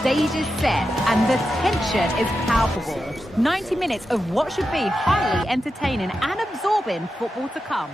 stage is set and the tension is palpable. 90 minutes of what should be highly entertaining and absorbing football to come.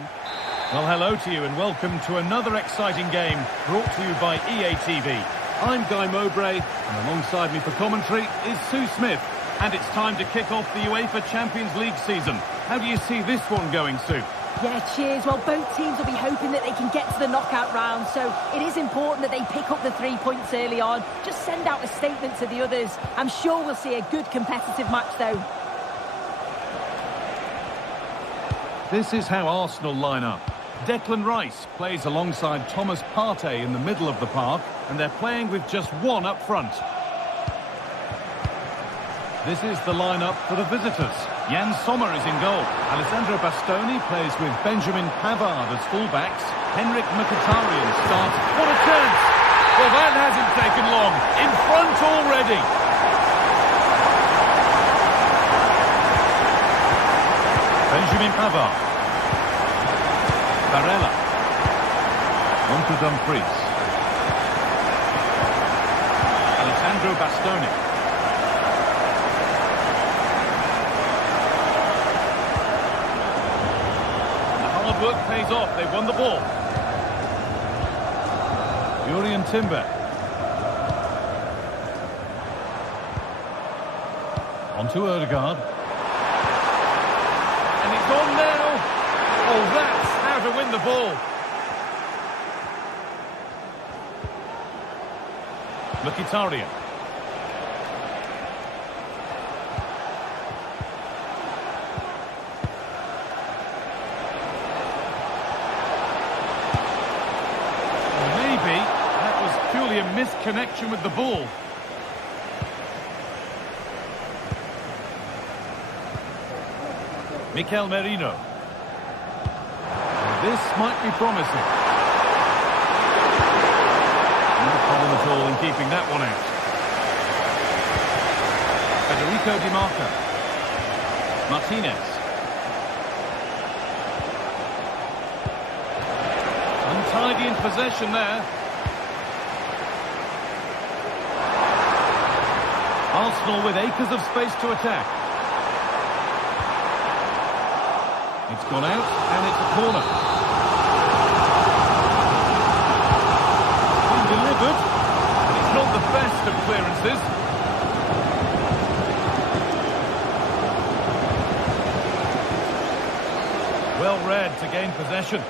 Well, hello to you and welcome to another exciting game brought to you by EA TV. I'm Guy Mowbray and alongside me for commentary is Sue Smith. And it's time to kick off the UEFA Champions League season. How do you see this one going, Sue? Yeah, cheers. Well, both teams will be hoping that they can get to the knockout round, so it is important that they pick up the 3 points early on. Just send out a statement to the others. I'm sure we'll see a good competitive match, though. This is how Arsenal line up. Declan Rice plays alongside Thomas Partey in the middle of the park, and they're playing with just one up front. This is the lineup for the visitors. Jan Sommer is in goal. Alessandro Bastoni plays with Benjamin Pavard as fullbacks. Henrik Mkhitaryan starts. What a chance! Well, that hasn't taken long. In front already. Benjamin Pavard. Barella. On to Dumfries. Alessandro Bastoni. Work pays off. They've won the ball. Jurriën Timber. On to Ødegaard. And it's on now. Oh, that's how to win the ball. Mkhitaryan. Purely a misconnection with the ball. Mikel Merino. This might be promising. No problem at all in keeping that one out. Federico Di Marco. Martinez. Untidy in possession there. Arsenal with acres of space to attack. It's gone out, and it's a corner. Been delivered, and it's not the best of clearances. Well read to gain possession.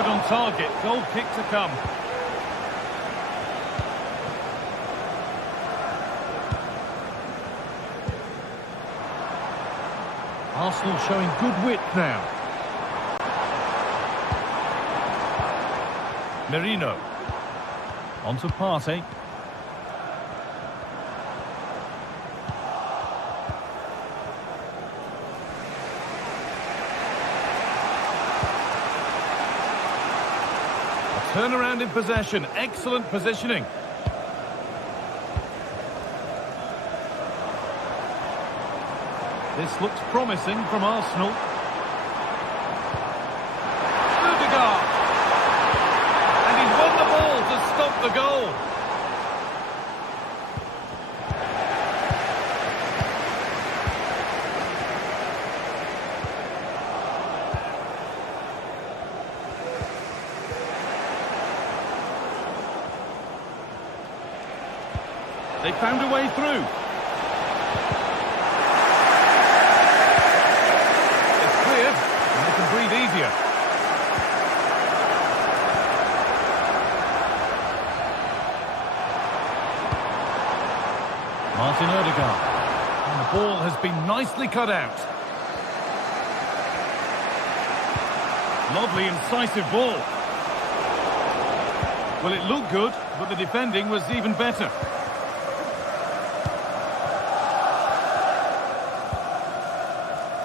On target, goal kick to come. Arsenal showing good width now. Merino. On to Partey. Turnaround in possession, excellent positioning. This looks promising from Arsenal. Ødegaard! And he's won the ball to stop the goal. They found a way through. It's cleared, and they can breathe easier. Martin Ødegaard. And the ball has been nicely cut out. Lovely, incisive ball. Well, it looked good, but the defending was even better.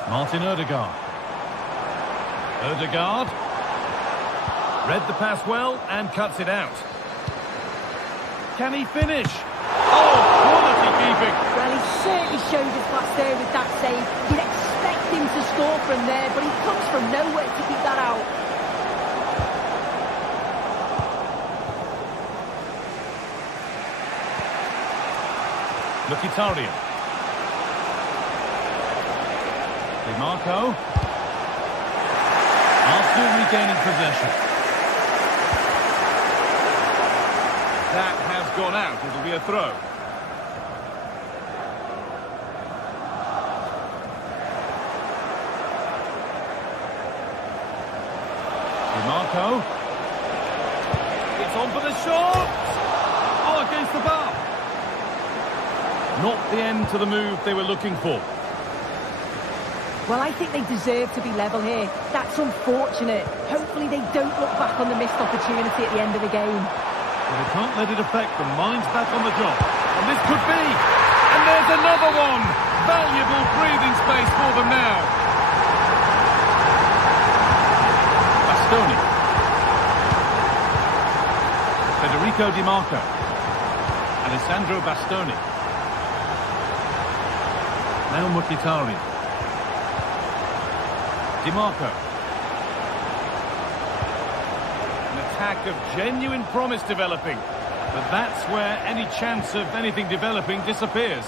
Martin Ødegaard. Ødegaard. Read the pass well and cuts it out. Can he finish? Oh, quality keeping. Well, he certainly showed his class there with that save. You'd expect him to score from there, but he comes from nowhere to keep that out. Mkhitaryan. DiMarco. Arsenal regaining possession. That has gone out. It'll be a throw. DiMarco. It's on for the shot. Oh, against the bar. Not the end to the move they were looking for. Well, I think they deserve to be level here. That's unfortunate. Hopefully they don't look back on the missed opportunity at the end of the game. Well, they can't let it affect them. Mind's back on the job. And this could be. And there's another one. Valuable breathing space for them now. Bastoni. Federico DiMarco. Alessandro Bastoni. Now Mkhitaryan. DiMarco. An attack of genuine promise developing. But that's where any chance of anything developing disappears.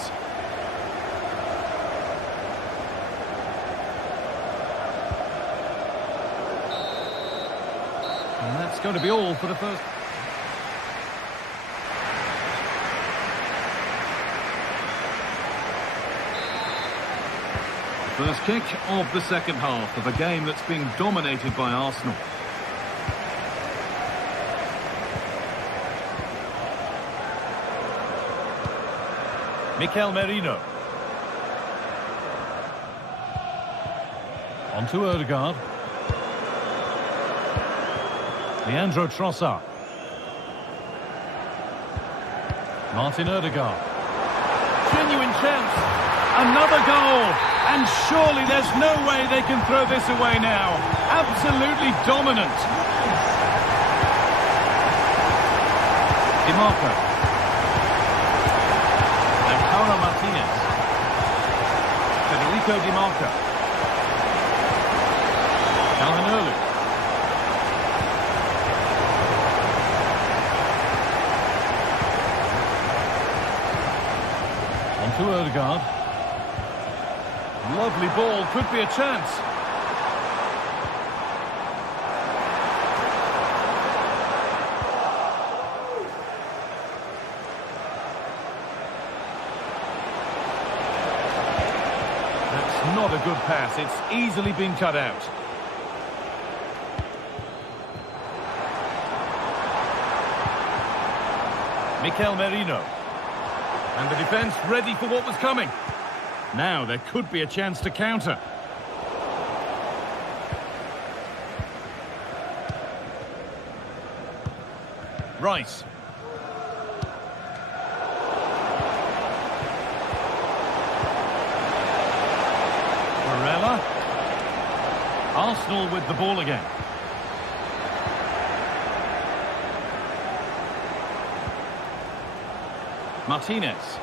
And that's going to be all for the first. First kick of the second half of a game that's being dominated by Arsenal. Mikel Merino. On to Ødegaard. Leandro Trossard. Martin Ødegaard. Genuine chance. Another goal. And surely there's no way they can throw this away now. Absolutely dominant. DiMarco. Lautaro Martinez. Federico DiMarco. Calhanoglu. On to Ødegaard. Lovely ball, could be a chance. That's not a good pass, it's easily been cut out. Mikel Merino. And the defence ready for what was coming. Now there could be a chance to counter. Rice. Barella. Arsenal with the ball again. Martinez.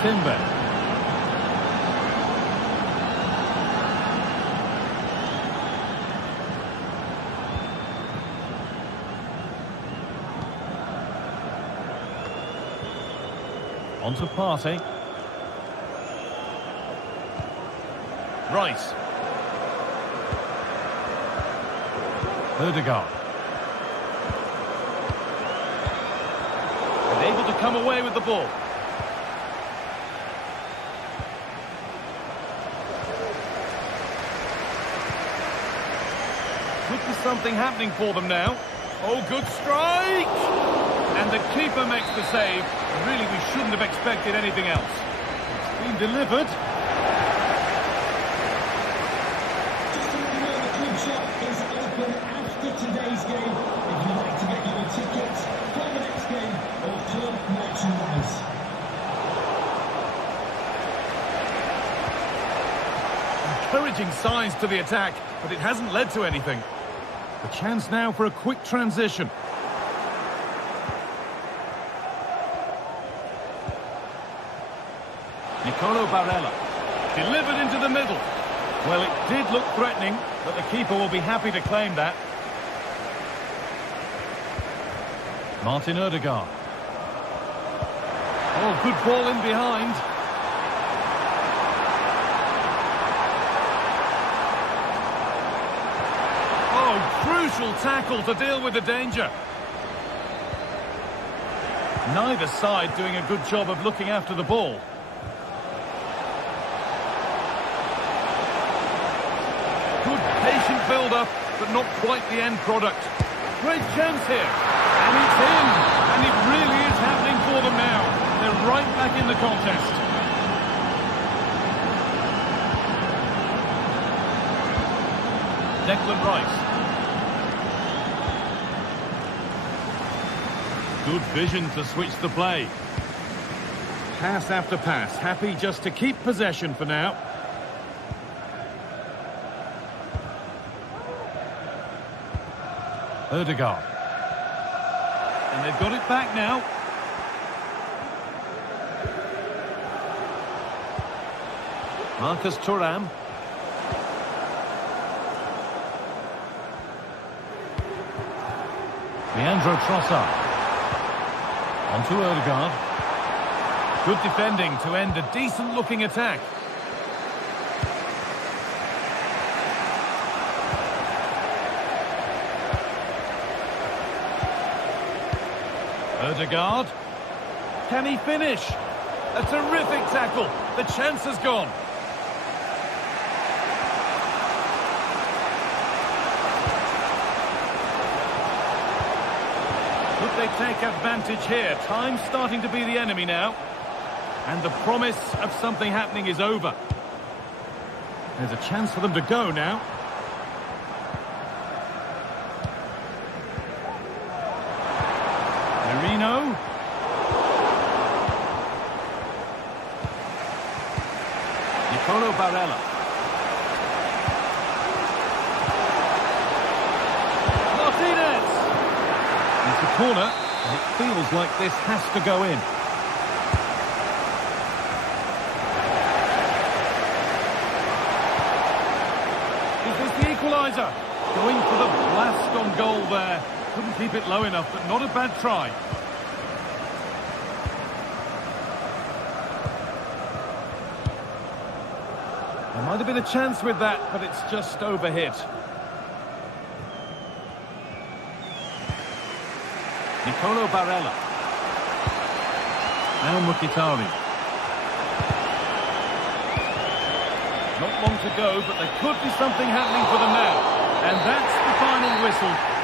Timber. On to Partey. Rice. Ødegaard. And able to come away with the ball. Could be something happening for them now. Oh, good strike! And the keeper makes the save. Really, we shouldn't have expected anything else. It's been delivered. Just to let you know, the club shop is open after today's game. If you'd like to get your tickets for the next game or club merchandise. Encouraging signs to the attack, but it hasn't led to anything. The chance now for a quick transition. Nicolo Barella. Delivered into the middle. Well, it did look threatening, but the keeper will be happy to claim that. Martin Odegaard. Oh, good ball in behind. Oh, crucial tackle to deal with the danger. Neither side doing a good job of looking after the ball. Good patient build-up, but not quite the end product. Great chance here. And it's in. And it really is happening for them now. They're right back in the contest. Declan Rice. Good vision to switch the play. Pass after pass. Happy just to keep possession for now. Odegaard. And they've got it back now. Marcus Thuram. Leandro Trossard. On to Odegaard. Good defending to end a decent-looking attack. Odegaard. Can he finish? A terrific tackle. The chance has gone. Could they take advantage here? Time's starting to be the enemy now. And the promise of something happening is over. There's a chance for them to go now. Merino. Nicolo Barella. Martinez. It's the corner, and it feels like this has to go in. Is this the equaliser? Going for the blast on goal there. Couldn't keep it low enough, but not a bad try. There might have been a chance with that, but it's just overhit. Nicolo Barella. Now Mkhitaryan. Not long to go, but there could be something happening for them now. And that's the final whistle.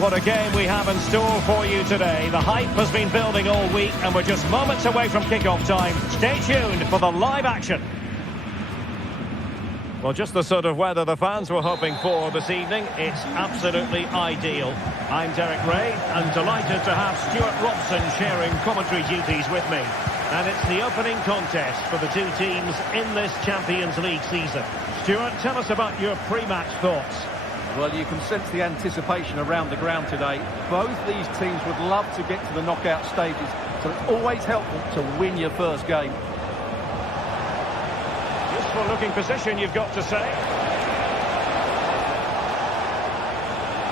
Well, what a game we have in store for you today. The hype has been building all week and we're just moments away from kick-off time. Stay tuned for the live action. Well, just the sort of weather the fans were hoping for this evening. It's absolutely ideal. I'm Derek Ray and delighted to have Stuart Robson sharing commentary duties with me. And it's the opening contest for the two teams in this Champions League season. Stuart, tell us about your pre-match thoughts. Well, you can sense the anticipation around the ground today. Both these teams would love to get to the knockout stages, so it's always helpful to win your first game. Useful looking position, you've got to say.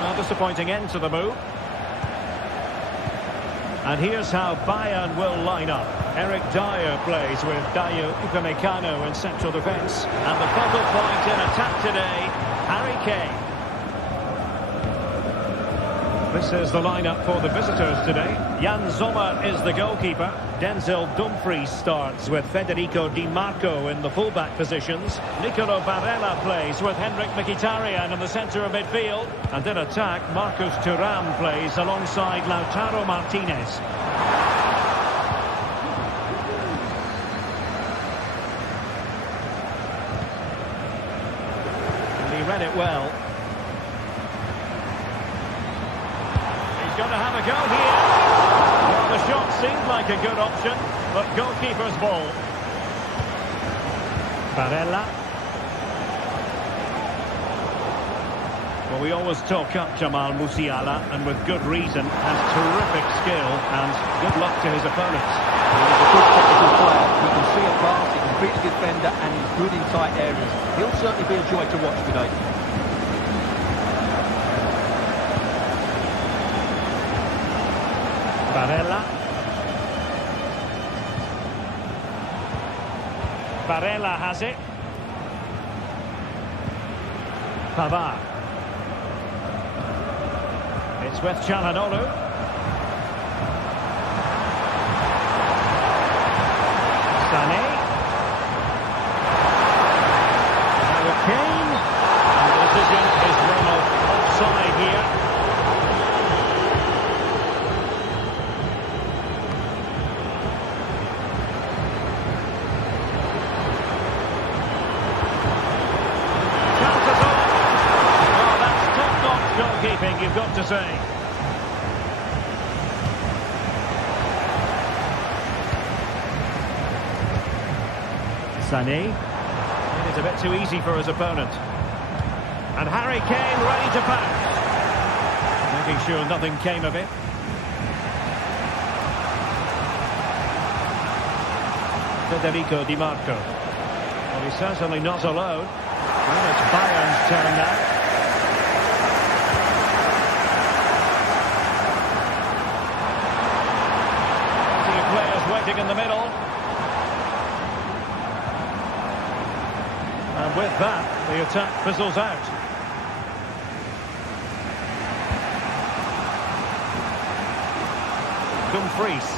Well, disappointing end to the move. And here's how Bayern will line up. Eric Dyer plays with Dayo Upamecano in central defence. And the focal point in attack today, Harry Kane. This is the lineup for the visitors today. Jan Sommer is the goalkeeper. Denzel Dumfries starts with Federico Di Marco in the fullback positions. Nicolo Barella plays with Henrik Mkhitaryan in the centre of midfield. And in attack, Marcus Thuram plays alongside Lautaro Martinez. And he read it well. Going to have a go here. Well, the shot seemed like a good option, but goalkeeper's ball. Barella. Well, we always talk up Jamal Musiala, and with good reason, has terrific skill, and good luck to his opponents. He's a good technical player. He can see a pass, he can beat the defender, and he's good in tight areas. He'll certainly be a joy to watch today. Barella. Barella has it. Pavard. It's with Çalhanoğlu. Sané. Now with Kane. And the decision is one of offside here. Goalkeeping, you've got to say. Sané. It is a bit too easy for his opponent. And Harry Kane ready to pounce. Making sure nothing came of it. Federico Di Marco. Well, he's certainly not alone. Well, it's Bayern's turn now. Waiting in the middle. And with that, the attack fizzles out. Dumfries.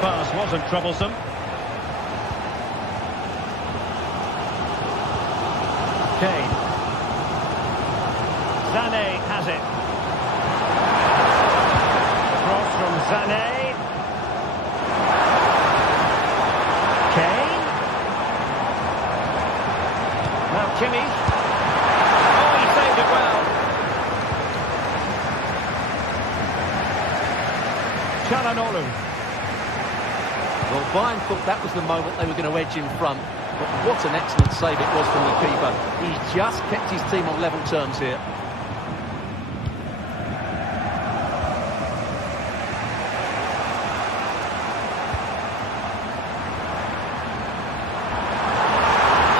Pass wasn't troublesome. Kane. Sané has it. Cross from Sané. Kane. Now Kimmich. Oh, he saved it well. Çalhanoğlu. Well, Bayern thought that was the moment they were going to edge in front. But what an excellent save it was from the keeper. He's just kept his team on level terms here.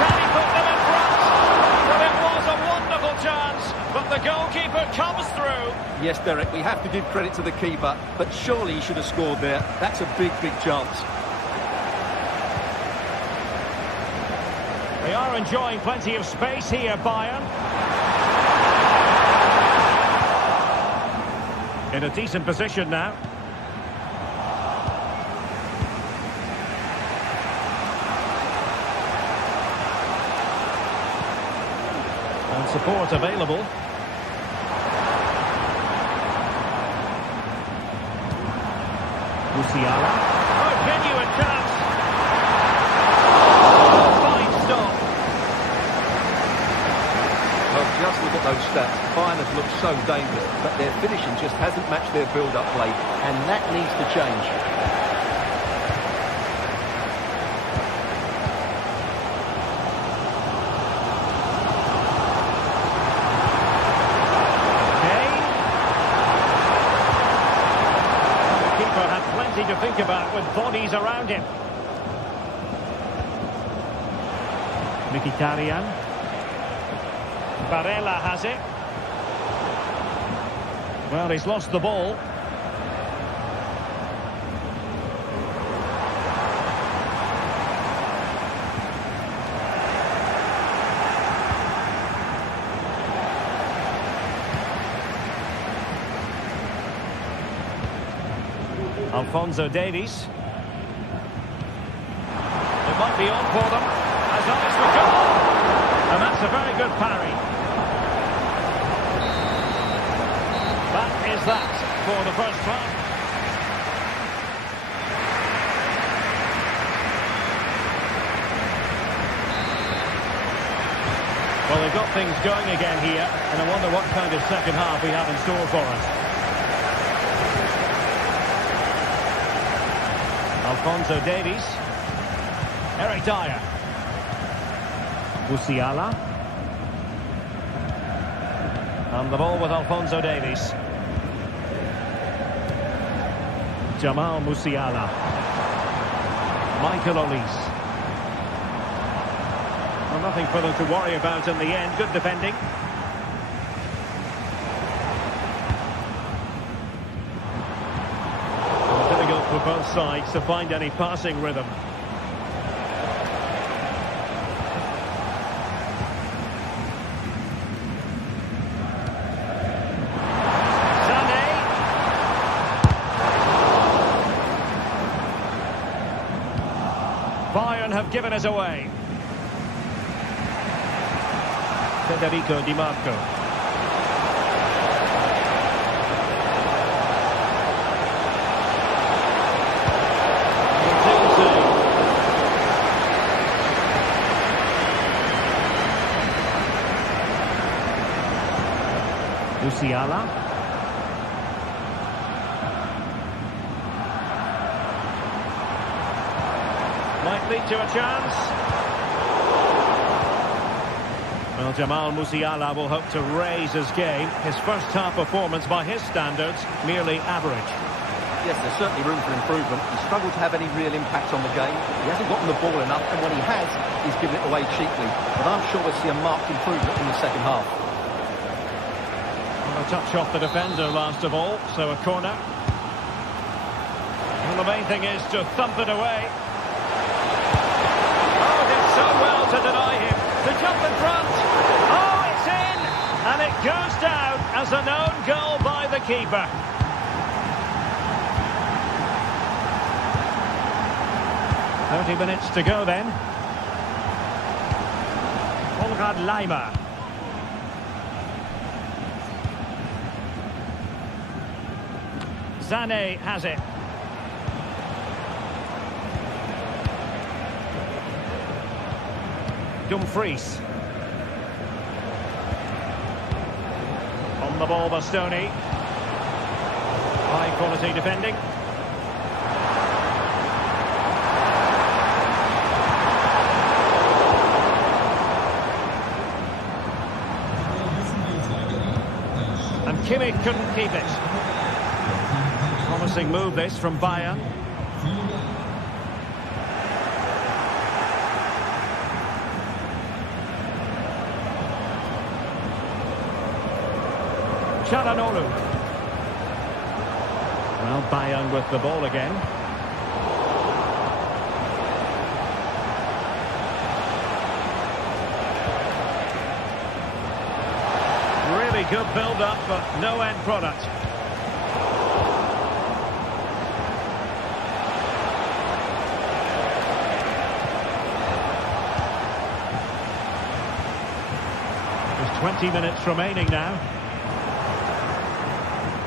Can he put them in front? Well, it was a wonderful chance, but the goalkeeper comes through. Yes, Derek, we have to give credit to the keeper, but surely he should have scored there. That's a big, big chance. They are enjoying plenty of space here, Bayern. In a decent position now. And support available. Musiala. Oh, genuine chance. Fine stop. Well, just look at those stats. Bayern have looked so dangerous, but their finishing just hasn't matched their build-up play, and that needs to change. To think about with bodies around him. Mkhitaryan. Barella has it. Well, he's lost the ball. Alphonso Davies. It might be on for them. As eyes for goal. And that's a very good parry. That is that for the first half. Well, they've got things going again here, and I wonder what kind of second half we have in store for us. Alphonso Davies. Eric Dyer. Musiala. And the ball with Alphonso Davies. Jamal Musiala. Michael Olise. Well, nothing for them to worry about in the end. Good defending. For both sides to find any passing rhythm. Sané. Bayern have given us away. Federico Di Marco. Musiala. Might lead to a chance. Well, Jamal Musiala will hope to raise his game. His first half performance, by his standards, merely average. Yes, there's certainly room for improvement. He's struggled to have any real impact on the game. He hasn't gotten the ball enough, and when he has, he's given it away cheaply. But I'm sure we'll see a marked improvement in the second half. A touch off the defender last of all, so a corner. And the main thing is to thump it away. Oh, did so well to deny him. To jump in front. Oh, it's in! And it goes down as an own goal by the keeper. "30 minutes to go then. Konrad Laimer. Sané has it. Dumfries. On the ball, Bastoni. High quality defending. And Kimmich couldn't keep it. Promising move this from Bayern. Çalhanoğlu. Well, Bayern with the ball again. Really good build-up, but no end product. 20 minutes remaining now.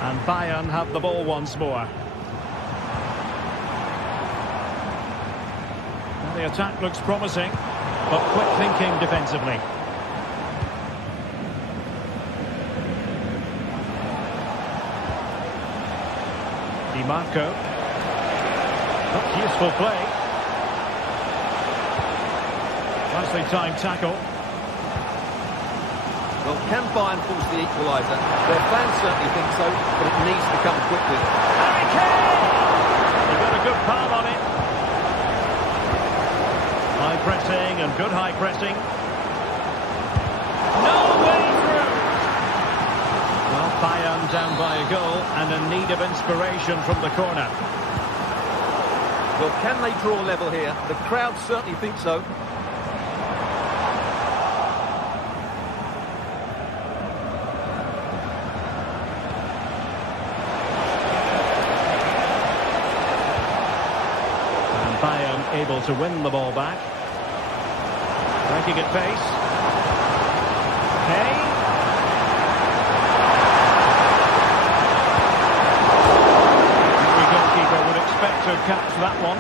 And Bayern have the ball once more. Well, the attack looks promising, but quick thinking defensively. Marco. That's useful play. Nicely timed tackle. Well, can Bayern force the equaliser? Their fans certainly think so, but it needs to come quickly. Harry Kane! He got a good palm on it. High pressing and good high pressing. No way through! Well, Bayern down by a goal and in need of inspiration from the corner. Well, can they draw level here? The crowd certainly think so. And Bayern able to win the ball back. Breaking at pace. Kane. To catch that one.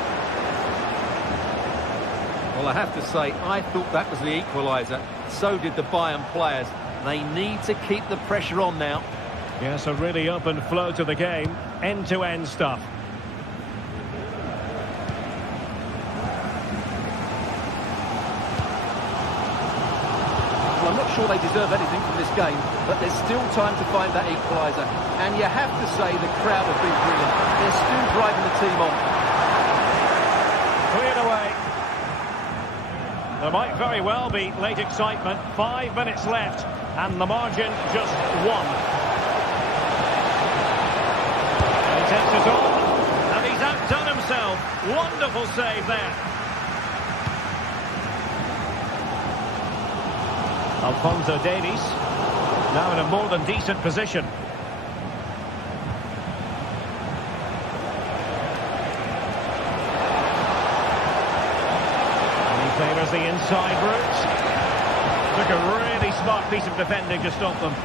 Well, I have to say, I thought that was the equaliser. So did the Bayern players. They need to keep the pressure on now. Yes, a really open flow to the game. End-to-end stuff. Well, I'm not sure they deserve anything from this game, but there's still time to find that equaliser. And you have to say the crowd have been brilliant. They're still driving the team on. Cleared away. There might very well be late excitement. 5 minutes left, and the margin just 1. He takes it on, and he's outdone himself. Wonderful save there. Alphonso Davies, now in a more than decent position. And he favours the inside route. Took a really smart piece of defending to stop them.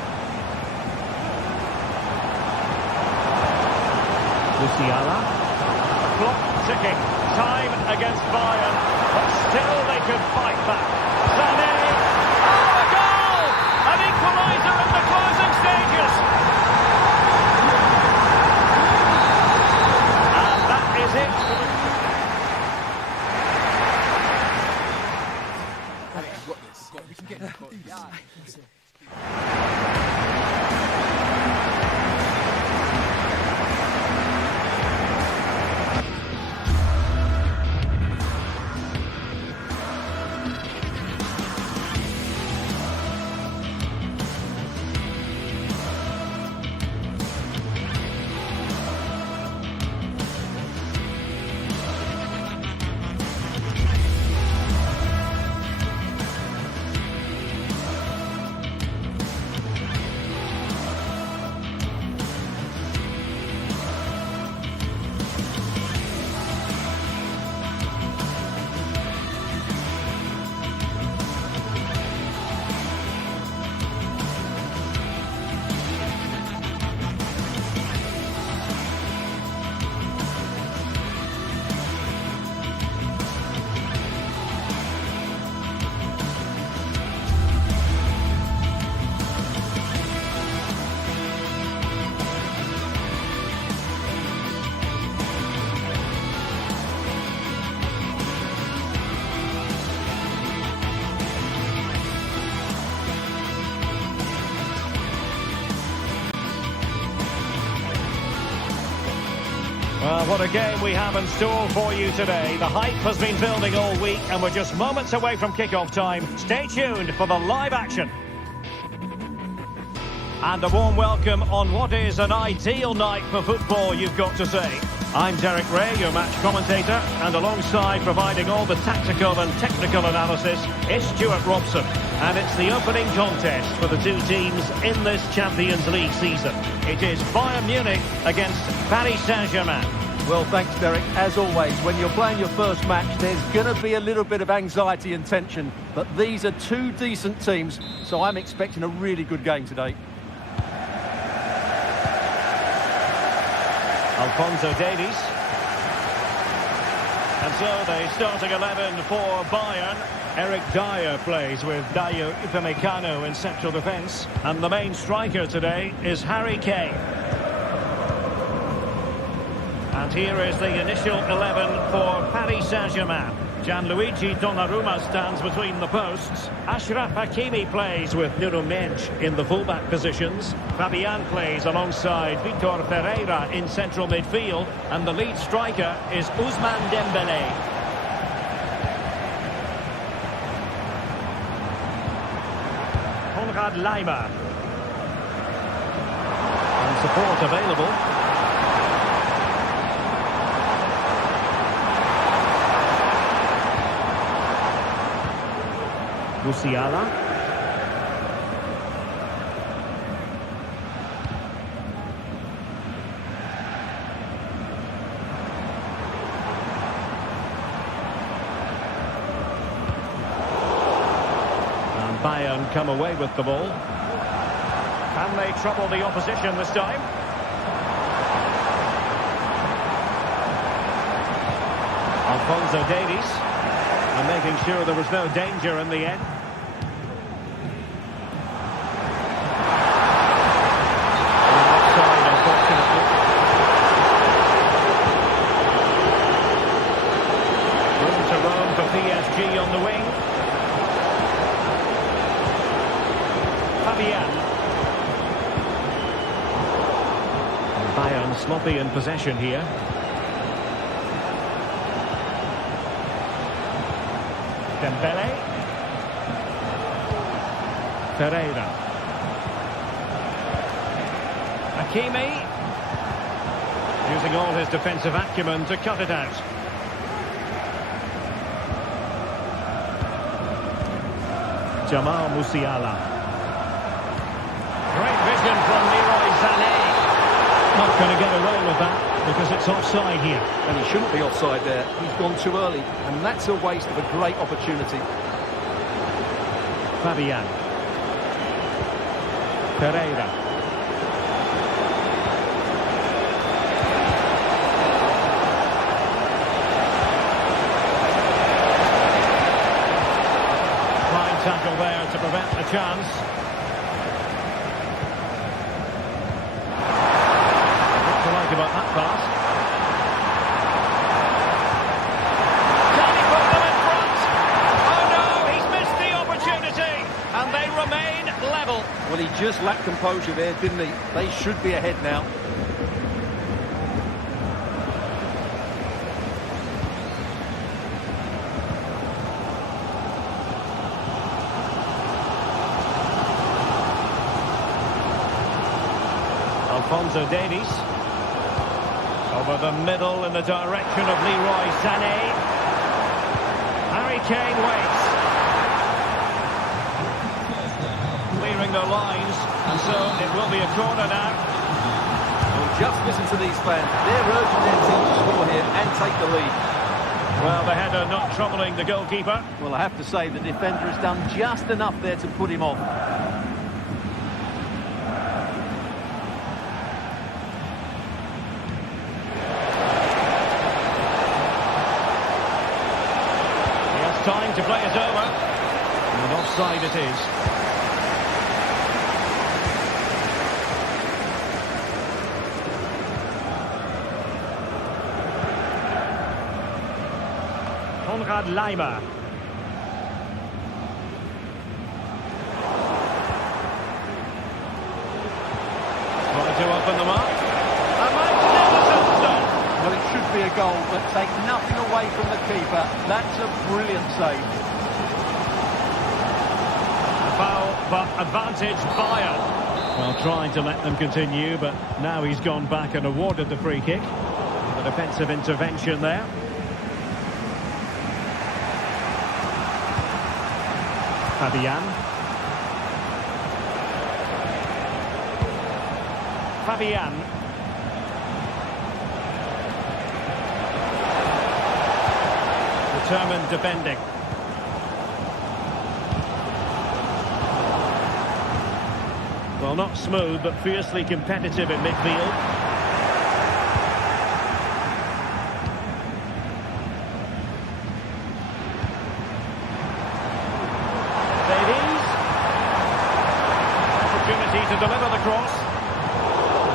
Musiala. Clock ticking. Time against Bayern. But still they could fight back. Sané. An equaliser in the closing stages. And that is it. We can get this. Well, what a game we have in store for you today. The hype has been building all week and we're just moments away from kick-off time. Stay tuned for the live action. And a warm welcome on what is an ideal night for football, you've got to say. I'm Derek Ray, your match commentator, and alongside providing all the tactical and technical analysis is Stuart Robson. And it's the opening contest for the two teams in this Champions League season. It is Bayern Munich against Paris Saint-Germain. Well, thanks, Derek. As always, when you're playing your first match, there's going to be a little bit of anxiety and tension. But these are two decent teams, so I'm expecting a really good game today. Alphonso Davies. And so the starting 11 for Bayern. Eric Dyer plays with Dayo Upamecano in central defence. And the main striker today is Harry Kane. And here is the initial 11 for Paris Saint-Germain. Gianluigi Donnarumma stands between the posts. Achraf Hakimi plays with Nuno Mendes in the fullback positions. Fabian plays alongside Vitor Ferreira in central midfield. And the lead striker is Ousmane Dembélé. Konrad Laimer. And support available. Musiala. And Bayern come away with the ball. Can they trouble the opposition this time? Alphonso Davies. And making sure there was no danger in the end. Offside, unfortunately. Room to roam for PSG on the wing. Fabian. And Bayern sloppy in possession here. Dembélé. Ferreira. Hakimi. Using all his defensive acumen to cut it out. Jamal Musiala. Great vision from Leroy Sané. Not going to get away with that because it's offside here. And he shouldn't be offside there. He's gone too early, and that's a waste of a great opportunity. Fabian. Pereira. Fine tackle there to prevent the chance. What to like about that pass? Can he put them in front? Oh no, he's missed the opportunity, and they remain level. Well, he just lacked composure there, didn't he? They should be ahead now. Alphonso Davies. Over the middle in the direction of Leroy Sané. Harry Kane waits. Clearing the lines, and so it will be a corner now. Well, just listen to these fans. They're urging their team to score here and take the lead. Well, the header not troubling the goalkeeper. Well, I have to say the defender has done just enough there to put him off. Time to play it over. And offside it is. Konrad Laimer. Trying to open the mark. Well, it should be a goal, but take nothing away from the keeper. That's a brilliant save. A foul, but advantage Bayern. Well, trying to let them continue, but now he's gone back and awarded the free kick. The defensive intervention there. Fabian. determined defending. Well, not smooth, but fiercely competitive in midfield. Davies. Opportunity to deliver the cross.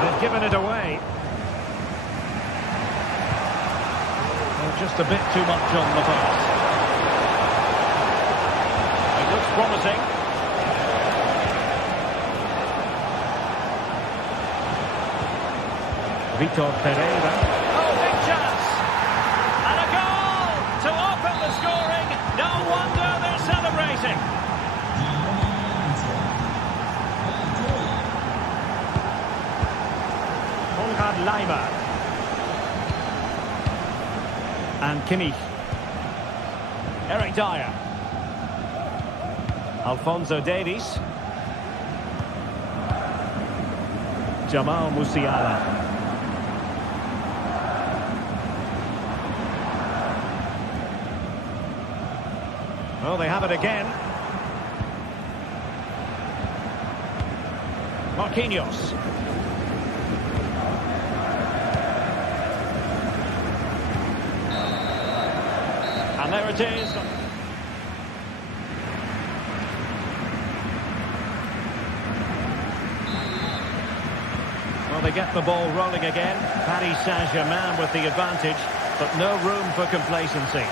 They've given it away. Well, just a bit too much on the pass. It looks promising. Vitor Pereira. Oh, big chance! And a goal to open the scoring. No wonder they're celebrating. Konrad Laimer. And Kimmich. Eric Dyer. Alphonso Davies. Jamal Musiala. Well, they have it again. Marquinhos. And there it is. Well, they get the ball rolling again. Paris Saint-Germain with the advantage, but no room for complacency.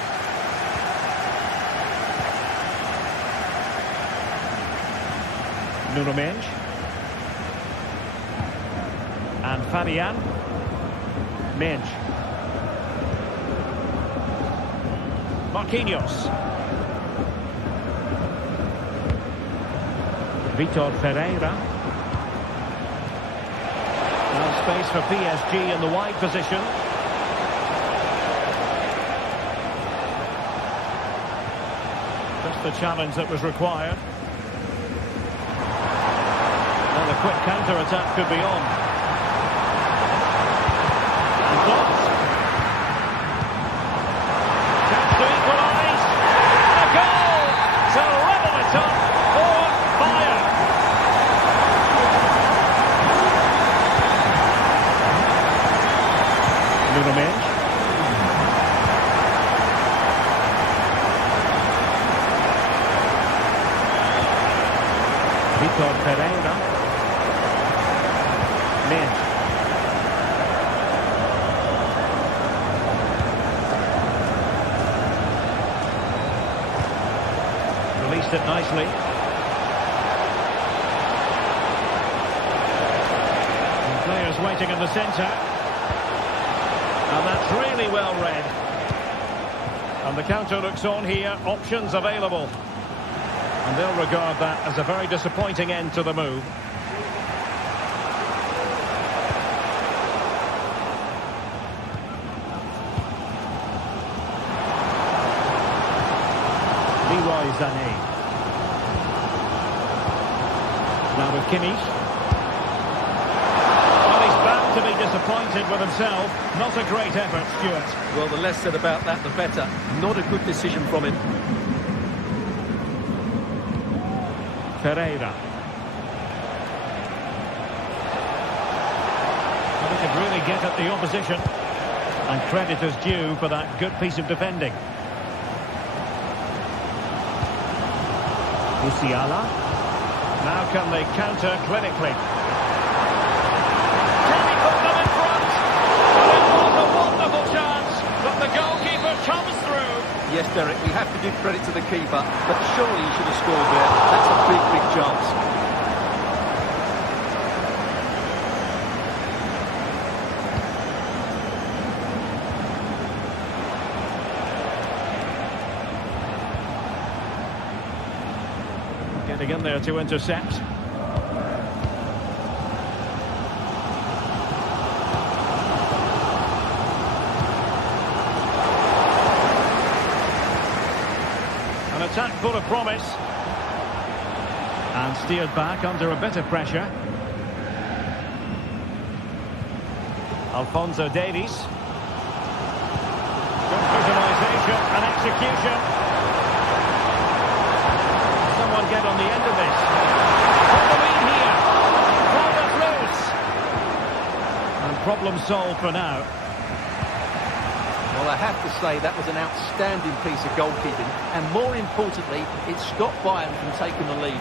Nuno Mendes. And Fabian. Mendes. Marquinhos. Vitor Pereira. Now space for PSG in the wide position. Just the challenge that was required. Well, a quick counter-attack could be on. And blocked. Chance to equalise. A goal to level it up for Bayern. Nuno Mendes. Vitor Pereira. Mendes. Released it nicely. And players waiting in the centre. And that's really well read. And the counter looks on here. Options available. And they'll regard that as a very disappointing end to the move. Sané. Now with Kimmich. Well, he's bound to be disappointed with himself. Not a great effort, Stuart. Well, the less said about that, the better. Not a good decision from him. Pereira. Well, he could really get at the opposition. And credit is due for that good piece of defending. Musiala. Now can they counter clinically? Can he put them in front? Well, it was a wonderful chance, but the goalkeeper comes through. Yes, Derek, we have to give credit to the keeper, but surely he should have scored there. That's a big, big chance. Getting in there to intercept. An attack full of promise. And steered back under a bit of pressure. Alphonso Davies. Good visualisation and execution. Someone get on the end of this. On the lead here. Ball loose. And problem solved for now. Well, I have to say that was an outstanding piece of goalkeeping, and more importantly, it stopped Bayern from taking the lead.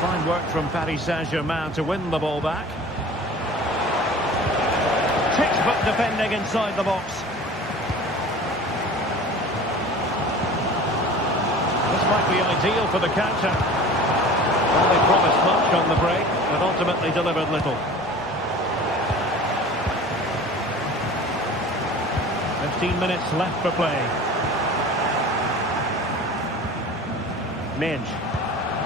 Fine work from Paris Saint-Germain to win the ball back. Textbook defending inside the box. This might be ideal for the counter. Well, they promised much on the break, but ultimately delivered little. 15 minutes left for play. Minge.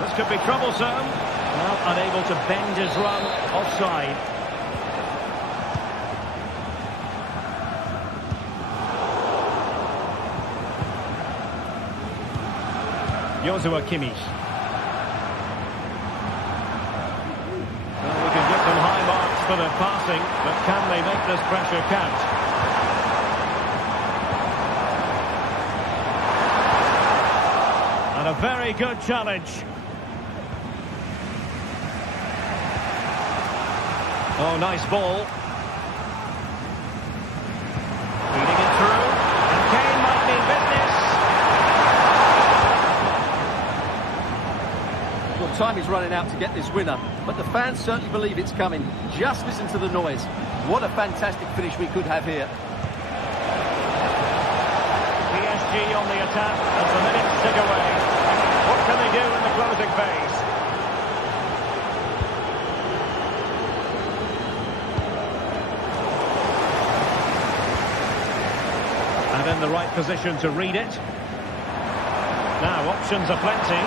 This could be troublesome. Well, unable to bend his run. Offside. Joshua Kimmich. Well, we can give them high marks for their passing, but can they make this pressure count? And a very good challenge. Oh, nice ball. Feeding it through. And Kane might mean business. Well, time is running out to get this winner, but the fans certainly believe it's coming. Just listen to the noise. What a fantastic finish we could have here. PSG on the attack as the minutes tick away. What can they do in the closing phase? And in the right position to read it. Now, options are plenty.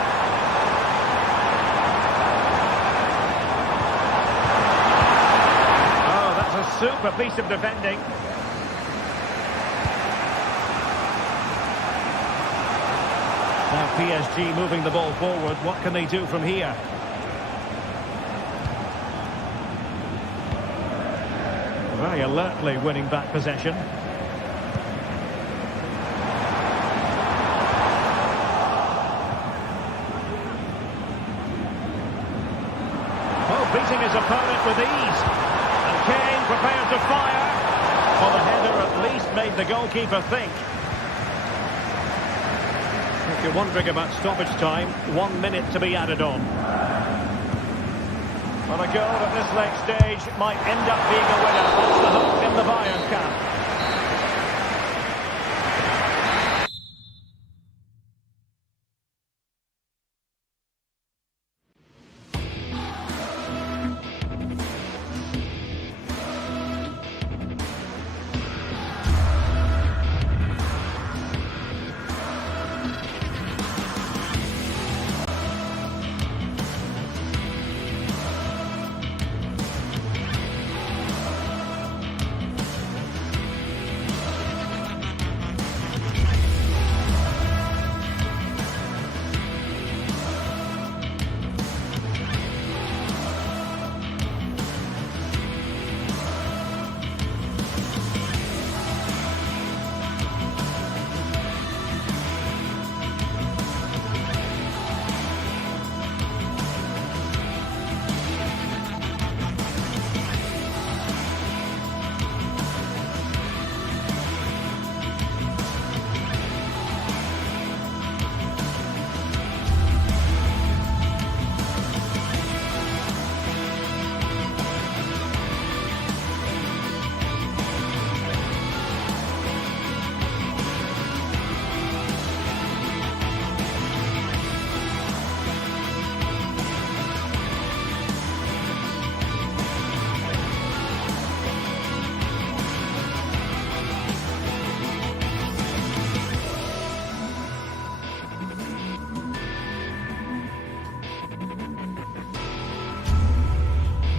Oh, that's a super piece of defending. Now PSG moving the ball forward. What can they do from here? Very alertly winning back possession. Oh, beating his opponent with ease. And Kane prepared to fire. Well, the header at least made the goalkeeper think. If you're wondering about stoppage time, 1 minute to be added on. Well, a goal at this late stage might end up being a winner. That's the hope in the Bayern camp.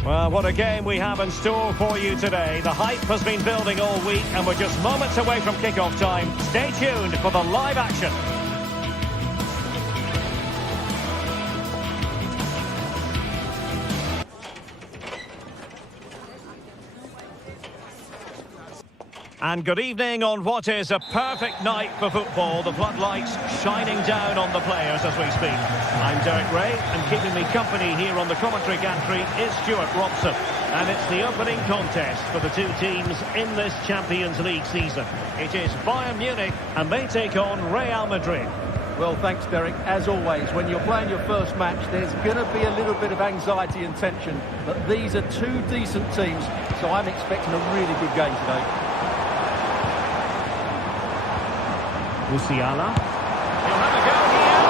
Well, what a game we have in store for you today. The hype has been building all week and we're just moments away from kick-off time. Stay tuned for the live action. And good evening on what is a perfect night for football. The floodlights shining down on the players as we speak. I'm Derek Ray, and keeping me company here on the commentary gantry is Stuart Robson. And it's the opening contest for the two teams in this Champions League season. It is Bayern Munich, and they take on Real Madrid. Well, thanks, Derek. As always, when you're playing your first match, there's going to be a little bit of anxiety and tension. But these are two decent teams, so I'm expecting a really good game today. Musiala. He'll have a go here.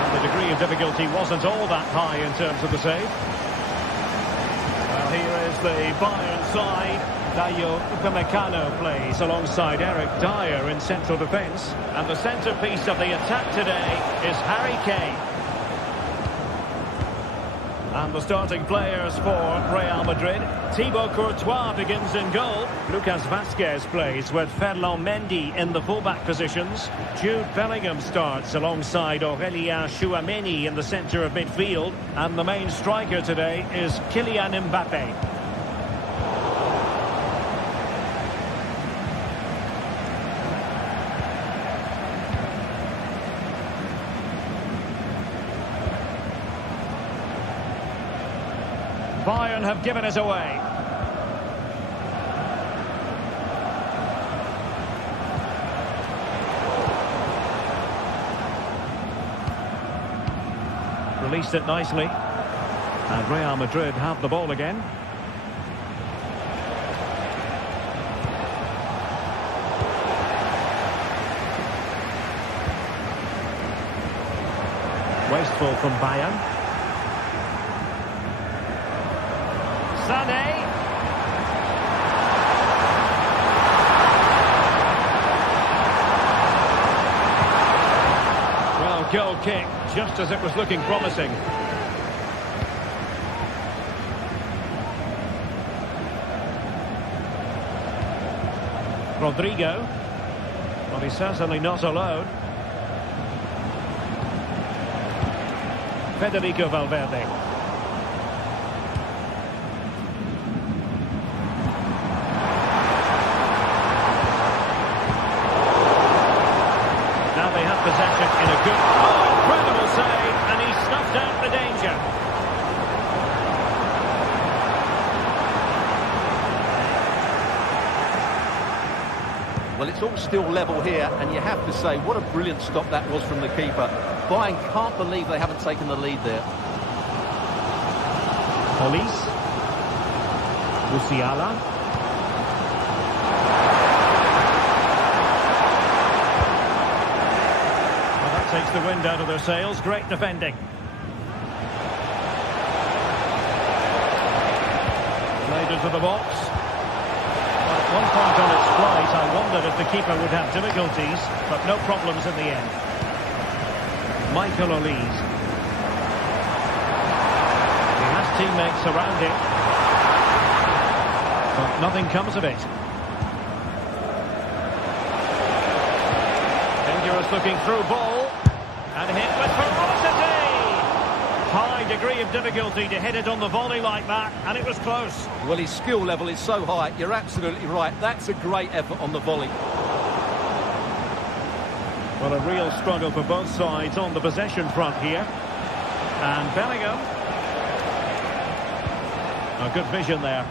And the degree of difficulty wasn't all that high in terms of the save. Well, here is the Bayern side. Dayo Upamecano plays alongside Eric Dyer in central defence. And the centrepiece of the attack today is Harry Kane. And the starting players for Real Madrid. Thibaut Courtois begins in goal. Lucas Vazquez plays with Ferland Mendy in the fullback positions. Jude Bellingham starts alongside Aurélien Tchouameni in the centre of midfield. And the main striker today is Kylian Mbappé. Bayern have given it away. Released it nicely. And Real Madrid have the ball again. Wasteful from Bayern. Sané. Well, goal kick, just as it was looking promising. Rodrigo. Well, he's certainly not alone. Federico Valverde. Possession in a good, incredible save, and he snuffed out the danger. Well, it's all still level here, and you have to say, what a brilliant stop that was from the keeper. Bayern can't believe they haven't taken the lead there. Police. Musiala. Takes the wind out of their sails. Great defending. Played into the box. Well, at one point on its flight, I wondered if the keeper would have difficulties, but no problems in the end. Michael Olise. He has teammates around him, but nothing comes of it. Dangerous looking through ball. And hit with ferocity! High degree of difficulty to hit it on the volley like that, and it was close. Well, his skill level is so high, you're absolutely right. That's a great effort on the volley. Well, a real struggle for both sides on the possession front here. And Bellingham. A good vision there,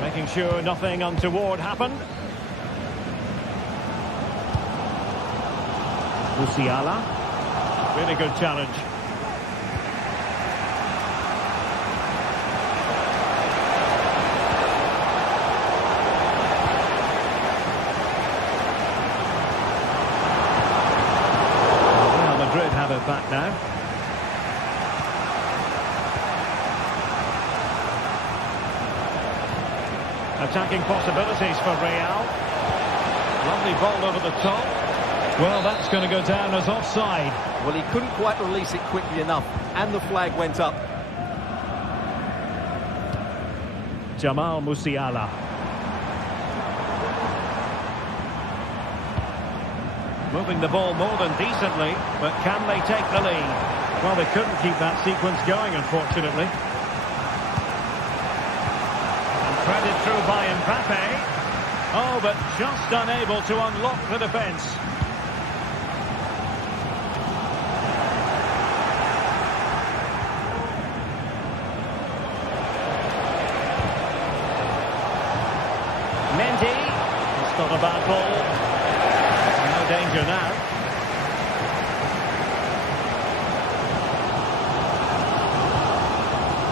making sure nothing untoward happened. Musiala. Really good challenge. Real Madrid have it back now. Attacking possibilities for Real. Lovely ball over the top. Well, that's going to go down as offside. Well, he couldn't quite release it quickly enough, and the flag went up. Jamal Musiala. Moving the ball more than decently, but can they take the lead? Well, they couldn't keep that sequence going, unfortunately. And threaded through by Mbappé. Oh, but just unable to unlock the defence. Mendy. It's not a bad ball. No danger now.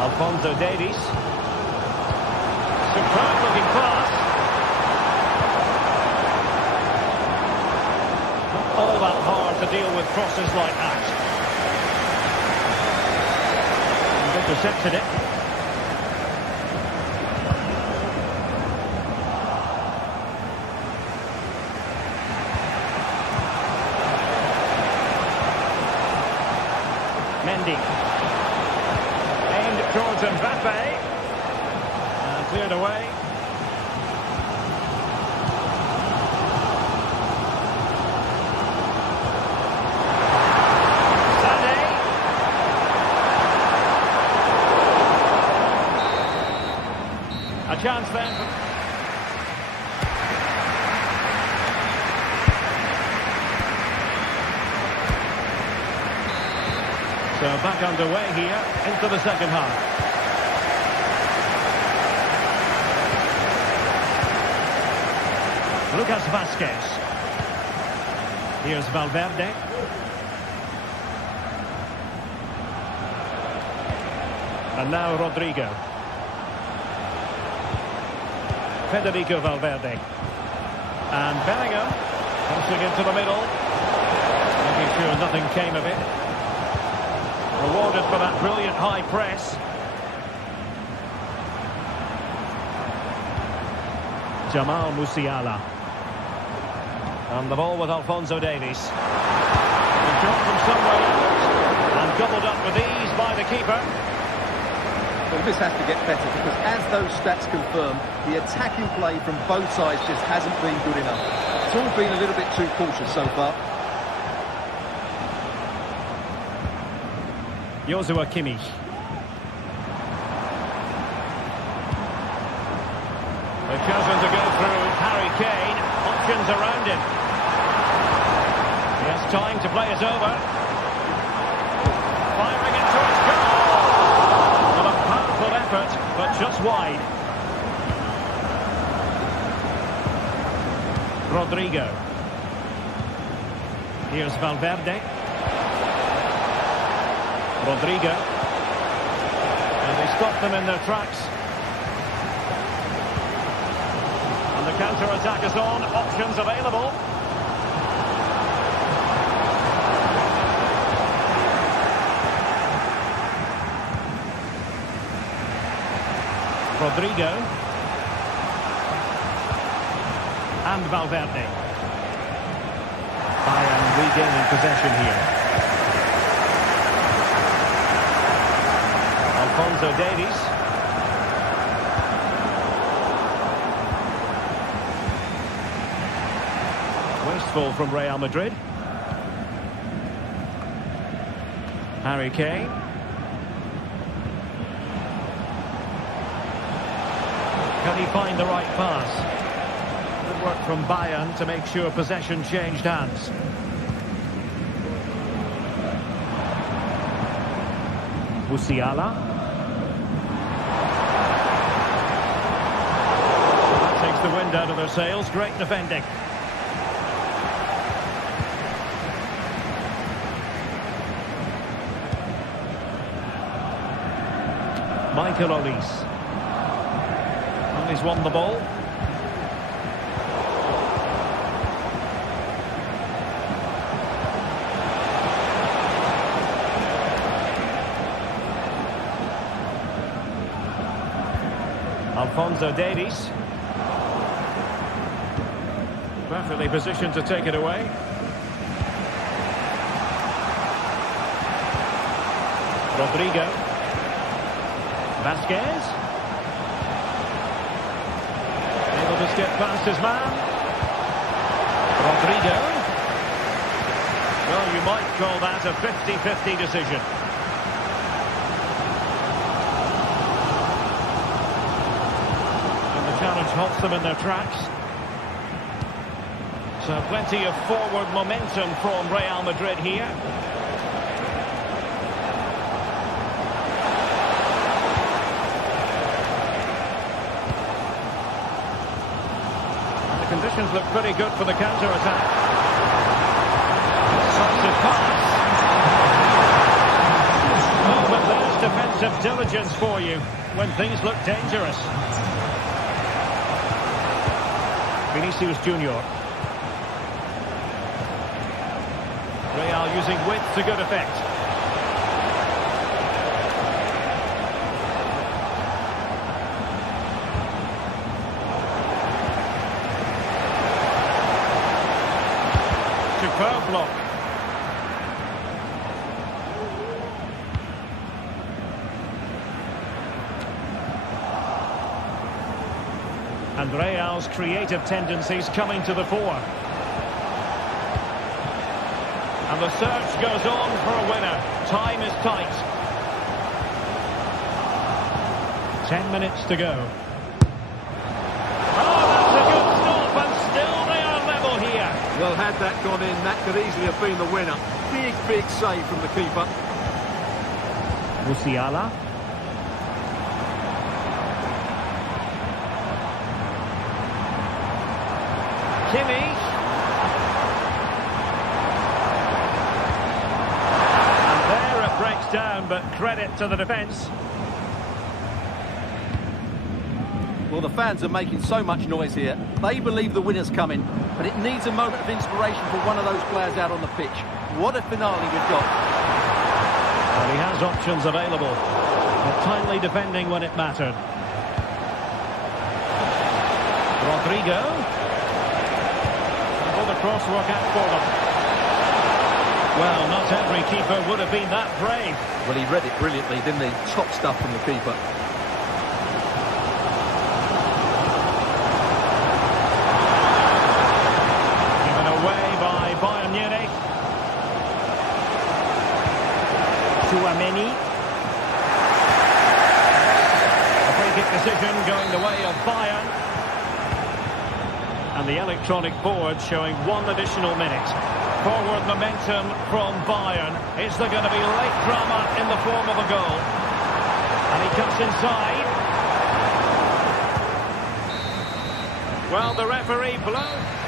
Alphonso Davies. Superb looking pass. Not all that hard to deal with crosses like that. And intercepted it. Mendy. Aimed towards Mbappe. And cleared away. Sané. A chance then. So back underway here into the second half. Lucas Vazquez. Here's Valverde. And now Rodrigo. Federico Valverde. And Bellingham crossing into the middle. Making sure nothing came of it. Rewarded for that brilliant high press. Jamal Musiala. And the ball with Alphonso Davies. A shot from somewhere else. And gobbled up with ease by the keeper. Well, this has to get better because as those stats confirm, the attacking play from both sides just hasn't been good enough. It's all been a little bit too cautious so far. Joshua Kimmich. They've chosen to go through Harry Kane. Options around him. He has time to play it over. Firing it towards goal. Well, a powerful effort, but just wide. Rodrigo. Here's Valverde. Rodrigo. And they stop them in their tracks. And the counter-attack is on. Options available. Rodrigo. And Valverde. Bayern regaining possession here. Alphonso Davies. Wasteful from Real Madrid. Harry Kane. Can he find the right pass? Good work from Bayern to make sure possession changed hands. Musiala. The wind out of their sails. Great defending. Michael Olise. And he's won the ball. Alphonso Davies. Perfectly positioned to take it away. Rodrigo. Vazquez. Able to skip past his man. Rodrigo. Well, you might call that a 50-50 decision. And the challenge halts them in their tracks. So plenty of forward momentum from Real Madrid here. The conditions look pretty good for the counter-attack. Decisive pass. Oh, but there's defensive diligence for you when things look dangerous. Vinicius Junior. Real using width to good effect. Superb block. And Real's creative tendencies coming to the fore. And the search goes on for a winner. Time is tight. 10 minutes to go. Oh, that's a good stop, and still they are level here. Well, had that gone in, that could easily have been the winner. Big save from the keeper. Musiala. Kimmich. And there it breaks down, but credit to the defence. Well, the fans are making so much noise here. They believe the winner's coming, but it needs a moment of inspiration for one of those players out on the pitch. What a finale we've got. Well, he has options available, but timely defending when it mattered. Rodrigo. The cross work out for them. Well, not every keeper would have been that brave. Well, he read it brilliantly, didn't he? Top stuff from the keeper. Given away by Bayern Munich. Tchouaméni. A free kick decision going the way of Bayern. And the electronic board showing 1 additional minute. Forward momentum from Bayern. Is there going to be late drama in the form of a goal? And he cuts inside. Well, the referee blows.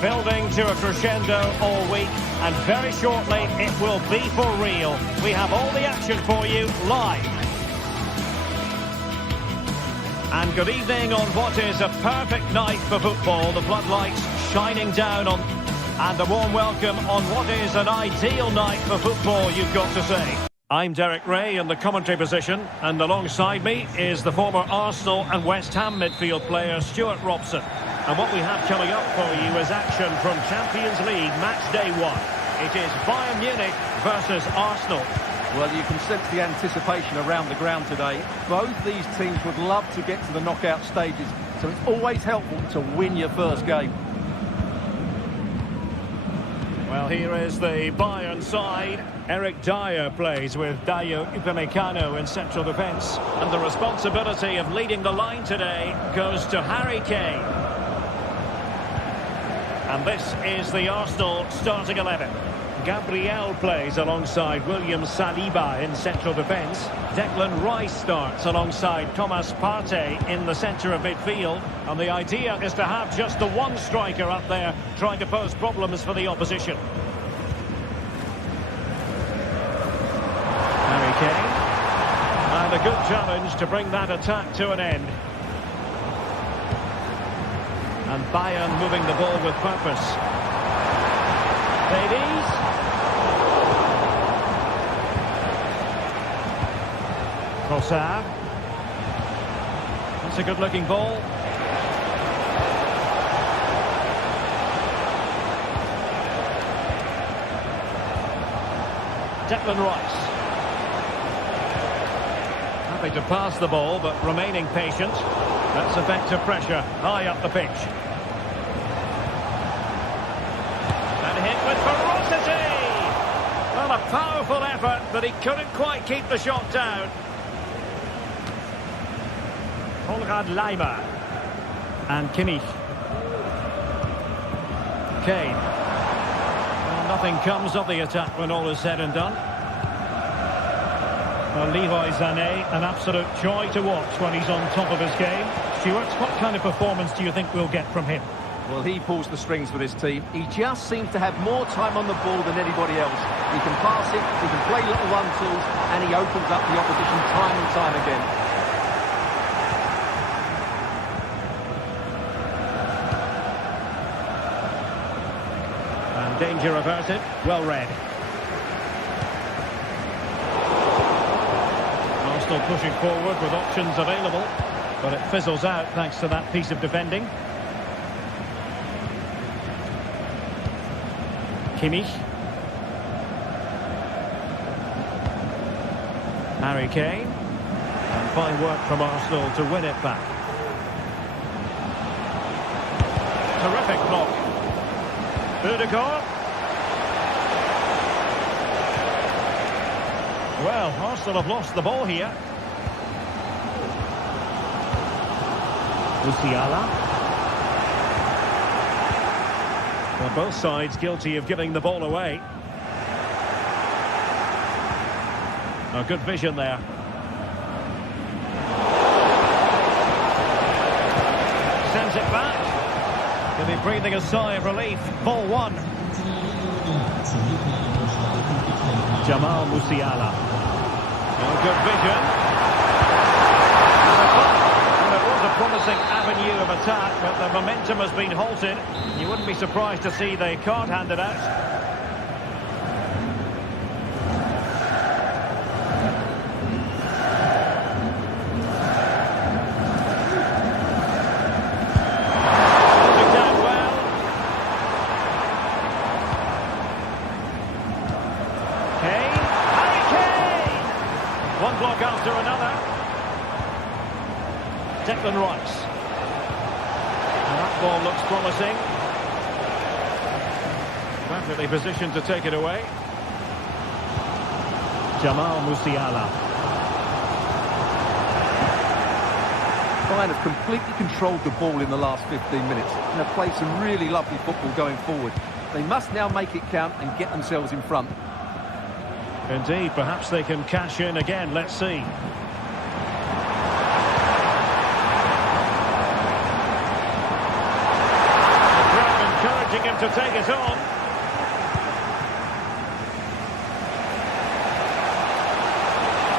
Building to a crescendo all week, and very shortly it will be for real. We have all the action for you live. And good evening on what is a perfect night for football. The floodlights shining down on, and a warm welcome on what is an ideal night for football, you've got to say. I'm Derek Ray in the commentary position, and alongside me is the former Arsenal and West Ham midfield player Stuart Robson. And what we have coming up for you is action from Champions League match day 1. It is Bayern Munich versus Arsenal. Well, you can sense the anticipation around the ground today. Both these teams would love to get to the knockout stages, so it's always helpful to win your first game. Well, here is the Bayern side. Eric Dyer plays with Dayo Upamecano in central defence. And the responsibility of leading the line today goes to Harry Kane. And this is the Arsenal starting 11. Gabriel plays alongside William Saliba in central defence. Declan Rice starts alongside Thomas Partey in the centre of midfield. And the idea is to have just the one striker up there trying to pose problems for the opposition. Harry Kane. And a good challenge to bring that attack to an end. And Bayern moving the ball with purpose. Davies. Trossard. That's a good-looking ball. Declan Rice. Happy to pass the ball, but remaining patient. That's effective pressure high up the pitch. And hit with ferocity! Well, a powerful effort, but he couldn't quite keep the shot down. Konrad Laimer. And Kimmich. Kane. Well, nothing comes of the attack when all is said and done. Well, Leroy Sané, an absolute joy to watch when he's on top of his game. Stuart, what kind of performance do you think we'll get from him? Well, he pulls the strings with his team. He just seems to have more time on the ball than anybody else. He can pass it, he can play little one-twos, and he opens up the opposition time and time again. And danger averted, well read. Arsenal pushing forward with options available, but it fizzles out thanks to that piece of defending. Kimmich. Harry Kane. And fine work from Arsenal to win it back. Terrific block. Ødegaard. Well, Arsenal have lost the ball here. Musiala. Well, both sides guilty of giving the ball away. A good vision there. Sends it back. He'll be breathing a sigh of relief. Ball one. Jamal Musiala. Oh, good vision. And it was a promising avenue of attack, but the momentum has been halted. You wouldn't be surprised to see the card handed out. One block after another. Declan Rice. And that ball looks promising. Perfectly positioned to take it away. Jamal Musiala. Bayern have completely controlled the ball in the last 15 minutes and have played some really lovely football going forward. They must now make it count and get themselves in front. Indeed, perhaps they can cash in again. Let's see. The crowd encouraging him to take it on.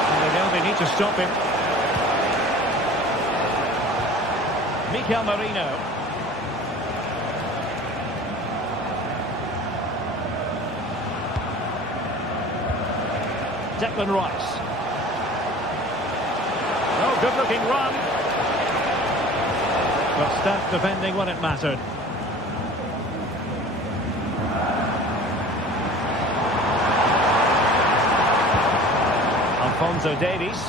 And they know they need to stop him. Mikel Merino. Declan Rice. Oh, good-looking run. But Steph defending when it mattered. Alphonso Davies.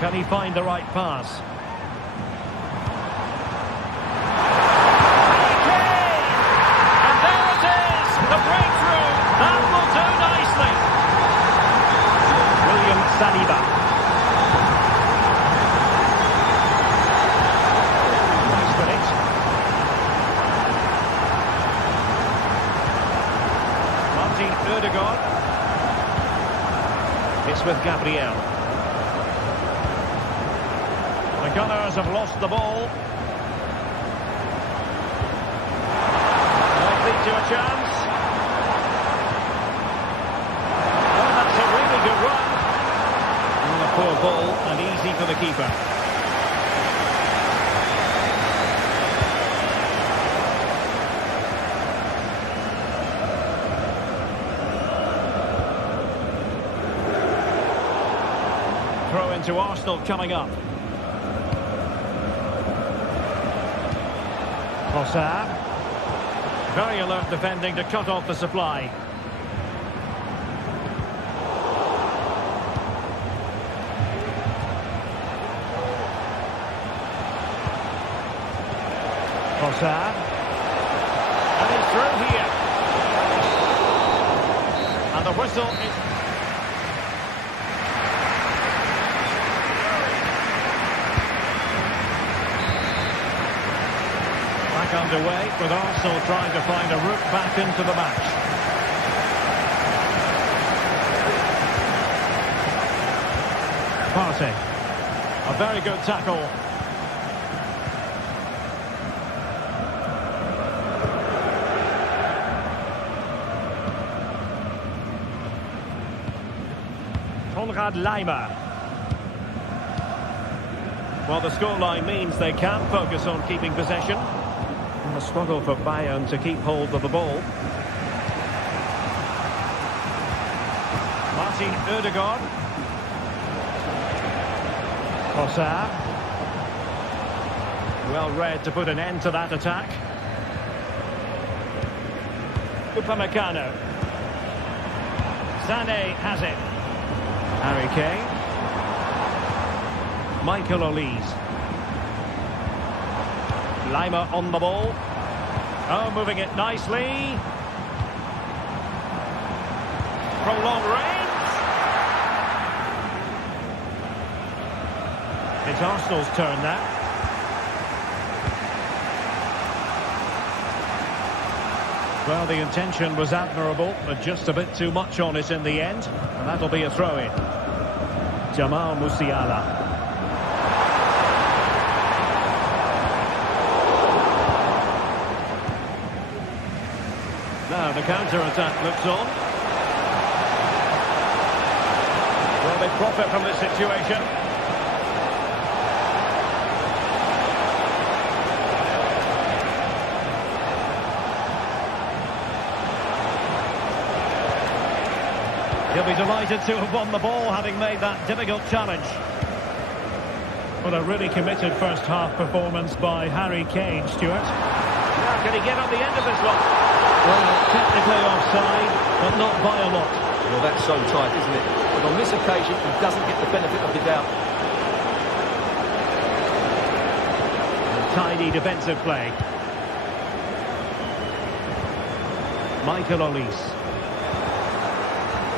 Can he find the right pass? And there it is! The breakthrough! That will do nicely! William Saliba. Nice with it. Martin Ødegaard. It's with Gabriel. The Gunners have lost the ball. Might lead to a chance. Oh, that's a really good run. And a poor ball and easy for the keeper. Throw into Arsenal coming up. Trossard. Very alert defending to cut off the supply. Trossard. And he's through here. And the whistle is... underway, with Arsenal trying to find a route back into the match. Partey. A very good tackle. Konrad Laimer. Well, the scoreline means they can focus on keeping possession. A struggle for Bayern to keep hold of the ball. Martin Ødegaard. Trossard. Well read to put an end to that attack. Upamecano. Sané has it. Harry Kane. Michael Olise. Laimer on the ball. Oh, moving it nicely. Prolonged range. It's Arsenal's turn now. Well, the intention was admirable, but just a bit too much on it in the end. And that'll be a throw-in. Jamal Musiala. Now the counter-attack looks on. Will they profit from this situation? He'll be delighted to have won the ball, having made that difficult challenge. Well, a really committed first-half performance by Harry Kane, Stuart. Now, can he get on the end of this one? Well, technically offside, but not by a lot. Well, that's so tight, isn't it? But on this occasion, he doesn't get the benefit of the doubt. Tidy defensive play. Michael Olise.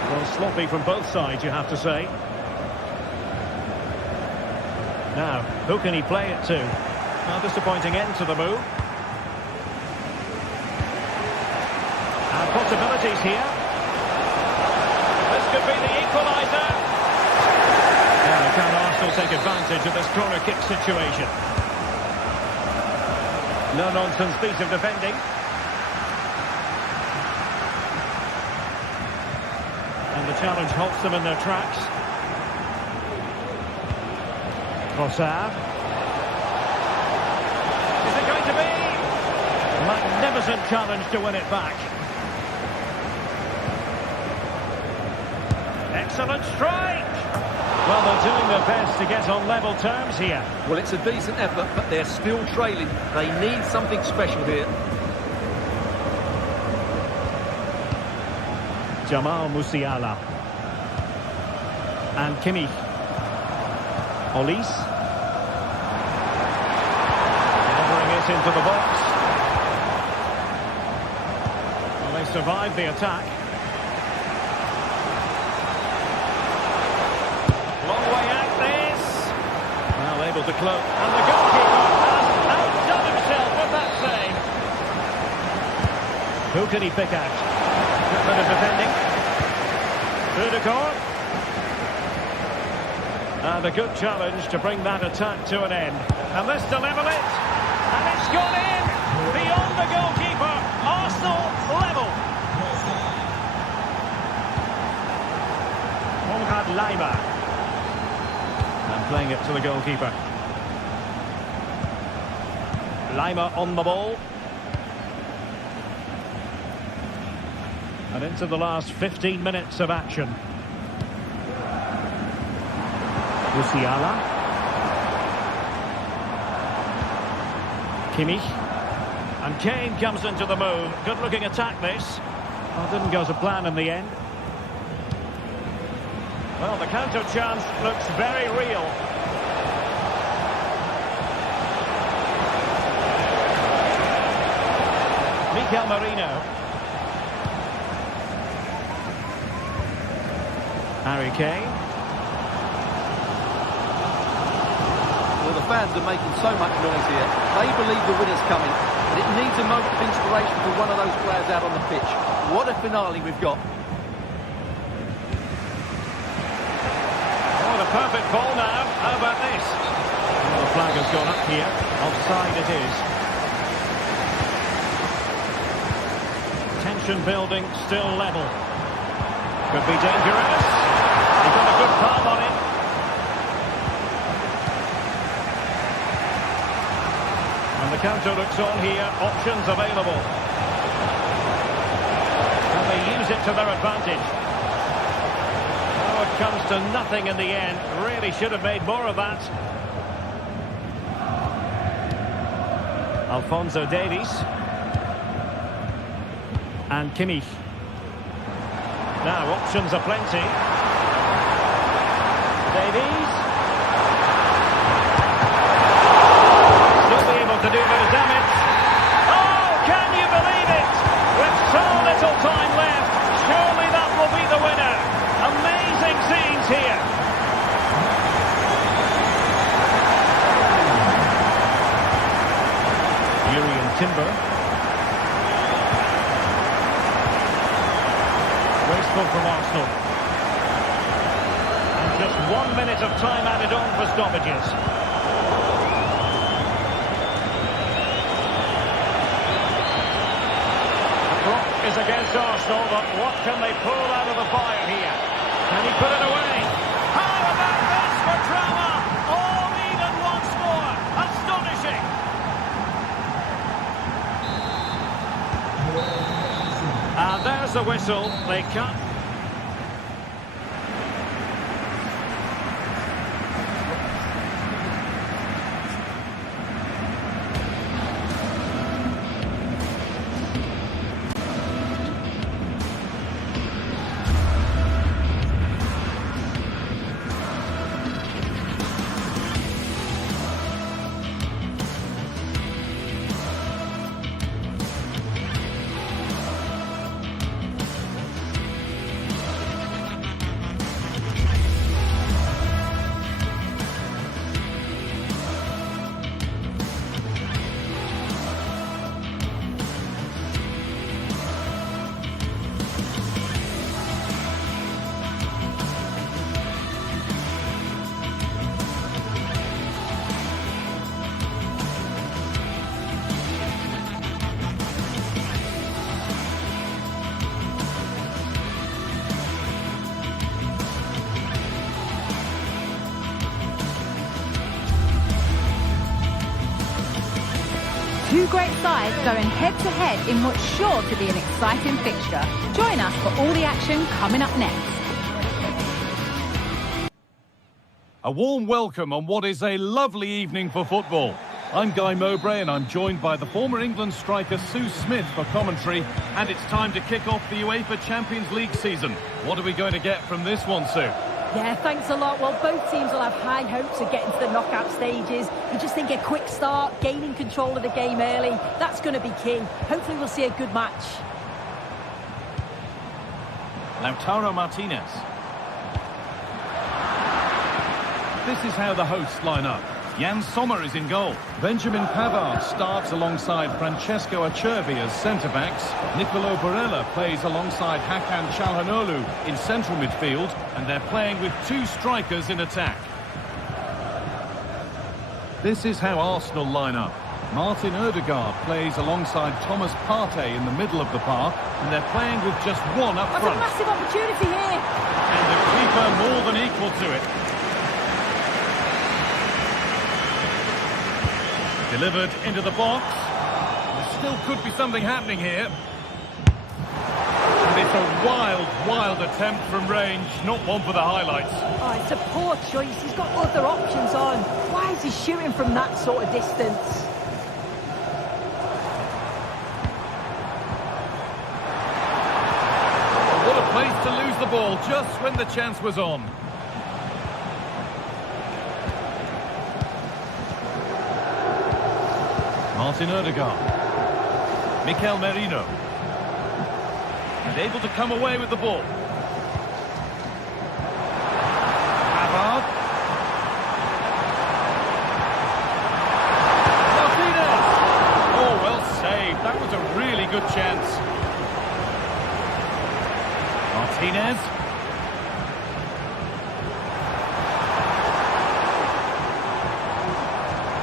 Well, sloppy from both sides, you have to say. Now, who can he play it to? A disappointing end to the move. And possibilities here. This could be the equaliser. Now, can Arsenal take advantage of this corner kick situation? No-nonsense piece of defending. And the challenge halts them in their tracks. Trossard. Is it going to be? Magnificent challenge to win it back. Excellent strike! Well, they're doing their best to get on level terms here. Well, it's a decent effort, but they're still trailing. They need something special here. Jamal Musiala. And Kimmich. Olise. Delivering it into the box. Well, they survived the attack. Long way out this. Well, able to close. And the goalkeeper has outdone himself with that save. Who can he pick out? Good bit of defending. Rudiger. And a good challenge to bring that attack to an end. And this to level it. And it's gone in. Beyond the goalkeeper. Arsenal level. Konrad Laimer. And playing it to the goalkeeper. Laimer on the ball. And into the last 15 minutes of action. Musiala. Kimmich. And Kane comes into the move. Good looking attack this. Well, didn't go to plan in the end. Well, the counter chance looks very real. Mikel Merino. Harry Kane. Well, the fans are making so much noise here. They believe the winner's coming, but it needs a moment of inspiration for one of those players out on the pitch. What a finale we've got. Oh, the perfect ball now. How about this? Well, the flag has gone up here. Offside it is. Tension building, still level. Could be dangerous. He got a good palm on it. And the counter looks on here. Options available. And they use it to their advantage. Oh, it comes to nothing in the end. Really should have made more of that. Alphonso Davies. And Kimmich. Now, options are plenty. Davies. Still be able to do a bit of damage. Oh, can you believe it? With so little time left, surely that will be the winner. Amazing scenes here. Jurriën Timber. Wasteful from Arsenal. And just 1 minute of time added on for stoppages. The clock is against Arsenal, but what can they pull out of the fire here? Can he put it away? How about this for drama? All even once more. Astonishing. And there's the whistle. They cut. Two great sides going head-to-head in what's sure to be an exciting fixture. Join us for all the action coming up next. A warm welcome on what is a lovely evening for football. I'm Guy Mowbray and I'm joined by the former England striker Sue Smith for commentary, and it's time to kick off the UEFA Champions League season. What are we going to get from this one, Sue? Yeah, thanks a lot. Well, both teams will have high hopes of getting to the knockout stages. You just think a quick start, gaining control of the game early, that's going to be key. Hopefully we'll see a good match. Lautaro Martinez. This is how the hosts line up. Jan Sommer is in goal. Benjamin Pavard starts alongside Francesco Acerbi as centre-backs. Nicolo Barella plays alongside Hakan Çalhanoğlu in central midfield, and they're playing with two strikers in attack. This is how Arsenal line up. Martin Ødegaard plays alongside Thomas Partey in the middle of the park, and they're playing with just one up front. That's a massive opportunity here. And the keeper more than equal to it. Delivered into the box. There still could be something happening here. And it's a wild, wild attempt from range. Not one for the highlights. Oh, it's a poor choice. He's got other options on. Why is he shooting from that sort of distance? What a place to lose the ball just when the chance was on. Martin Ødegaard. Mikel Merino. And able to come away with the ball. Pavard. Martinez! Oh, well saved. That was a really good chance. Martinez.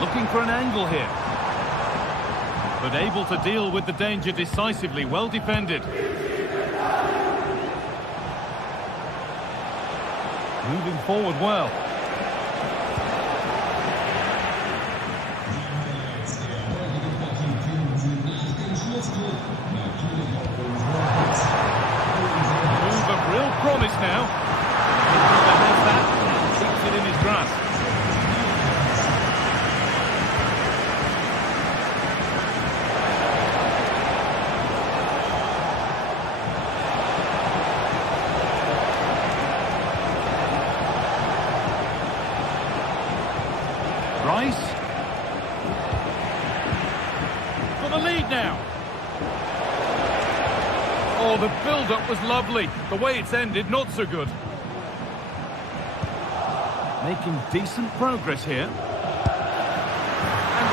Looking for an angle here. But able to deal with the danger decisively, well defended. Moving forward well. Move of real promise now. Has that and keeps it in his grasp. Rice. For the lead now. Oh, the build-up was lovely. The way it's ended, not so good. Making decent progress here. And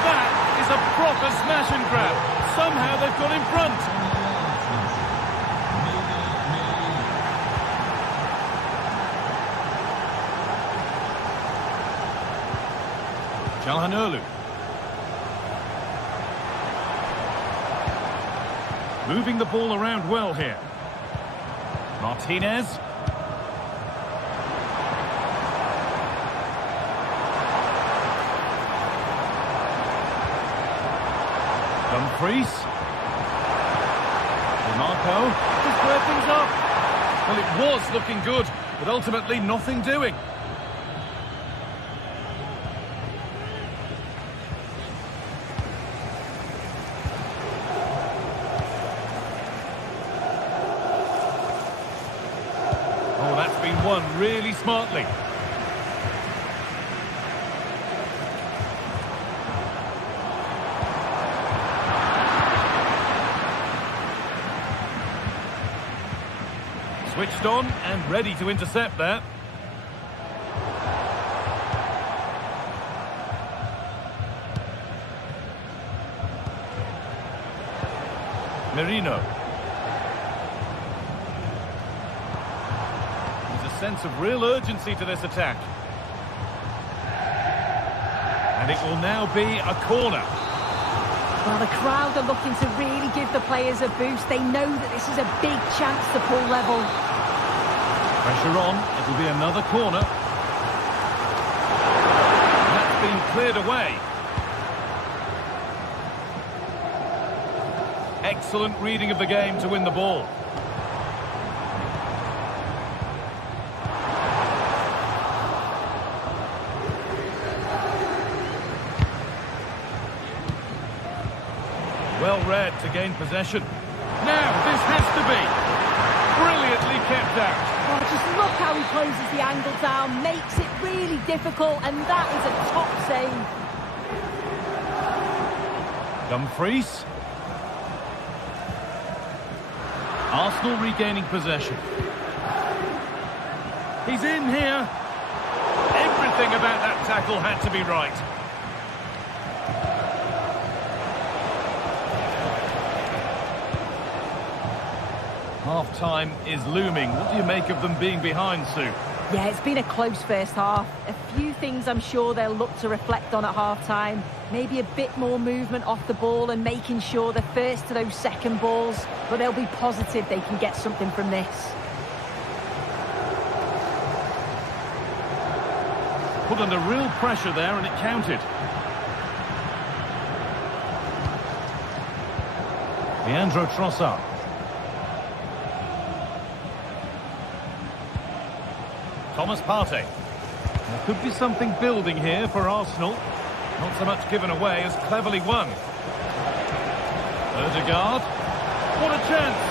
that is a proper smash and grab. Somehow they've got in front. Çalhanoğlu. Moving the ball around well here. Martinez. Dumfries. DiMarco. To square things up. Well, it was looking good, but ultimately nothing doing. Oh, that's been won really smartly. Switched on and ready to intercept there. Merino. Sense of real urgency to this attack. And it will now be a corner. Well, the crowd are looking to really give the players a boost. They know that this is a big chance to pull level. Pressure on. It'll be another corner. And that's been cleared away. Excellent reading of the game to win the ball. gain possession. Now, this has to be brilliantly kept out. Oh, just look how he closes the angle down, makes it really difficult, and that is a top save. Dumfries. Arsenal regaining possession. He's in here. Everything about that tackle had to be right. Half-time is looming. What do you make of them being behind, Sue? Yeah, it's been a close first half. A few things I'm sure they'll look to reflect on at half-time. Maybe a bit more movement off the ball and making sure they're first to those second balls. But they'll be positive they can get something from this. Put under real pressure there and it counted. Leandro Trossard. Thomas Partey. There could be something building here for Arsenal. Not so much given away as cleverly won. Ødegaard. What a chance!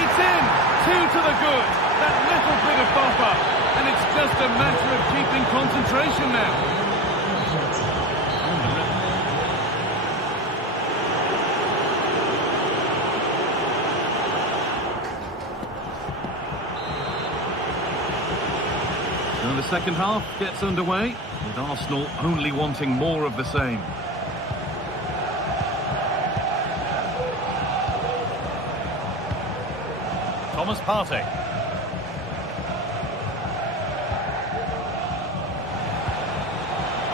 It's in! 2 to the good. That little bit of buffer. And it's just a matter of keeping concentration now. And the second half gets underway, with Arsenal only wanting more of the same. Thomas Partey.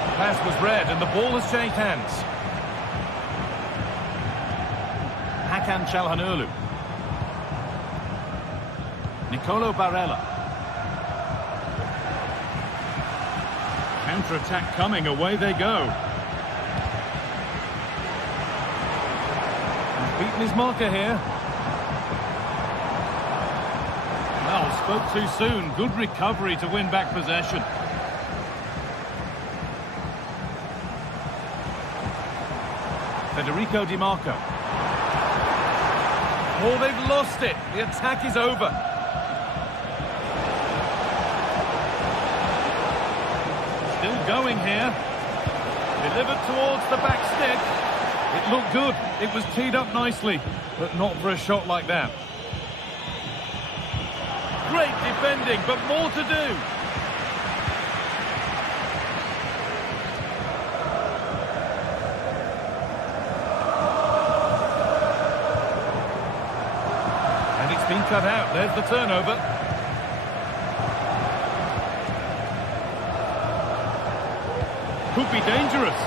The pass was read and the ball has changed hands. Hakan Çalhanoğlu. Nicolo Barella. Counter-attack coming, away they go. He's beaten his marker here. Well, spoke too soon. Good recovery to win back possession. Federico Di Marco. Oh, they've lost it. The attack is over. Still going here. Delivered towards the back stick. It looked good. It was teed up nicely, but not for a shot like that. Great defending, but more to do. And it's been cut out. There's the turnover. Could be dangerous.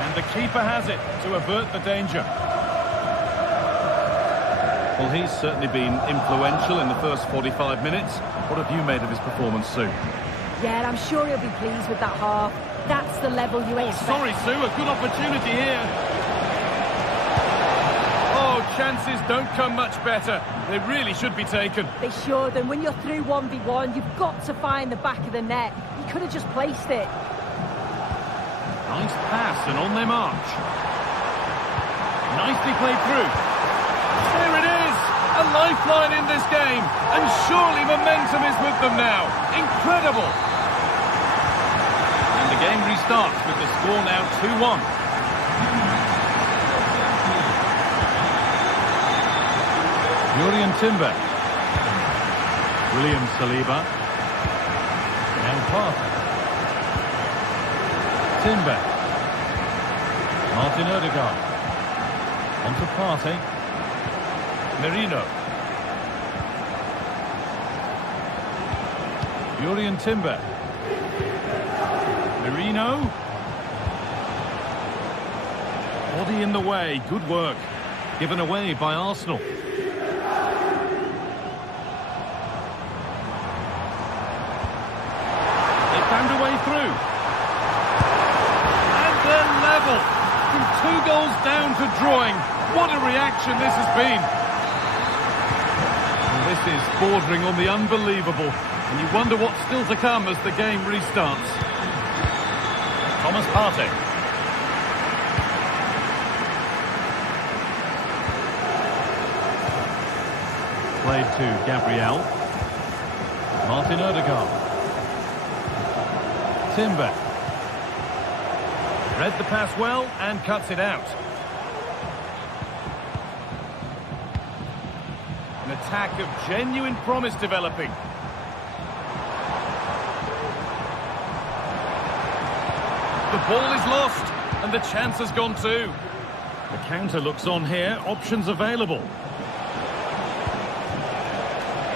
And the keeper has it to avert the danger. Well, he's certainly been influential in the first 45 minutes. What have you made of his performance, Sue? Yeah, I'm sure he'll be pleased with that half. That's the level you expect. Oh, sorry, Sue, a good opportunity here. Oh, chances don't come much better. They really should be taken. They should, and when you're through 1v1, you've got to find the back of the net. He could have just placed it. Nice pass and on their march. Nicely played through. There it is! A lifeline in this game. And surely momentum is with them now. Incredible! And the game restarts with the score now 2-1. Jurriën Timber. William Saliba. And Partey. Timber. Martin Ødegaard. On to Partey. Merino. Jurriën Timber. Merino. Body in the way. Good work. Given away by Arsenal. They found a way through. And they're level. From 2 goals down to drawing. What a reaction this has been. This is bordering on the unbelievable, and you wonder what's still to come as the game restarts. Thomas Partey. Played to Gabriel. Martin Odegaard. Timber. Read the pass well and cuts it out. An attack of genuine promise developing. The ball is lost and the chance has gone too. The counter looks on here, options available.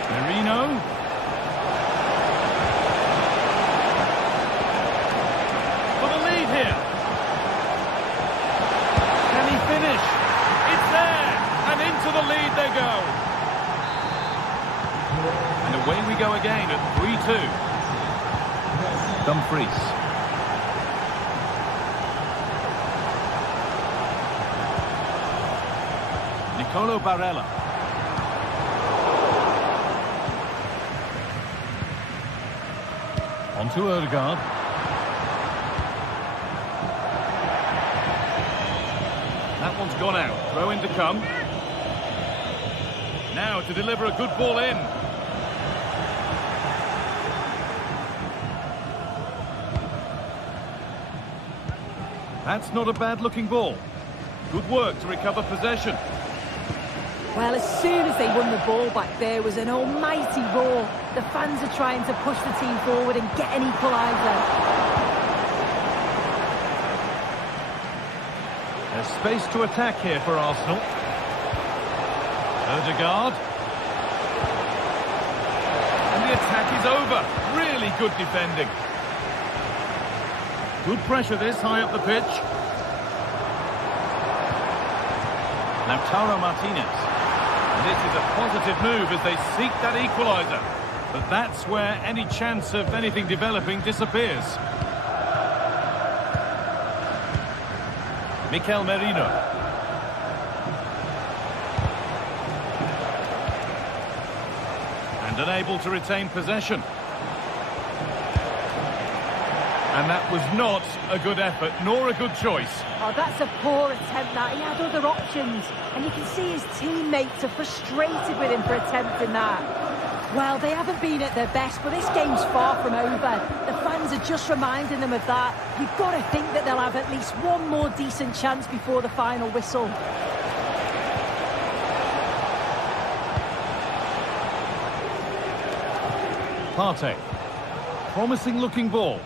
Merino. For the lead here. Can he finish? It's there! And into the lead they go. And away we go again at 3-2. Dumfries. Nicolo Barella. On to Odegaard. That one's gone out. Throw in to come. Now to deliver a good ball in. That's not a bad-looking ball. Good work to recover possession. Well, as soon as they won the ball back, there was an almighty roar. The fans are trying to push the team forward and get an equaliser. There's space to attack here for Arsenal. Odegaard. And the attack is over. Really good defending. Good pressure this, high up the pitch. Now Taro Martinez. And this is a positive move as they seek that equaliser. But that's where any chance of anything developing disappears. Mikel Merino. And unable to retain possession. And that was not a good effort, nor a good choice. Oh, that's a poor attempt, that. He had other options. And you can see his teammates are frustrated with him for attempting that. Well, they haven't been at their best, but this game's far from over. The fans are just reminding them of that. You've got to think that they'll have at least one more decent chance before the final whistle. Partey. Promising looking ball.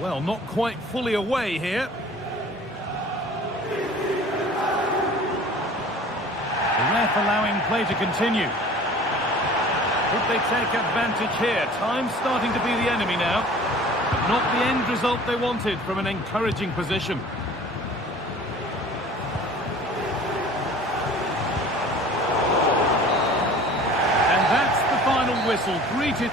Well, not quite fully away here. The ref allowing play to continue. Could they take advantage here? Time's starting to be the enemy now. But not the end result they wanted from an encouraging position. And that's the final whistle. Greeted.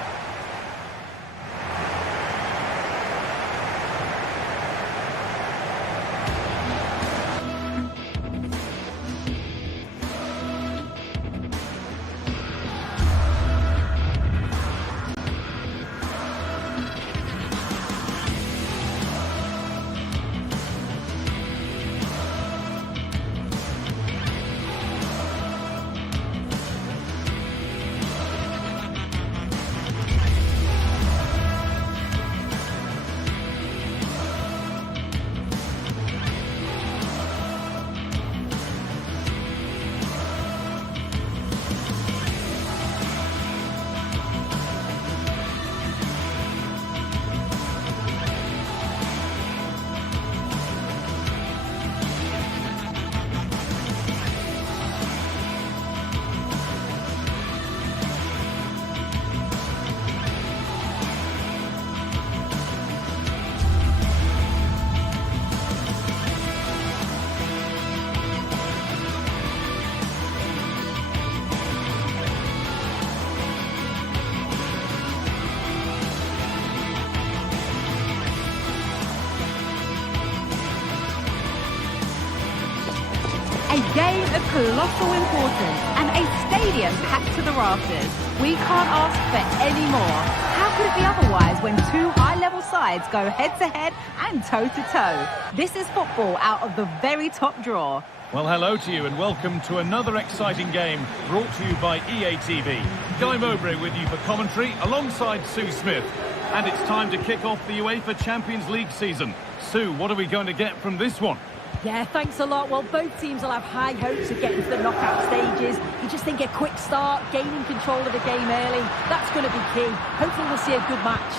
colossal importance and a stadium packed to the rafters. We can't ask for any more. How could it be otherwise when two high-level sides go head-to-head and toe-to-toe? This is football out of the very top drawer. Well, hello to you and welcome to another exciting game brought to you by EA TV. Guy Mowbray with you for commentary alongside Sue Smith. And it's time to kick off the UEFA Champions League season. Sue, what are we going to get from this one? Yeah, thanks a lot. Well, both teams will have high hopes of getting to the knockout stages. You just think a quick start, gaining control of the game early, that's going to be key. Hopefully we'll see a good match.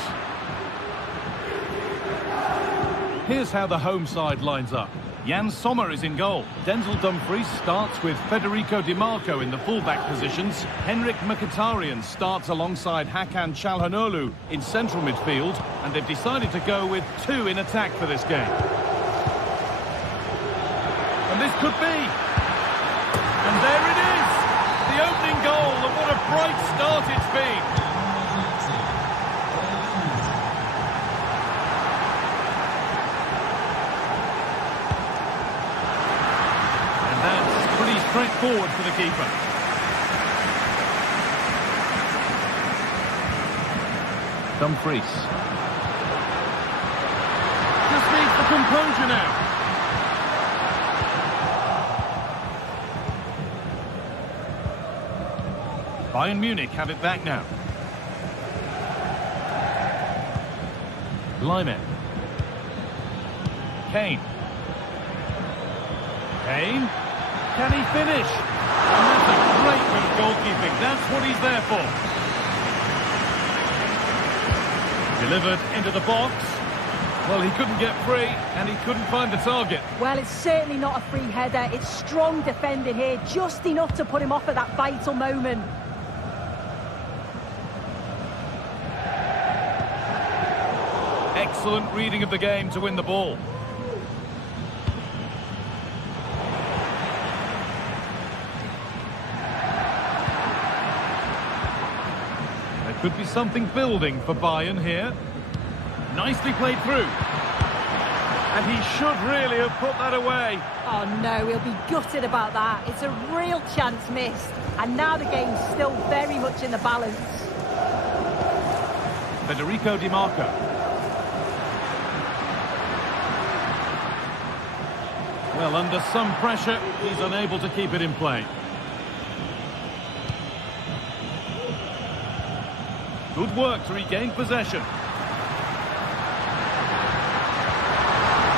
Here's how the home side lines up. Jan Sommer is in goal. Denzel Dumfries starts with Federico Di Marco in the full-back positions. Henrik Mkhitaryan starts alongside Hakan Çalhanoğlu in central midfield. And they've decided to go with two in attack for this game. And this could be. And there it is. The opening goal, and what a bright start it's been. Straightforward for the keeper. Dumfries. Just needs the composure now. Bayern Munich have it back now. Lyman. Kane. Kane. Can he finish? And that's a great bit of goalkeeping. That's what he's there for. Delivered into the box. Well, he couldn't get free, and he couldn't find the target. Well, it's certainly not a free header. It's strong defending here, just enough to put him off at that vital moment. Excellent reading of the game to win the ball. Could be something building for Bayern here. Nicely played through. And he should really have put that away. Oh no, he'll be gutted about that. It's a real chance missed. And now the game's still very much in the balance. Federico Di Marco. Well, under some pressure, he's unable to keep it in play. Good work to regain possession.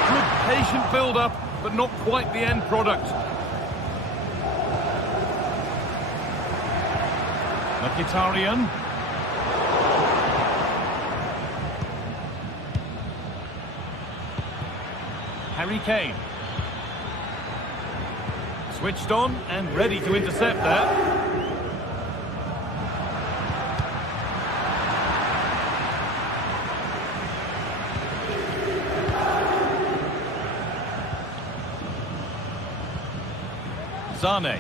Good patient build-up, but not quite the end product. Mkhitaryan. Harry Kane. Switched on and ready to intercept there. Zane.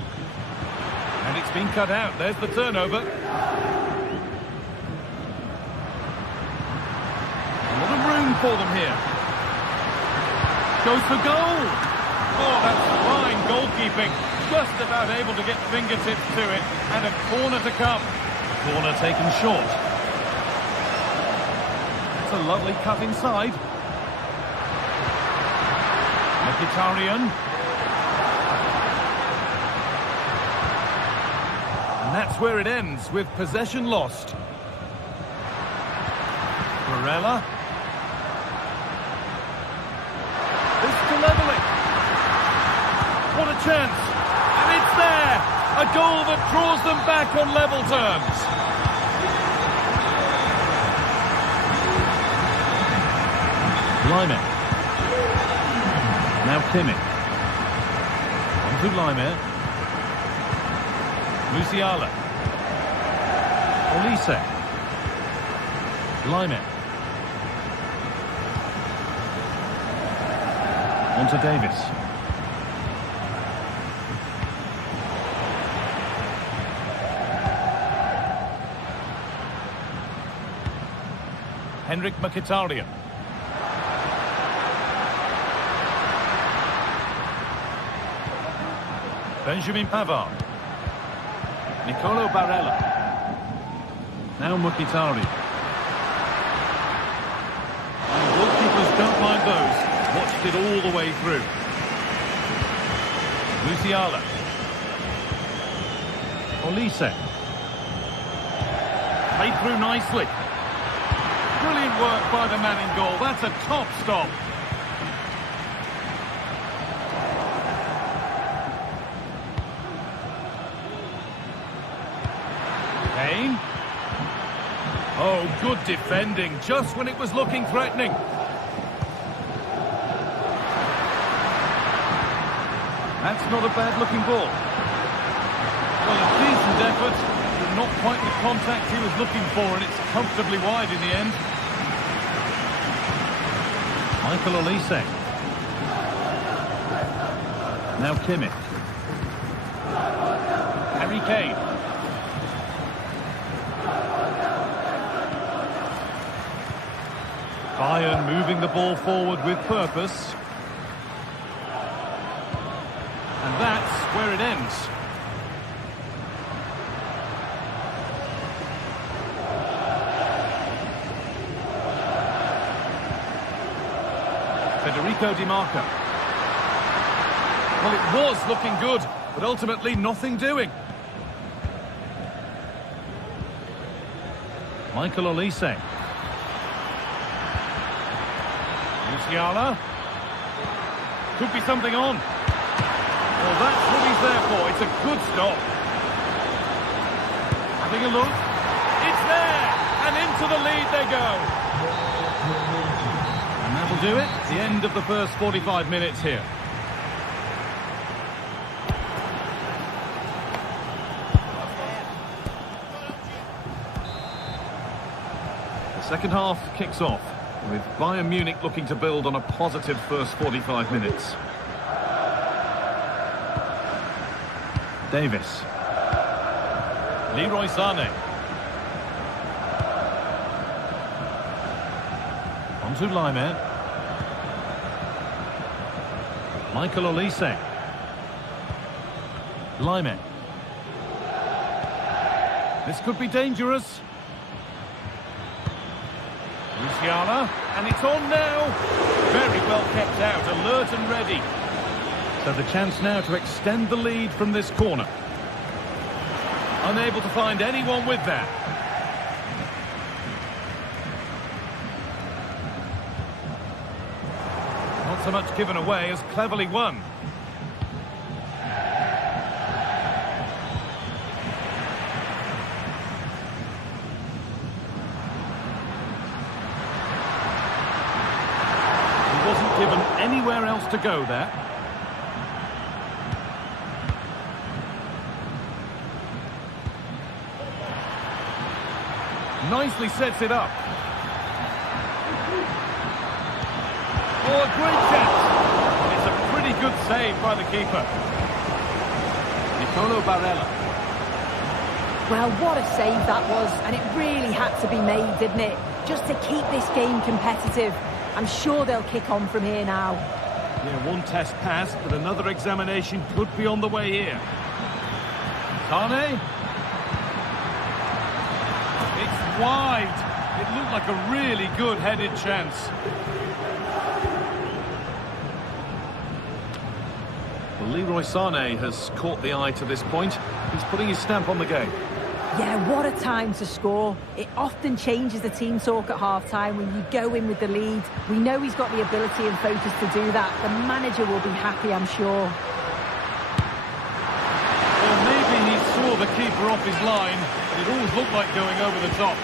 And it's been cut out. There's the turnover. A lot of room for them here. Goes for goal. Oh, that's fine goalkeeping. Just about able to get fingertips to it. And a corner to come. Corner taken short. It's a lovely cut inside. Mkhitaryan. That's where it ends, with possession lost. Barella. This to level it. What a chance. And it's there. A goal that draws them back on level terms. Lyman. Now Kimmich. On to Lyman. Musiala. Olise. Lyman. On to Davis. Henrik Mkhitaryan. Benjamin Pavard. Nicolo Barella. Now Mkhitaryan. And goalkeepers don't mind those. Watched it all the way through. Musiala. Olise. Played through nicely. Brilliant work by the man in goal. That's a top stop. Kane. Oh, good defending, just when it was looking threatening. That's not a bad-looking ball. Well, a decent effort, but not quite the contact he was looking for, and it's comfortably wide in the end. Michael Olise. Now Kimmich. Harry Kane. Bayern moving the ball forward with purpose. And that's where it ends. Federico Di Marco. Well, it was looking good, but ultimately nothing doing. Michael Olise. Musiala. Could be something on. Well, that's what he's there for. It's a good stop. Having a look. It's there! And into the lead they go. And that'll do it. The end of the first 45 minutes here. The second half kicks off, with Bayern Munich looking to build on a positive first 45 minutes. Davis. Leroy Sané. On to Lyman. Michael Olise. Lyman. This could be dangerous. Musiala, and it's on now. Very well kept out, alert and ready. So the chance now to extend the lead from this corner. Unable to find anyone with that. Not so much given away as cleverly won. He wasn't given anywhere else to go there. Nicely sets it up. Oh, a great chance. It's a pretty good save by the keeper. Nicolo Barella. Well, what a save that was, and it really had to be made, didn't it? Just to keep this game competitive. I'm sure they'll kick on from here now. Yeah, one test passed, but another examination could be on the way here. Sané. It's wide. It looked like a really good headed chance. Well, Leroy Sané has caught the eye to this point. He's putting his stamp on the game. Yeah, what a time to score. It often changes the team talk at half-time when you go in with the lead. We know he's got the ability and focus to do that. The manager will be happy, I'm sure. Well, maybe he saw the keeper off his line, but it always looked like going over the top.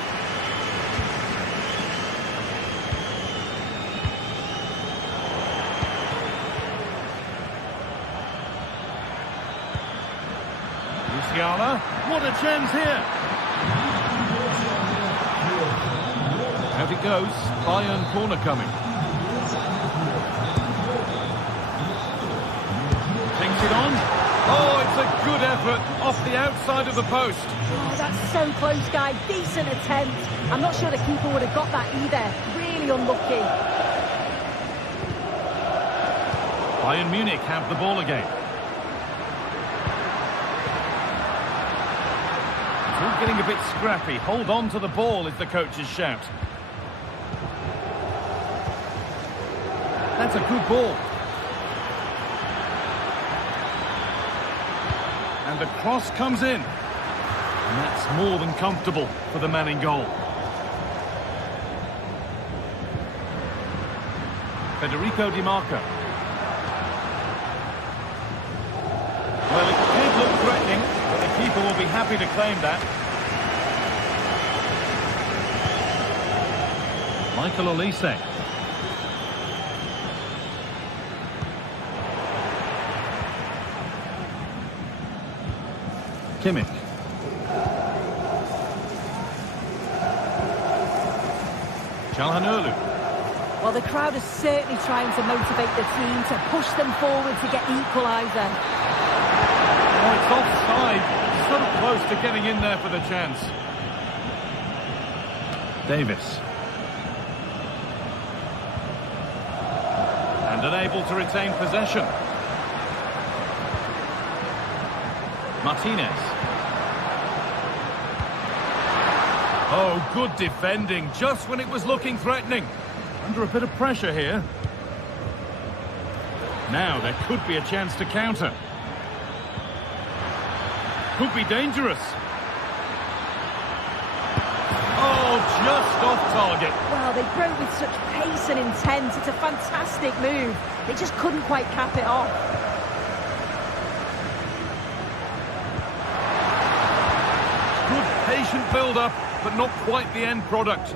Musiala, what a chance here! Out it goes, Bayern corner coming. Takes it on. Oh, it's a good effort off the outside of the post. Oh, that's so close, guy. Decent attempt. I'm not sure the keeper would have got that either. Really unlucky. Bayern Munich have the ball again. getting a bit scrappy. Hold on to the ball is the coach's shout. That's a good ball. And the cross comes in. And that's more than comfortable for the man in goal. Federico Di Marco. Well, it did look threatening, but the keeper will be happy to claim that. Michael Olise. Kimmich. Çalhanoğlu. Well, the crowd is certainly trying to motivate the team to push them forward to get the equaliser. Oh, it's offside. So close to getting in there for the chance. Davis. And unable to retain possession. Martinez. Oh, good defending, just when it was looking threatening. Under a bit of pressure here. Now there could be a chance to counter. Could be dangerous. Oh, just off target. Well, they broke with such pace and intent. It's a fantastic move. They just couldn't quite cap it off. Good patient build-up, but not quite the end product.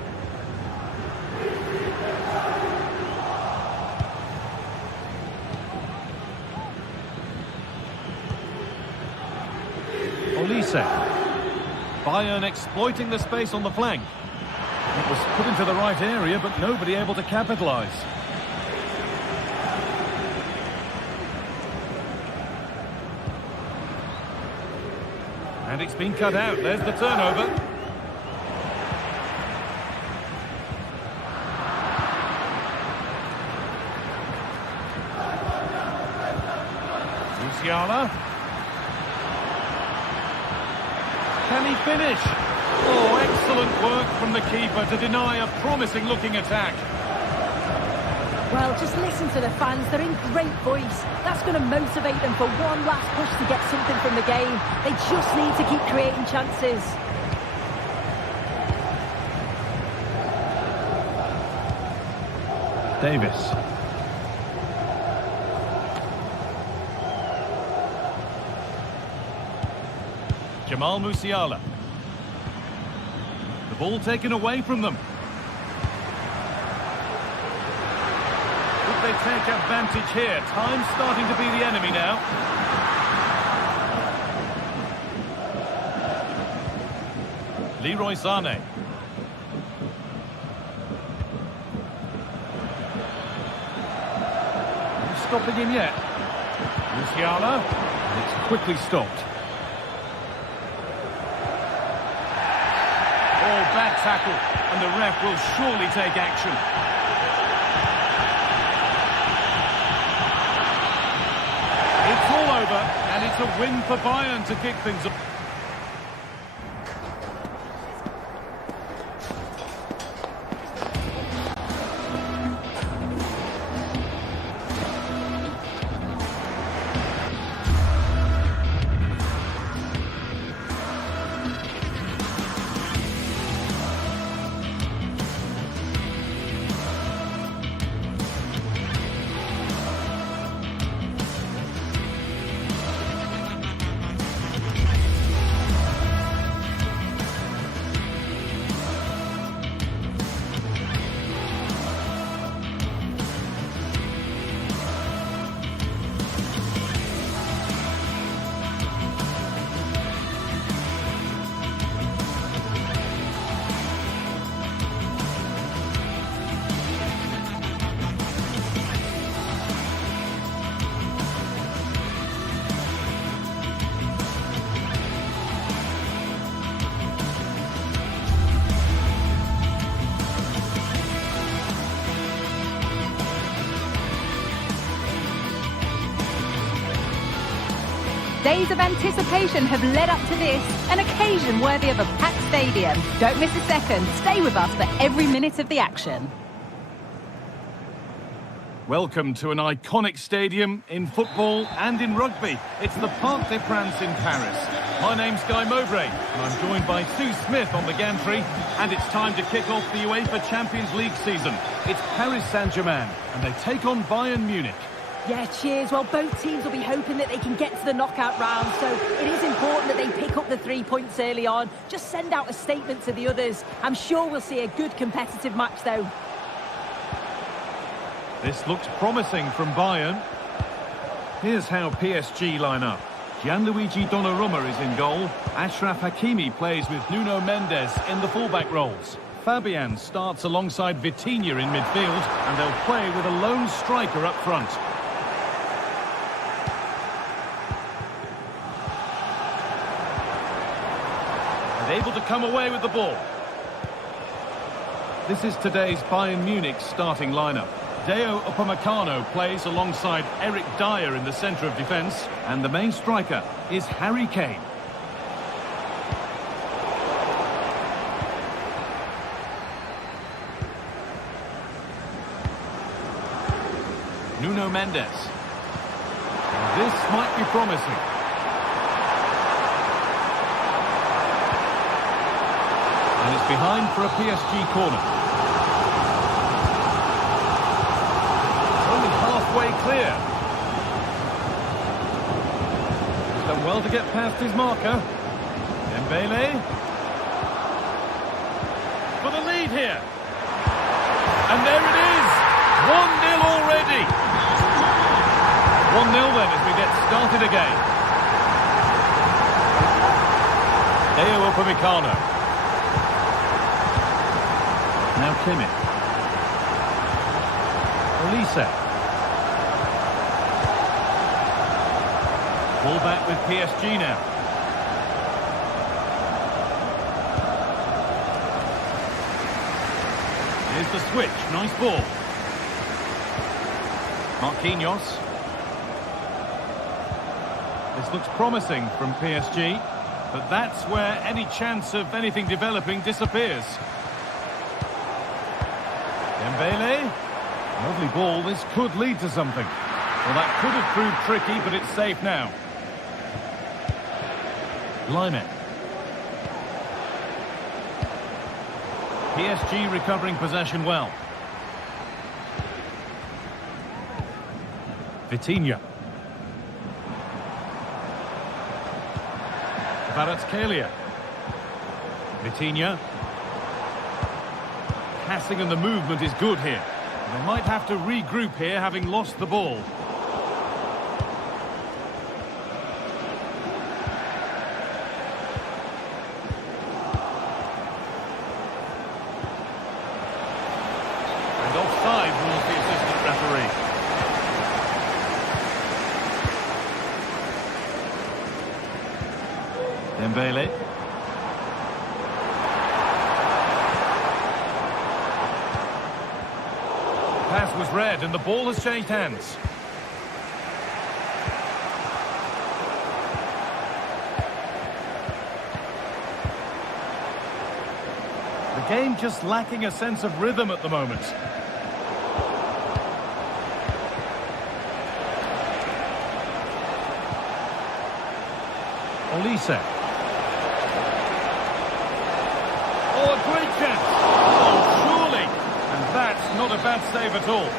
Olise. Bayern exploiting the space on the flank. It was put into the right area, but nobody able to capitalise. And it's been cut out. There's the turnover. Musiala. Can he finish? Oh, excellent work from the keeper to deny a promising-looking attack. Well, just listen to the fans. They're in great voice. That's going to motivate them for one last push to get something from the game. They just need to keep creating chances. Davis. Jamal Musiala. The ball taken away from them. Could they take advantage here? Time's starting to be the enemy now. Leroy Sané. Not stopping him yet. Musiala. And it's quickly stopped. Oh, bad tackle, and the ref will surely take action. It's all over, and it's a win for Bayern to kick things off. Days of anticipation have led up to this, an occasion worthy of a packed stadium. Don't miss a second. Stay with us for every minute of the action. Welcome to an iconic stadium in football and in rugby. It's the Parc des Princes in Paris. My name's Guy Mowbray, and I'm joined by Sue Smith on the gantry, and it's time to kick off the UEFA Champions League season. It's Paris Saint-Germain, and they take on Bayern Munich. Yeah, cheers. Well, both teams will be hoping that they can get to the knockout round, so it is important that they pick up the 3 points early on. Just send out a statement to the others. I'm sure we'll see a good competitive match, though. This looks promising from Bayern. Here's how PSG line up. Gianluigi Donnarumma is in goal. Achraf Hakimi plays with Nuno Mendes in the fullback roles. Fabian starts alongside Vitinha in midfield, and they'll play with a lone striker up front. And able to come away with the ball. This is today's Bayern Munich starting lineup. Deo Upamecano plays alongside Eric Dyer in the centre of defence, and the main striker is Harry Kane. Nuno Mendes. This might be promising. And it's behind for a PSG corner. Halfway clear. He's done well to get past his marker. Dembele. For the lead here. And there it is. 1-0 already. 1-0 then as we get started again. Deo Upamecano. Now Kimmich. Olise. Ball back with PSG now. Here's the switch. Nice ball. Marquinhos. This looks promising from PSG, but that's where any chance of anything developing disappears. Dembele. Lovely ball. This could lead to something. Well, that could have proved tricky, but it's safe now. Lyman. PSG recovering possession well. Vitinha. Kvaratskhelia. Vitinha. Passing and the movement is good here. They might have to regroup here, having lost the ball. Offside rules the assistant referee. Dembele. Pass was read and the ball has changed hands. The game just lacking a sense of rhythm at the moment. Olise. Oh, a great chance. Oh, surely. And that's not a bad save at all.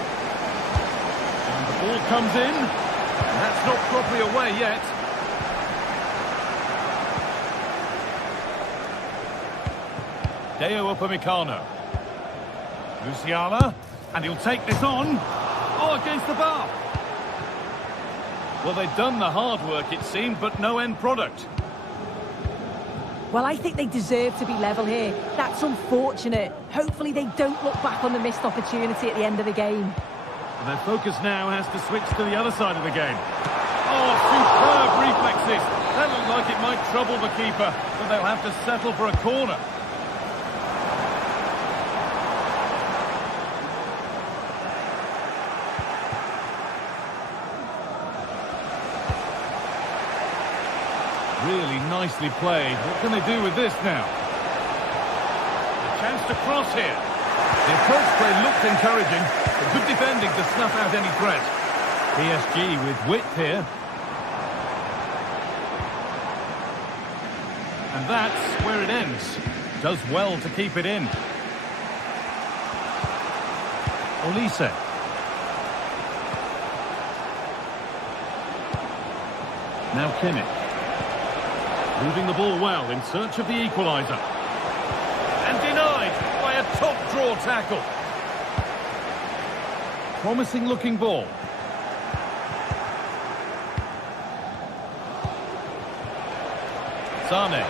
And the ball comes in. And that's not properly away yet. Deo Upamecano. Musiala. And he'll take this on. Oh, against the bar. Well, they've done the hard work, it seemed, but no end product. Well, I think they deserve to be level here. That's unfortunate. Hopefully they don't look back on the missed opportunity at the end of the game. And their focus now has to switch to the other side of the game. Oh, superb reflexes. That looked like it might trouble the keeper, but they'll have to settle for a corner. Really nicely played. What can they do with this now? A chance to cross here. The approach play looked encouraging, but good defending to snuff out any threat. PSG with width here. And that's where it ends. Does well to keep it in. Olise. Now Kimmich. Moving the ball well in search of the equaliser. And denied by a top draw tackle. Promising looking ball. Sane.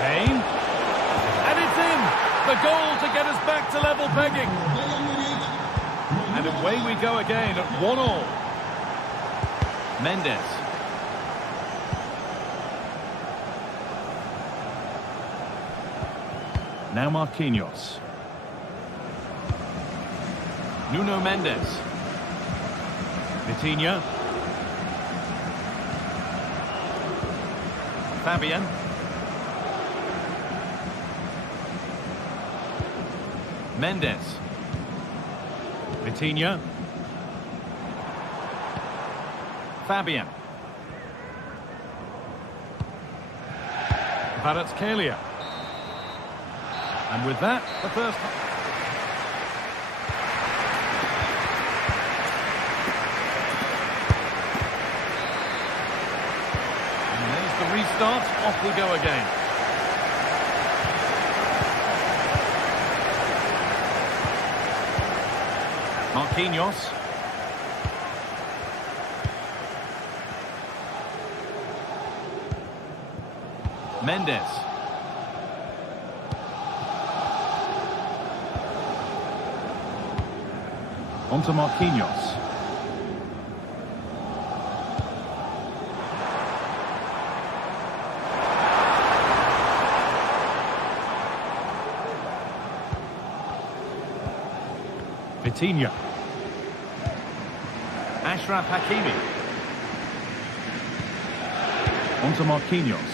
Kane. And it's in! The goal to get us back to level pegging. And away we go again at 1-1. Mendes. Now Marquinhos. Nuno Mendes. Vitinha. Fabian. Mendes. Vitinha. Fabian. Kvaratskhelia. And with that, the first... And there's the restart. Off we go again. Marquinhos. Mendes. On to Marquinhos. Vitinha. Achraf Hakimi. On to Marquinhos.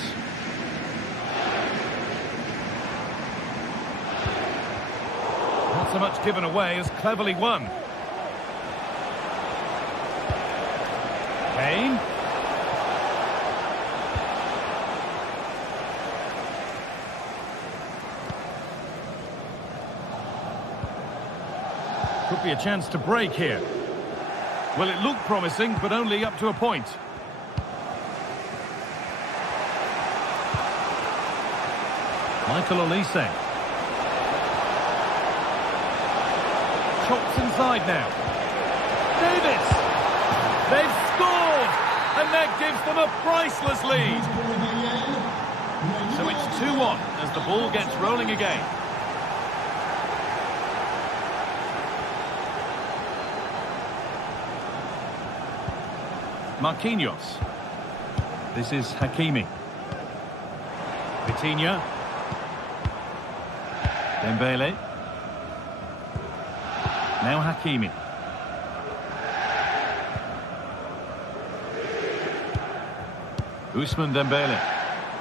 Not so much given away as cleverly won. Kane. Could be a chance to break here. Well, it looked promising, but only up to a point. Michael Olise. Chops inside now. Davis! They've scored! And that gives them a priceless lead. So it's 2-1 as the ball gets rolling again. Marquinhos. This is Hakimi. Vitinha. Dembele. Now Hakimi. Ousmane Dembele.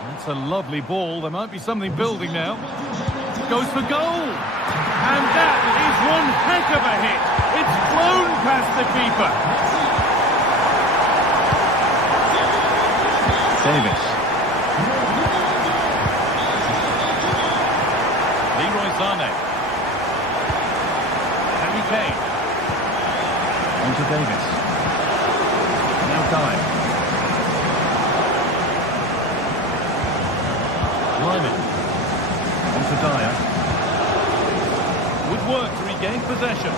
That's a lovely ball. There might be something building now. Goes for goal. And that is one heck of a hit. It's flown past the keeper. Davis. Leroy Sané. Harry Kane. On to Davis. Now Dyer. Lyman. On to Dyer. Good work to regain possession.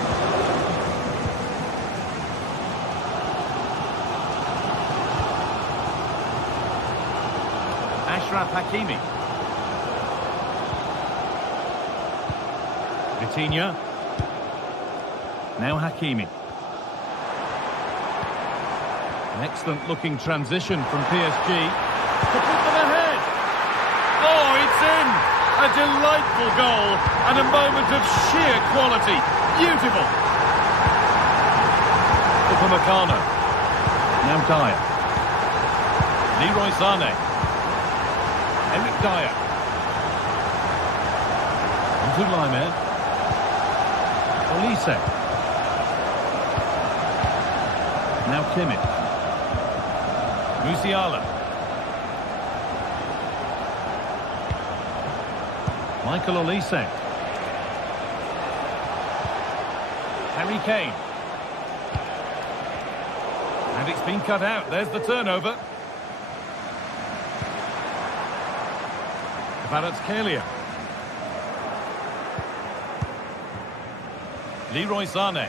Achraf Hakimi. Vitinha. Now Hakimi. An excellent looking transition from PSG to put them ahead. Oh, it's in! A delightful goal and a moment of sheer quality. Beautiful. Upamecano. Now Dyer. Leroy Sané. Eric Dyer. Into Laimer. Olise. Now Kimmich. Musiala. Michael Olise. Harry Kane. And it's been cut out. There's the turnover. Kvaratskhelia. Leroy Sané.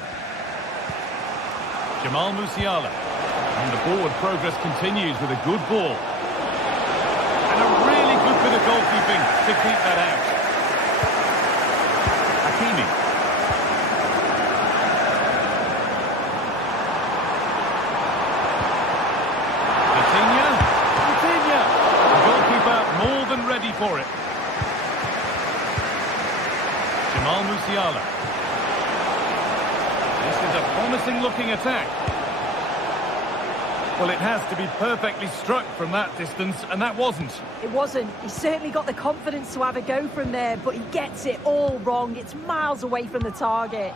Jamal Musiala. And the forward progress continues with a good ball. And a really good bit of goalkeeping to keep that out. Hakimi. Coutinho. The goalkeeper more than ready for it. Jamal Musiala. This is a promising looking attack. Well, it has to be perfectly struck from that distance, and that wasn't. It wasn't. He certainly got the confidence to have a go from there, but he gets it all wrong. It's miles away from the target.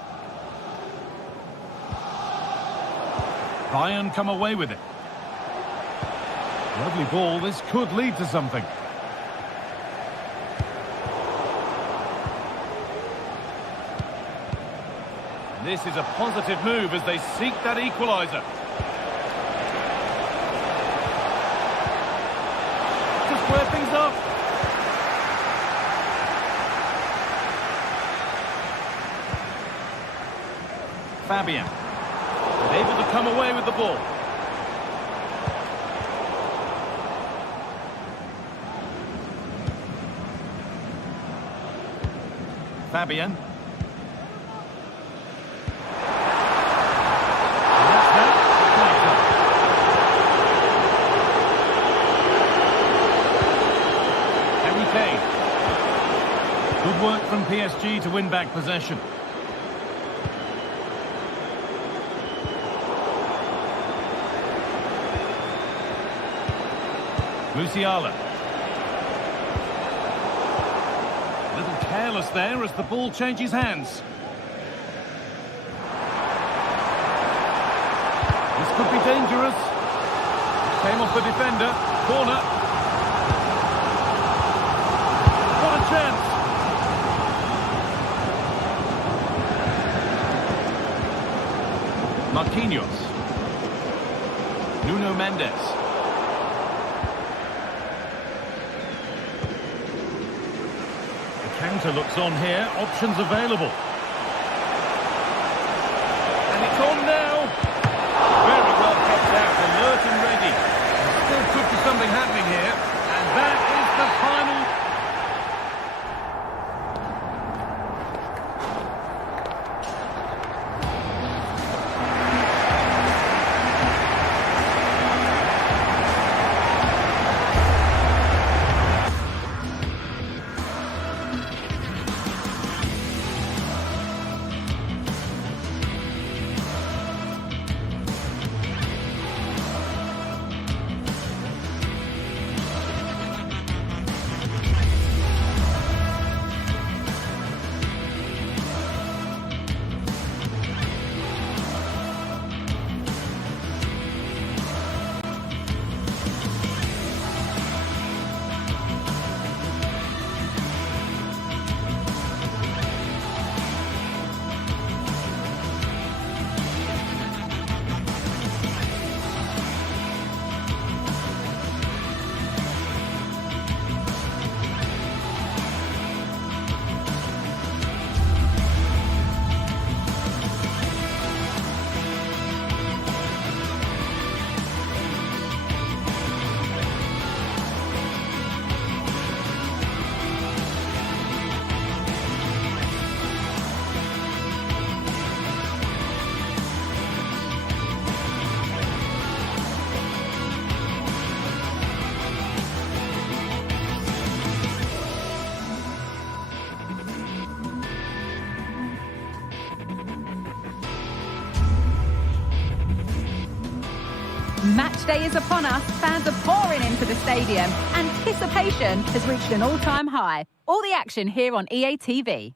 Bayern come away with it. Lovely ball. This could lead to something. This is a positive move as they seek that equaliser. To square things up. Fabian. Able to come away with the ball. Fabian. Good work from PSG to win back possession. Musiala. A little careless there as the ball changes hands. This could be dangerous. Came off the defender. Corner. What a chance. Marquinhos. Nuno Mendes. The counter looks on here. Options available. And it's on now. Very well kept out. Alert and ready. There still could be something happening here. And that is the final. Match day is upon us. Fans are pouring into the stadium. Anticipation has reached an all-time high. All the action here on EA TV.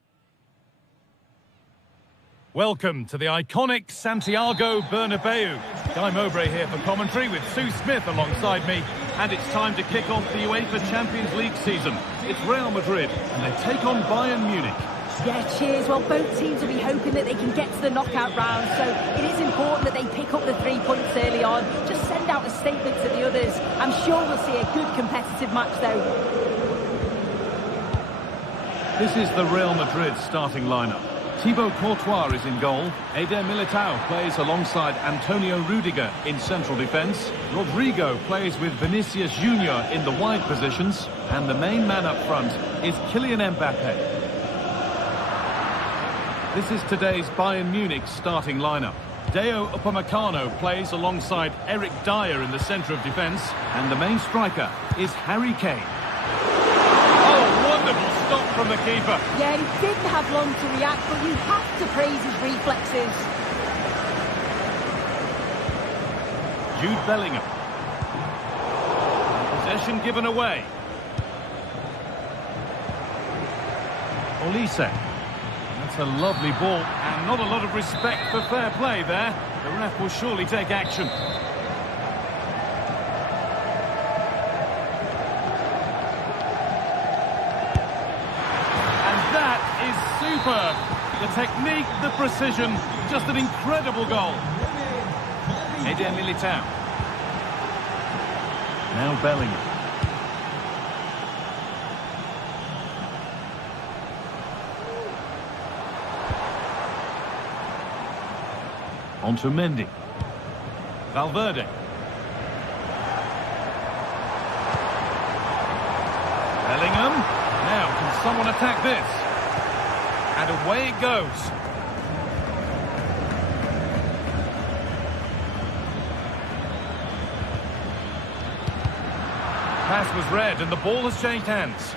Welcome to the iconic Santiago Bernabeu. Guy Mowbray here for commentary with Sue Smith alongside me. And it's time to kick off the UEFA Champions League season. It's Real Madrid and they take on Bayern Munich. Yeah, cheers. Well, both teams will be hoping that they can get to the knockout round, so it is important that they pick up the 3 points early on. Just send out a statement to the others. I'm sure we'll see a good competitive match, though. This is the Real Madrid starting lineup. Thibaut Courtois is in goal. Eder Militao plays alongside Antonio Rudiger in central defence. Rodrigo plays with Vinicius Junior in the wide positions. And the main man up front is Kylian Mbappe. This is today's Bayern Munich starting lineup. Deo Upamecano plays alongside Eric Dyer in the centre of defence. And the main striker is Harry Kane. Oh, wonderful stop from the keeper. Yeah, he didn't have long to react, but you have to praise his reflexes. Jude Bellingham. Possession given away. Olise. That's a lovely ball, and not a lot of respect for fair play there. The ref will surely take action. And that is superb. The technique, the precision, just an incredible goal. Eder Militao. Now Bellingham. On to Mendy. Valverde. Bellingham. Now, can someone attack this? And away it goes. Pass was read and the ball has changed hands.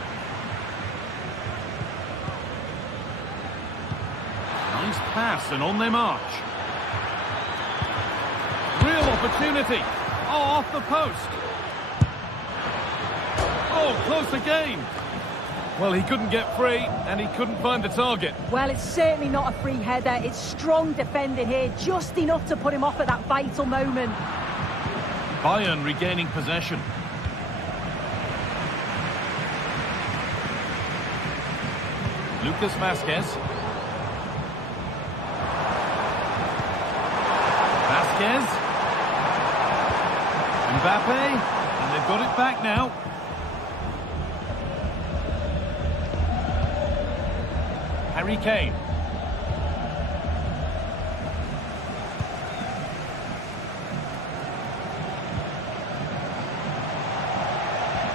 Nice pass and on they march. Real opportunity. Oh, off the post. Oh, close again. Well, he couldn't get free and he couldn't find the target. Well, it's certainly not a free header. It's strong defending here, just enough to put him off at that vital moment. Bayern regaining possession. Lucas Vázquez. Vázquez. Mbappe, and they've got it back now. Harry Kane.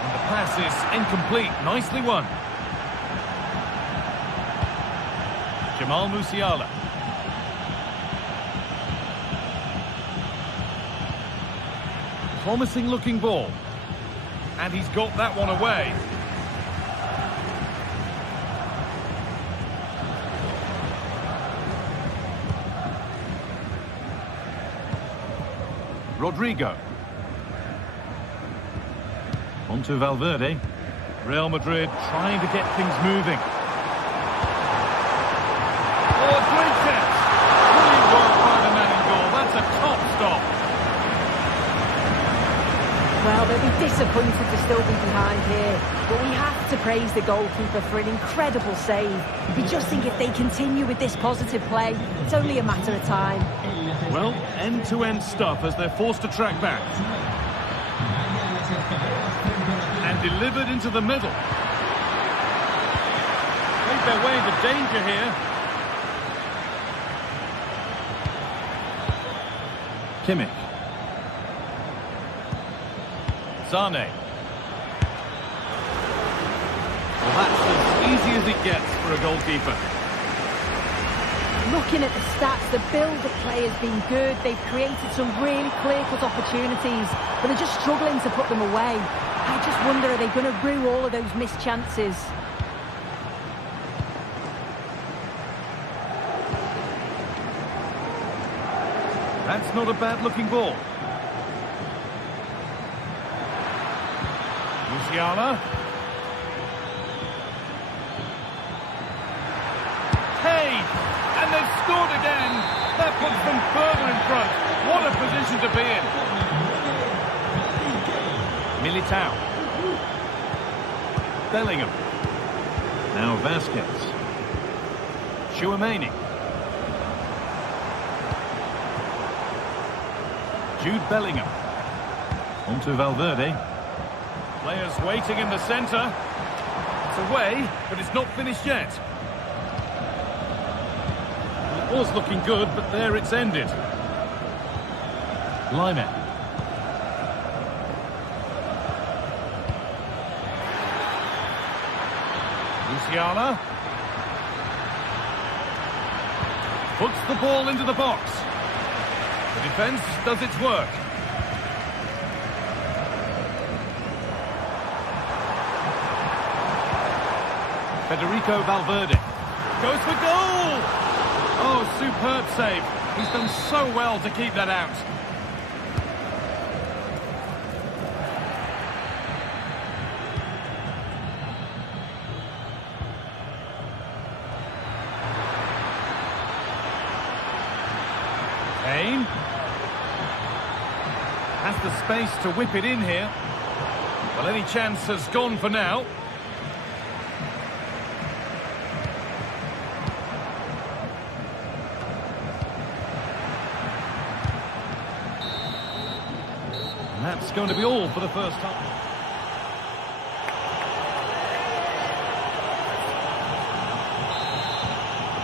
And the pass is incomplete. Nicely won. Jamal Musiala. Promising looking ball. And he's got that one away. Rodrigo. On to Valverde. Real Madrid trying to get things moving. Oh, great catch! Brilliant work by the man in goal. That's a top stop. Well, they'll be disappointed to still be behind here, but we have to praise the goalkeeper for an incredible save. You just think if they continue with this positive play, it's only a matter of time. Well, end-to-end stuff as they're forced to track back. And delivered into the middle. Made their way into danger here. Kimmich. Sane. Well, that's as easy as it gets for a goalkeeper. Looking at the stats, the build of play has been good. They've created some really clear-cut opportunities, but they're just struggling to put them away. I just wonder, are they going to rue all of those missed chances? That's not a bad-looking ball. Musiala. Hey! And they've scored again! That puts them further in front. What a position to be in. Militao. Bellingham. Now Vasquez. Tchouaméni. Jude Bellingham. Onto Valverde. Players waiting in the centre. It's away, but it's not finished yet. It was looking good, but there it's ended. Lyman. Musiala. Puts the ball into the box. The defence does its work. Federico Valverde goes for goal! Oh, superb save. He's done so well to keep that out. Kane has the space to whip it in here. Well, any chance has gone for now. And that's going to be all for the first half.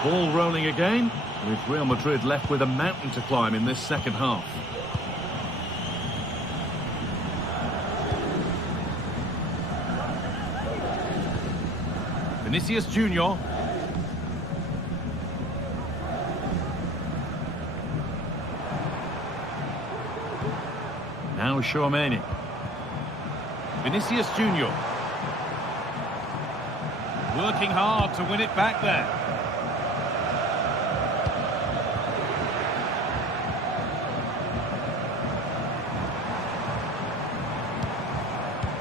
The ball rolling again, with Real Madrid left with a mountain to climb in this second half. Vinicius Junior. Now Tchouaméni. Vinicius Junior. Working hard to win it back there.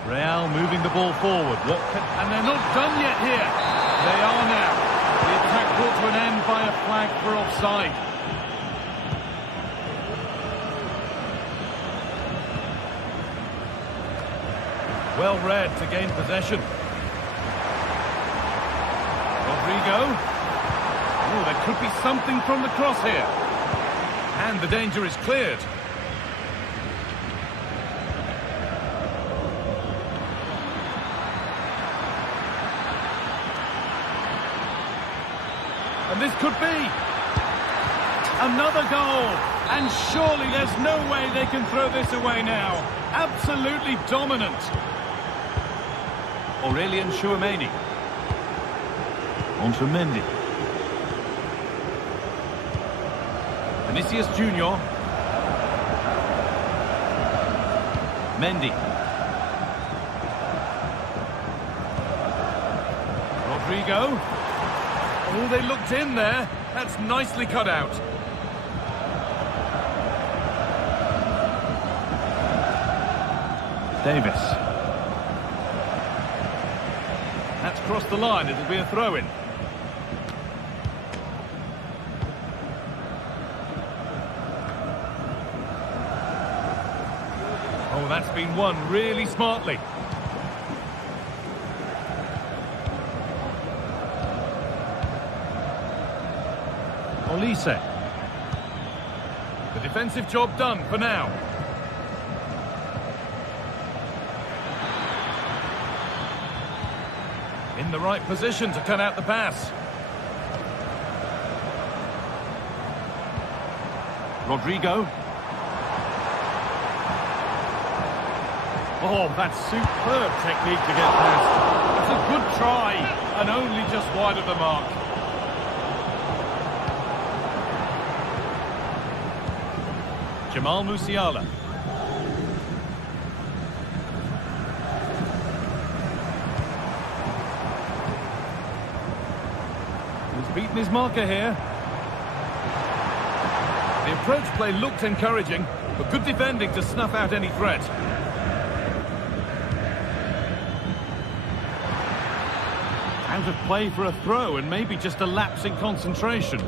Real moving the ball forward. And they're not done yet here. They are now. The attack brought to an end by a flag for offside. Well read to gain possession. Rodrigo. Oh, there could be something from the cross here. And the danger is cleared. And this could be another goal. And surely there's no way they can throw this away now. Absolutely dominant. Aurelien Tchouaméni. On to Mendy. Vinicius Junior. Mendy. Rodrigo. Oh, they looked in there. That's nicely cut out. Davis. That's crossed the line. It'll be a throw-in. Oh, that's been won really smartly. Olise. The defensive job done for now. In the right position to cut out the pass. Rodrigo. Oh, that's superb technique to get past. It's a good try, and only just wide of the mark. Jamal Musiala. He's beaten his marker here. The approach play looked encouraging, but good defending to snuff out any threat. out of play for a throw and maybe just a lapse in concentration.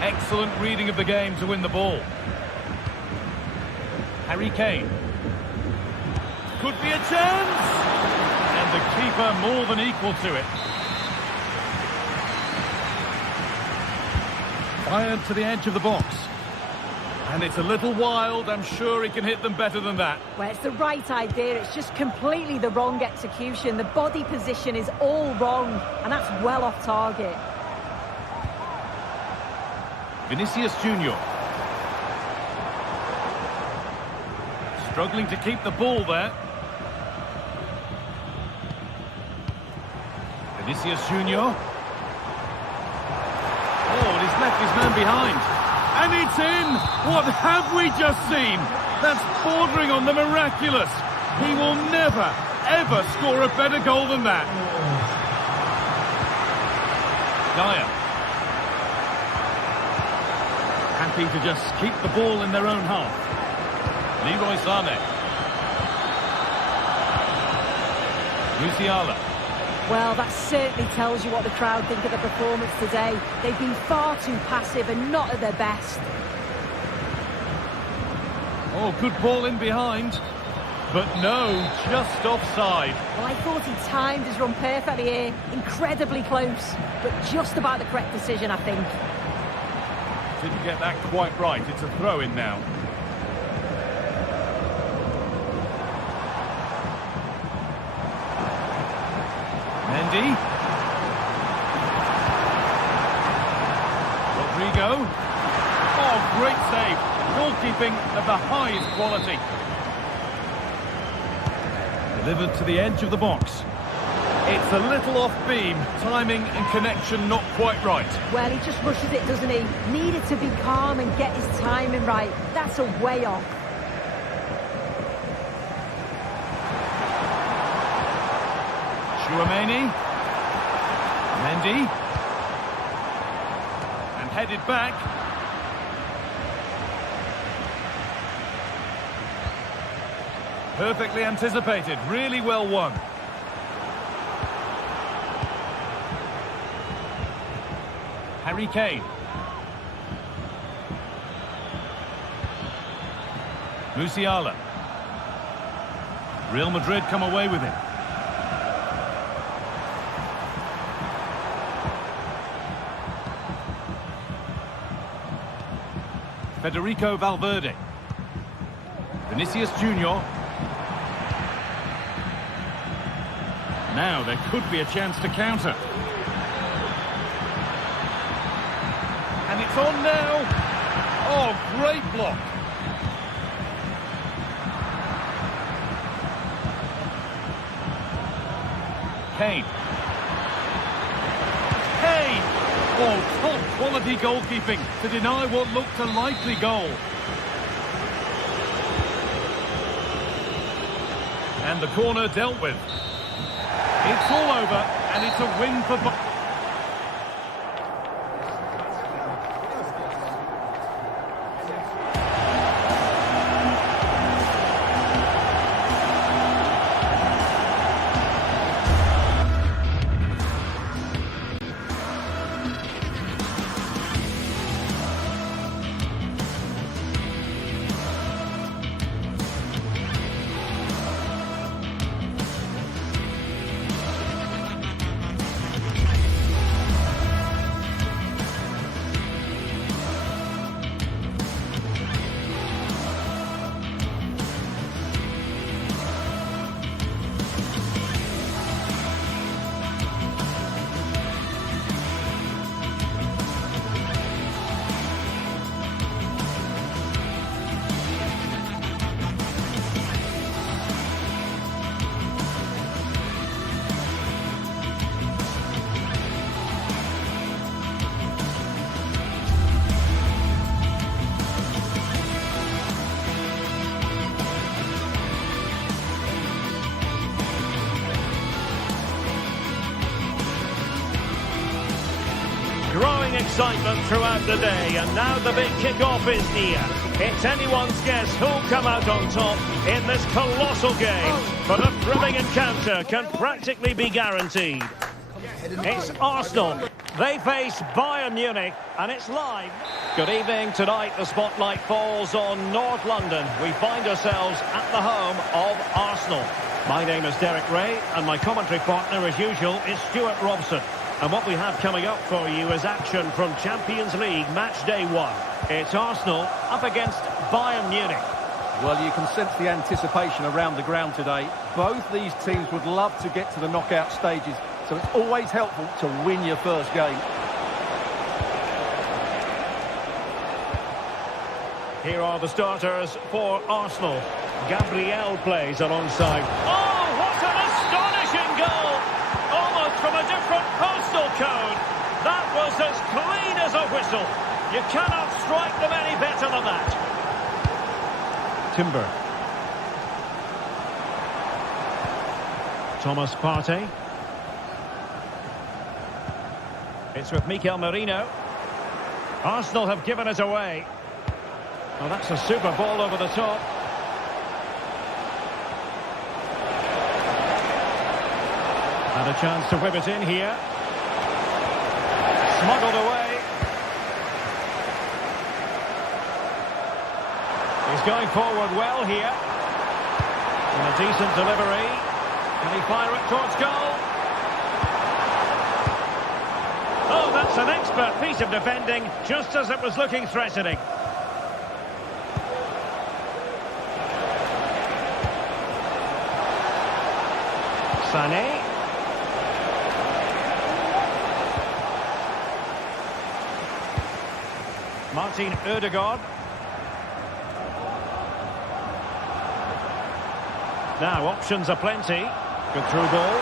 Excellent reading of the game to win the ball. Harry Kane. Could be a chance! And the keeper more than equal to it. Fired to the edge of the box. And it's a little wild. I'm sure he can hit them better than that. Well, it's the right idea. It's just completely the wrong execution. The body position is all wrong, and that's well off target. Vinicius Junior. Struggling to keep the ball there. Vinicius Junior. Oh, and he's left his man behind. And it's in! What have we just seen? That's bordering on the miraculous. He will never, ever score a better goal than that. Dyer. Happy to just keep the ball in their own half. Leroy Sané. Musiala. Well, that certainly tells you what the crowd think of the performance today. They've been far too passive and not at their best. Oh, good ball in behind. But no, just offside. Well, I thought he timed his run perfectly here. Incredibly close, but just about the correct decision, I think. Didn't get that quite right. It's a throw-in now. Mendy. Rodrigo. Oh, great save. Goalkeeping of the highest quality. Delivered to the edge of the box. It's a little off beam. Timing and connection not quite right. Well, he just rushes it, doesn't he? Needed to be calm and get his timing right. That's a way off. Chouameni. Mendy. And headed back. Perfectly anticipated. Really well won. Harry Kane. Musiala. Real Madrid come away with it. Federico Valverde. Vinicius Junior. Now there could be a chance to counter. And it's on now. Oh, great block. Kane. Kane! Oh, top quality goalkeeping to deny what looked a likely goal. And the corner dealt with. It's all over, and it's a win for... Growing excitement throughout the day, and now the big kick-off is near. It's anyone's guess who'll come out on top in this colossal game. But a thrilling encounter can practically be guaranteed. It's Arsenal. They face Bayern Munich, and it's live. Good evening. Tonight, the spotlight falls on North London. We find ourselves at the home of Arsenal. My name is Derek Ray, and my commentary partner, as usual, is Stuart Robson. And what we have coming up for you is action from Champions League Match Day 1. It's Arsenal up against Bayern Munich. Well, you can sense the anticipation around the ground today. Both these teams would love to get to the knockout stages, so it's always helpful to win your first game. Here are the starters for Arsenal. Gabriel plays alongside. Oh, what an astonishing goal! Almost from a different postal code. That was as clean as a whistle. You cannot strike them any better than that. Timber. Thomas Partey. It's with Mikel Merino. Arsenal have given it away. Well, that's a super ball over the top. And a chance to whip it in here. Smuggled away. He's going forward well here. And a decent delivery. Can he fire it towards goal? Oh, that's an expert piece of defending, just as it was looking threatening. Sané. Martin Ødegaard. Now, options are plenty. Good through ball.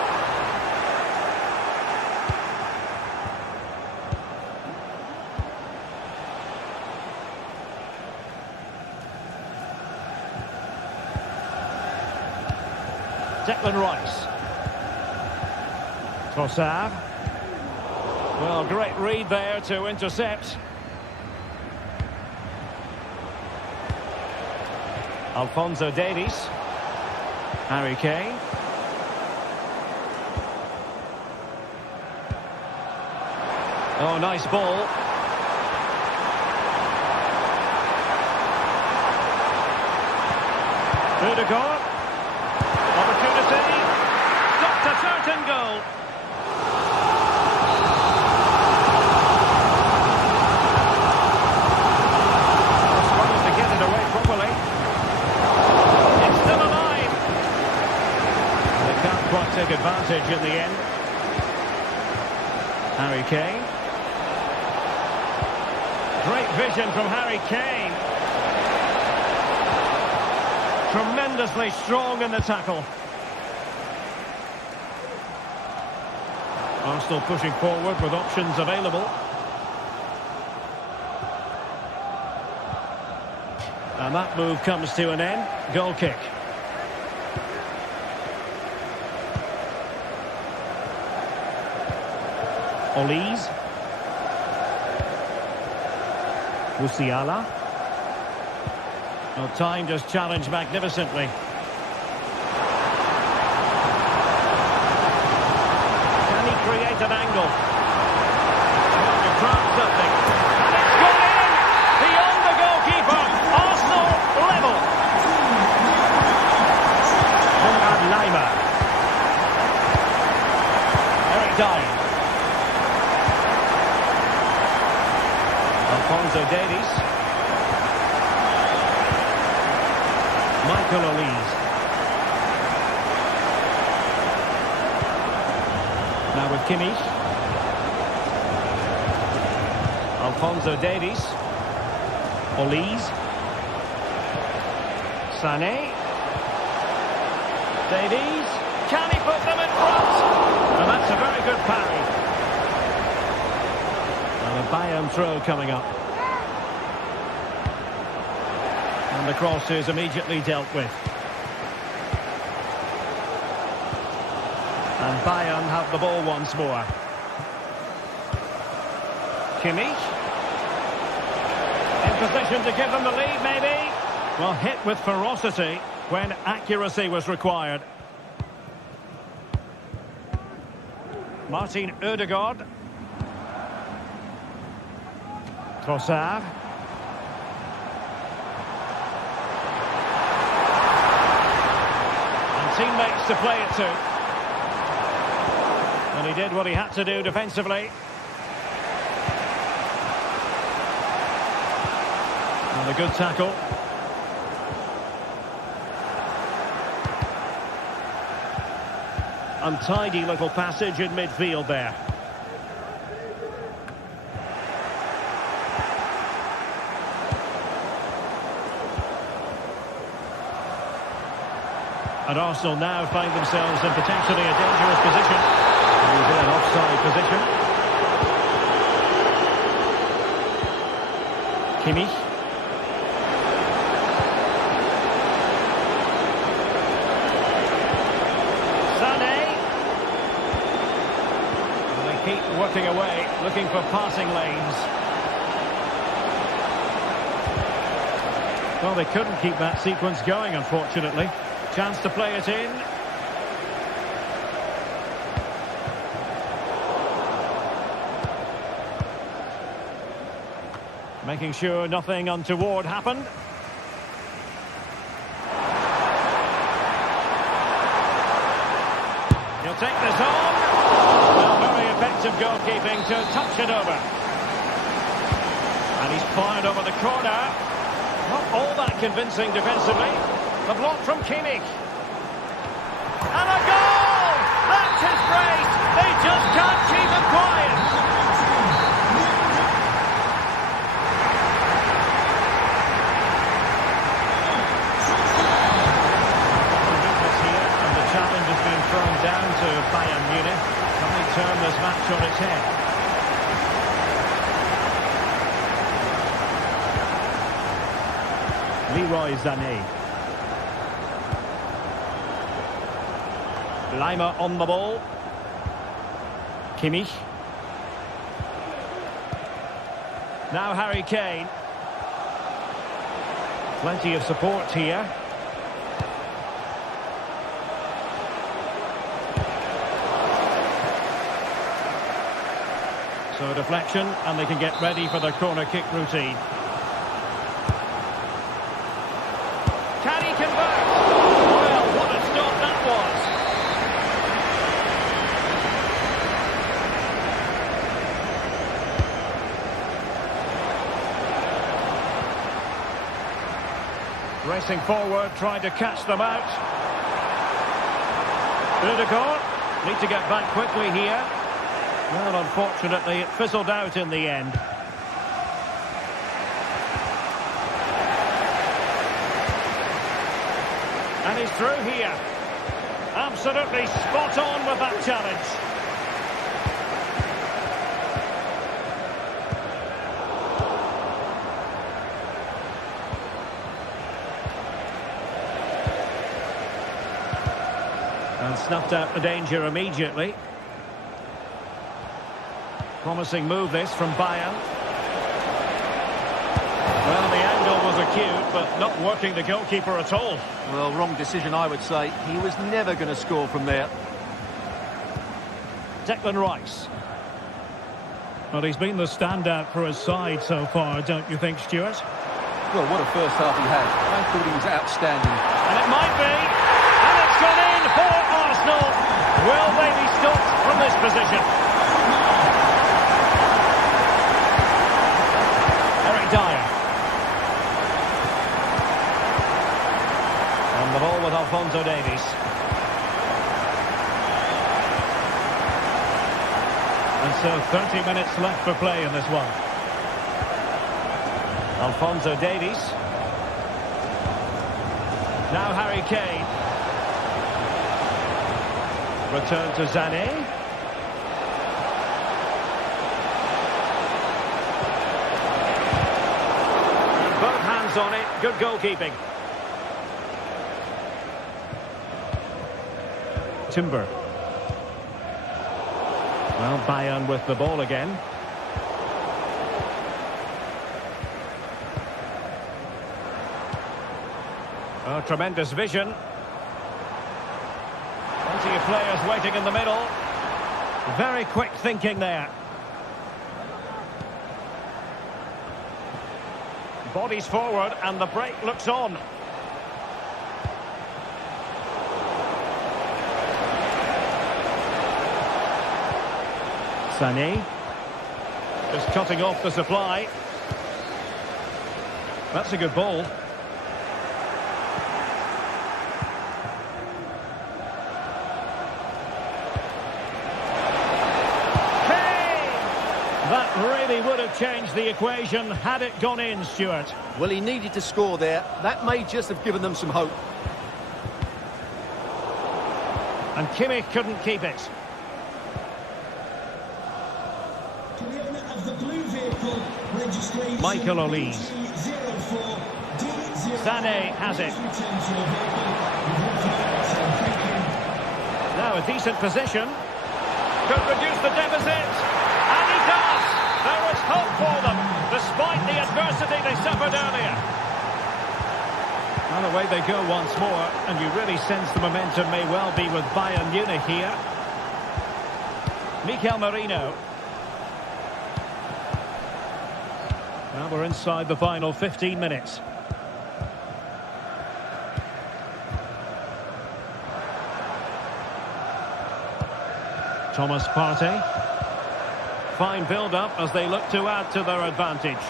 Declan Rice. Trossard. Well, great read there to intercept. Alphonso Davies. Harry Kane. Oh, nice ball. Ødegaard. Opportunity. Stopped a certain goal. Struggles to get it away properly. It's still alive. They can't quite take advantage in the end. Harry Kane. Great vision from Harry Kane. Tremendously strong in the tackle. Arsenal pushing forward with options available. And that move comes to an end. Goal kick. Olise. Musiala. Well, time just challenged magnificently. Can he create an angle? Trying to craft something. And it's gone in! Beyond the goalkeeper. Arsenal level. Konrad Laimer. Eric Dyer. Alphonso Davies. Michael Olise. Now with Kimmich. Alphonso Davies. Olise. Sané. Davies. Can he put them in front? And that's a very good parry. And a Bayern throw coming up. And the cross is immediately dealt with. And Bayern have the ball once more. Kimmich. In position to give them the lead, maybe. Well, hit with ferocity when accuracy was required. Martin Ødegaard. Trossard. And teammates to play it to. And he did what he had to do defensively. And a good tackle. Untidy little passage in midfield there. And Arsenal now find themselves in potentially a dangerous position. He's in an offside position. Kimmich. Keep working away, looking for passing lanes. Well, they couldn't keep that sequence going, unfortunately. Chance to play it in. Making sure nothing untoward happened. He'll take this on. Effective goalkeeping to touch it over. And he's fired over the corner. Not all that convincing defensively. The block from Kimmich. And a goal! That's his brace! They just can't keep him quiet. And the challenge has been thrown down to Bayern Munich. Can they turn this match on its head? Leroy Sané. Lima on the ball. Kimmich. Now Harry Kane. Plenty of support here. So a deflection, and they can get ready for the corner kick routine. Can he convert? Well, what a stop that was. Racing forward, trying to catch them out. Ødegaard need to get back quickly here. Well, unfortunately, it fizzled out in the end. And he's through here. Absolutely spot on with that challenge. And snuffed out the danger immediately. Promising move this from Bayern. Well, the angle was acute, but not working the goalkeeper at all. Well, wrong decision, I would say. He was never going to score from there. Declan Rice. Well, he's been the standout for his side so far, don't you think, Stuart? Well, what a first half he had. I thought he was outstanding. And it might be. And it's gone in for Arsenal. Will they be stopped from this position? Dyer. On the ball with Alphonso Davies. And so 30 minutes left for play in this one. Alphonso Davies. Now Harry Kane. Return to Sané. On it, good goalkeeping. Timber. Well, Bayern with the ball again. Oh, tremendous vision. Plenty of players waiting in the middle. Very quick thinking there. Bodies forward and the break looks on. Sané. Just cutting off the supply. That's a good ball. That really would have changed the equation had it gone in, Stuart. Well, he needed to score there. That may just have given them some hope. And Kimmich couldn't keep it. To the owner of the blue vehicle, registration Michael Olise. Sané has it. Now a decent position. Could reduce the deficit. And he does! There was hope for them, despite the adversity they suffered earlier. And away they go once more, and you really sense the momentum may well be with Bayern Munich here. Mikel Merino. Now we're inside the final 15 minutes. Thomas Partey. Fine build-up as they look to add to their advantage.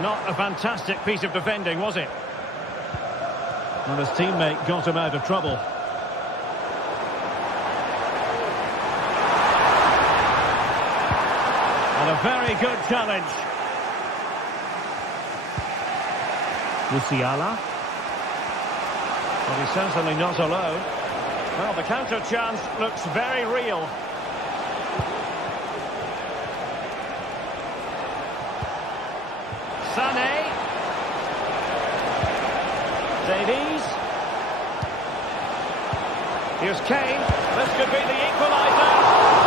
Not a fantastic piece of defending, was it? And his teammate got him out of trouble. And a very good challenge. Musiala. But he's certainly not alone. Well, the counter chance looks very real. Sané. Davies. Here's Kane. This could be the equaliser.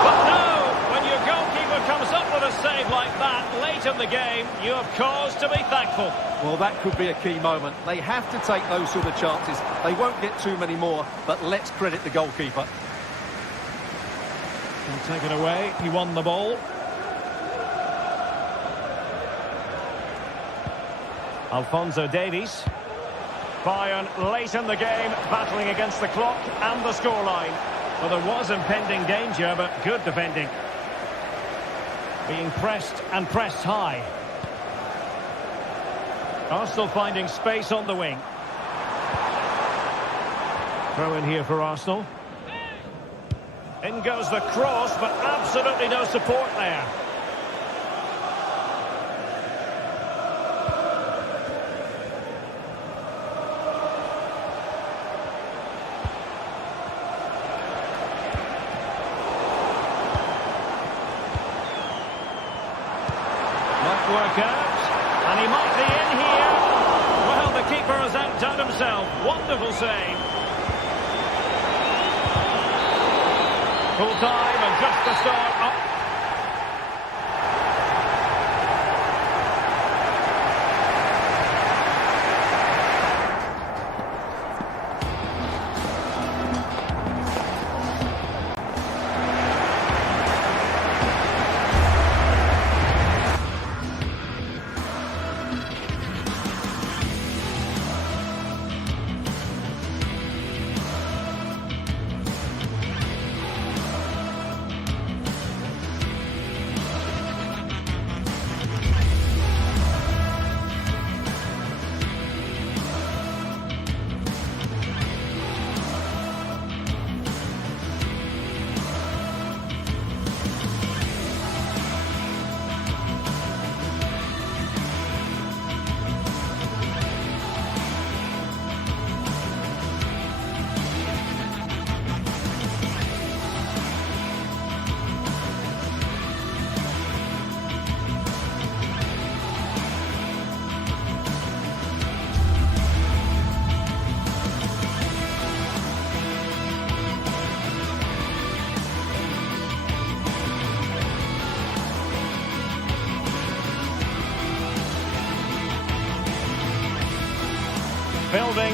But no, when your goalkeeper comes up with a save like that late in the game, you have cause to be thankful. Well, that could be a key moment. They have to take those sort of chances. They won't get too many more, but let's credit the goalkeeper. And take it away. He won the ball. Alphonso Davies. Bayern late in the game, battling against the clock and the scoreline. Well, there was impending danger, but good defending. Being pressed and pressed high. Arsenal finding space on the wing. Throw in here for Arsenal. In goes the cross, but absolutely no support there. Work out, and he might be in here. Well, the keeper has outdone himself. Wonderful save. Full time and just the start.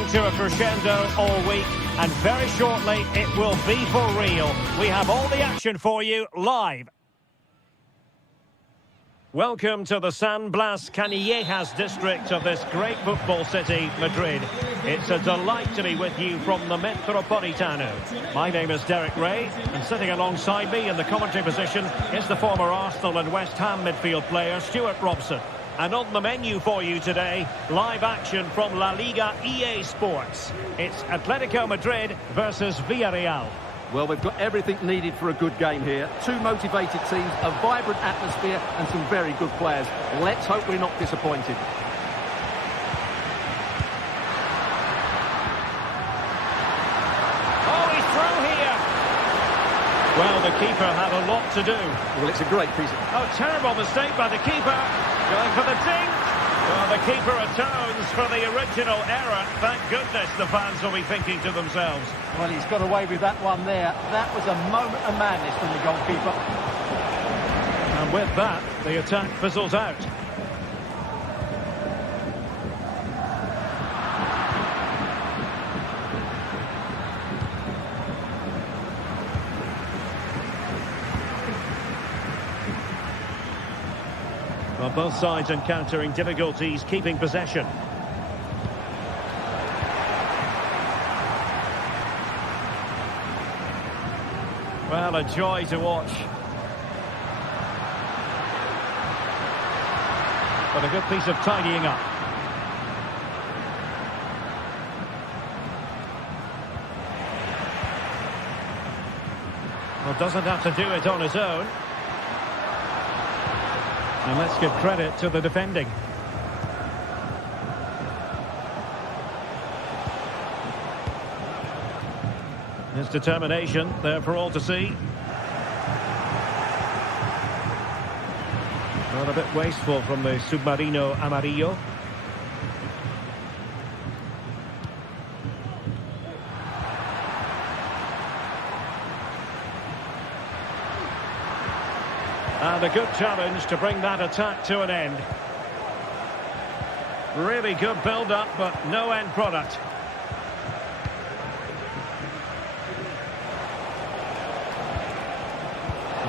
building to a crescendo all week, and very shortly it will be for real. We have all the action for you live. Welcome to the San Blas Canillejas district of this great football city, Madrid. It's a delight to be with you from the Metropolitano. My name is Derek Ray, and sitting alongside me in the commentary position is the former Arsenal and West Ham midfield player Stuart Robson. And on the menu for you today, live action from La Liga EA Sports. It's Atletico Madrid versus Villarreal. Well, we've got everything needed for a good game here. Two motivated teams, a vibrant atmosphere and some very good players. Let's hope we're not disappointed. Oh, he's through here. Well, the keeper had a lot to do. Well, it's a great piece of... Oh, terrible mistake by the keeper. Going for the dink. Well, the keeper atones for the original error. Thank goodness the fans will be thinking to themselves. Well, he's got away with that one there. That was a moment of madness from the goalkeeper. And with that, the attack fizzles out. Well, both sides encountering difficulties keeping possession. Well, a joy to watch. But a good piece of tidying up. Well, doesn't have to do it on his own. And let's give credit to the defending. His determination there for all to see. Not a bit wasteful from the Submarino Amarillo. And a good challenge to bring that attack to an end. Really good build-up, but no end product.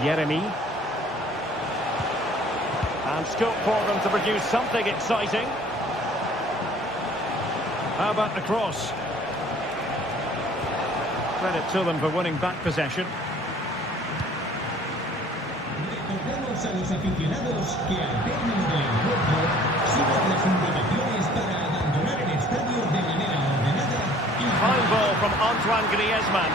Jeremy. And scope for them to produce something exciting. How about the cross? Credit to them for winning back possession. Recordamos a los aficionados que al término del encuentro sigan las indicaciones para abandonar el estadio de manera ordenada y... Fine ball from Antoine Griezmann.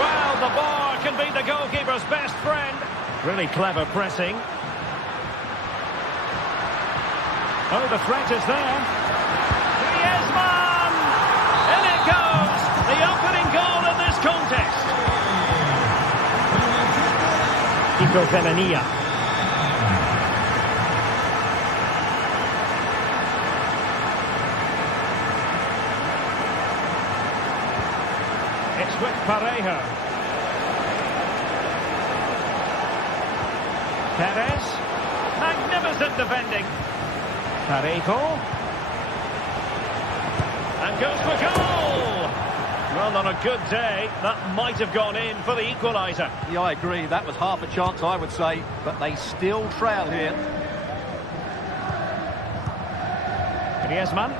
Well, the bar can be the goalkeeper's best friend. Really clever pressing. Oh, the threat is there. Griezmann! In it goes! The opening goal in this contest. Kiko Femenia. It's with Parejo. Perez. Magnificent defending. Parejo. And goes for goal. Well, on a good day, that might have gone in for the equaliser. Yeah, I agree. That was half a chance, I would say. But they still trail here. Griezmann.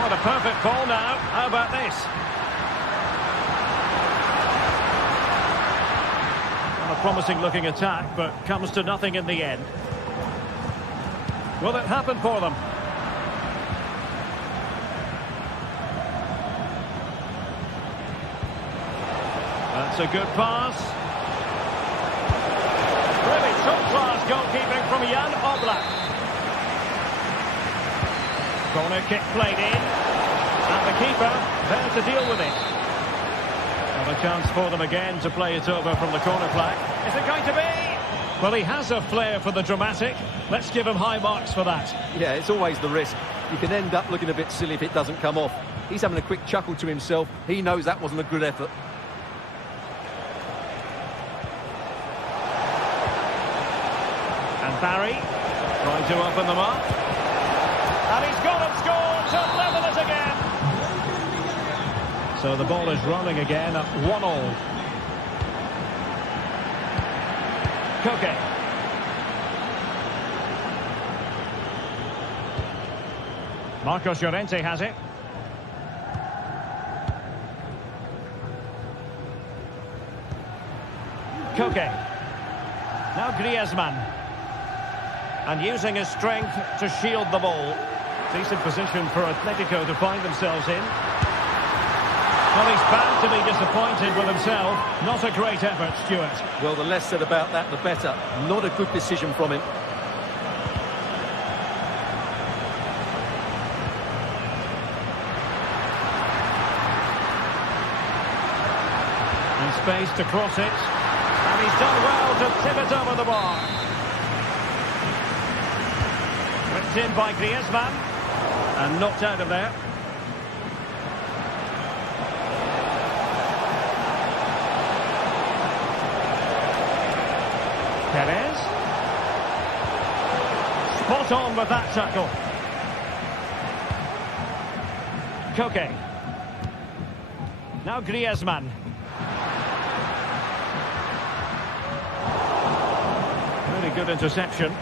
What a perfect ball now. How about this? Well, a promising looking attack, but comes to nothing in the end. Will it happen for them? That's a good pass. Really top-class goalkeeping from Jan Oblak. Corner kick played in. And the keeper there to deal with it. And a chance for them again to play it over from the corner flag. Is it going to be? Well, he has a flair for the dramatic. Let's give him high marks for that. Yeah, it's always the risk. You can end up looking a bit silly if it doesn't come off. He's having a quick chuckle to himself. He knows that wasn't a good effort. And Barry trying to open them up. And he's got and scored to So the ball is rolling again at 1-1. Koke. Marcos Llorente has it. Koke. Now Griezmann. And using his strength to shield the ball. Decent position for Atletico to find themselves in. Well, he's bound to be disappointed with himself. Not a great effort, Stuart. Well, the less said about that, the better. Not a good decision from him. In space to cross it. And he's done well to tip it over the bar. Whipped in by Griezmann. And knocked out of there. Perez. Spot on with that tackle. Koke. Now Griezmann. Really good interception.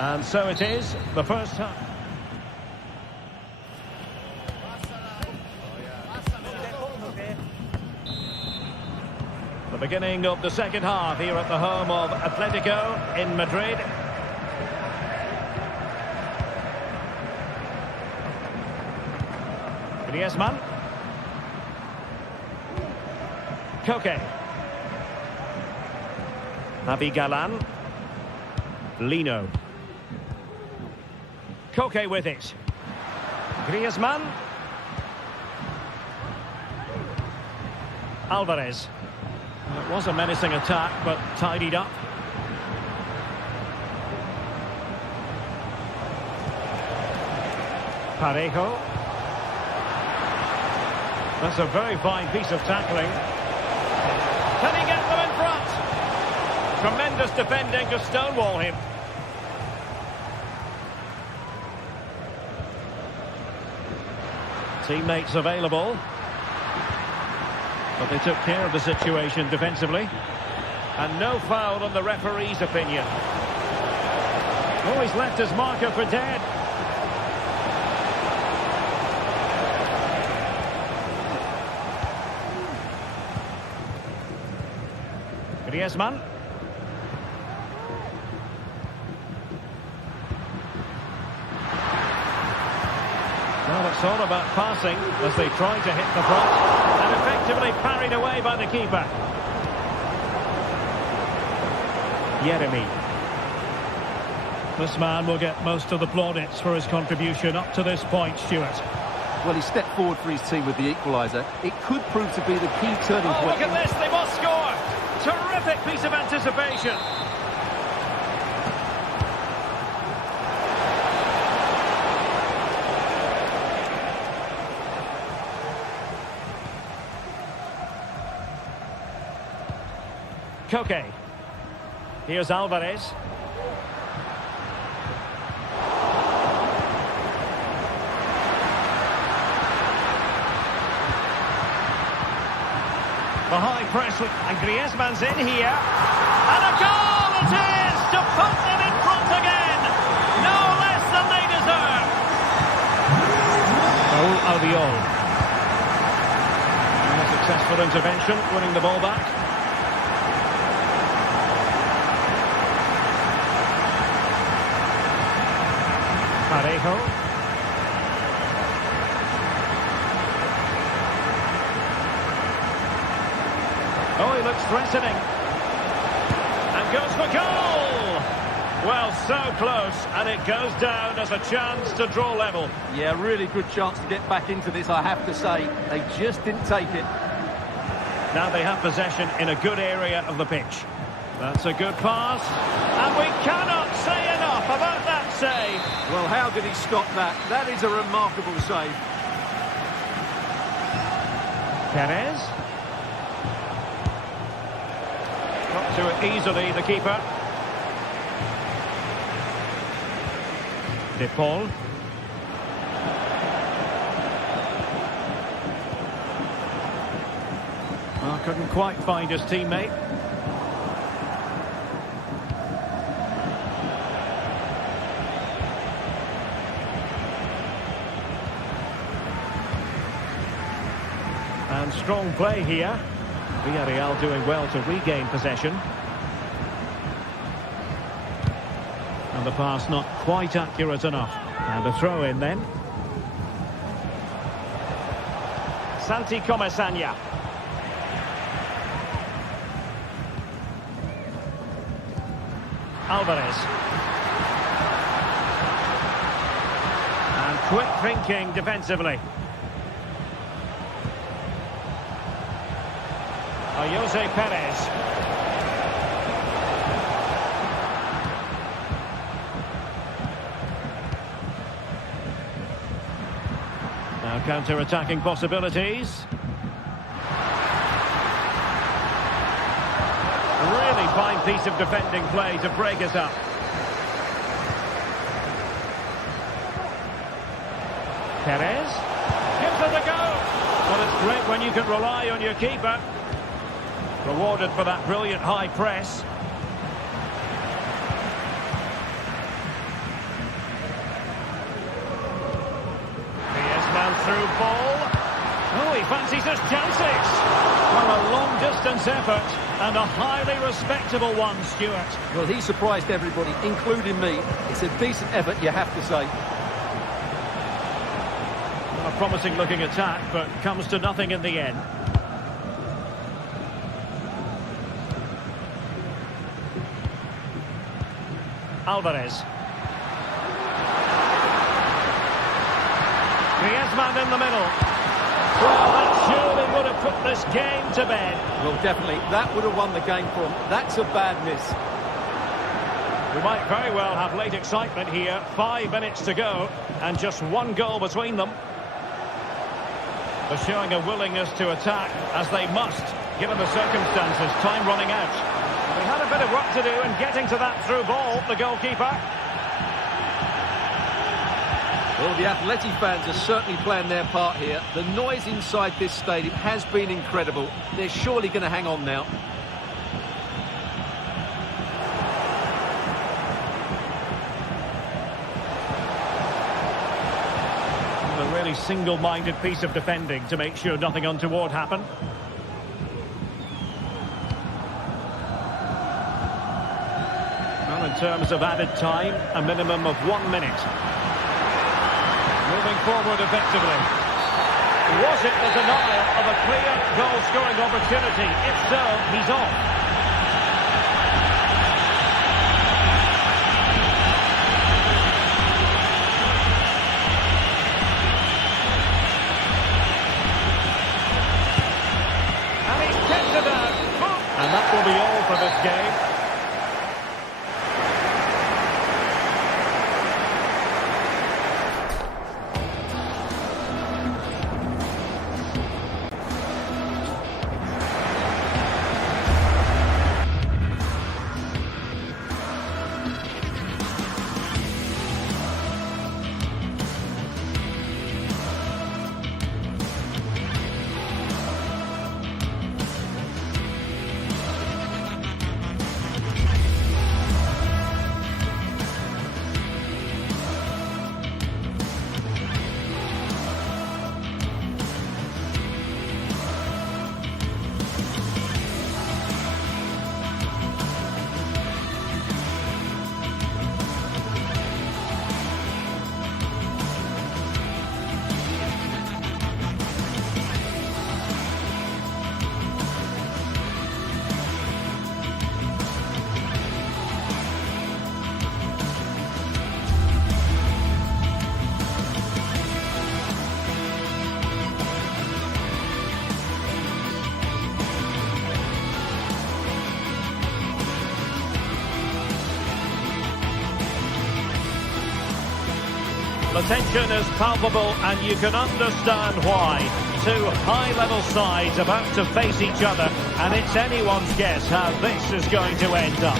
And so it is, the first half. The beginning of the second half here at the home of Atletico in Madrid. Griezmann. Koke. Javi Galan. Lino. Koke with it. Griezmann. Alvarez. It was a menacing attack, but tidied up. Parejo. That's a very fine piece of tackling. Can he get them in front? Tremendous defending to stonewall him. Teammates available. But they took care of the situation defensively. And no foul on the referee's opinion. Oh, he's left his marker for dead. Griezmann. Well, it's all about passing as they try to hit the front and effectively parried away by the keeper. Yeremy. This man will get most of the plaudits for his contribution up to this point, Stuart. Well, he stepped forward for his team with the equaliser. It could prove to be the key turning point. Look at this, they must score! Terrific piece of anticipation. Koke. Here's Alvarez. The high press, and Griezmann's in here. And a goal it is to put them in front again. No less than they deserve. Raul Albiol. And a successful intervention, winning the ball back. Parejo. Oh, he looks threatening. And goes for goal! Well, so close, and it goes down as a chance to draw level. Yeah, really good chance to get back into this, I have to say. They just didn't take it. Now they have possession in a good area of the pitch. That's a good pass. And we cannot say enough about that save. Well, how did he stop that? That is a remarkable save. Perez. Got to it easily, the keeper. De Paul. Well, couldn't quite find his teammate. And strong play here. Villarreal doing well to regain possession. And the pass not quite accurate enough. And a throw in then. Santi Comesaña. Alvarez. And quick thinking defensively. Jose Perez. Now counter-attacking possibilities. A really fine piece of defending play to break us up. Perez gives it a go. Well, it's great when you can rely on your keeper. Rewarded for that brilliant high press. Griezmann through ball. Oh, he fancies his chances. Well, a long-distance effort and a highly respectable one, Stuart. Well, he surprised everybody, including me. It's a decent effort, you have to say. A promising-looking attack, but comes to nothing in the end. Alvarez. Griezmann in the middle. Well, that surely would have put this game to bed. Well, definitely. That would have won the game for him. That's a bad miss. We might very well have late excitement here. 5 minutes to go, and just one goal between them. They're showing a willingness to attack, as they must, given the circumstances. Time running out. They had a bit of work to do in getting to that through ball, the goalkeeper. Well, the Atleti fans are certainly playing their part here. The noise inside this stadium has been incredible. They're surely going to hang on now. A really single-minded piece of defending to make sure nothing untoward happened. In terms of added time, a minimum of 1 minute. Moving forward effectively. Was it the denial of a clear goal-scoring opportunity? If so, he's off. And he's kept it out. And that will be all for this game. The tension is palpable and you can understand why. two high-level sides about to face each other, and it's anyone's guess how this is going to end up.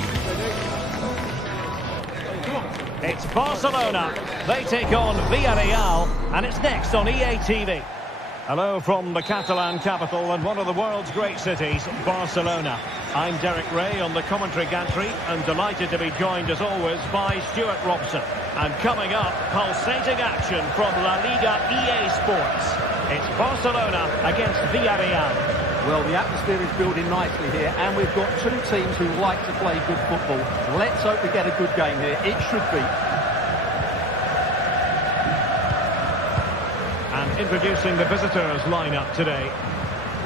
It's Barcelona. They take on Villarreal, and it's next on EA TV. Hello from the Catalan capital and one of the world's great cities, Barcelona. I'm Derek Ray on the commentary gantry and delighted to be joined as always by Stuart Robson. And coming up, pulsating action from La Liga EA Sports. It's Barcelona against Villarreal. Well, the atmosphere is building nicely here, and we've got two teams who like to play good football. Let's hope we get a good game here. It should be. And introducing the visitors lineup today.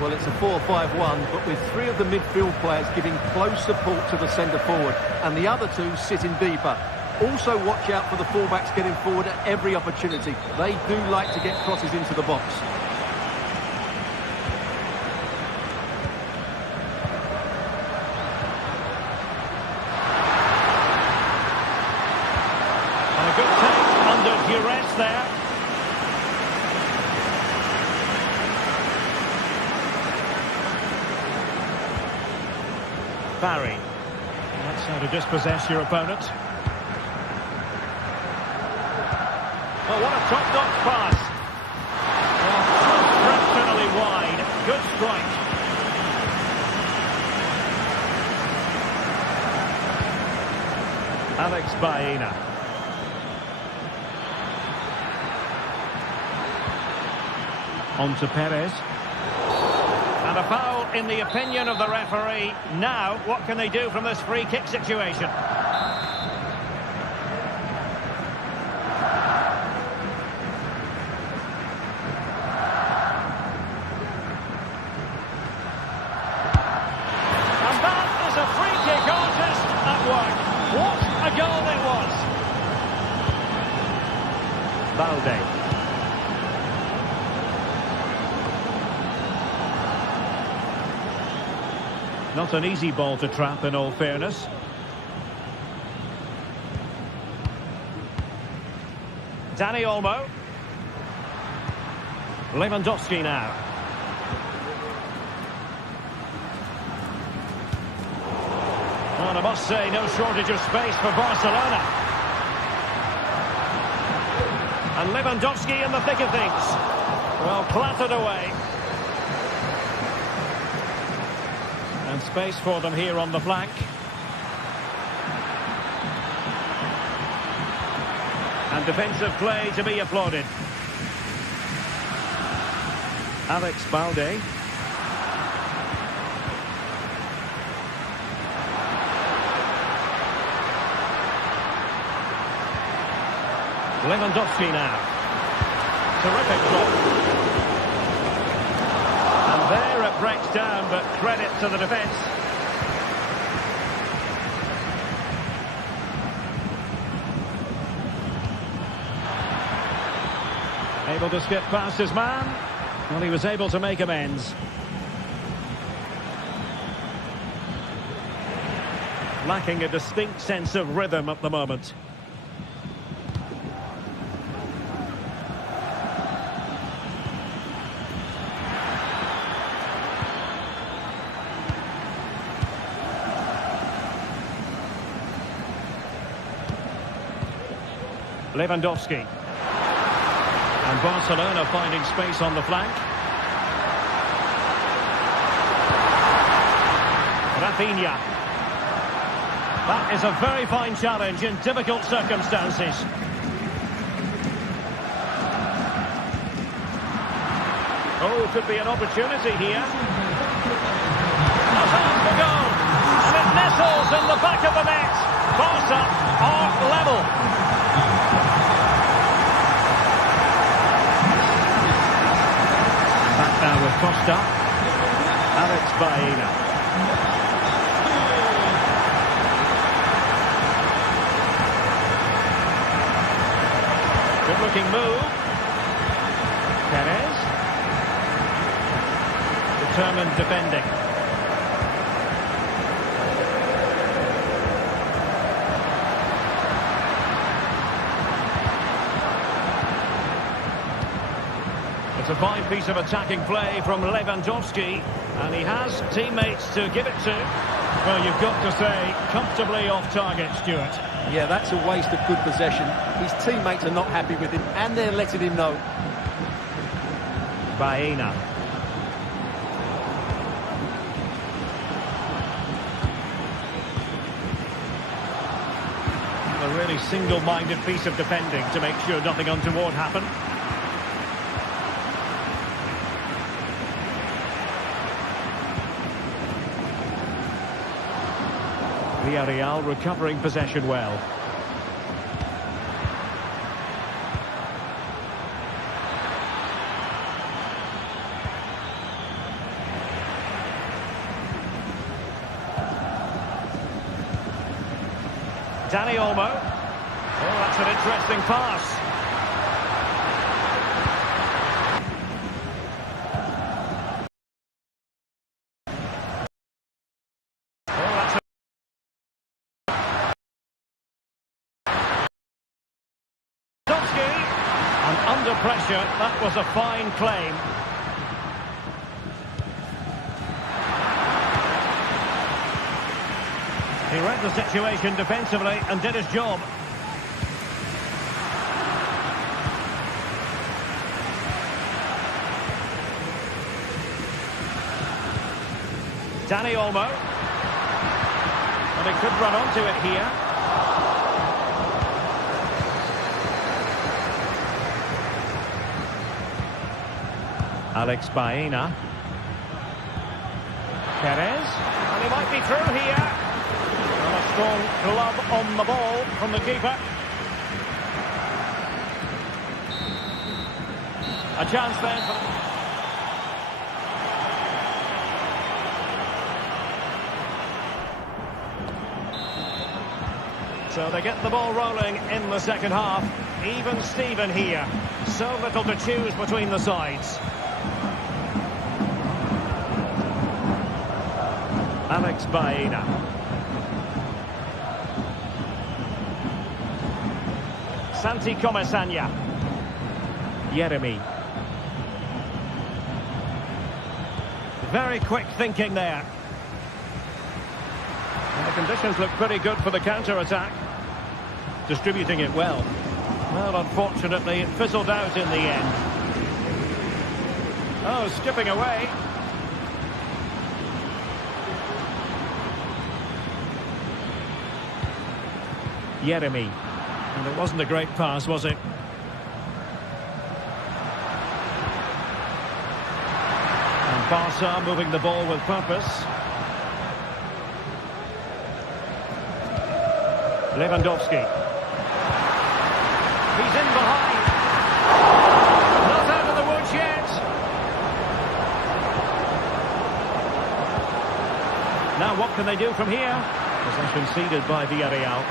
Well, it's a 4-5-1, but with three of the midfield players giving close support to the centre forward, and the other two sitting deeper. Also watch out for the fullbacks getting forward at every opportunity. They do like to get crosses into the box. And a good take under duress there. Barry. That's how to dispossess your opponent. Oh, what a top-notch pass. Oh, just fractionally wide. Good strike. Alex Baena. On to Perez. And a foul in the opinion of the referee. Now, what can they do from this free kick situation? And that is a free kick artist at work. What a goal it was. Balde. Not an easy ball to trap, in all fairness. Dani Olmo. Lewandowski now. And I must say, no shortage of space for Barcelona. And Lewandowski in the thick of things. Well, clattered away. And space for them here on the flank. And defensive play to be applauded. Alex Balde. Lewandowski now. Terrific block. And there it breaks down, but credit to the defence. Able to skip past his man. Well, he was able to make amends. Lacking a distinct sense of rhythm at the moment. Lewandowski. And Barcelona finding space on the flank. Rafinha. That is a very fine challenge in difficult circumstances. Oh, could be an opportunity here. A chance for goal. And it nestles in the back of the net. Barca are level. Now with Costa. Alex Baena. Good looking move. Perez. Determined defending. It's a fine piece of attacking play from Lewandowski, and he has teammates to give it to. Well, you've got to say, comfortably off target, Stuart. Yeah, that's a waste of good possession. His teammates are not happy with him, and they're letting him know. Baena. A really single-minded piece of defending to make sure nothing untoward happened. Villarreal recovering possession well. Dani Olmo. Oh, that's an interesting pass. And under pressure, that was a fine claim. He read the situation defensively and did his job. Dani Olmo. And he could run onto it here. Alex Baena. Perez. And he might be through here. And a strong glove on the ball from the keeper. A chance then for... So they get the ball rolling in the second half. Even Steven here. So little to choose between the sides. Alex Baena. Santi Comesaña. Yeremy. Very quick thinking there. And the conditions look pretty good for the counter-attack. Distributing it well. Well, unfortunately, it fizzled out in the end. Oh, skipping away. Yeremy. And it wasn't a great pass, was it? And Barca moving the ball with purpose. Lewandowski. He's in behind. Not out of the woods yet. Now what can they do from here? Possession ceded by Villarreal.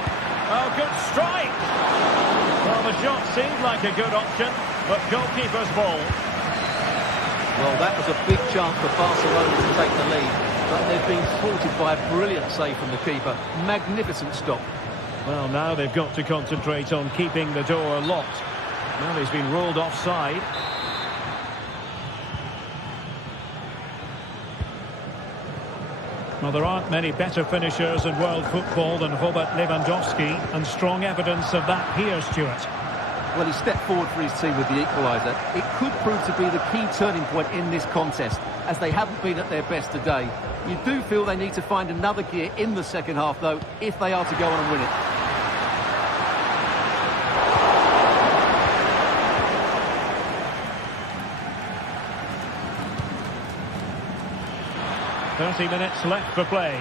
Oh, good strike! Well, the shot seemed like a good option, but goalkeeper's ball. Well, that was a big chance for Barcelona to take the lead, but they've been thwarted by a brilliant save from the keeper. Magnificent stop. Well, now they've got to concentrate on keeping the door locked. Well, he's been ruled offside. Well, there aren't many better finishers in world football than Robert Lewandowski, and strong evidence of that here, Stuart. Well, he stepped forward for his team with the equaliser. It could prove to be the key turning point in this contest, as they haven't been at their best today. You do feel they need to find another gear in the second half, though, if they are to go on and win it. .30 left for play.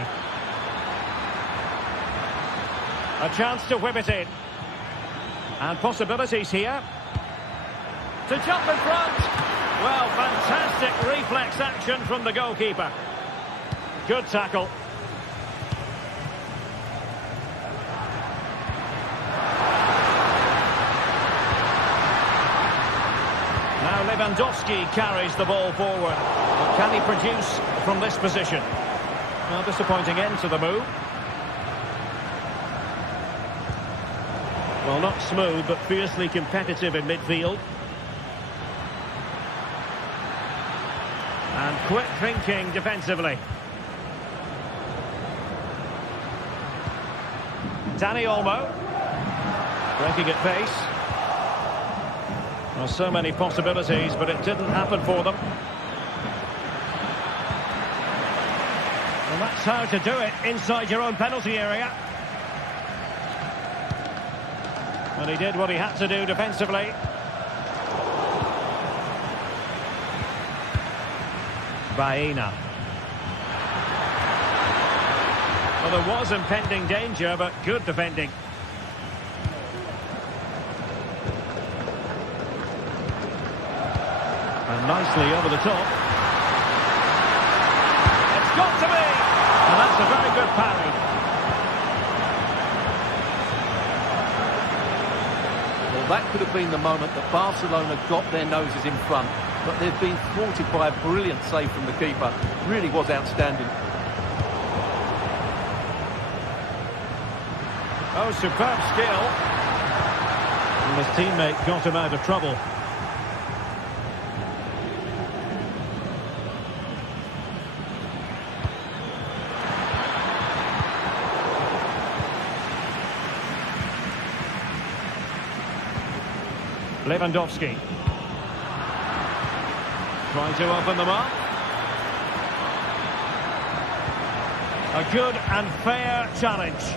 A chance to whip it in. And possibilities here. To jump in front. Well, fantastic reflex action from the goalkeeper. Good tackle. Now Lewandowski carries the ball forward. But can he produce from this position? Well, disappointing end to the move. Well, not smooth, but fiercely competitive in midfield. Quick thinking defensively. Danny Olmo. Breaking at pace. Well, so many possibilities, but it didn't happen for them. Well, that's how to do it inside your own penalty area. And he did what he had to do defensively. Baena. Well, there was impending danger, but good defending. And nicely over the top. It's got to be! And that's a very good parry. Well, that could have been the moment that Barcelona got their noses in front. But they've been thwarted by a brilliant save from the keeper. Really was outstanding. Oh, superb skill. And his teammate got him out of trouble. Lewandowski. Trying to open them up. A good and fair challenge.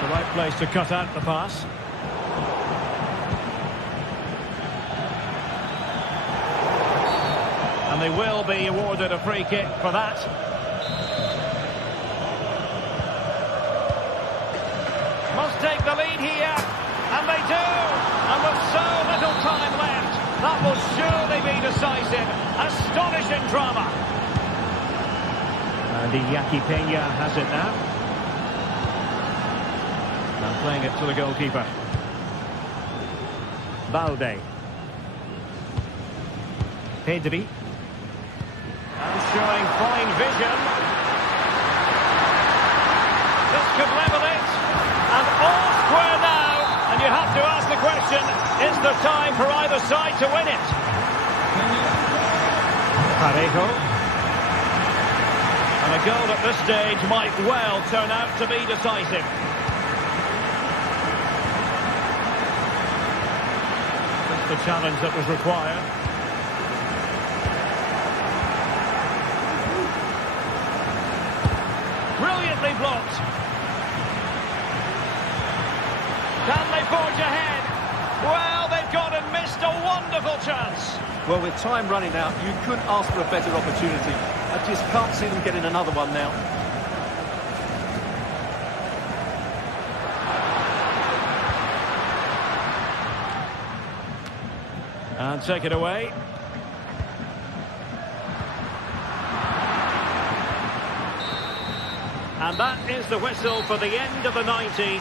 The right place to cut out the pass. And they will be awarded a free kick for that. Must take the lead here, and they do! And with so little time left, that will surely be decisive. Astonishing drama. And Iñaki Peña has it now. And playing it to the goalkeeper. Balde. Pedri. And showing fine vision. This could level it. And all square now. And you have to ask the question, is there time for either side to win it? Parejo. And a goal at this stage might well turn out to be decisive. That's the challenge that was required. Brilliantly blocked. Can they forge ahead? Well, they've gone and missed a wonderful chance. Well, with time running out, you couldn't ask for a better opportunity. I just can't see them getting another one now. And take it away. And that is the whistle for the end of the 90.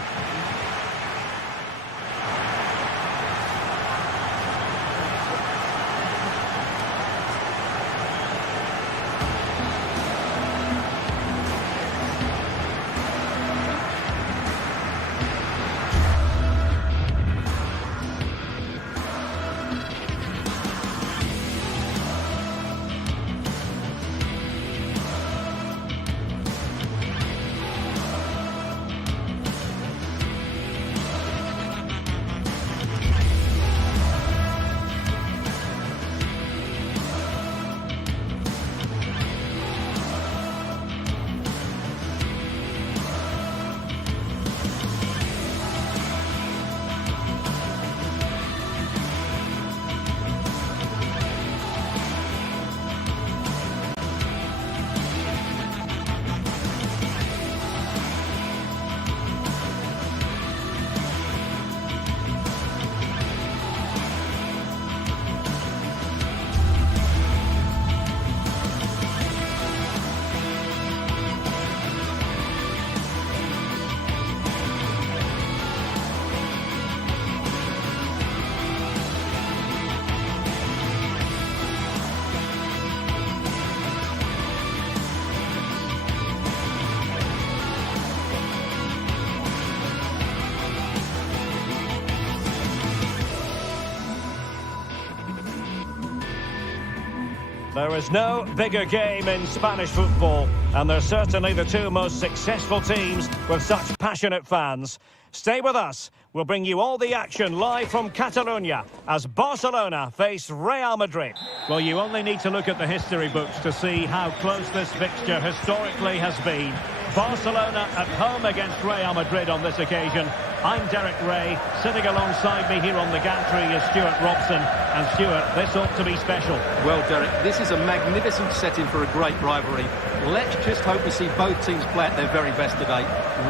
There is no bigger game in Spanish football, and they're certainly the two most successful teams with such passionate fans. Stay with us. We'll bring you all the action live from Catalonia as Barcelona face Real Madrid. Well, you only need to look at the history books to see how close this fixture historically has been. Barcelona at home against Real Madrid on this occasion. I'm Derek Ray. Sitting alongside me here on the gantry is Stuart Robson. And Stuart, this ought to be special. Well, Derek, this is a magnificent setting for a great rivalry. Let's just hope we see both teams play at their very best today.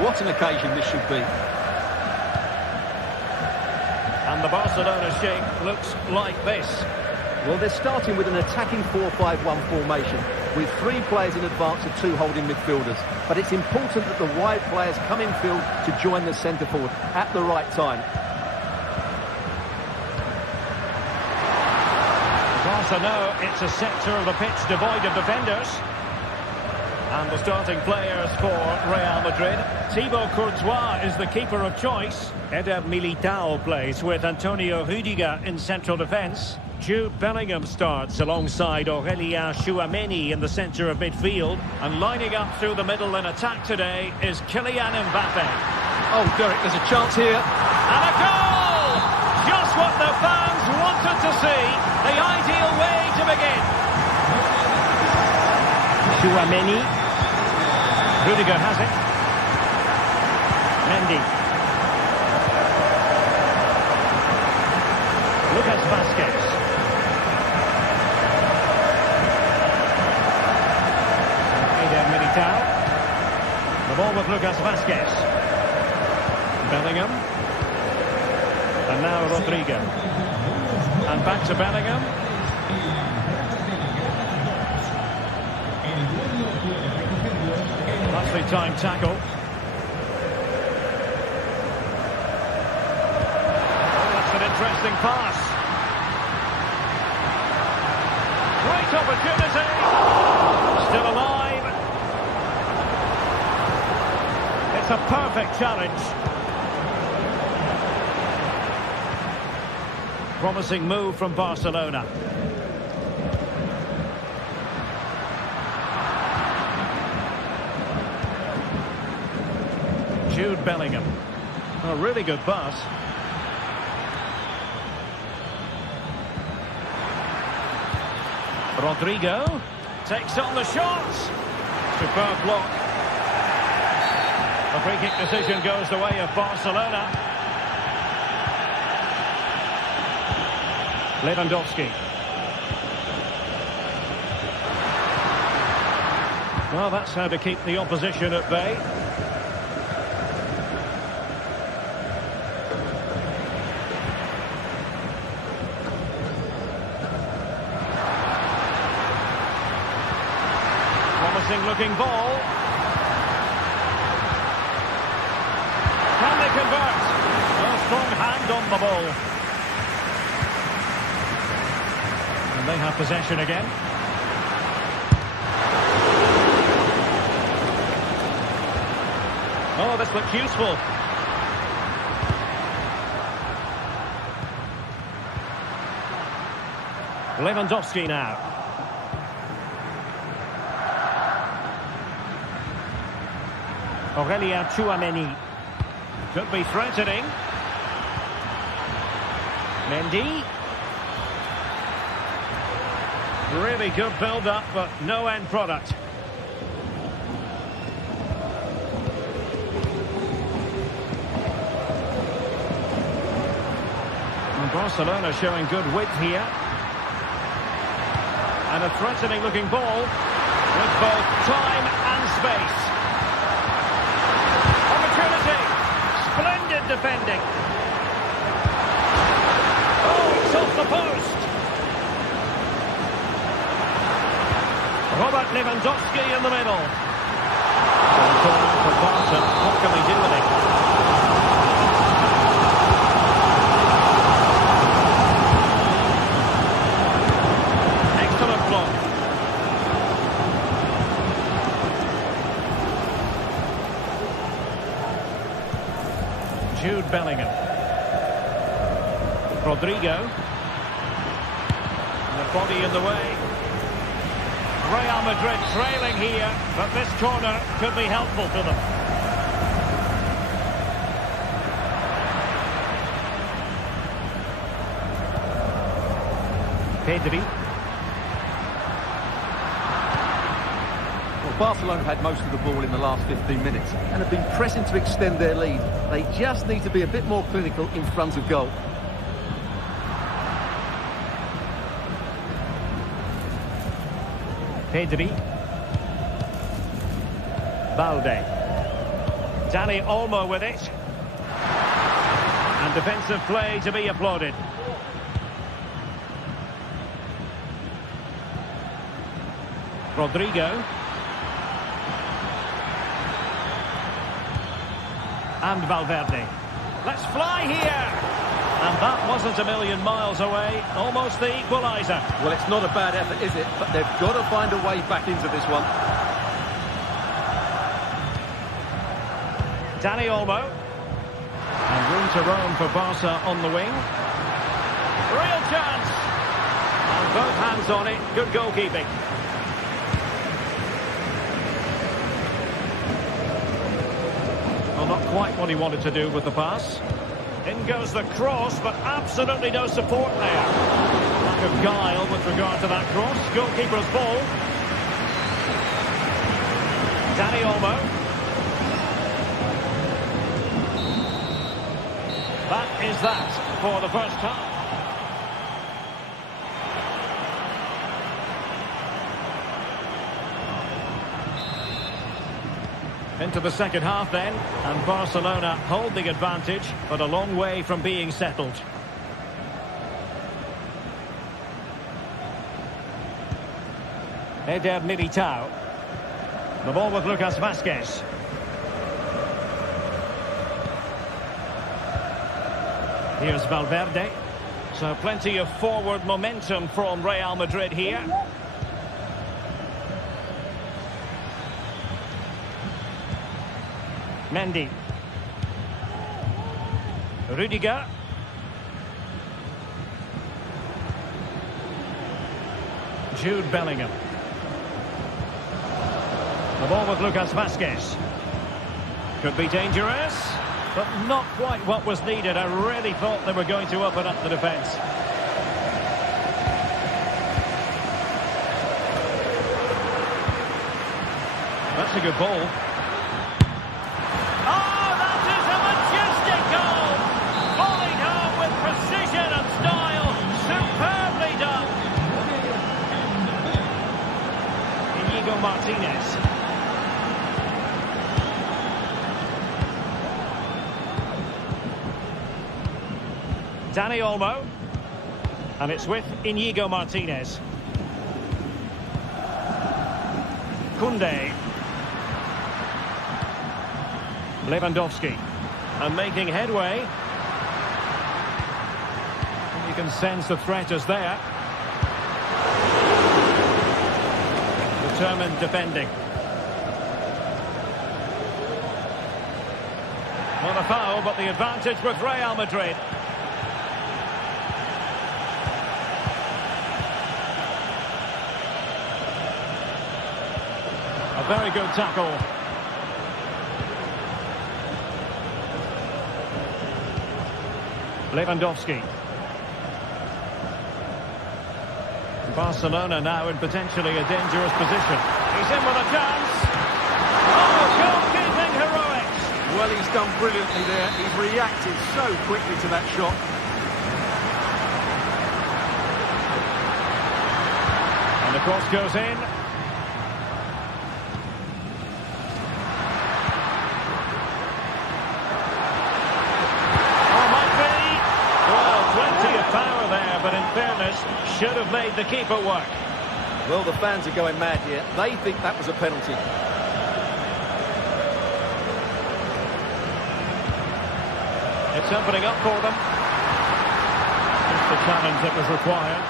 What an occasion this should be. And the Barcelona shape looks like this. Well, they're starting with an attacking 4-5-1 formation with 3 players in advance of 2 holding midfielders. But it's important that the wide players come in field to join the centre forward at the right time. Barca know it's a sector of the pitch devoid of defenders. And the starting players for Real Madrid. Thibaut Courtois is the keeper of choice. Eder Militao plays with Antonio Rüdiger in central defence. Jude Bellingham starts alongside Aurélien Tchouaméni in the centre of midfield. And lining up through the middle in attack today is Kylian Mbappe. Oh, Derek, there's a chance here. And a goal! Just what the fans wanted to see. The ideal way to begin. Tchouaméni. Rüdiger has it. Mendy. Lucas Vázquez. Eder Militao. The ball with Lucas Vázquez. Bellingham. And now Rodrigo. And back to Bellingham. Nicely timed tackle. Oh, that's an interesting pass. Great opportunity. Still alive. It's a perfect challenge. Promising move from Barcelona. Jude Bellingham. A really good pass. Rodrigo takes on the shots. Superb block. The free kick decision goes the way of Barcelona. Lewandowski. Well, that's how to keep the opposition at bay. Looking ball. Can they convert? A strong hand on the ball. And they have possession again. Oh, this looks useful. Lewandowski now. Aurélien Tchouaméni. Could be threatening. Mendy. Really good build-up, but no end product. And Barcelona showing good width here. And a threatening-looking ball with both time and space. Splendid defending. Oh, it's off the post. Robert Lewandowski in the middle. Corner for Barca. What can we do with it? Excellent block. Jude Bellingham. Rodrigo. And the body in the way. Real Madrid trailing here, but this corner could be helpful to them. Pedri. Well, Barcelona had most of the ball in the last 15 minutes and have been pressing to extend their lead. They just need to be a bit more clinical in front of goal. Pedri. Balde. Dani Olmo with it. And defensive play to be applauded. Rodrigo. And Valverde. Let's fly here! And that wasn't a million miles away. Almost the equaliser. Well, it's not a bad effort, is it? But they've got to find a way back into this one. Dani Olmo. And room to roam for Barca on the wing. Real chance! And both hands on it. Good goalkeeping. Well, not quite what he wanted to do with the pass. In goes the cross, but absolutely no support there. Lack of guile with regard to that cross. Goalkeeper's ball. Dani Olmo. That is that for the first half. Into the second half then, and Barcelona hold the advantage, but a long way from being settled. Eder Militao. The ball with Lucas Vázquez. Here's Valverde. So plenty of forward momentum from Real Madrid here. Mendy. Rudiger. Jude Bellingham. The ball with Lucas Vázquez. Could be dangerous, but not quite what was needed. I really thought they were going to open up the defence. That's a good ball. Martinez. Dani Olmo. And it's with Inigo Martinez. Koundé. Lewandowski. And making headway. And you can sense the threat is there. Determined defending. Not a foul, but the advantage with Real Madrid. A very good tackle. Lewandowski. Barcelona now in potentially a dangerous position. He's in with a chance. Oh, goalkeeping heroics. Well, he's done brilliantly there. He's reacted so quickly to that shot. And the cross goes in. Oh, might be. Well, plenty of power there, but in fairness, should have made the keeper work. Well, the fans are going mad here. They think that was a penalty. It's opening up for them. Just the challenge that was required.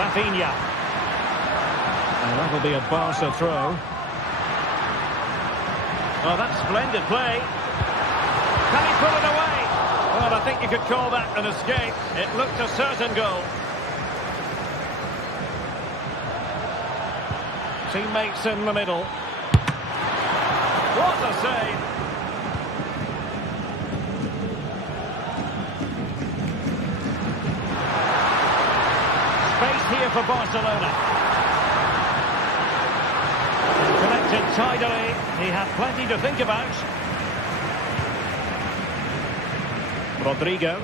Rafinha. And that'll be a Barca throw. Oh, that's splendid play. Can he pull it away? Well, I think you could call that an escape. It looked a certain goal. Teammates in the middle. What a save! Space here for Barcelona. Collected tidily. He had plenty to think about. Rodrigo.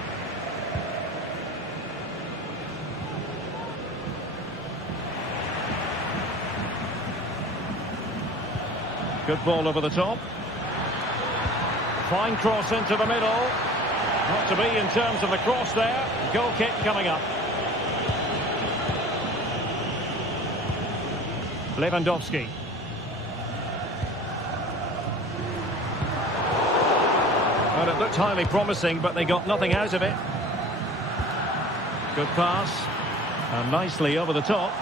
Good ball over the top. Fine cross into the middle. Not to be in terms of the cross there. Goal kick coming up. Lewandowski. Well, it looked highly promising, but they got nothing out of it. Good pass. And nicely over the top.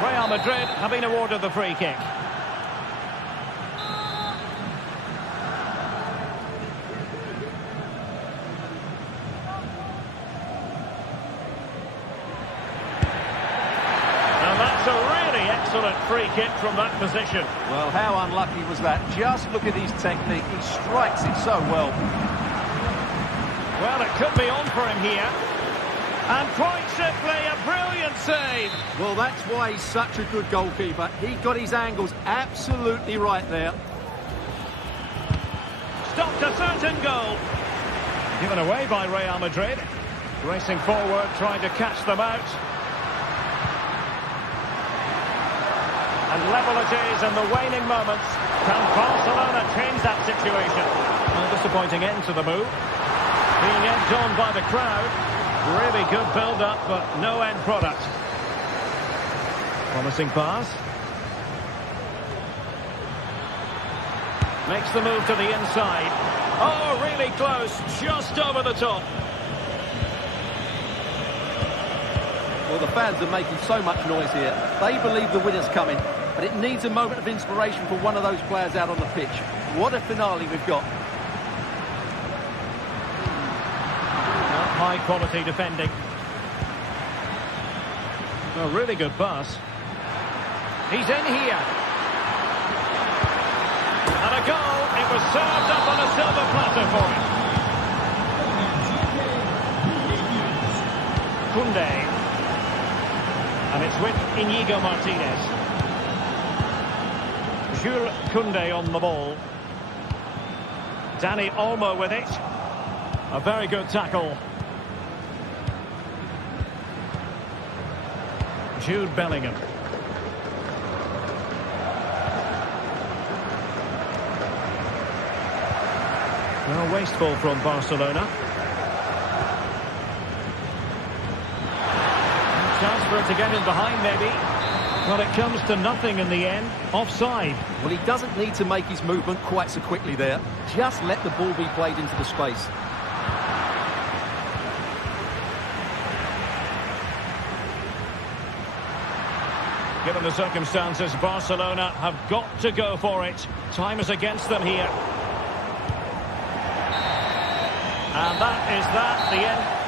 Real Madrid have been awarded the free kick. Excellent free kick from that position. Well, how unlucky was that? Just look at his technique. He strikes it so well. Well, it could be on for him here. And quite simply, a brilliant save. Well, that's why he's such a good goalkeeper. He got his angles absolutely right there. Stopped a certain goal. Given away by Real Madrid. Racing forward, trying to catch them out. And level it is in the waning moments. Can Barcelona change that situation? A disappointing end to the move. Being egged on by the crowd. Really good build-up, but no end product. Promising pass. Makes the move to the inside. Oh, really close. Just over the top. Well, the fans are making so much noise here. They believe the winner's coming. But it needs a moment of inspiration for one of those players out on the pitch. What a finale we've got. High quality defending. A really good pass. He's in here. And a goal. It was served up on a silver platter for him. Koundé. And it's with Inigo Martinez. Jules Koundé on the ball. Dani Olmo with it. A very good tackle. Jude Bellingham. Well, wasteful from Barcelona. Chance for it to get in behind, maybe. Well, it comes to nothing in the end. Offside. Well, he doesn't need to make his movement quite so quickly there. Just let the ball be played into the space. Given the circumstances, Barcelona have got to go for it. Time is against them here. And that is that, the end.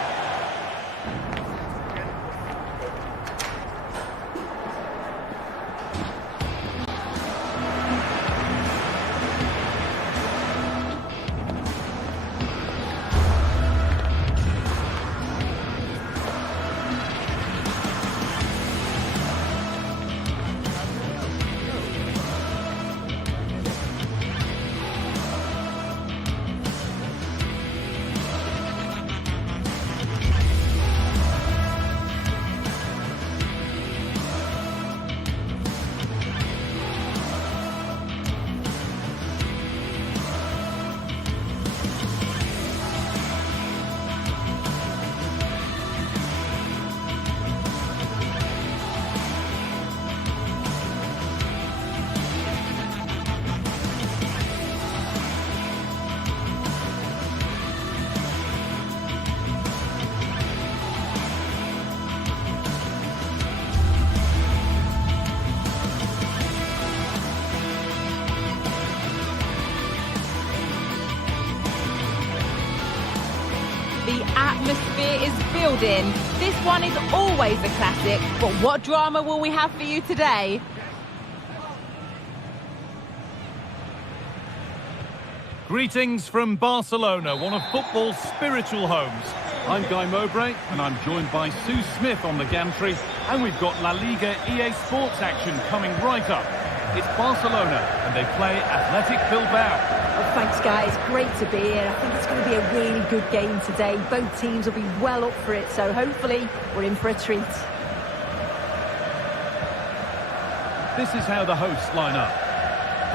settled in. This one is always a classic, but what drama will we have for you today? Greetings from Barcelona, one of football's spiritual homes. I'm Guy Mowbray, and I'm joined by Sue Smith on the gantry, and we've got La Liga EA Sports action coming right up. It's Barcelona, and they play Athletic Bilbao. Well, thanks, guys. Great to be here. I think it's going to be a really good game today. Both teams will be well up for it, so hopefully we're in for a treat. This is how the hosts line up.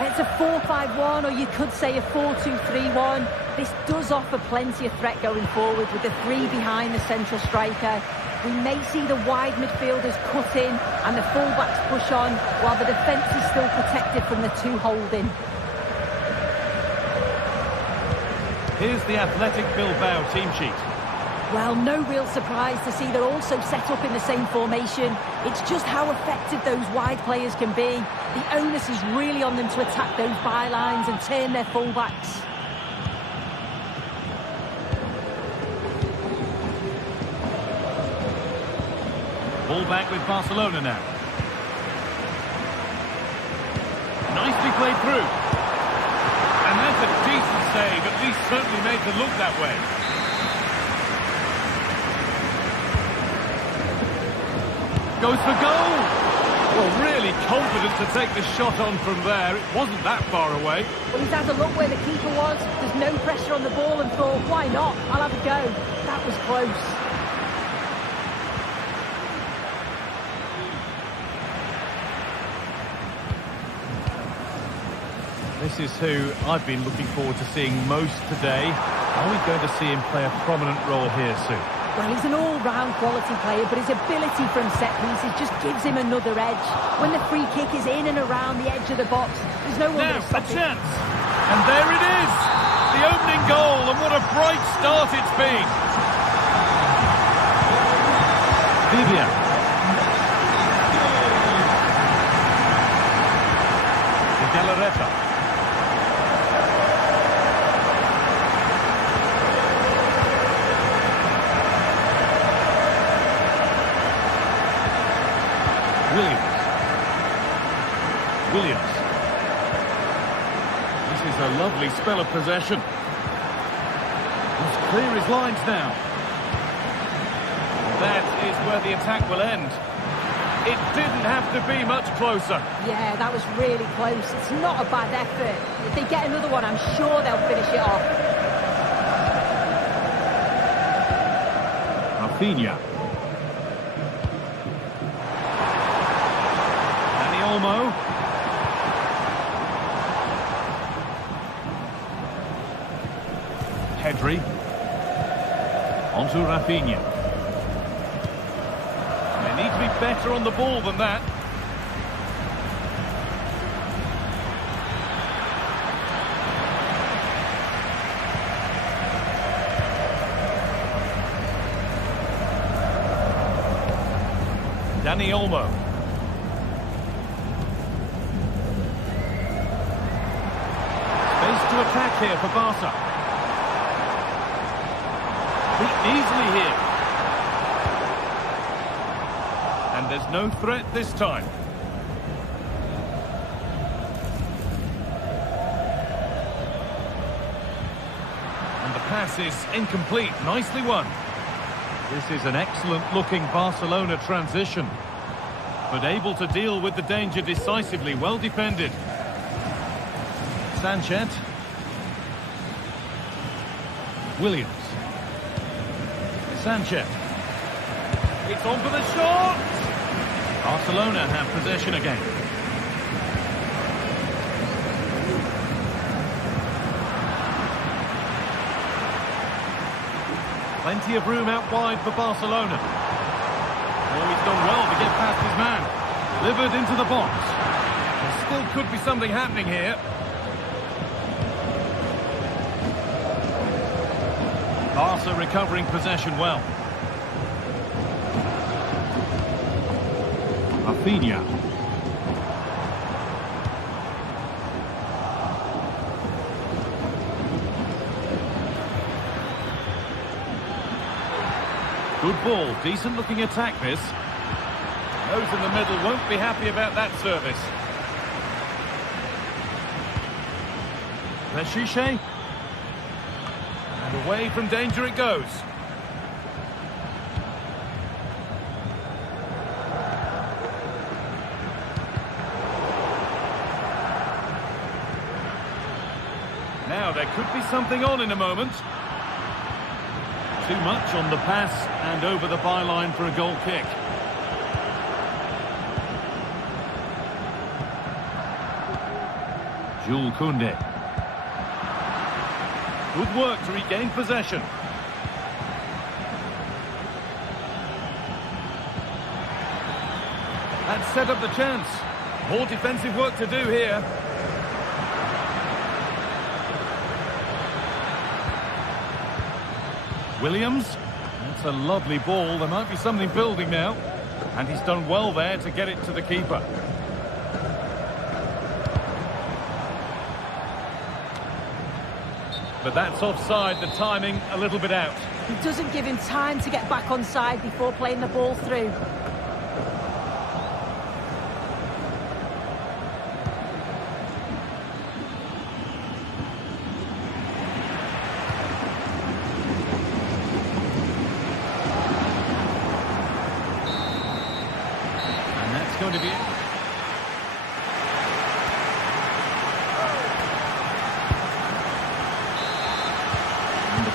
It's a 4-5-1, or you could say a 4-2-3-1. This does offer plenty of threat going forward with the three behind the central striker. We may see the wide midfielders cut in and the fullbacks push on, while the defence is still protected from the two holding. Here's the Athletic Bilbao team sheet. Well, no real surprise to see they're also set up in the same formation. It's just how effective those wide players can be. The onus is really on them to attack those bylines and turn their fullbacks. Ball back with Barcelona now. Nicely played through. And that's a decent save, at least certainly made to look that way. Goes for goal! Well, really confident to take the shot on from there. It wasn't that far away. Well, he's had a look where the keeper was. There's no pressure on the ball and thought, why not? I'll have a go. That was close. This is who I've been looking forward to seeing most today. Are we going to see him play a prominent role here, Sue? Well, he's an all-round quality player, but his ability from set pieces just gives him another edge. When the free kick is in and around the edge of the box, there's no one Now, to stop a it. chance! And there it is! The opening goal, and what a bright start it's been! Vivian. De Galarreta. Williams. This is a lovely spell of possession. He's clear his lines now. That is where the attack will end. It didn't have to be much closer. Yeah, that was really close. It's not a bad effort. If they get another one, I'm sure they'll finish it off. Rafinha. Dani Olmo. Pedri. Onto Rafinha. They need to be better on the ball than that. Dani Olmo. Space to attack here for Barca. Easily here. And there's no threat this time. And the pass is incomplete. Nicely won. This is an excellent looking Barcelona transition, but able to deal with the danger decisively. Well defended. Sanchez. Williams. Sanchez. It's on for the shot! Barcelona have possession again. Plenty of room out wide for Barcelona. Oh, he's done well to get past his man. Delivered into the box. There still could be something happening here. Barca recovering possession well. Rafinha. Good Good ball, decent looking attack this. Those in the middle won't be happy about that service. Meshiche. And away from danger it goes. Now there could be something on in a moment. Too much on the pass and over the byline for a goal kick. Jules Koundé. Good work to regain possession. That set up the chance. More defensive work to do here. Williams. That's a lovely ball. There might be something building now. And he's done well there to get it to the keeper. But that's offside, the timing a little bit out. He doesn't give him time to get back on side before playing the ball through. And that's going to be it.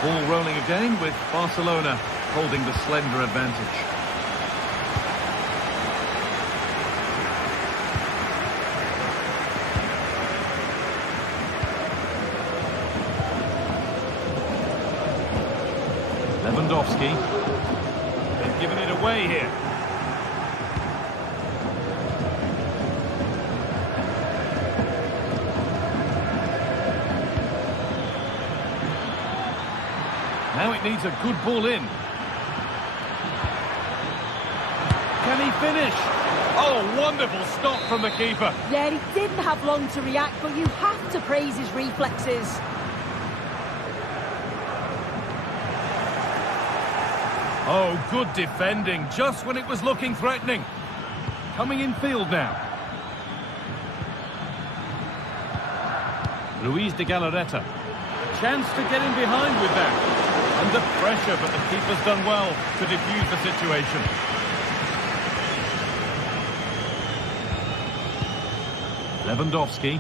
Ball rolling again with Barcelona holding the slender advantage. Lewandowski. They've given it away here. Now it needs a good ball in. Can he finish? Oh, wonderful stop from the keeper. Yeah, he didn't have long to react, but you have to praise his reflexes. Oh, good defending, just when it was looking threatening. Coming in field now. Luis de Galarreta. A chance to get in behind with that. Under pressure, but the keeper's done well to defuse the situation. Lewandowski.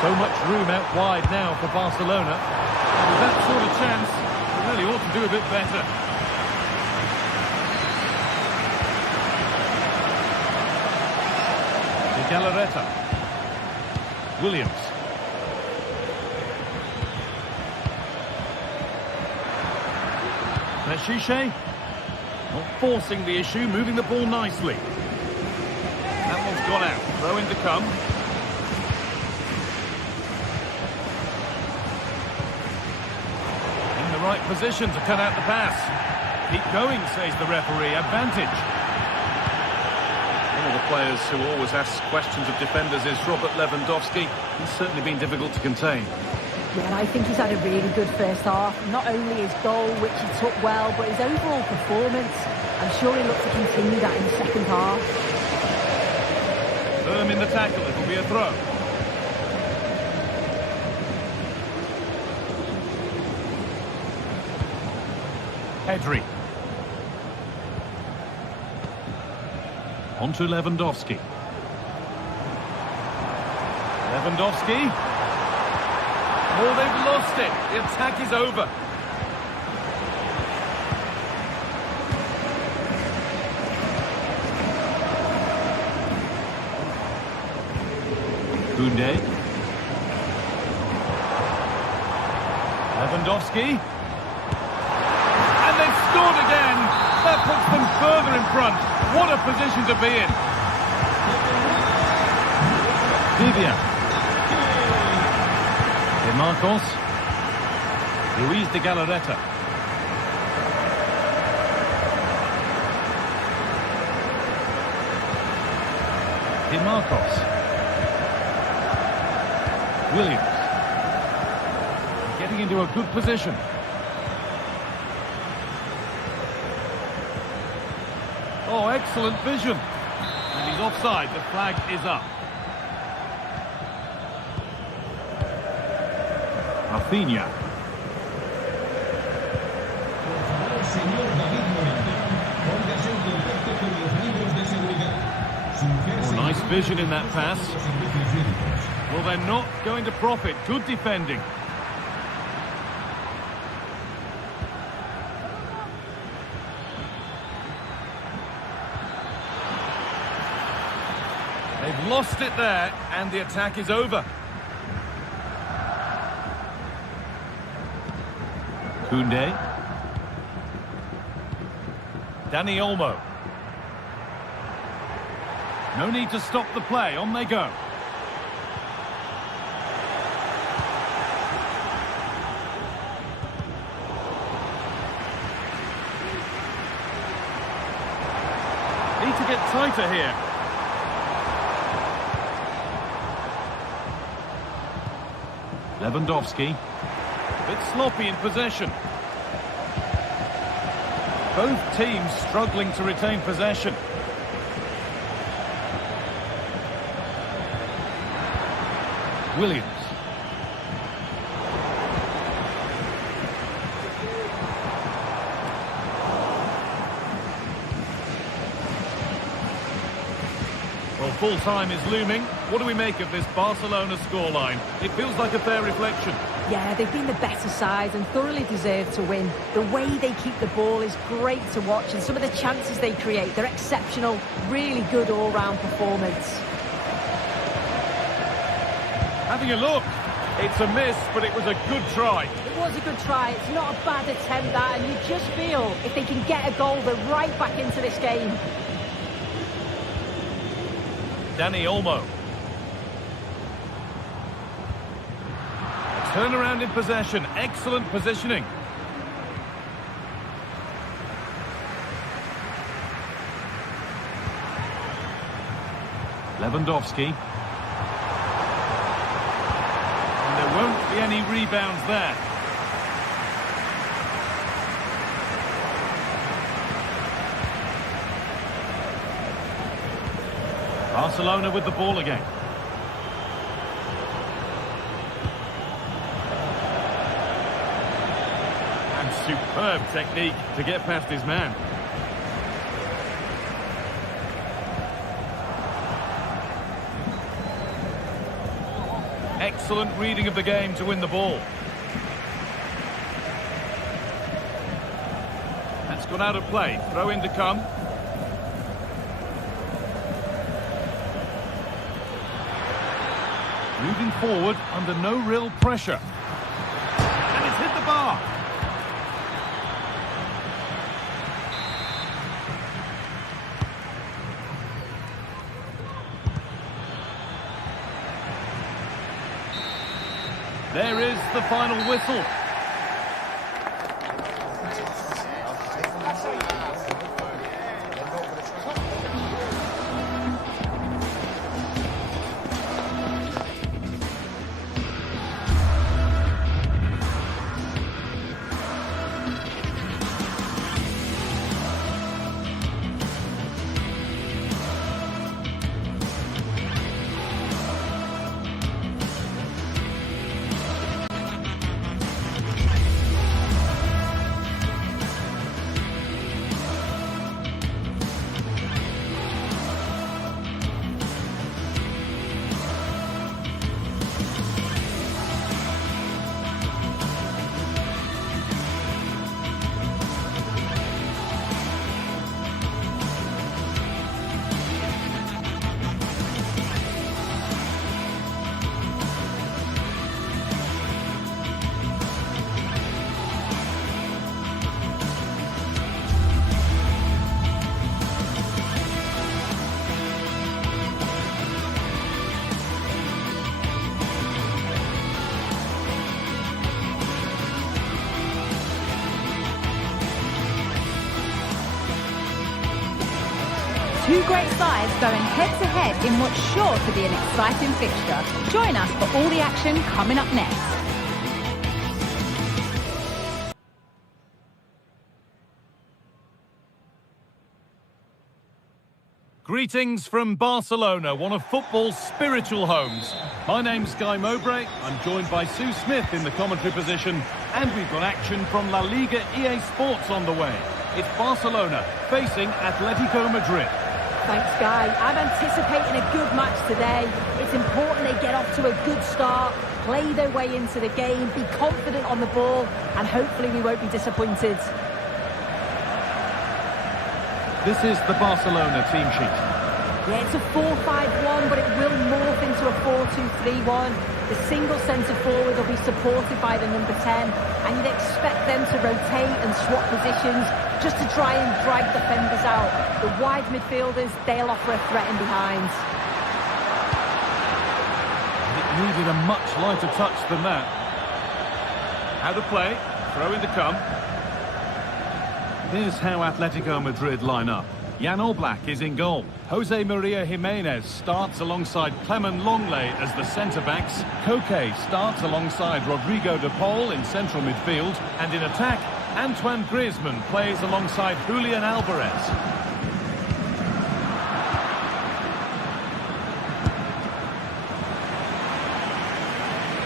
So much room out wide now for Barcelona. With that sort of chance, they really ought to do a bit better. De Galarreta. Williams. Meshiche, not forcing the issue, moving the ball nicely. That one's gone out. Throw in to come. In the right position to cut out the pass. Keep going, says the referee. Advantage. One of the players who always asks questions of defenders is Robert Lewandowski. He's certainly been difficult to contain. Yeah, I think he's had a really good first half. Not only his goal, which he took well, but his overall performance. I'm sure he'll look to continue that in the second half. Firm in the tackle, it'll be a throw. Pedri. On to Lewandowski. Lewandowski. Oh, they've lost it. The attack is over. Koundé. Lewandowski. And they've scored again. That puts them further in front. What a position to be in. Vivian. Marcos. Luis de Galarreta. Marcos. Williams. Getting into a good position. excellent vision. And he's offside. The flag is up. Rafinha. Oh, nice vision in that pass. Well, they're not going to profit. Good defending. They've lost it there, and the attack is over. Koundé. Dani Olmo. No need to stop the play. On they go. Need to get tighter here. Lewandowski. A bit sloppy in possession. Both teams struggling to retain possession. Williams. Well, full time is looming. What do we make of this Barcelona scoreline? It feels like a fair reflection. Yeah, they've been the better side and thoroughly deserve to win. The way they keep the ball is great to watch, and some of the chances they create, they're exceptional. Really good all-round performance. Having a look. It's a miss, but it was a good try. It was a good try. It's not a bad attempt, that, and you just feel if they can get a goal, they're right back into this game. Dani Olmo. Turnaround in possession. Excellent positioning. Lewandowski. And there won't be any rebounds there. Barcelona with the ball again. And superb technique to get past his man. Excellent reading of the game to win the ball. That's gone out of play. Throw in to come. Moving forward under no real pressure. And it's hit the bar. There is the final whistle. Two great sides going head-to-head in what's sure to be an exciting fixture. Join us for all the action coming up next. Greetings from Barcelona, one of football's spiritual homes. My name's Guy Mowbray. I'm joined by Sue Smith in the commentary position, and we've got action from La Liga EA Sports on the way. It's Barcelona facing Atletico Madrid. Thanks, Guy. I'm anticipating a good match today. It's important they get off to a good start, play their way into the game, be confident on the ball, and hopefully we won't be disappointed. This is the Barcelona team sheet. Yeah, it's a 4-5-1, but it will morph into a 4-2-3-1. The single centre-forward will be supported by the number 10, and you'd expect them to rotate and swap positions just to try and drag defenders out. The wide midfielders, they'll offer a threat in behind. It needed a much lighter touch than that. How to play, throw in to come. Here's how Atletico Madrid line up. Jan Oblak is in goal. Jose Maria Jimenez starts alongside Clement Longley as the centre-backs. Koke starts alongside Rodrigo de Paul in central midfield. And in attack, Antoine Griezmann plays alongside Julian Alvarez.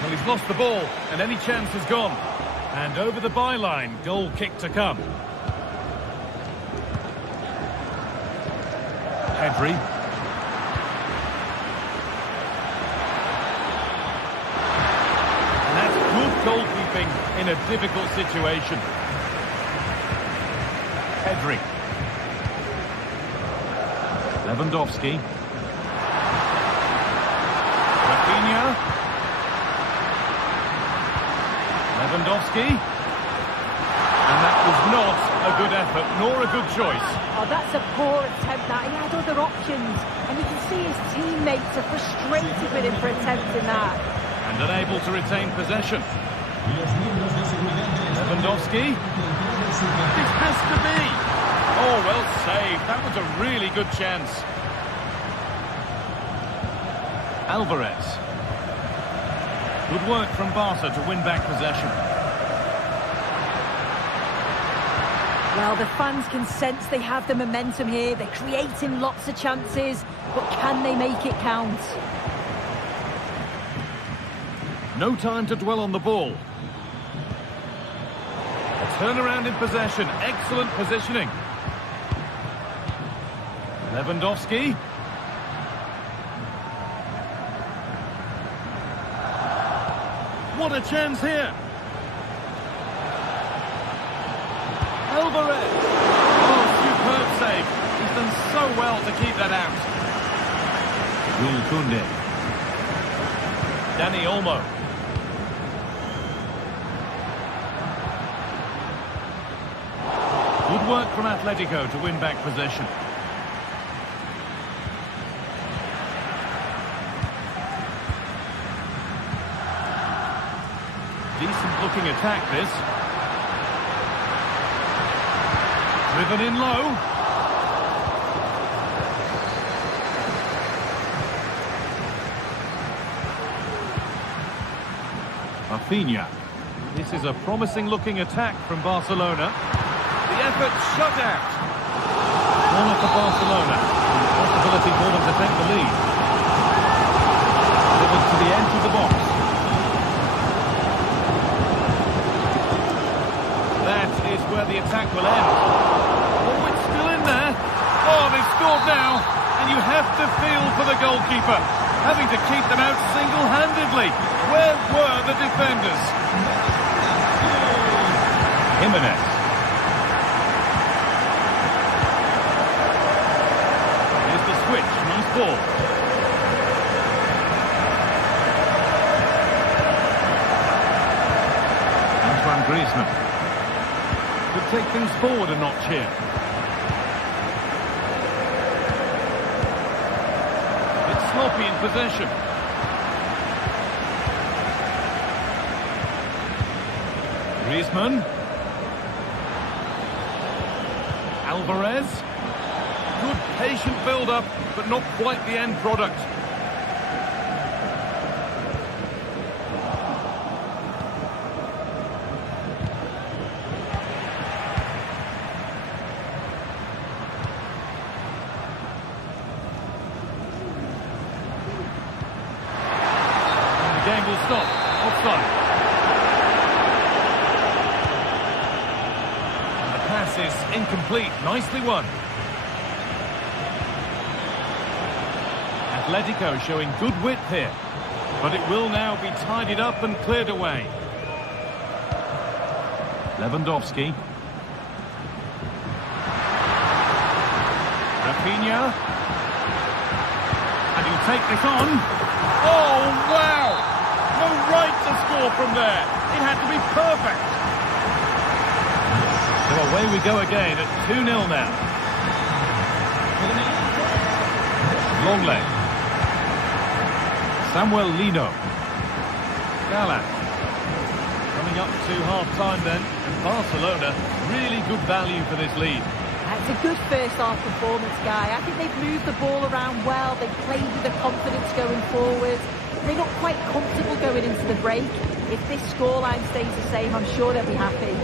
Well, he's lost the ball, and any chance is gone. And over the byline, goal kick to come. Pedri. And that's good goalkeeping in a difficult situation. Pedri. Lewandowski. Rafinha. Lewandowski. And that was not a good effort, nor a good choice. Oh, that's a poor attempt, that. He had other options, and you can see his teammates are frustrated with him for attempting that. And unable to retain possession. Lewandowski. This has to be. Oh, well saved. That was a really good chance. Alvarez. Good work from Barca to win back possession. Well, the fans can sense they have the momentum here. They're creating lots of chances, but can they make it count? No time to dwell on the ball. A turnaround in possession. Excellent positioning. Lewandowski. What a chance here. Alvarez. Oh, superb save. He's done so well to keep that out. Jules Koundé. Dani Olmo. Good work from Atletico to win back possession. Decent looking attack, this. Driven in low. Rafinha. This is a promising looking attack from Barcelona. The effort shut out. Corner for Barcelona. Possibility for them to take the lead. Delivered to the edge of the box. That is where the attack will end. Oh, it's still in there. Oh, they've scored now. And you have to feel for the goalkeeper, having to keep them out single-handedly. Where were the defenders? Jimenez. Here's the switch. Nice ball. Antoine Griezmann. Could take things forward a notch here. It's sloppy in possession. Griezmann. Alvarez. Good patient build-up, but not quite the end product. and will stop. Offside. And the pass is incomplete. Nicely won. Atletico showing good width here. But it will now be tidied up and cleared away. Lewandowski. Rafinha. And he'll take this on. Oh, wow! No right to score from there. It had to be perfect. So away we go again at 2-0 now. Longley. Samuel Lino. Gallas. Coming up to half-time then. And Barcelona, really good value for this lead. It's a good first-half performance, Guy. I think they've moved the ball around well. They've played with the confidence going forward. They look quite comfortable going into the break. If this scoreline stays the same, I'm sure they'll be happy.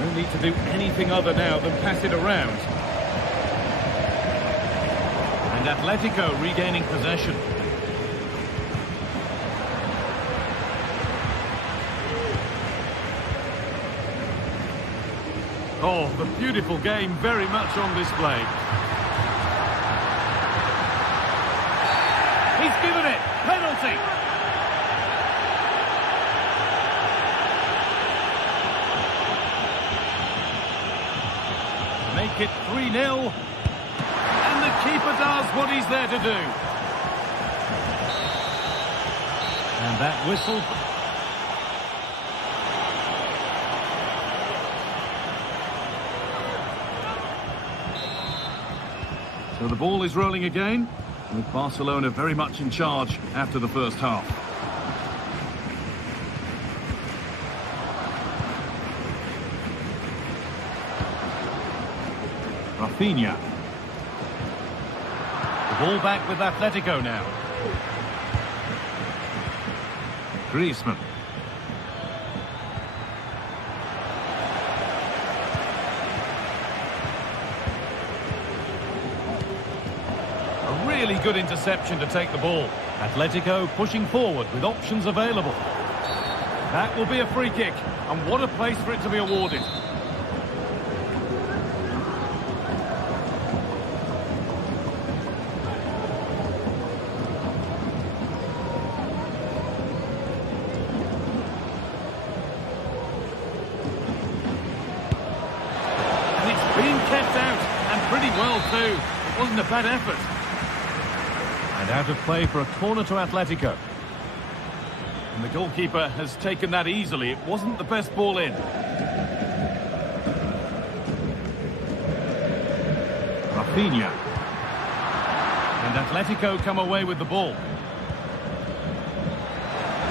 No need to do anything other now than pass it around. And Atletico regaining possession. Oh, the beautiful game very much on display. He's given it. Penalty. Make it 3-0. And the keeper does what he's there to do. And that whistle. So the ball is rolling again, with Barcelona very much in charge after the first half. Rafinha. The ball back with Atletico now. Griezmann. Really good interception to take the ball. Atletico pushing forward with options available. That will be a free kick, and what a place for it to be awarded. And it's being kept out, and pretty well too. It wasn't a bad effort. And out of play for a corner to Atletico. And the goalkeeper has taken that easily. It wasn't the best ball in. Rafinha. And Atletico come away with the ball.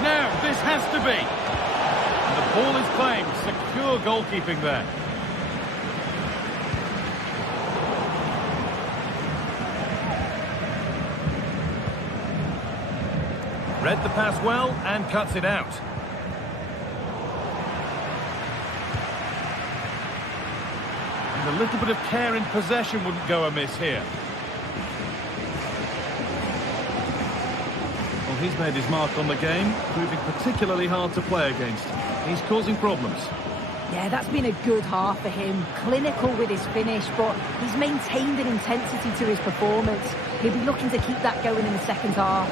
Now, this has to be. And the ball is claimed. Secure goalkeeping there. Read the pass well and cuts it out. And a little bit of care in possession wouldn't go amiss here. Well, he's made his mark on the game, proving particularly hard to play against. He's causing problems. Yeah, that's been a good half for him. Clinical with his finish, but he's maintained an intensity to his performance. He'll be looking to keep that going in the second half.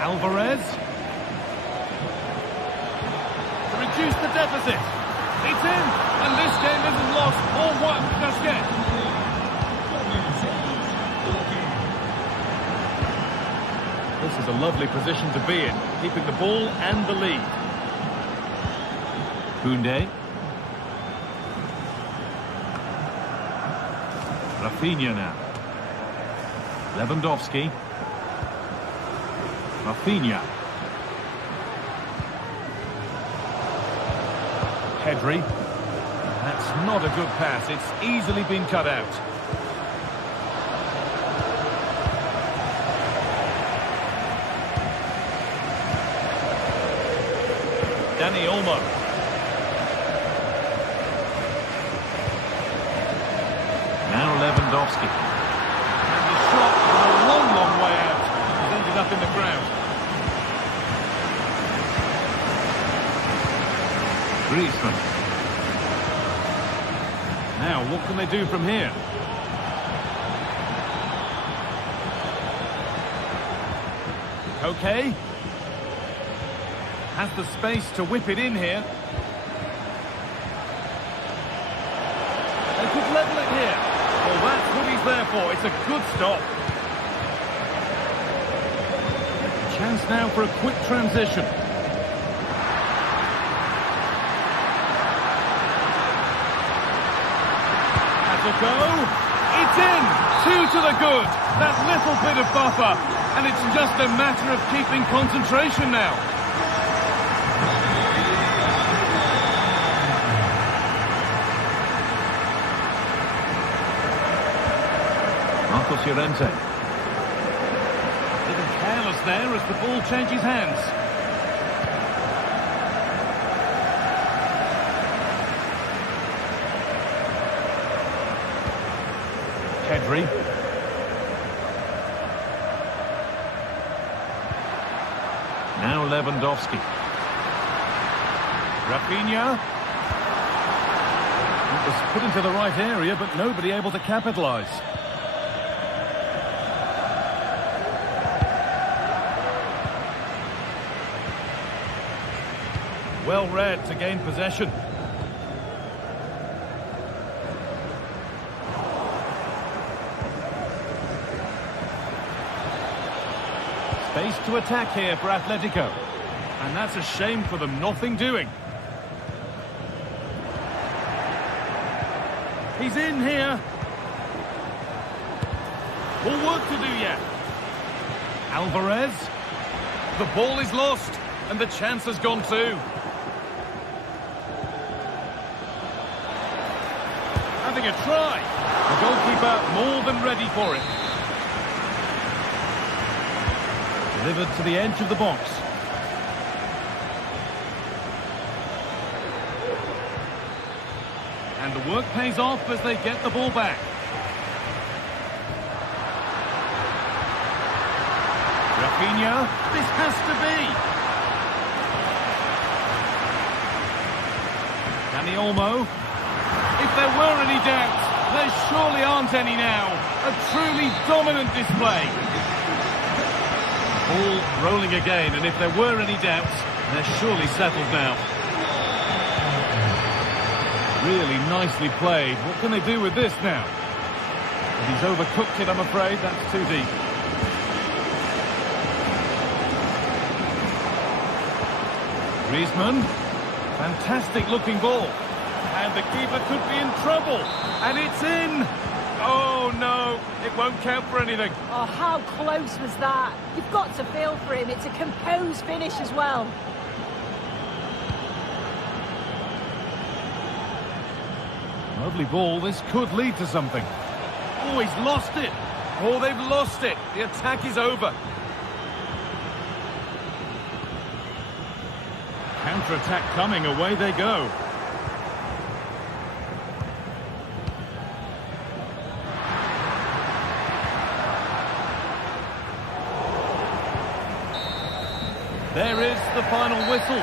Alvarez. To reduce the deficit. It's in, and this game isn't lost or won just yet. This is a lovely position to be in, keeping the ball and the lead. Koundé. Rafinha now. Lewandowski. Rafinha. Pedri. That's not a good pass. It's easily been cut out. Dani Olmo. Now Lewandowski. And the shot from a long, long way out. in the crowd. Griezmann. Now, what can they do from here? Okay. Has the space to whip it in here. They could level it here. Well, that's what he's there for. It's a good stop. Chance now for a quick transition. Has a go. It's in. 2 to the good. That little bit of buffer. And it's just a matter of keeping concentration now. Marcos Llorente. Little careless there as the ball changes hands. Pedri. Now Lewandowski. Rafinha. It was put into the right area, but nobody able to capitalise. Well read to gain possession. Space to attack here for Atletico. And that's a shame for them, nothing doing. He's in here. More work to do yet. Alvarez. The ball is lost, and the chance has gone too. Having a try. The goalkeeper more than ready for it. Delivered to the edge of the box. And the work pays off as they get the ball back. Rafinha, this has to be. Dani Olmo. If there were any doubts, there surely aren't any now. A truly dominant display. Ball rolling again, and if there were any doubts, they're surely settled now. Really nicely played. What can they do with this now? But he's overcooked it, I'm afraid. That's too deep. Griezmann. Fantastic looking ball. And the keeper could be in trouble. And it's in. Oh, no. It won't count for anything. Oh, how close was that? You've got to feel for him. It's a composed finish as well. Lovely ball. This could lead to something. Oh, he's lost it. Oh, they've lost it. The attack is over. Counter-attack coming. Away they go. There is the final whistle.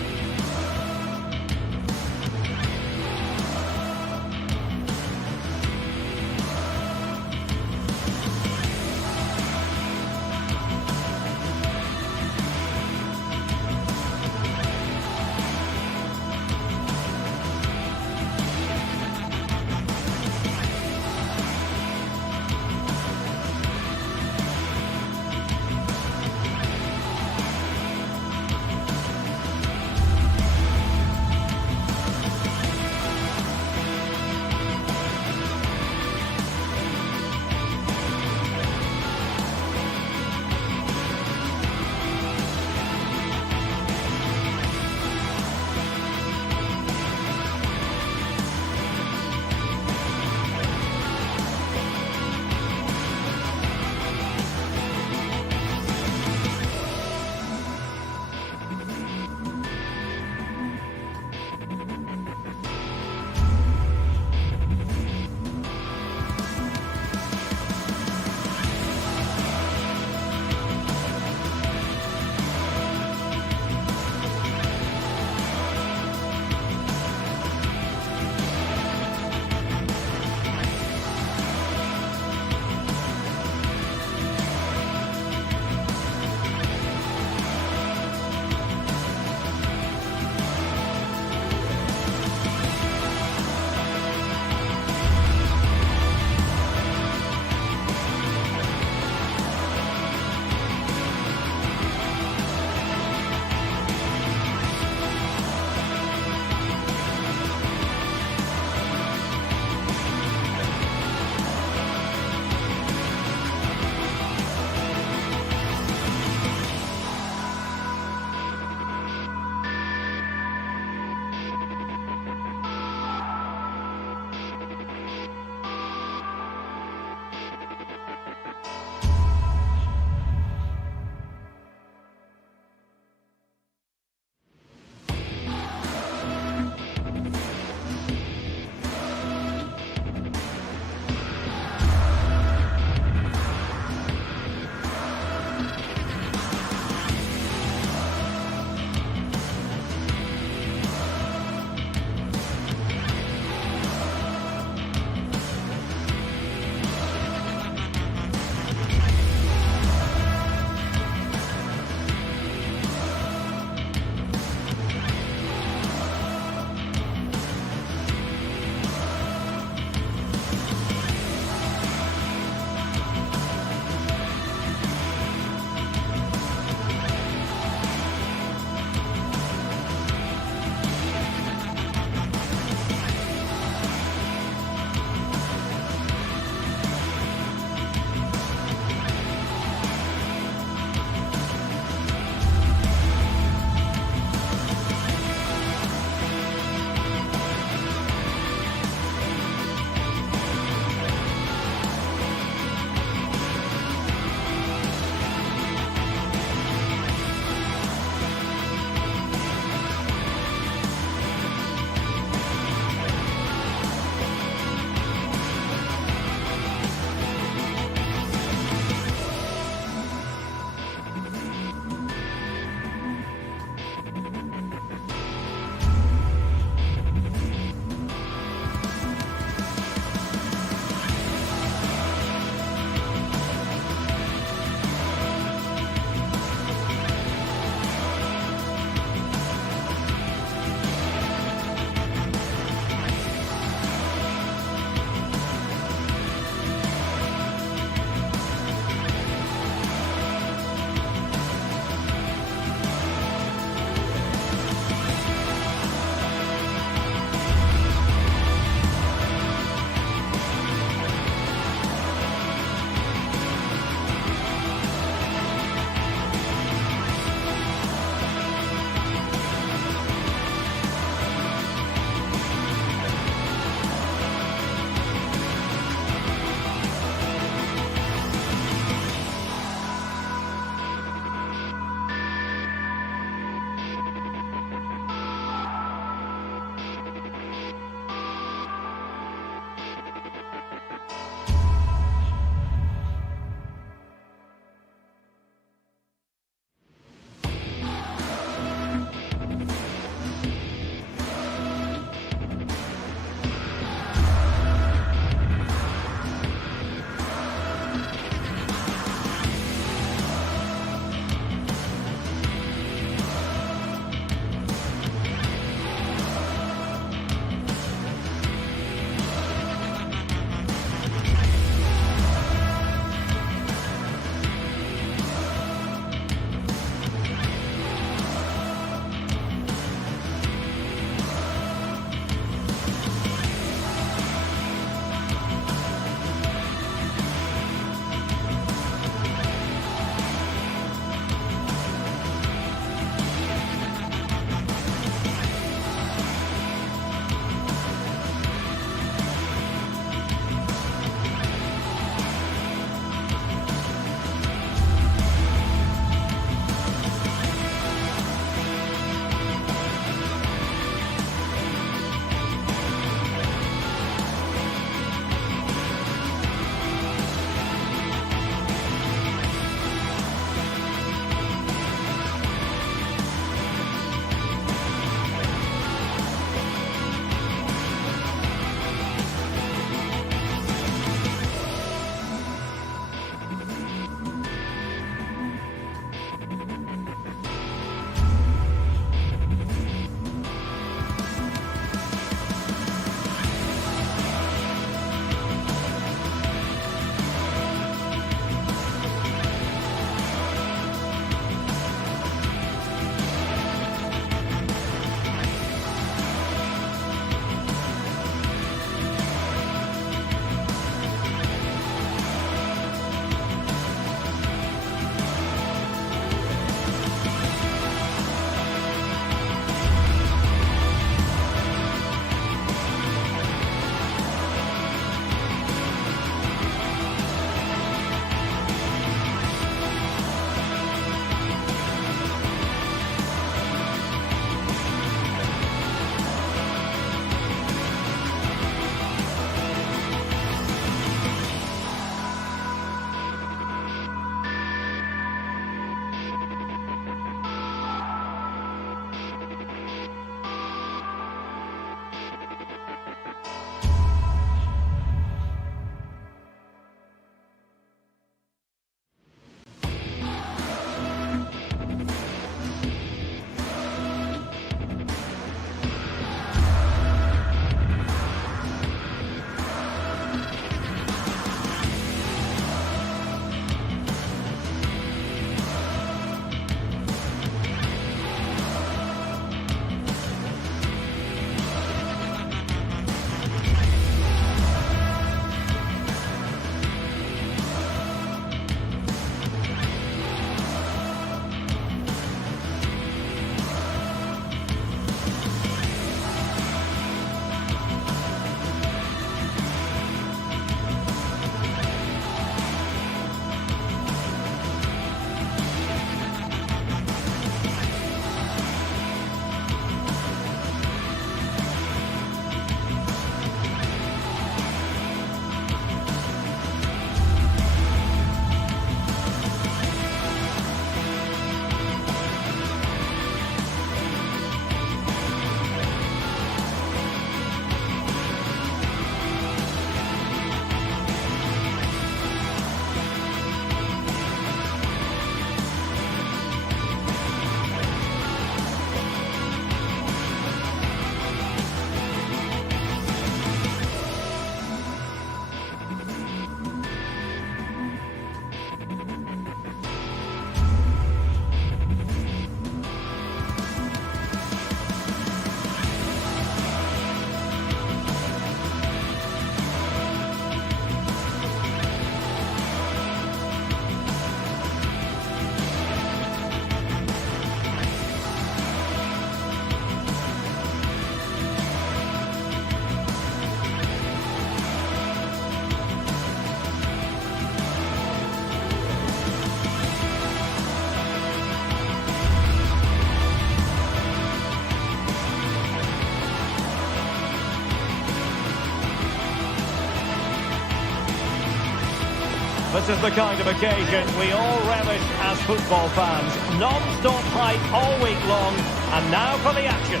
This is the kind of occasion we all relish as football fans. Non-stop hype all week long, and now for the action.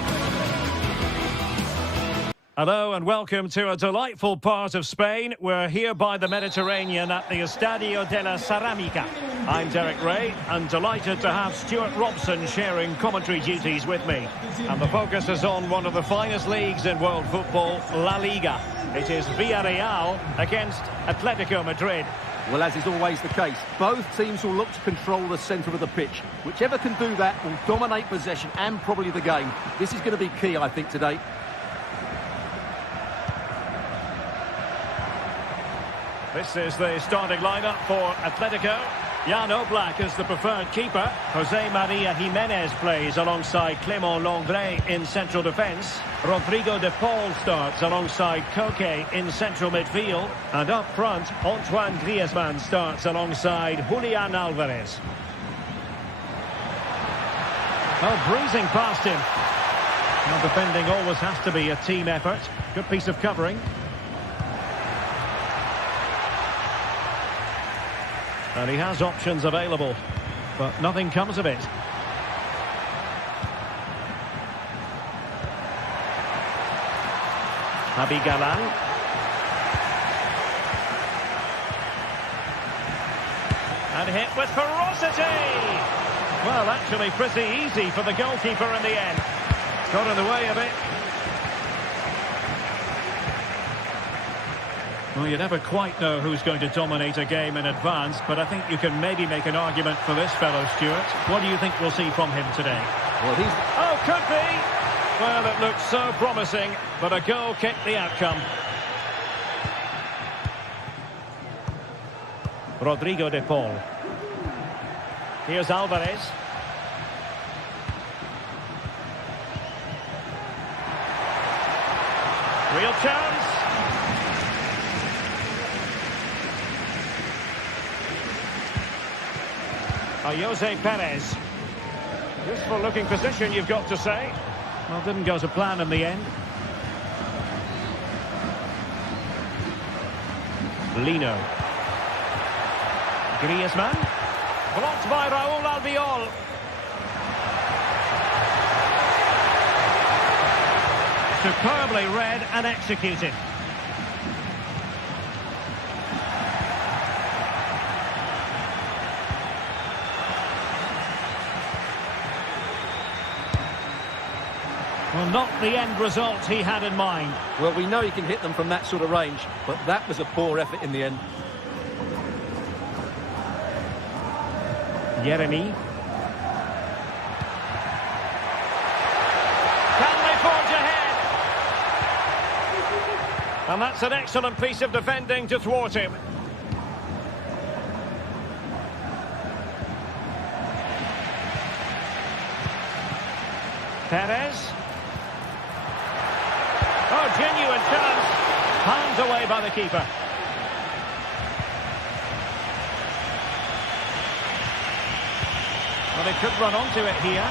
Hello and welcome to a delightful part of Spain. We're here by the Mediterranean at the Estadio de la Ceramica. I'm Derek Ray and delighted to have Stuart Robson sharing commentary duties with me. And the focus is on one of the finest leagues in world football, La Liga. It is Villarreal against Atletico Madrid. Well, as is always the case, both teams will look to control the centre of the pitch. Whichever can do that will dominate possession and probably the game. This is going to be key, I think, today. This is the starting lineup for Atletico. Jan Oblak is the preferred keeper. Jose Maria Jimenez plays alongside Clément Lenglet in central defence. Rodrigo de Paul starts alongside Koke in central midfield. And up front, Antoine Griezmann starts alongside Julian Alvarez. Oh, breezing past him. Now defending always has to be a team effort. Good piece of covering. And he has options available, but nothing comes of it. Javi Galán. And hit with ferocity. Well, actually pretty easy for the goalkeeper in the end. Got in the way of it. Well, you never quite know who's going to dominate a game in advance, but I think you can maybe make an argument for this fellow, Stuart. What do you think we'll see from him today? Well, Oh, could be! Well, it looks so promising, but a goal kicked the outcome. Rodrigo de Paul. Here's Alvarez. Real chance. Jose Perez. Useful looking position, you've got to say. Well, didn't go to plan in the end. Lino. Griezmann. Blocked by Raúl Albiol. Superbly read and executed. Well, not the end result he had in mind. Well, we know he can hit them from that sort of range, but that was a poor effort in the end. Yeremy. Can they forge ahead? And that's an excellent piece of defending to thwart him. Perez. Oh, genuine chance. Palmed away by the keeper. Well, they could run onto it here.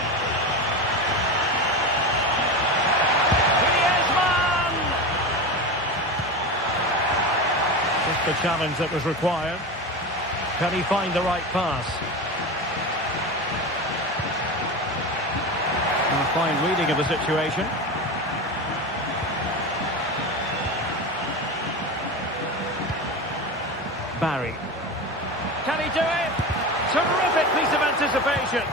Griezmann! Just the challenge that was required. Can he find the right pass? A fine reading of the situation. Barry. Can he do it? Terrific piece of anticipation.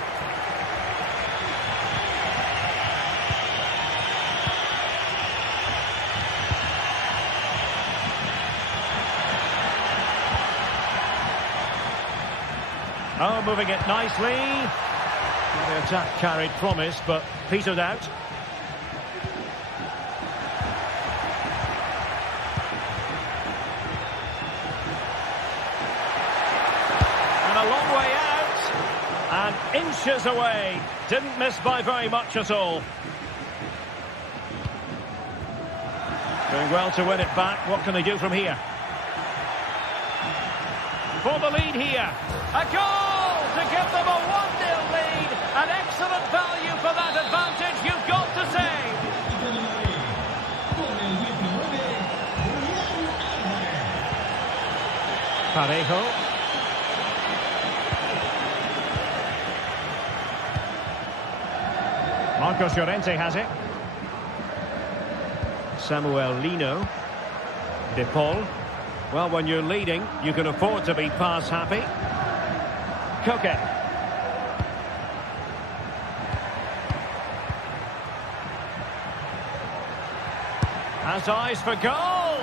Oh, moving it nicely. The attack carried promise, but petered out. And a long way out. And inches away. Didn't miss by very much at all. Doing well to win it back. What can they do from here? For the lead here. A goal to give them a 1-0 lead. An excellent value for that advantage, you've got to say. Parejo. Marcos Llorente has it. Samuel Lino. De Paul. Well, when you're leading, you can afford to be pass happy. Koke. Has eyes for goal.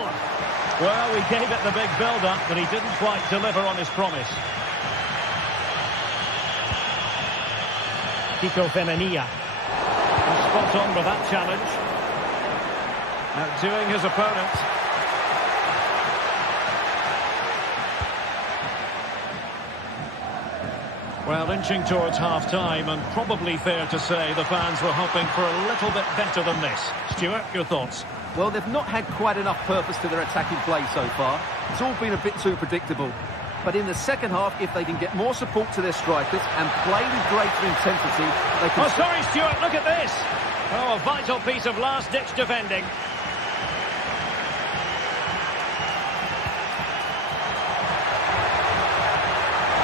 Well, we gave it the big build-up, but he didn't quite deliver on his promise. Kiko Femenia. Spot on with that challenge. Outdoing his opponent. Well, inching towards half-time, and probably fair to say the fans were hoping for a little bit better than this. Stuart, your thoughts? Well, they've not had quite enough purpose to their attacking play so far. It's all been a bit too predictable. But in the second half, if they can get more support to their strikers and play with greater intensity, they can... Oh, sorry, Stuart, look at this. Oh, a vital piece of last-ditch defending.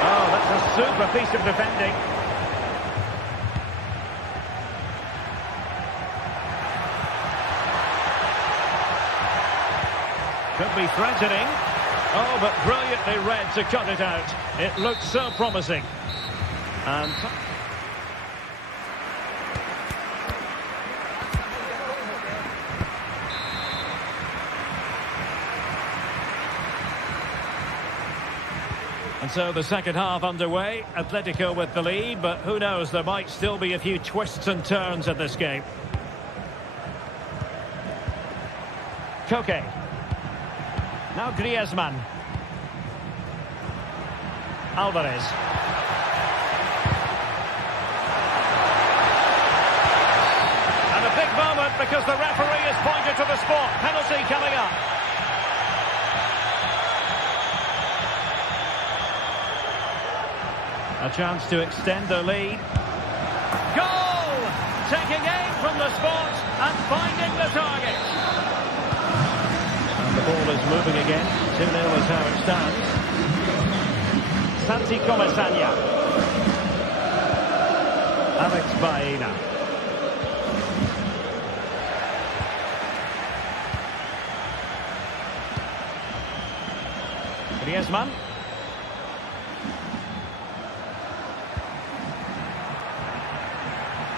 Oh, that's a super piece of defending. Could be threatening. Oh, but brilliantly read to cut it out. It looked so promising. And... And so the second half underway. Atletico with the lead, but who knows, there might still be a few twists and turns in this game. Koke. Now Griezmann. Alvarez. And a big moment because the referee has pointed to the spot. Penalty coming up. A chance to extend the lead. Goal! Taking aim from the spot and finding the target. And the ball is moving again. 2-0 is how it stands. Santi Comesaña. Alex Baena. Griezmann.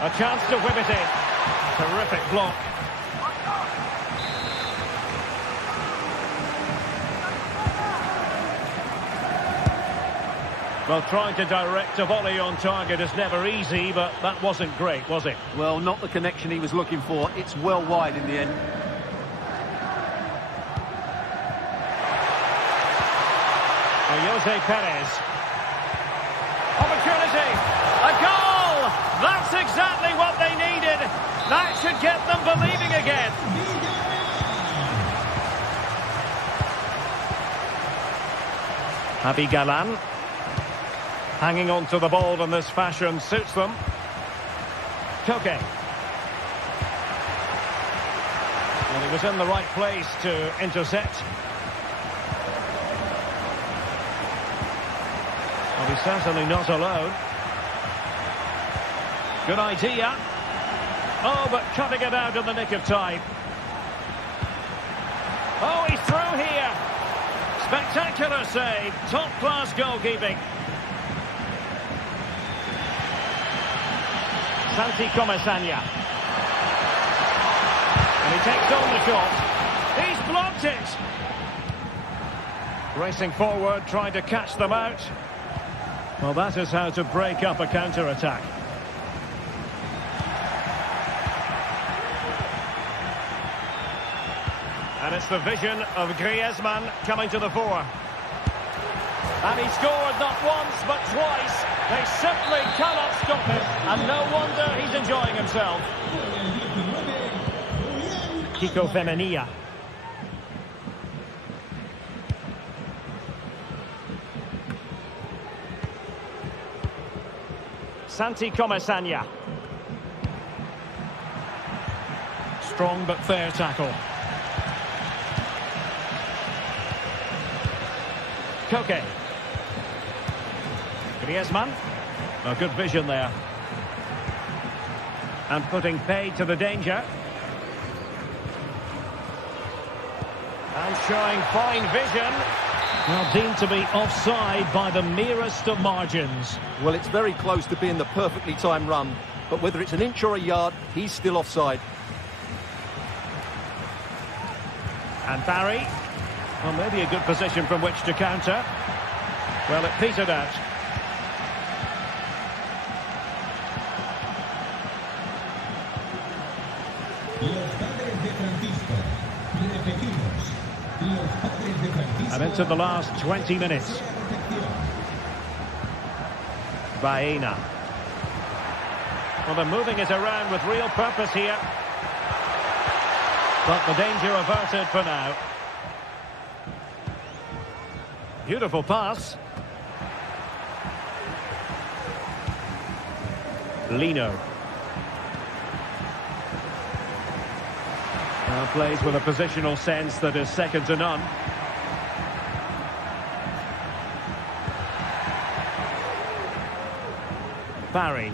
A chance to whip it in. Terrific block. Well, trying to direct a volley on target is never easy, but that wasn't great, was it? Well, not the connection he was looking for. It's well wide in the end. Jose Perez. Opportunity. A goal! That's exactly what they needed. That should get them believing again. Javi Galan. Hanging on to the ball in this fashion suits them. Koke. Well, he was in the right place to intercept. Well, he's certainly not alone. Good idea. Oh, but cutting it out in the nick of time. Oh, he's through here. Spectacular save. Top-class goalkeeping. Santi Comesaña. And he takes on the shot. He's blocked it. Racing forward, trying to catch them out. Well, that is how to break up a counter-attack. And it's the vision of Griezmann coming to the fore. And he scored not once, but twice. They simply cannot stop him. And no wonder he's enjoying himself. Kiko Femenia. Santi Comesaña. Strong but fair tackle. Koke. Griezmann. A good vision there. And putting paid to the danger. And showing fine vision. Well, deemed to be offside by the merest of margins. Well, it's very close to being the perfectly timed run. But whether it's an inch or a yard, he's still offside. And Barry. Well, maybe a good position from which to counter. Well, it petered out. And into the last 20 minutes. Baena. Well, they're moving it around with real purpose here. But the danger averted for now. Beautiful pass. Lino. Now plays with a positional sense that is second to none. Barry.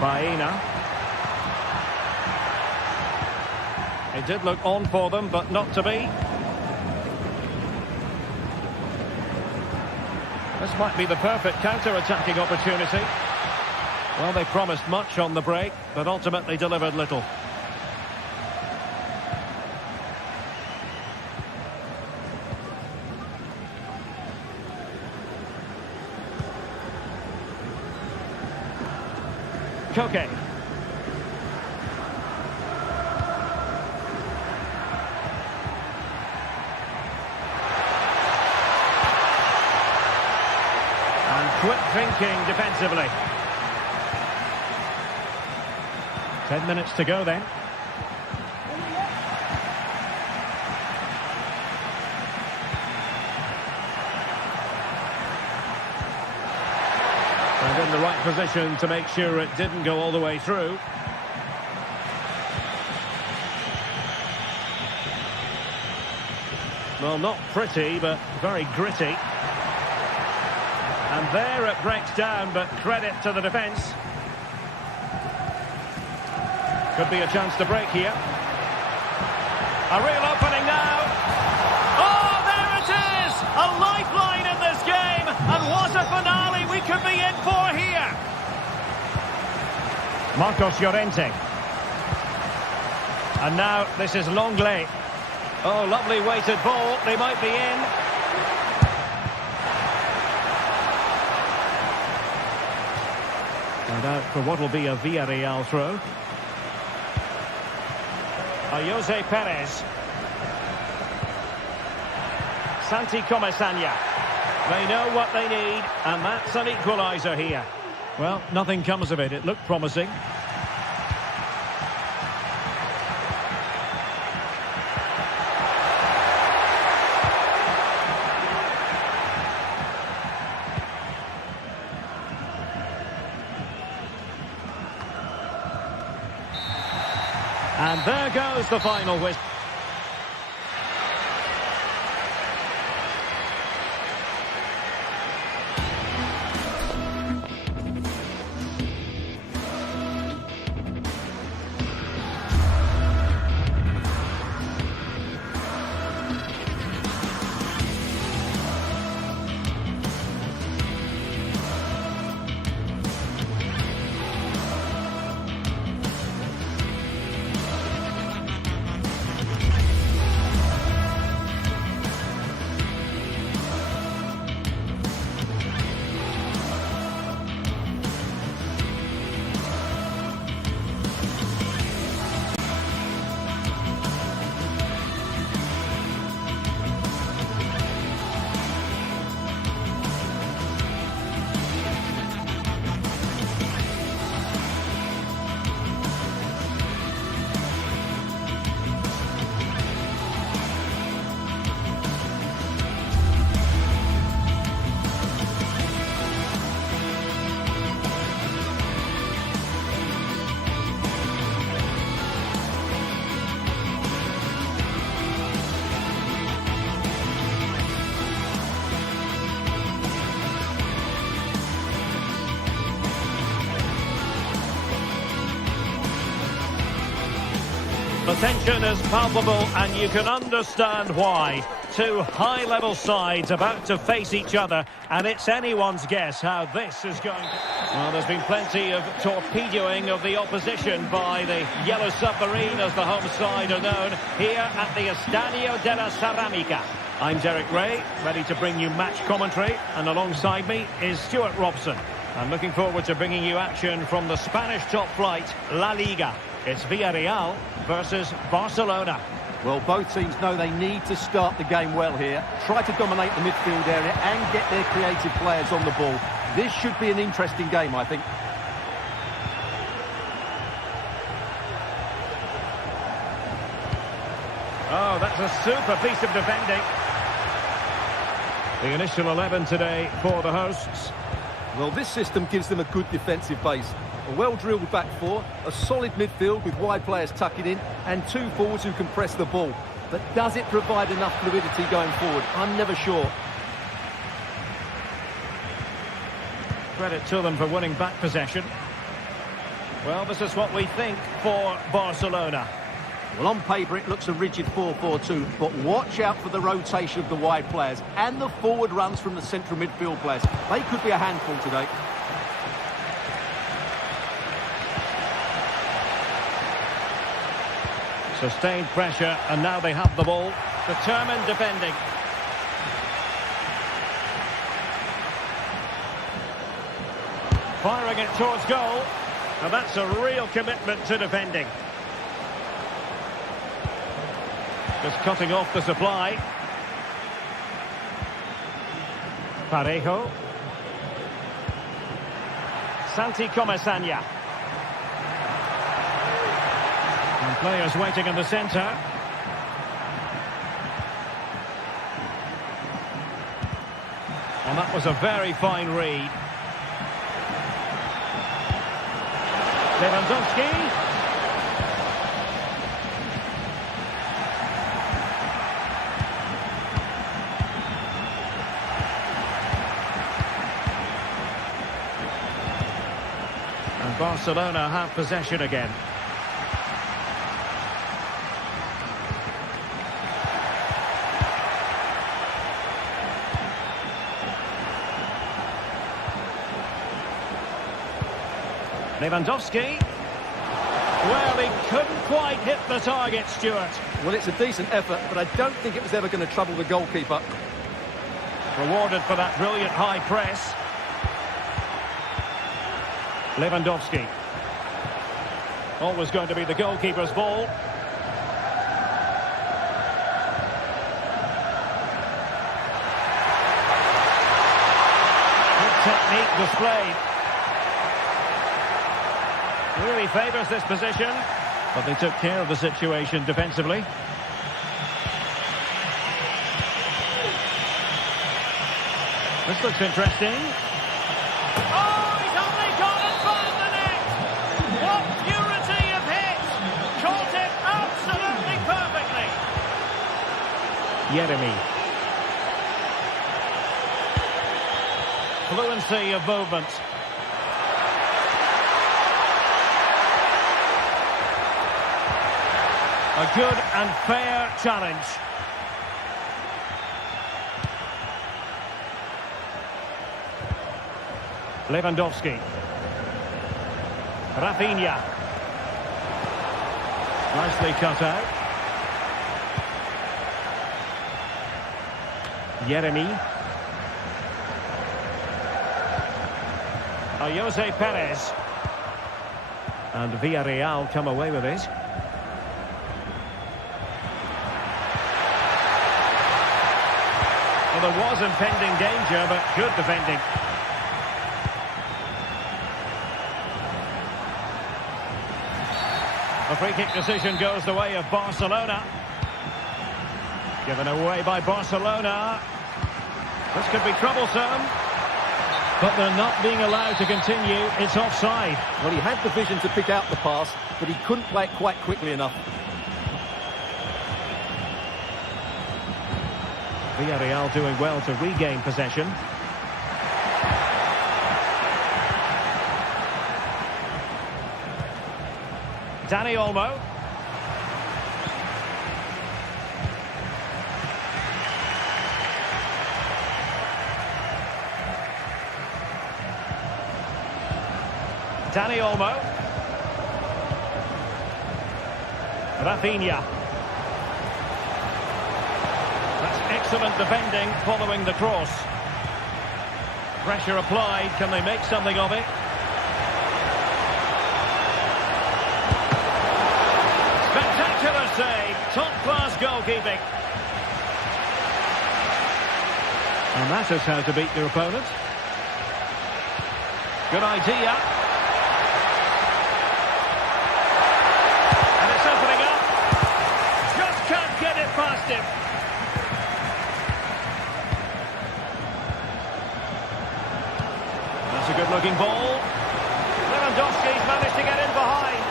Baena. It did look on for them, but not to be. This might be the perfect counter-attacking opportunity. Well, they promised much on the break, but ultimately delivered little. Koke. And quick thinking defensively. 10 minutes to go then. And in the right position to make sure it didn't go all the way through. Well, not pretty, but very gritty. And there it breaks down, but credit to the defence. Could be a chance to break here. A real opening now. Oh, there it is! A lifeline in this game. And what a finale we could be in for here. Marcos Llorente. And now this is Longley. Oh, lovely weighted ball. They might be in. And out for what will be a Villarreal throw. Jose Perez. Santi Comesaña. They know what they need, and that's an equaliser here. Well, nothing comes of it. It looked promising. And there goes the final whistle. tension is palpable, and you can understand why. Two high-level sides about to face each other, and it's anyone's guess how this is going to... Well, there's been plenty of torpedoing of the opposition by the Yellow Submarine, as the home side are known, here at the Estadio de la Ceramica. I'm Derek Ray, ready to bring you match commentary, and alongside me is Stuart Robson. I'm looking forward to bringing you action from the Spanish top flight, La Liga. It's Villarreal versus Barcelona. Well, both teams know they need to start the game well here. Try to dominate the midfield area and get their creative players on the ball. This should be an interesting game, I think. Oh, that's a super piece of defending. The initial 11 today for the hosts. Well, this system gives them a good defensive base. A well-drilled back four, a solid midfield with wide players tucking in, and two forwards who can press the ball. But does it provide enough fluidity going forward? I'm never sure. Credit to them for winning back possession. Well, this is what we think for Barcelona. Well, on paper, it looks a rigid 4-4-2, but watch out for the rotation of the wide players and the forward runs from the central midfield players. They could be a handful today. Sustained pressure, and now they have the ball. Determined defending. Firing it towards goal. And that's a real commitment to defending. Just cutting off the supply. Parejo. Santi Comesaña. And players waiting in the centre. And that was a very fine read. Lewandowski. And Barcelona have possession again. Lewandowski. Well, he couldn't quite hit the target, Stuart. Well, it's a decent effort, but I don't think it was ever going to trouble the goalkeeper. Rewarded for that brilliant high press. Lewandowski. Always going to be the goalkeeper's ball. Good technique displayed. Really favours this position, but they took care of the situation defensively. This looks interesting. Oh, he's only gone and found the net! What purity of hit! Caught it absolutely perfectly! Yeremy. Fluency of movement. A good and fair challenge. Lewandowski. Rafinha. Nicely cut out. Yeremy. Jose Perez. And Villarreal come away with it. Well, there was impending danger, but good defending. A free kick decision goes the way of Barcelona. Given away by Barcelona. This could be troublesome. But they're not being allowed to continue. It's offside. Well, he had the vision to pick out the pass, but he couldn't play it quite quickly enough. Villarreal doing well to regain possession. Dani Olmo. Dani Olmo. Rafinha. That's excellent defending following the cross. Pressure applied. Can they make something of it? Spectacular save. Top-class goalkeeping. And that is how to beat your opponent. Good idea. And it's opening up. Just can't get it past him. That's a good-looking ball. Lewandowski's managed to get in behind.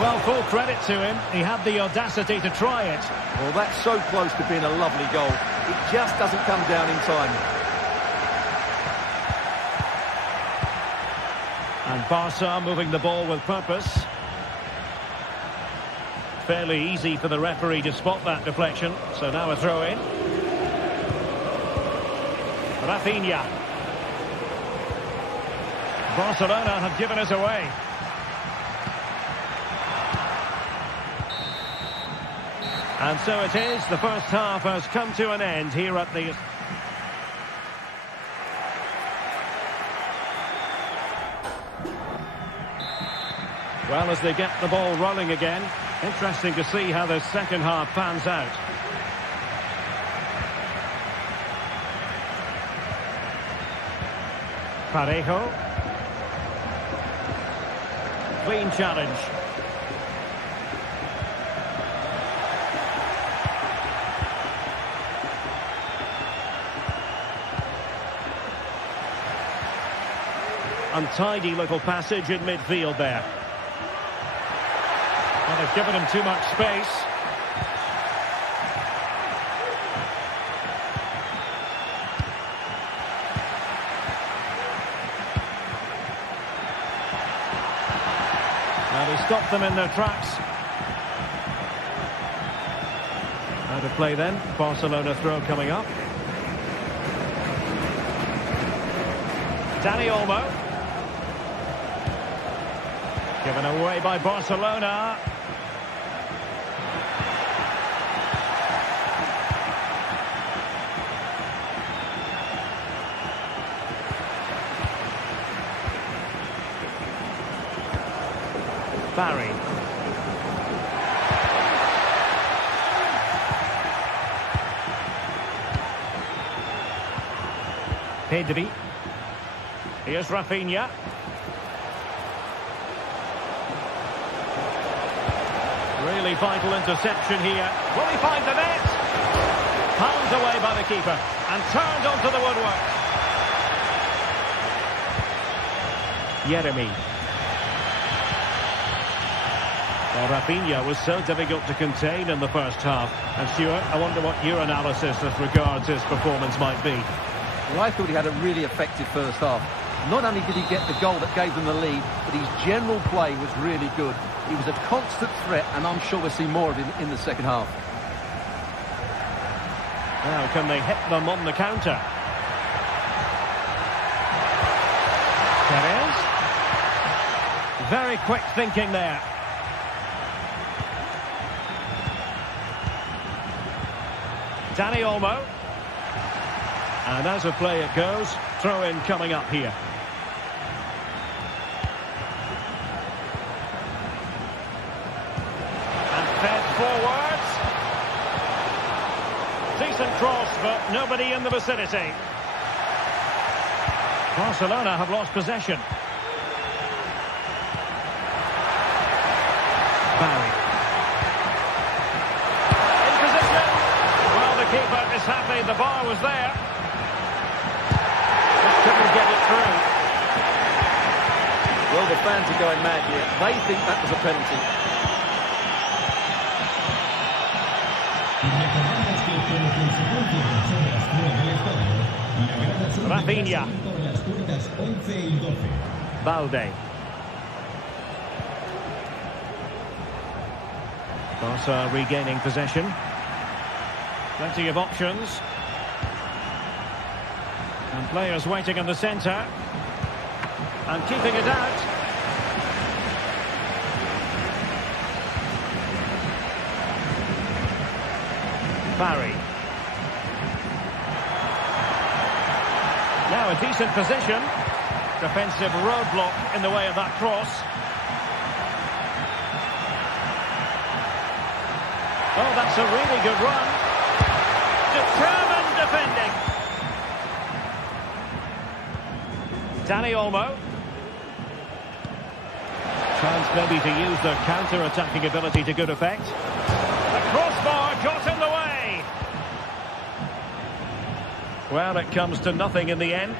Well, full credit to him. He had the audacity to try it. Well, that's so close to being a lovely goal. It just doesn't come down in time. And Barca moving the ball with purpose. Fairly easy for the referee to spot that deflection. So now a throw in. Rafinha. Barcelona have given us away. And so it is. The first half has come to an end here at the... Well, as they get the ball rolling again, interesting to see how the second half pans out. Parejo. Clean challenge. Untidy little passage in midfield there. Well, they've given him too much space. Now they stopped them in their tracks. Out of play then. Barcelona throw coming up. Dani Olmo. Given away by Barcelona. Barry. Pedri. Here's Rafinha. Really vital interception here. Will he find the net? Pounded away by the keeper and turned onto the woodwork. Yeremi. Well, Rafinha was so difficult to contain in the first half. And Stuart, I wonder what your analysis as regards his performance might be. Well, I thought he had a really effective first half. Not only did he get the goal that gave them the lead, but his general play was really good. He was a constant threat, and I'm sure we'll see more of him in the second half. Now, can they hit them on the counter? Perez. Very quick thinking there. Dani Olmo. And as a play it goes, throw-in coming up here. And fed forwards. Decent cross, but nobody in the vicinity. Barcelona have lost possession. Barry. In position. Well, the keeper is happy. The bar was there. Just couldn't get it through. Well, the fans are going mad here. They think that was a penalty. Rafinha. Balde. Barca regaining possession. Plenty of options. And players waiting in the centre. And keeping it out. Barry. Now a decent position. Defensive roadblock in the way of that cross. Oh, that's a really good run. Determined defending. Danny Olmo. Chance maybe to use their counter-attacking ability to good effect. The crossbar got in the way. Well, it comes to nothing in the end.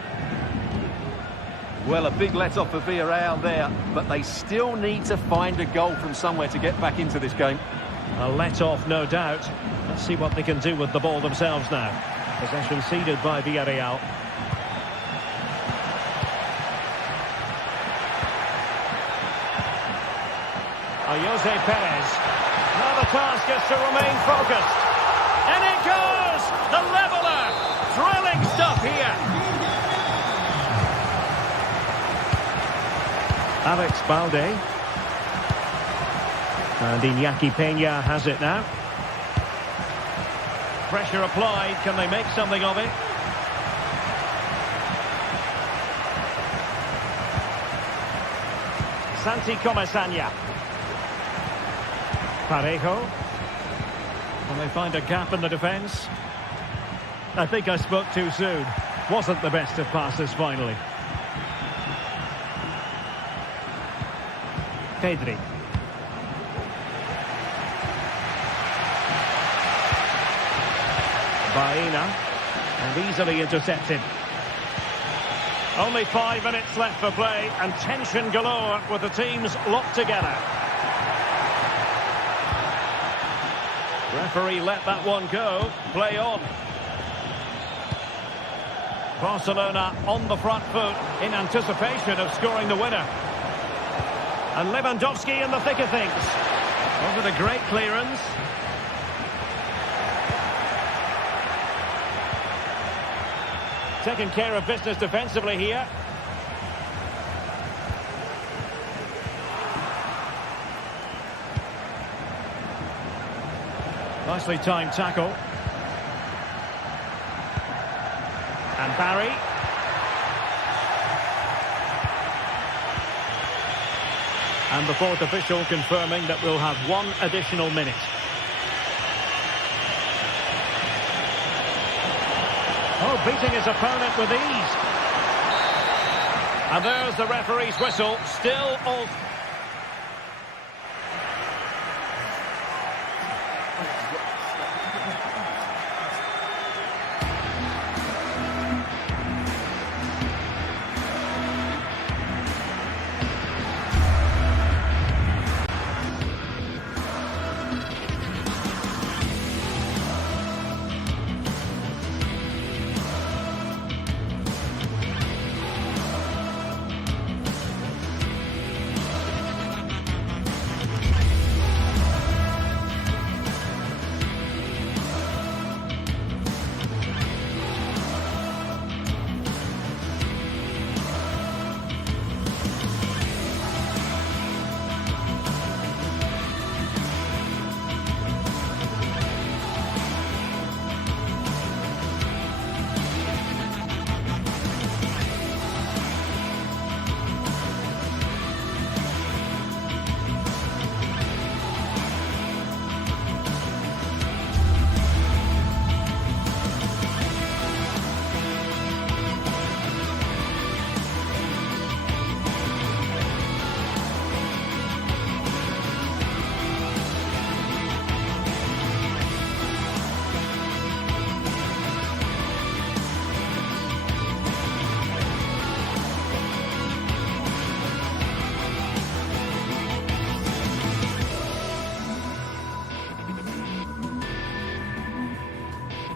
Well, a big let-off for Villarreal there, but they still need to find a goal from somewhere to get back into this game. A let-off, no doubt. Let's see what they can do with the ball themselves now. Possession ceded by Villarreal. Jose Perez. Now the task is to remain focused. And it goes! The leveller! Thrilling stuff here. Alex Balde. And Iñaki Peña has it now. Pressure applied. Can they make something of it? Santi Comesaña. Parejo. Can they find a gap in the defence? I think I spoke too soon. Wasn't the best of passes finally. Pedri. Baena. And easily intercepted. Only 5 minutes left for play and tension galore with the teams locked together. Referee let that one go. Play on. Barcelona on the front foot in anticipation of scoring the winner. And Lewandowski in the thick of things. Over the great clearance. Taking care of business defensively here. Nicely timed tackle. And Barry. And the fourth official confirming that we'll have 1 additional minute. Oh, beating his opponent with ease. And there's the referee's whistle. Still all...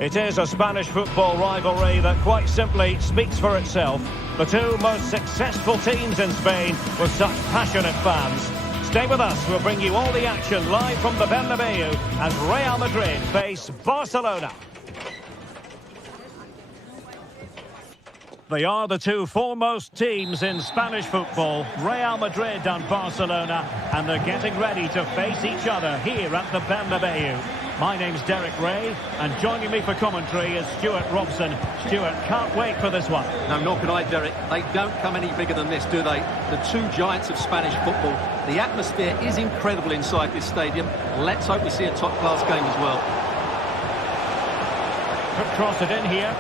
It is a Spanish football rivalry that quite simply speaks for itself. The two most successful teams in Spain with such passionate fans. Stay with us, we'll bring you all the action live from the Bernabeu as Real Madrid face Barcelona. They are the two foremost teams in Spanish football, Real Madrid and Barcelona, and they're getting ready to face each other here at the Bernabeu. My name's Derek Ray, and joining me for commentary is Stuart Robson. Stuart, can't wait for this one. No, nor can I, Derek. They don't come any bigger than this, do they? The two giants of Spanish football. The atmosphere is incredible inside this stadium. Let's hope we see a top-class game as well. Could cross it in here.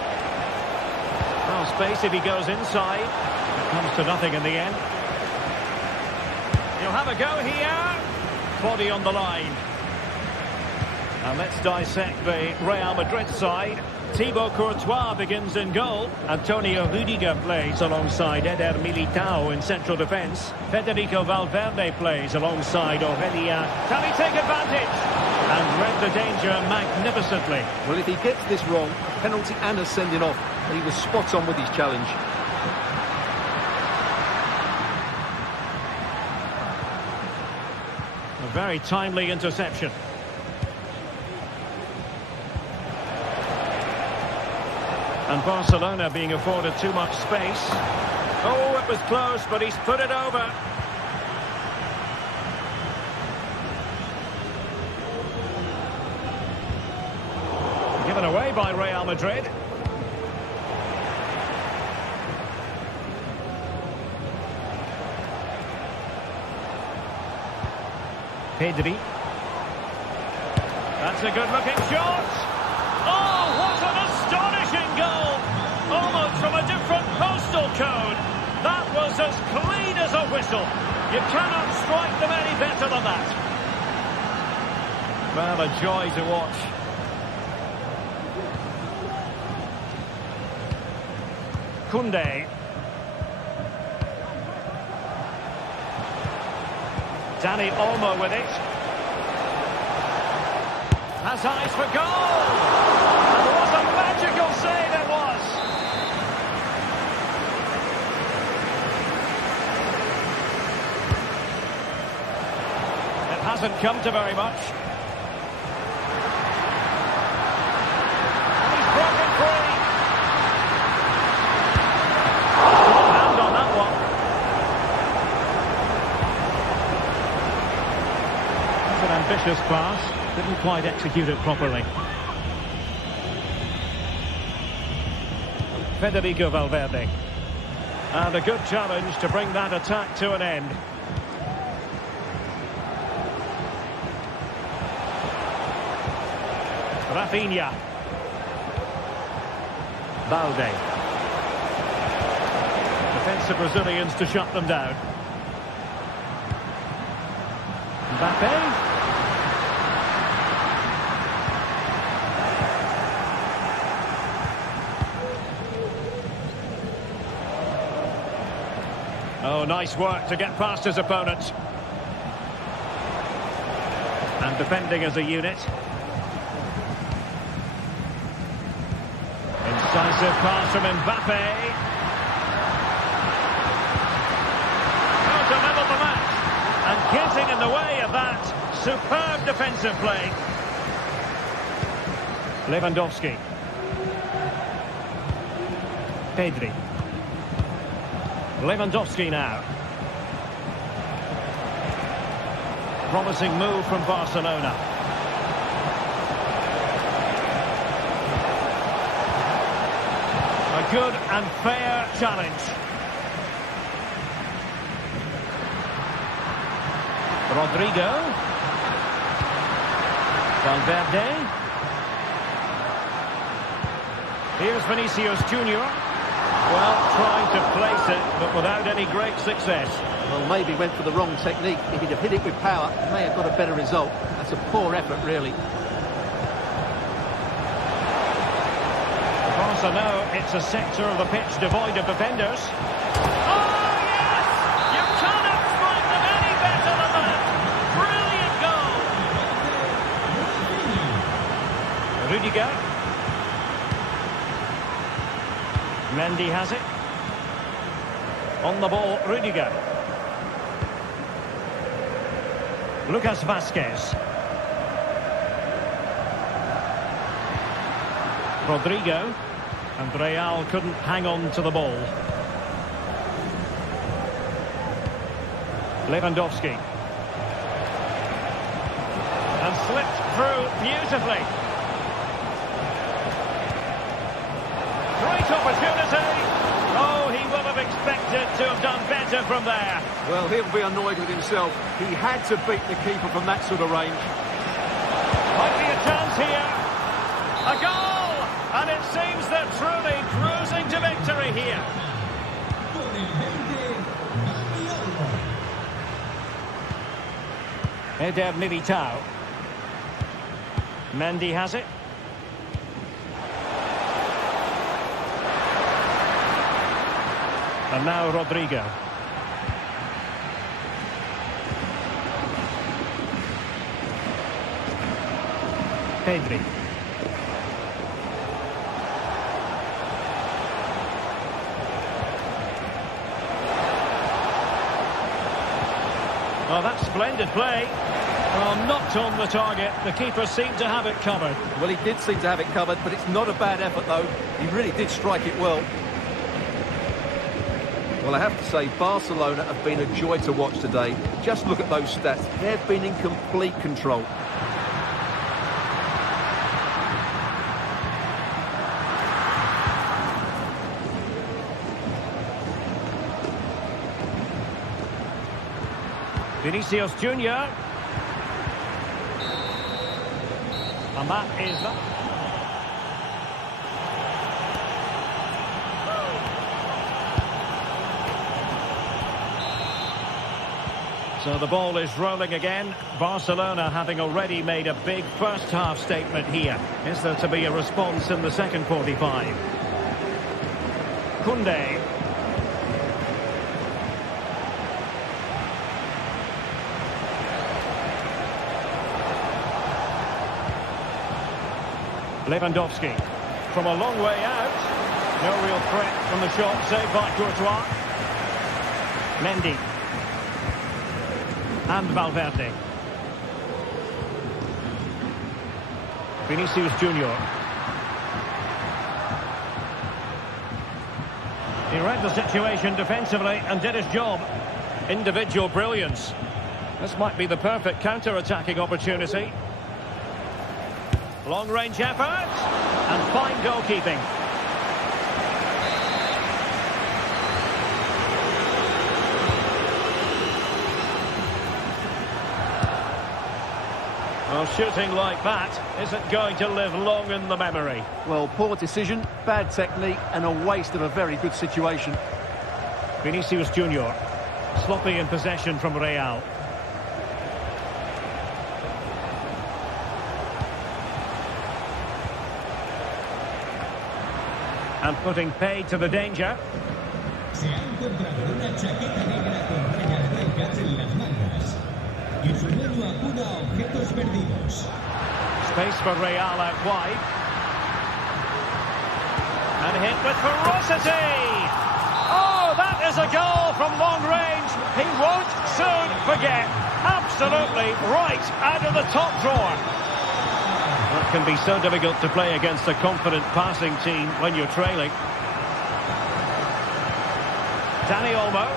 Well, space if he goes inside. It comes to nothing in the end. He'll have a go here. Body on the line. And let's dissect the Real Madrid side. Thibaut Courtois begins in goal. Antonio Rüdiger plays alongside Eder Militao in central defence. Federico Valverde plays alongside Aurelien. Can he take advantage? And read the danger magnificently. Well, if he gets this wrong, a penalty and a sending off. He was spot on with his challenge. A very timely interception. And Barcelona being afforded too much space. Oh, it was close, but he's put it over. Given away by Real Madrid. Pedri. That's a good-looking shot. Oh, what an astonishing goal! Almost from a different postal code. That was as clean as a whistle. You cannot strike them any better than that. Well, a joy to watch. Koundé. Dani Olmo with it. Has eyes for goal! And what a magical save it was! It hasn't come to very much. And he's broken free! Good hand on that one. It's an ambitious pass. Didn't quite execute it properly. Federico Valverde. And a good challenge to bring that attack to an end. Rafinha. Balde. Defensive Brazilians to shut them down. Mbappe. Oh, nice work to get past his opponent. And defending as a unit. Incisive pass from Mbappe. How to level the match. And getting in the way of that superb defensive play. Lewandowski. Pedri. Lewandowski now. Promising move from Barcelona. A good and fair challenge. Rodrigo. Valverde. Here's Vinicius Junior. Well, trying to place it, but without any great success. Well, maybe went for the wrong technique. If he'd have hit it with power, he may have got a better result. That's a poor effort, really. Barca know it's a sector of the pitch devoid of defenders. Oh, yes! You cannot strike them any better than that! Brilliant goal! Rüdiger. Mendy has it. On the ball, Rüdiger. Lucas Vazquez. Rodrigo. And Real couldn't hang on to the ball. Lewandowski. And slipped through beautifully. Great opportunity. Oh, he will have expected to have done better from there. Well, he'll be annoyed with himself. He had to beat the keeper from that sort of range. Might be a chance here. A goal! And it seems they're truly cruising to victory here. Eder Militao. Mendy has it. And now Rodrigo. Pedri. Oh, that's splendid play. Well, not on the target. The keeper seemed to have it covered. Well, he did seem to have it covered, but it's not a bad effort, though. He really did strike it well. Well, I have to say, Barcelona have been a joy to watch today. Just look at those stats. They've been in complete control. Vinicius Junior. And that is that. So the ball is rolling again. Barcelona having already made a big first half statement here. Is there to be a response in the second 45? Koundé. Lewandowski from a long way out. No real threat from the shot, saved by Courtois. Mendy. And Valverde. Vinicius Junior. He read the situation defensively and did his job. Individual brilliance. This might be the perfect counter-attacking opportunity. Long-range effort, and fine goalkeeping. Well, shooting like that isn't going to live long in the memory. Well, poor decision, bad technique, and a waste of a very good situation. Vinicius Junior, sloppy in possession from Real. And putting paid to the danger. Se ha encontrado una chaqueta negra con rayas blancas en las mangas. Y en su vuelo acuda a objetos perdidos. Space for Real out wide. And hit with ferocity. Oh, that is a goal from long range. He won't soon forget. Absolutely right out of the top drawer. That can be so difficult to play against a confident passing team when you're trailing. Dani Olmo.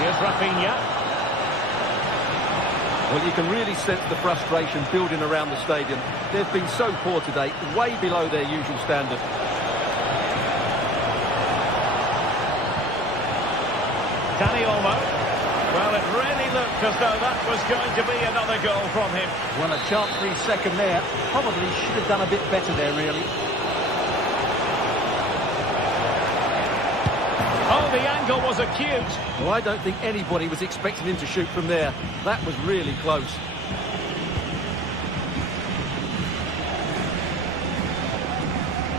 Here's Rafinha. Well, you can really sense the frustration building around the stadium. They've been so poor today, way below their usual standard. Dani Olmo. Well, it really looked as though that was going to be another goal from him. Well, a chance for his second there. Probably should have done a bit better there, really. Oh, the angle was acute. Well, I don't think anybody was expecting him to shoot from there. That was really close.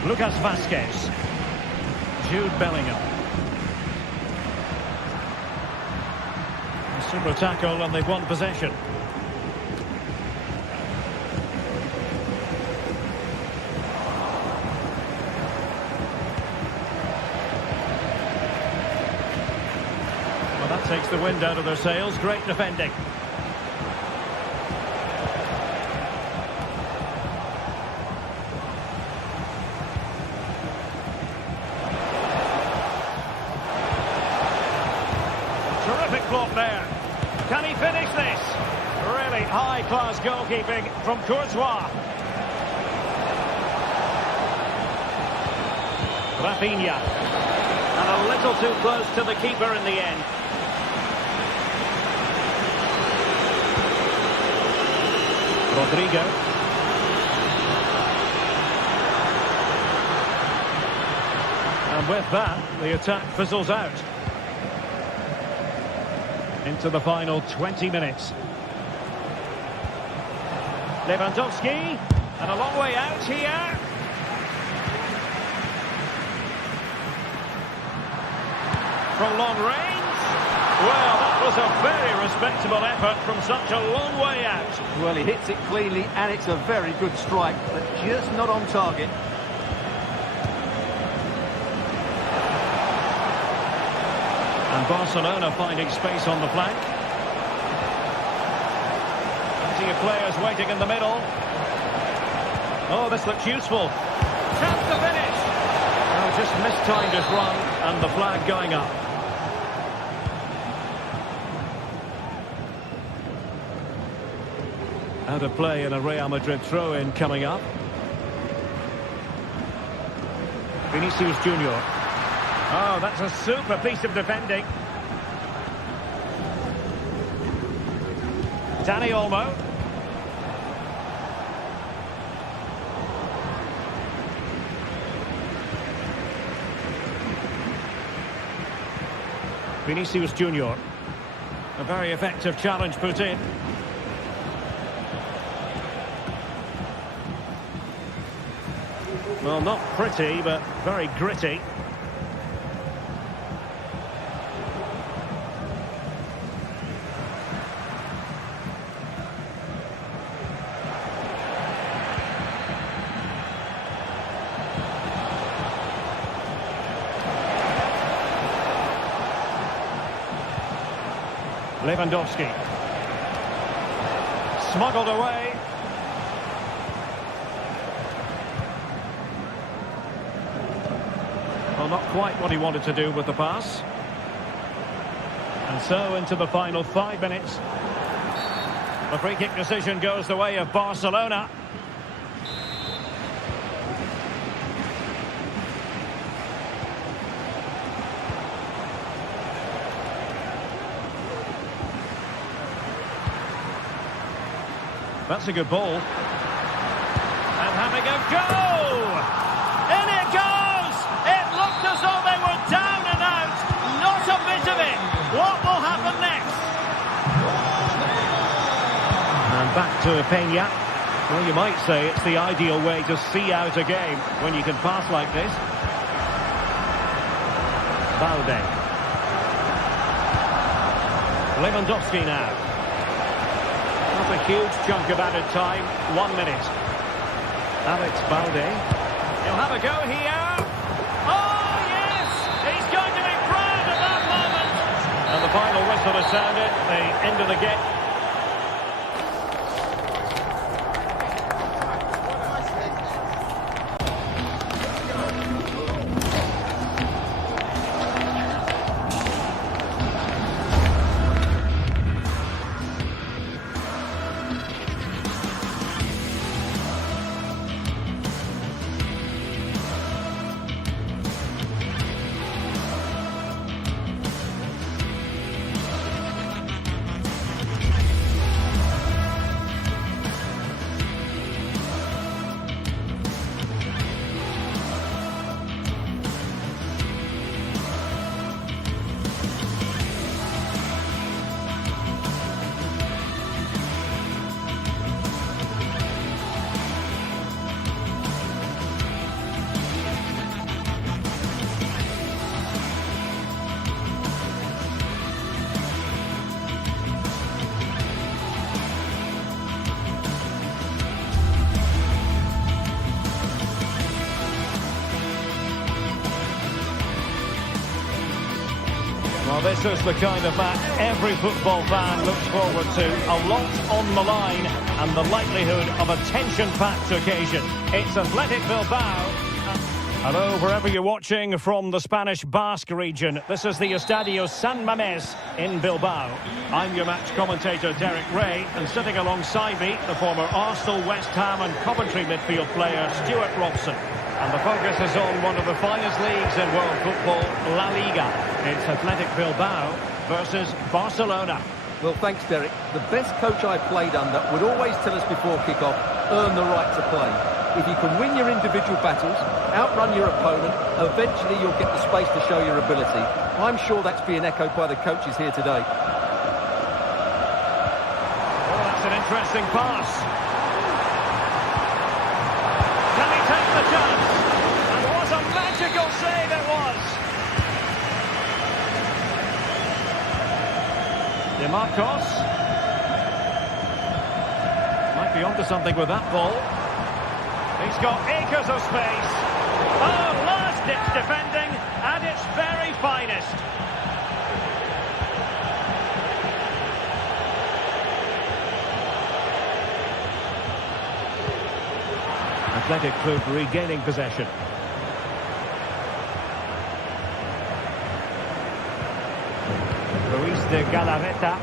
Lucas Vazquez. Jude Bellingham. Super tackle and they've won possession. Well, that takes the wind out of their sails. Great defending. Terrific block there. Can he finish this? first-class goalkeeping from Courtois. Rafinha. And a little too close to the keeper in the end. Rodrigo. And with that, the attack fizzles out. Into the final 20 minutes. Lewandowski. And a long way out here. From long range. Well, that was a very respectable effort from such a long way out. Well, he hits it cleanly, and it's a very good strike, but just not on target. And Barcelona finding space on the flank. Plenty of players waiting in the middle. Oh, this looks useful. Chance to finish. Oh, just mistimed his run, and the flag going up. Out of play and a Real Madrid throw-in coming up. Vinicius Junior. Oh, that's a super piece of defending. Dani Olmo. Vinicius Junior. A very effective challenge put in. Well, not pretty, but very gritty. Lewandowski. Smuggled away. Well, not quite what he wanted to do with the pass. And so into the final 5 minutes. The free kick decision goes the way of Barcelona. That's a good ball. And having a go! In it goes! It looked as though they were down and out. Not a bit of it. What will happen next? And back to Peña. Well, you might say it's the ideal way to see out a game when you can pass like this. Balde. Lewandowski now. Not a huge chunk of added time. 1 minute. Alex Balde. He'll have a go here. Oh, yes! He's going to be proud of that moment. And the final whistle has sounded. The end of the game. Well, this is the kind of match every football fan looks forward to. A lot on the line and the likelihood of a tension-packed occasion. It's Athletic Bilbao. Hello, wherever you're watching from the Spanish Basque region. This is the Estadio San Mamés in Bilbao. I'm your match commentator, Derek Ray, and sitting alongside me, the former Arsenal, West Ham and Coventry midfield player, Stuart Robson. And the focus is on one of the finest leagues in world football, La Liga. It's Athletic Bilbao versus Barcelona. Well, thanks, Derek. The best coach I played under would always tell us before kick-off, earn the right to play. If you can win your individual battles, outrun your opponent, eventually you'll get the space to show your ability. I'm sure that's being echoed by the coaches here today. Oh, that's an interesting pass. Can he take the chance? And what a magical save it was. DeMarcos. Might be onto something with that ball. He's got acres of space. Oh, last-ditch defending at its very finest. Athletic Club regaining possession. Ruiz de Galarreta.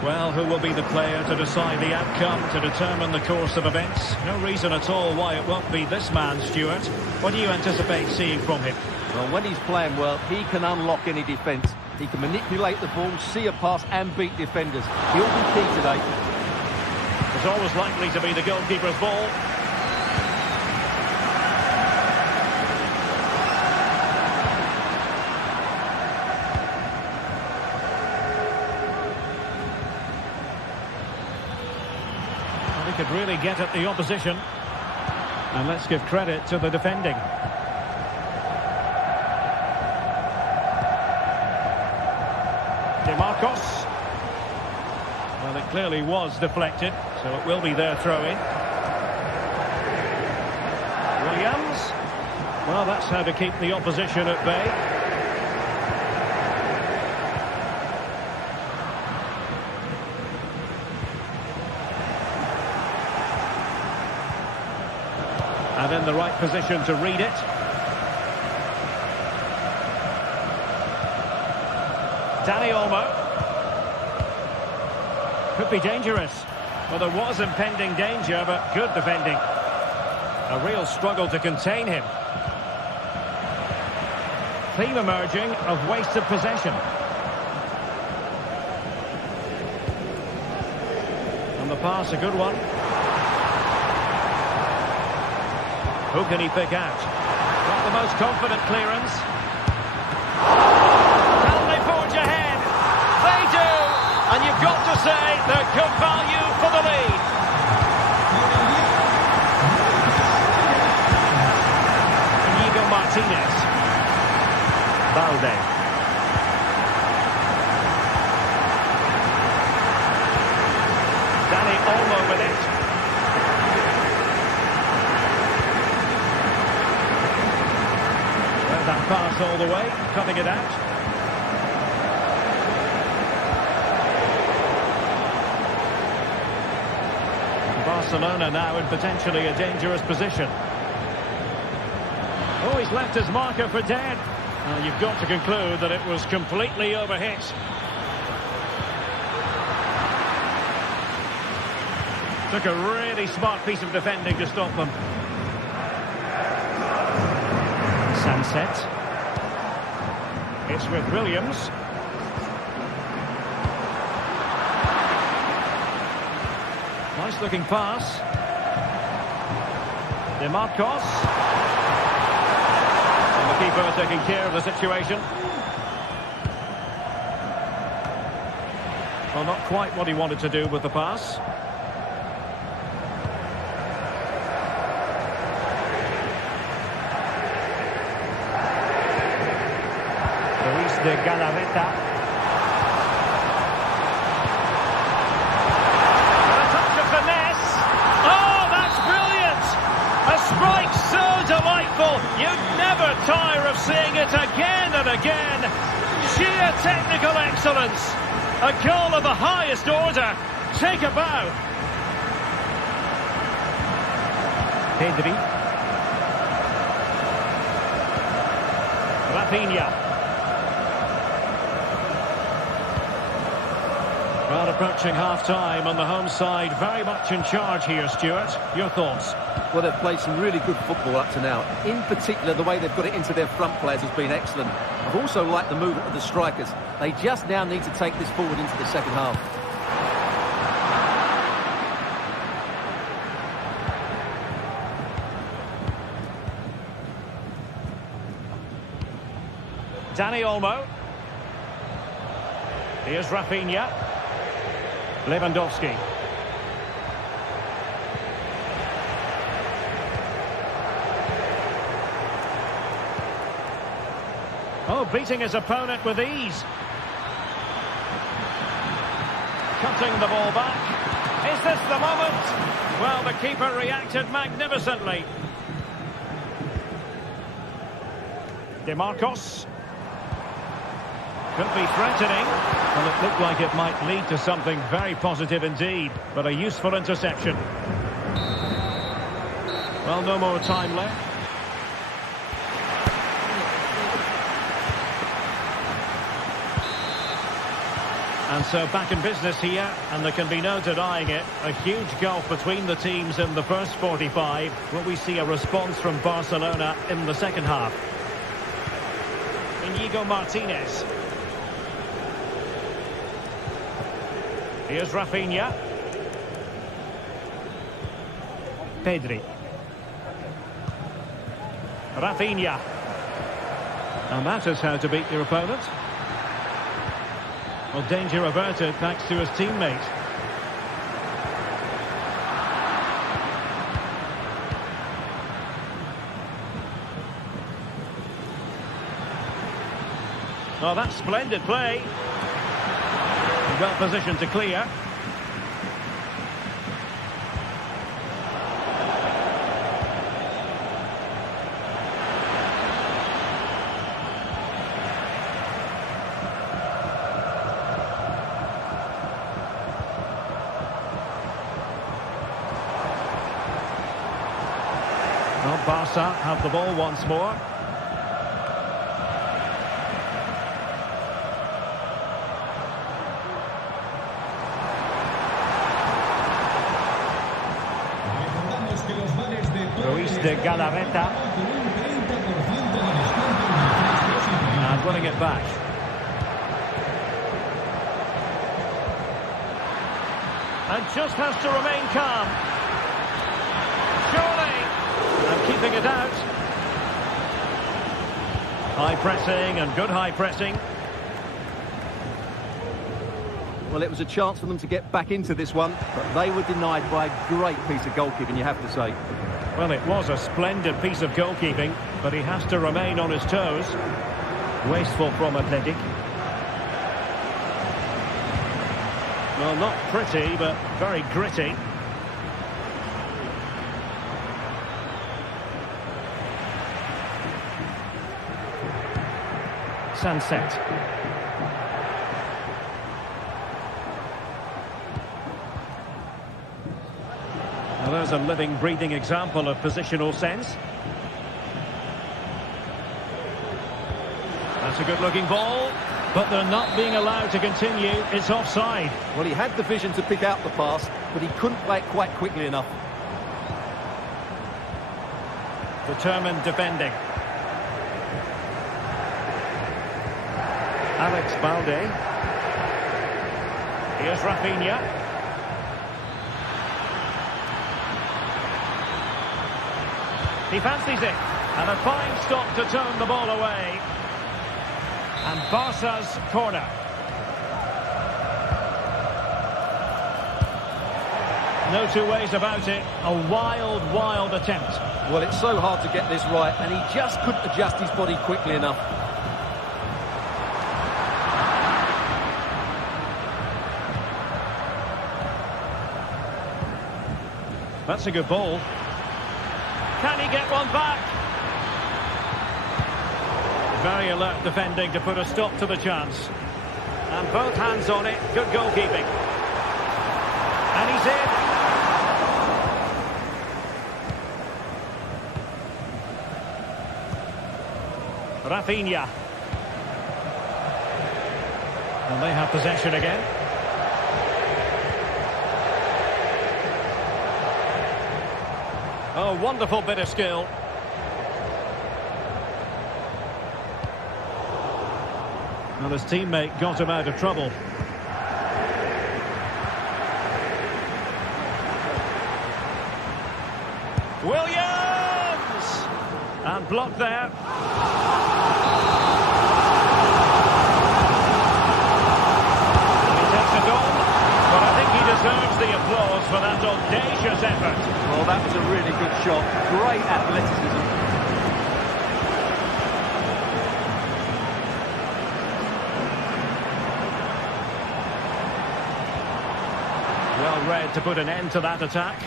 Well, who will be the player to decide the outcome, to determine the course of events? No reason at all why it won't be this man, Stuart. What do you anticipate seeing from him? Well, when he's playing well, he can unlock any defence. He can manipulate the ball, see a pass and beat defenders. He'll be key today. It's always likely to be the goalkeeper's ball. He could really get at the opposition. And let's give credit to the defending. DeMarcos. Well, it clearly was deflected, so it will be their throw-in. Williams. Well, that's how to keep the opposition at bay. And in the right position to read it. Dani Olmo. Could be dangerous. Well, there was impending danger, but good defending. A real struggle to contain him. Theme emerging of wasted possession. And the pass, a good one. Who can he pick out? Not the most confident clearance. Can they forge ahead? They do! And you've got to say they're good value for the lead. Inigo Martinez. Balde. Dani Olmo with it. That pass all the way, cutting it out. Barcelona now in potentially a dangerous position. Oh, he's left his marker for dead. Well, you've got to conclude that it was completely overhit. Took a really smart piece of defending to stop them. Sunset. It's with Williams. Nice looking pass. DeMarcos. And the keeper taking care of the situation. Well, not quite what he wanted to do with the pass. De Galarreta. A touch of finesse. Oh, that's brilliant! A strike so delightful. You'd never tire of seeing it again and again. Sheer technical excellence. A goal of the highest order. Take a bow. Pedri. Rafinha. Well, approaching half-time on the home side, very much in charge here, Stuart. Your thoughts? Well, they've played some really good football up to now. In particular, the way they've got it into their front players has been excellent. I've also liked the movement of the strikers. They just now need to take this forward into the second half. Dani Olmo. Here's Rafinha. Lewandowski. Oh, beating his opponent with ease. Cutting the ball back. Is this the moment? Well, the keeper reacted magnificently. DeMarcos. Could be threatening. Well, it looked like it might lead to something very positive indeed, but a useful interception. Well, no more time left. And so back in business here, and there can be no denying it. A huge gulf between the teams in the first 45. Will we see a response from Barcelona in the second half? Inigo Martinez. Here's Rafinha. Pedri. Rafinha. And that is how to beat your opponent. Well, danger averted thanks to his teammate. Oh, that's splendid play. Well positioned to clear. Well, Barca have the ball once more. De Galarreta. And winning it back. And just has to remain calm. Surely. And keeping it out. High pressing and good high pressing. Well, it was a chance for them to get back into this one, but they were denied by a great piece of goalkeeping, you have to say. Well, it was a splendid piece of goalkeeping, but he has to remain on his toes. Wasteful from Athletic. Well, not pretty, but very gritty. Sunset. Well, there's a living, breathing example of positional sense. That's a good-looking ball, but they're not being allowed to continue. It's offside. Well, he had the vision to pick out the pass, but he couldn't play it quite quickly enough. Determined defending. Alex Balde. Here's Rafinha. He fancies it, and a fine stop to turn the ball away. And Barca's corner. No two ways about it. A wild, wild attempt. Well, it's so hard to get this right, and he just couldn't adjust his body quickly enough. That's a good ball. Can he get one back? Very alert defending to put a stop to the chance. And both hands on it. Good goalkeeping. And he's in. Rafinha. And they have possession again. Oh, wonderful bit of skill. Well, his teammate got him out of trouble. Williams! And blocked there. And he takes it on. But I think he deserves the applause for that audacious effort. Well, that was a really good shot. Great athleticism. Well read to put an end to that attack.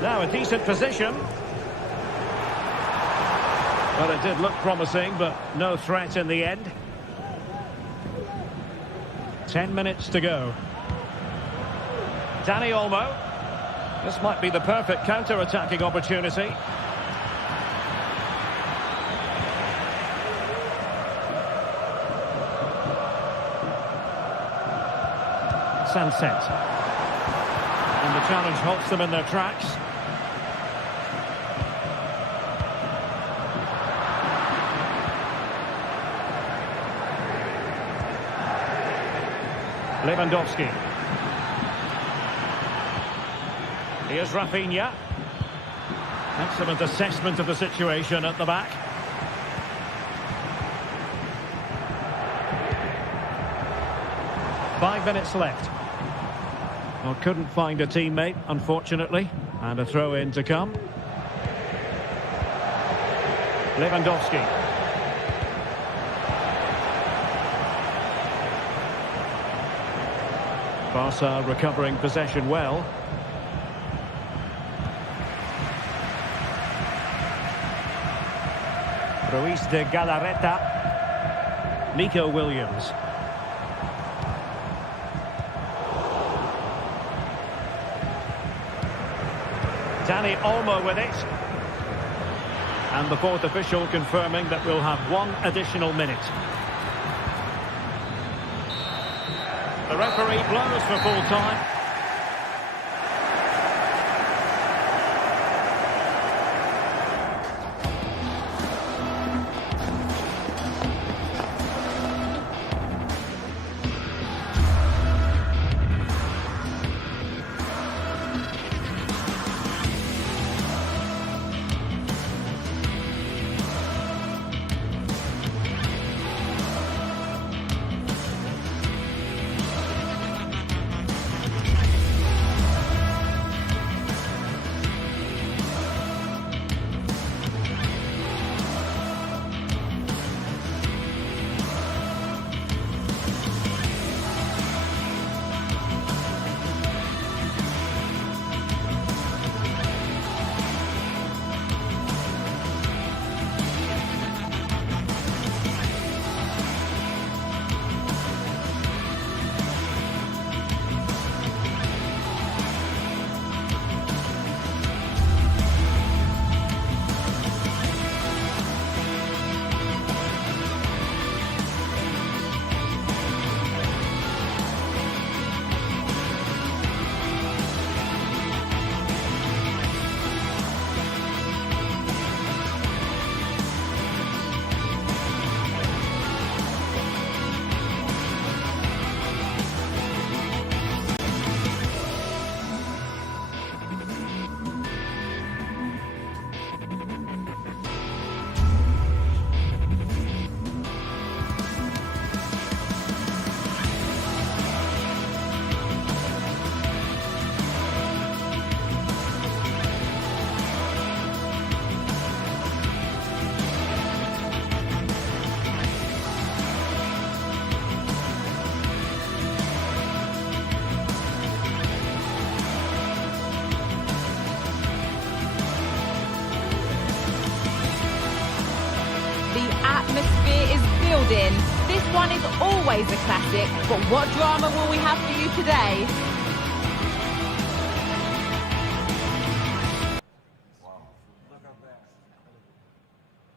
Now a decent position. Well, it did look promising, but no threat in the end. 10 minutes to go. Dani Olmo. This might be the perfect counter-attacking opportunity. Sunset. And the challenge halts them in their tracks. Lewandowski. Here's Rafinha. Excellent assessment of the situation at the back. Five minutes left. Well, couldn't find a teammate, unfortunately. And a throw-in to come. Lewandowski. Barca recovering possession well. Ruiz de Galarreta. Nico Williams. Dani Olmo with it. And the fourth official confirming that we'll have one additional minute. The referee blows for full time. tuned in. This one is always a classic, but what drama will we have for you today?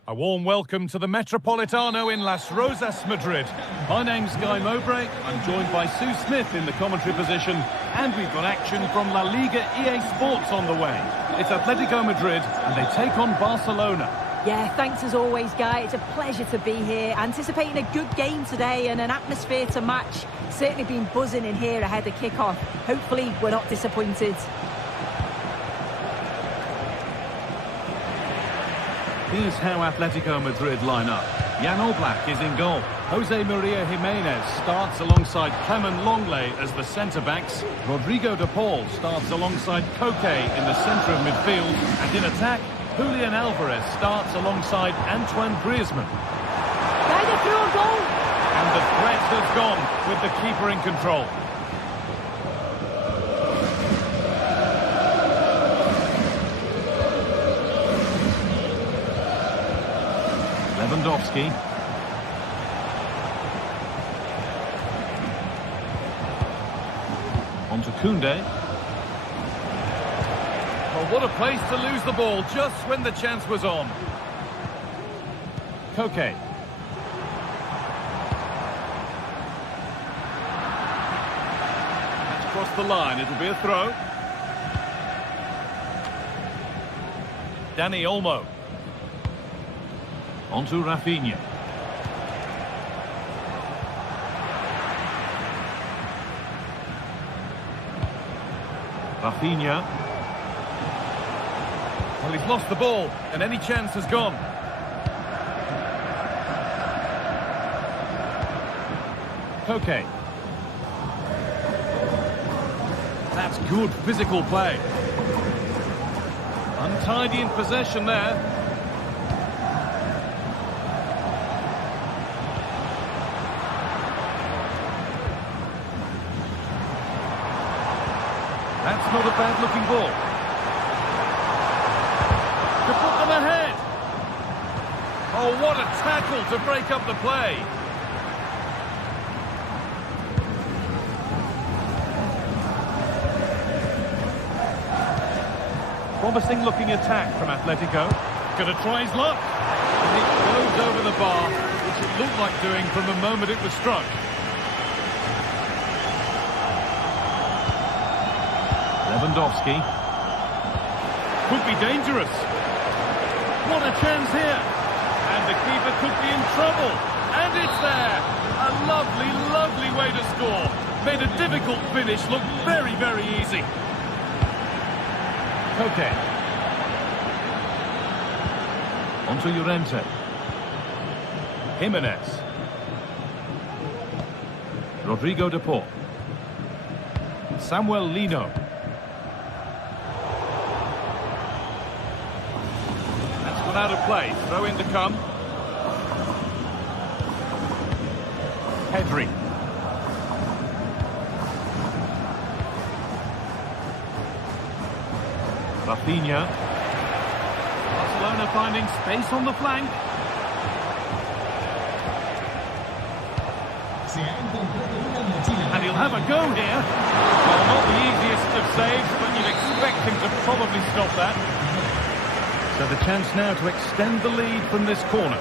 A warm welcome to the Metropolitano in Las Rosas, Madrid. My name's Guy Mowbray. I'm joined by Sue Smith in the commentary position, and we've got action from La Liga EA Sports on the way. It's Atletico Madrid, and they take on Barcelona. Yeah, thanks as always, Guy. It's a pleasure to be here. Anticipating a good game today and an atmosphere to match. Certainly been buzzing in here ahead of kick-off. Hopefully, we're not disappointed. Here's how Atletico Madrid line up. Jan Oblak is in goal. Jose Maria Jimenez starts alongside Clement Longley as the centre-backs. Rodrigo de Paul starts alongside Koke in the centre of midfield. And in attack, Julian Alvarez starts alongside Antoine Griezmann. Guy, through on goal. And the threat has gone with the keeper in control. Lewandowski. On to Koundé. Well, what a place to lose the ball just when the chance was on. Koke. That's crossed the line. It'll be a throw. Dani Olmo. On to Rafinha. Rafinha. Well, he's lost the ball, and any chance has gone. Koke. That's good physical play. Untidy in possession there. That's not a bad-looking ball. To put them ahead. Oh, what a tackle to break up the play. Promising looking attack from Atletico. Gonna try his luck. And it goes over the bar, which it looked like doing from the moment it was struck. Lewandowski. Could be dangerous. What a chance here. And the keeper could be in trouble. And it's there. A lovely, lovely way to score. Made a difficult finish look very, very easy. Koke. On to Llorente. Jimenez. Rodrigo de Paul. Samuel Lino. Out of play, throw in to come. Pedri. Rafinha. Barcelona finding space on the flank. And he'll have a go here. Well, not the easiest of saves, but you'd expect him to probably stop that. So the chance now to extend the lead from this corner.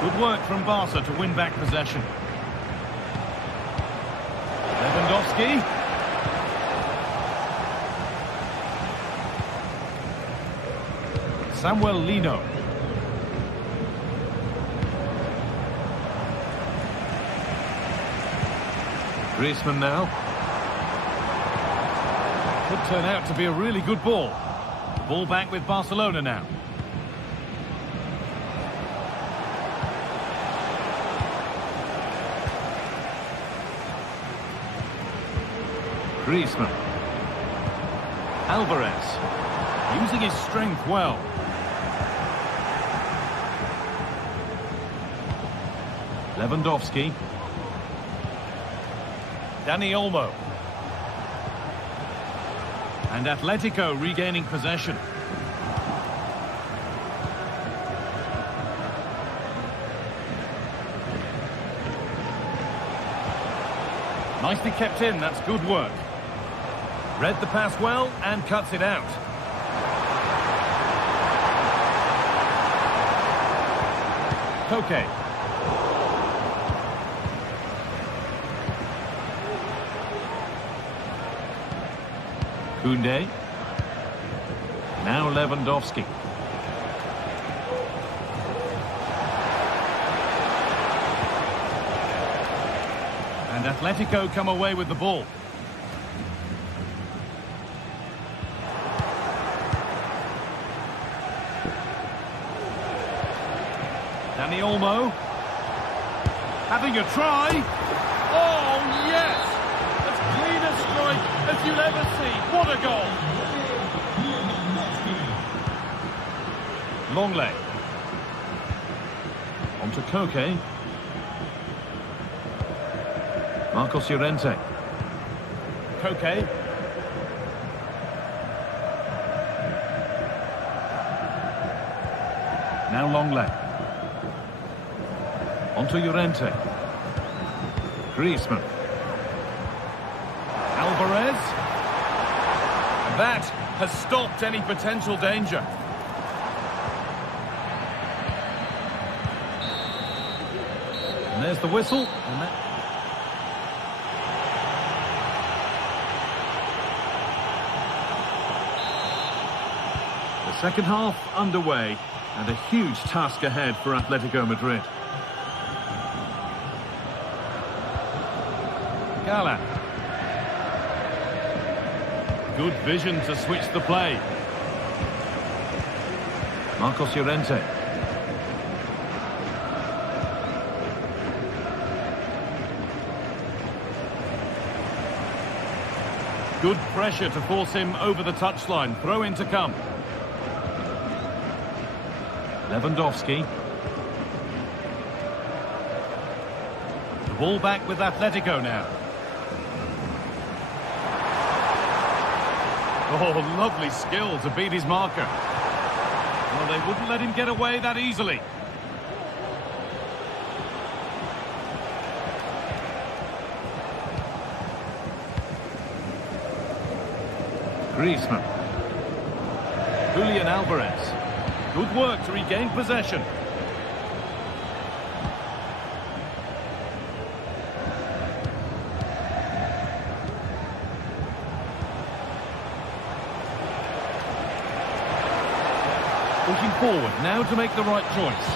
Good work from Barca to win back possession. Lewandowski. Samuel Lino. Griezmann now. Could turn out to be a really good ball. Ball back with Barcelona now. Griezmann. Alvarez. Using his strength well. Lewandowski. Dani Olmo. And Atletico regaining possession. Nicely kept in, that's good work. Read the pass well and cuts it out. Koke. Koundé. Now Lewandowski. And Atletico come away with the ball. Dani Olmo. Having a try. Oh, yes! As clean a strike as you'll ever see. What a goal! Longley. On to Koke. Marcos Llorente. Koke. Now Longley. On to Llorente. Griezmann. Alvarez. That has stopped any potential danger. And there's the whistle. And that... The second half underway, and a huge task ahead for Atletico Madrid. Gala. Good vision to switch the play. Marcos Llorente. Good pressure to force him over the touchline. Throw in to come. Lewandowski. The ball back with Atletico now. Oh, lovely skill to beat his marker. Well, they wouldn't let him get away that easily. Griezmann. Julian Alvarez. Good work to regain possession. Pushing forward now to make the right choice.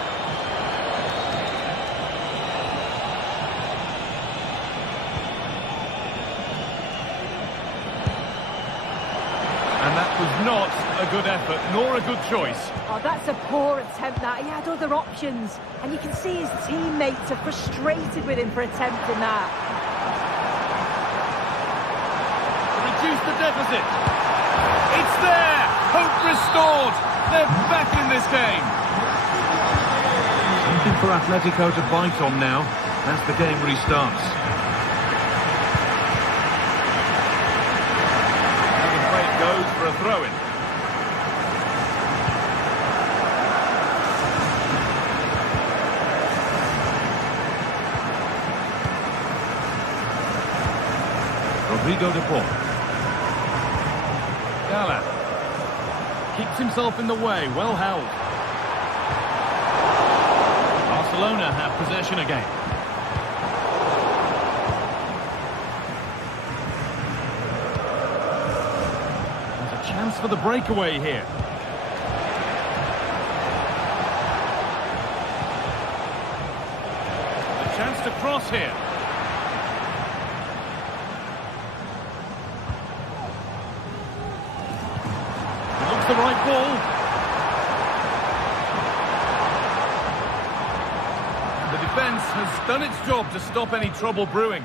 And that was not a good effort, nor a good choice. Oh, that's a poor attempt, that. He had other options. And you can see his teammates are frustrated with him for attempting that. Reduce the deficit. It's there! Hope restored! They're back in this game. Something for Atletico to bite on now as the game restarts. And away it goes for a throw-in. Rodrigo de Paul. Gala. Keeps himself in the way, well held. Barcelona have possession again. There's a chance for the breakaway here. A chance to cross here. The right ball. The defence has done its job to stop any trouble brewing.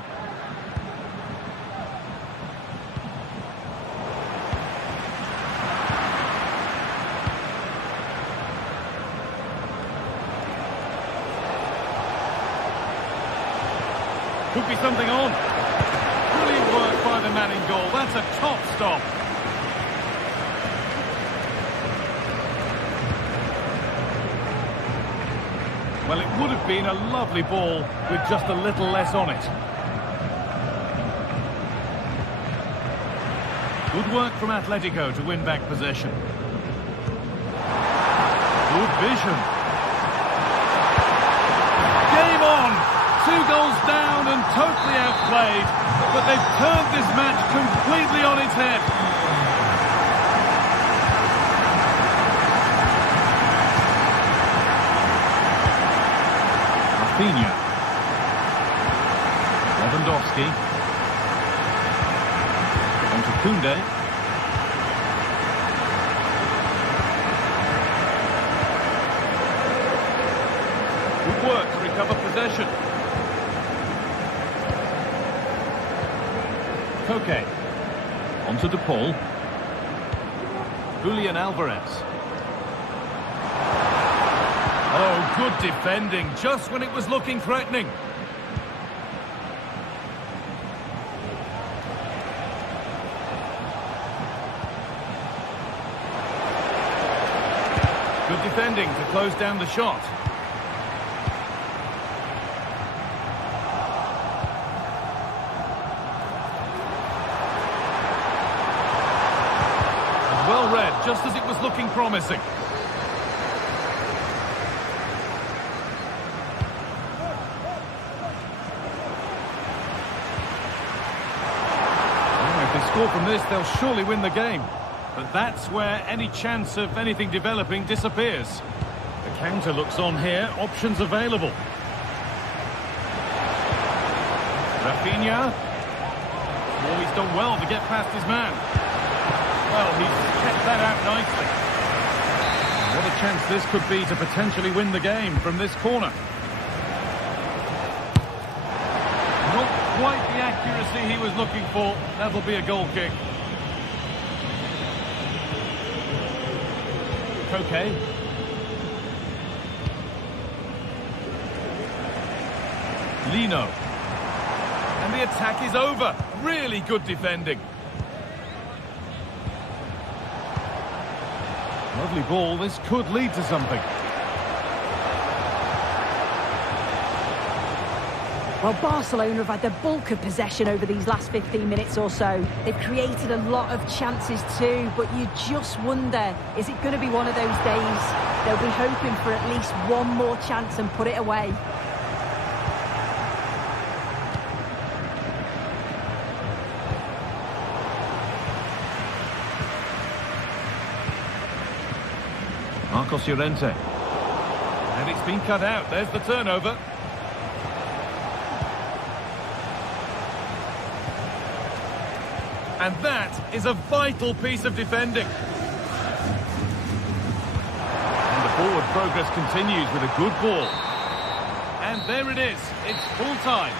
Could be something on. Brilliant work by the man in goal. That's a top stop. Well, it would have been a lovely ball with just a little less on it. Good work from Atletico to win back possession. Good vision. Game on! 2 goals down and totally outplayed, but they've turned this match completely on its head. Rafinha. Lewandowski. On to Koundé. Good work to recover possession. Koke. On to De Paul. Julian Alvarez. Oh, good defending, just when it was looking threatening. Good defending to close down the shot. Well read, just as it was looking promising. If they score from this, they'll surely win the game. But that's where any chance of anything developing disappears. The counter looks on here, options available. Rafinha. Oh, he's done well to get past his man. Well, he's kept that out nicely. What a chance this could be to potentially win the game from this corner. Not quite the accuracy he was looking for. That'll be a goal kick. Koke. Lino. And the attack is over. Really good defending. Lovely ball. This could lead to something. Well, Barcelona have had the bulk of possession over these last 15 minutes or so. They've created a lot of chances too, but you just wonder, is it going to be one of those days? They'll be hoping for at least one more chance and put it away. Marcos Llorente. And it's been cut out. There's the turnover. And that is a vital piece of defending. And the forward progress continues with a good ball. And there it is. It's full time.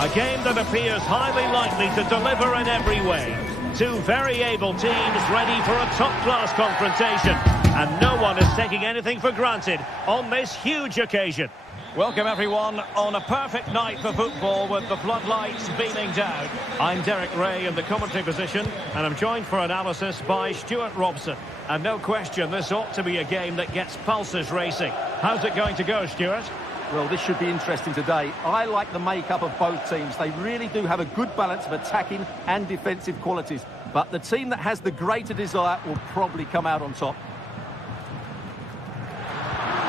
A game that appears highly likely to deliver in every way. Two very able teams ready for a top-class confrontation. And no one is taking anything for granted on this huge occasion. Welcome everyone on a perfect night for football with the floodlights beaming down. I'm Derek Ray in the commentary position and I'm joined for analysis by Stuart Robson. And no question, this ought to be a game that gets pulses racing. How's it going to go, Stuart? Well, this should be interesting today. I like the makeup of both teams. They really do have a good balance of attacking and defensive qualities. But the team that has the greater desire will probably come out on top.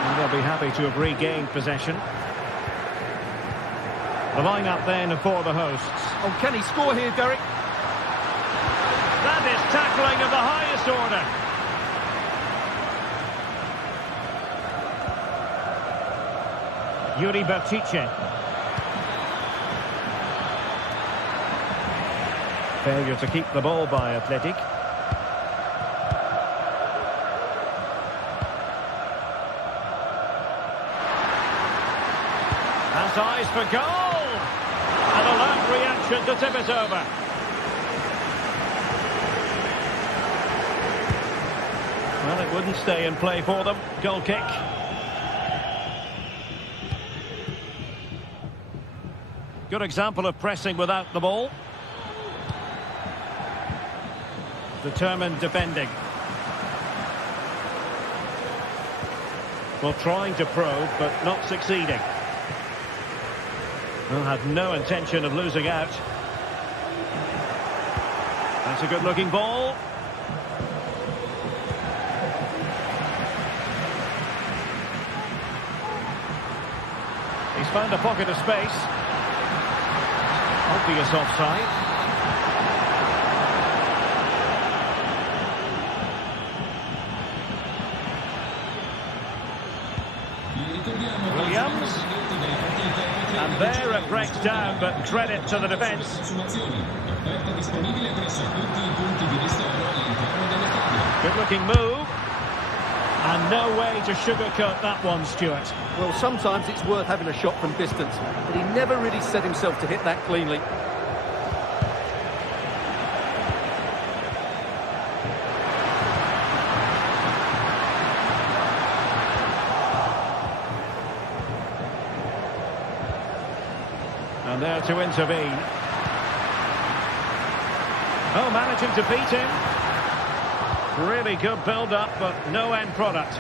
And they'll be happy to have regained possession. The line-up then for the hosts. Oh, can he score here, Derek? That is tackling of the highest order. Yuri Bertice. Failure to keep the ball by Athletic. Has eyes for goal! An alert reaction to tip it over. Well, it wouldn't stay in play for them. Goal kick. Good example of pressing without the ball. Determined defending. Well, trying to probe, but not succeeding. Well, had no intention of losing out. That's a good-looking ball. He's found a pocket of space. Obvious offside. Williams. And there it breaks down, but credit to the defence. Good-looking move. And no way to sugarcoat that one, Stuart. Well, sometimes it's worth having a shot from distance, but he never really set himself to hit that cleanly. And there to intervene. Oh, managing to beat him. Really good build-up, but no end product.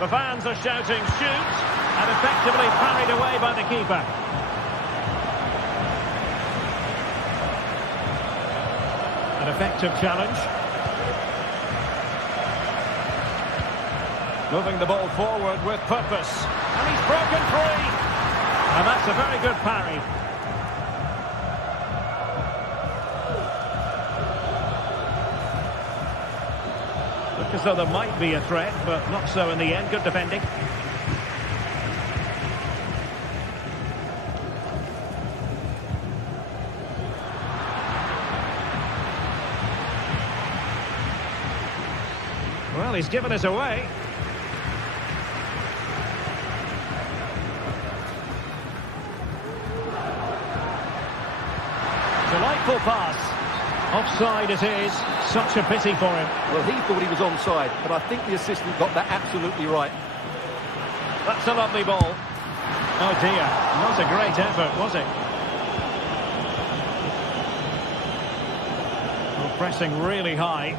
The fans are shouting, shoot, and effectively parried away by the keeper. An effective challenge. Moving the ball forward with purpose. And he's broken free. And that's a very good parry. Look as though there might be a threat, but not so in the end. Good defending. Well, he's given us away. Delightful pass. Offside it is. Such a pity for him. Well, he thought he was onside, but I think the assistant got that absolutely right. That's a lovely ball. Oh dear, not a great effort, was it? Well, pressing really high.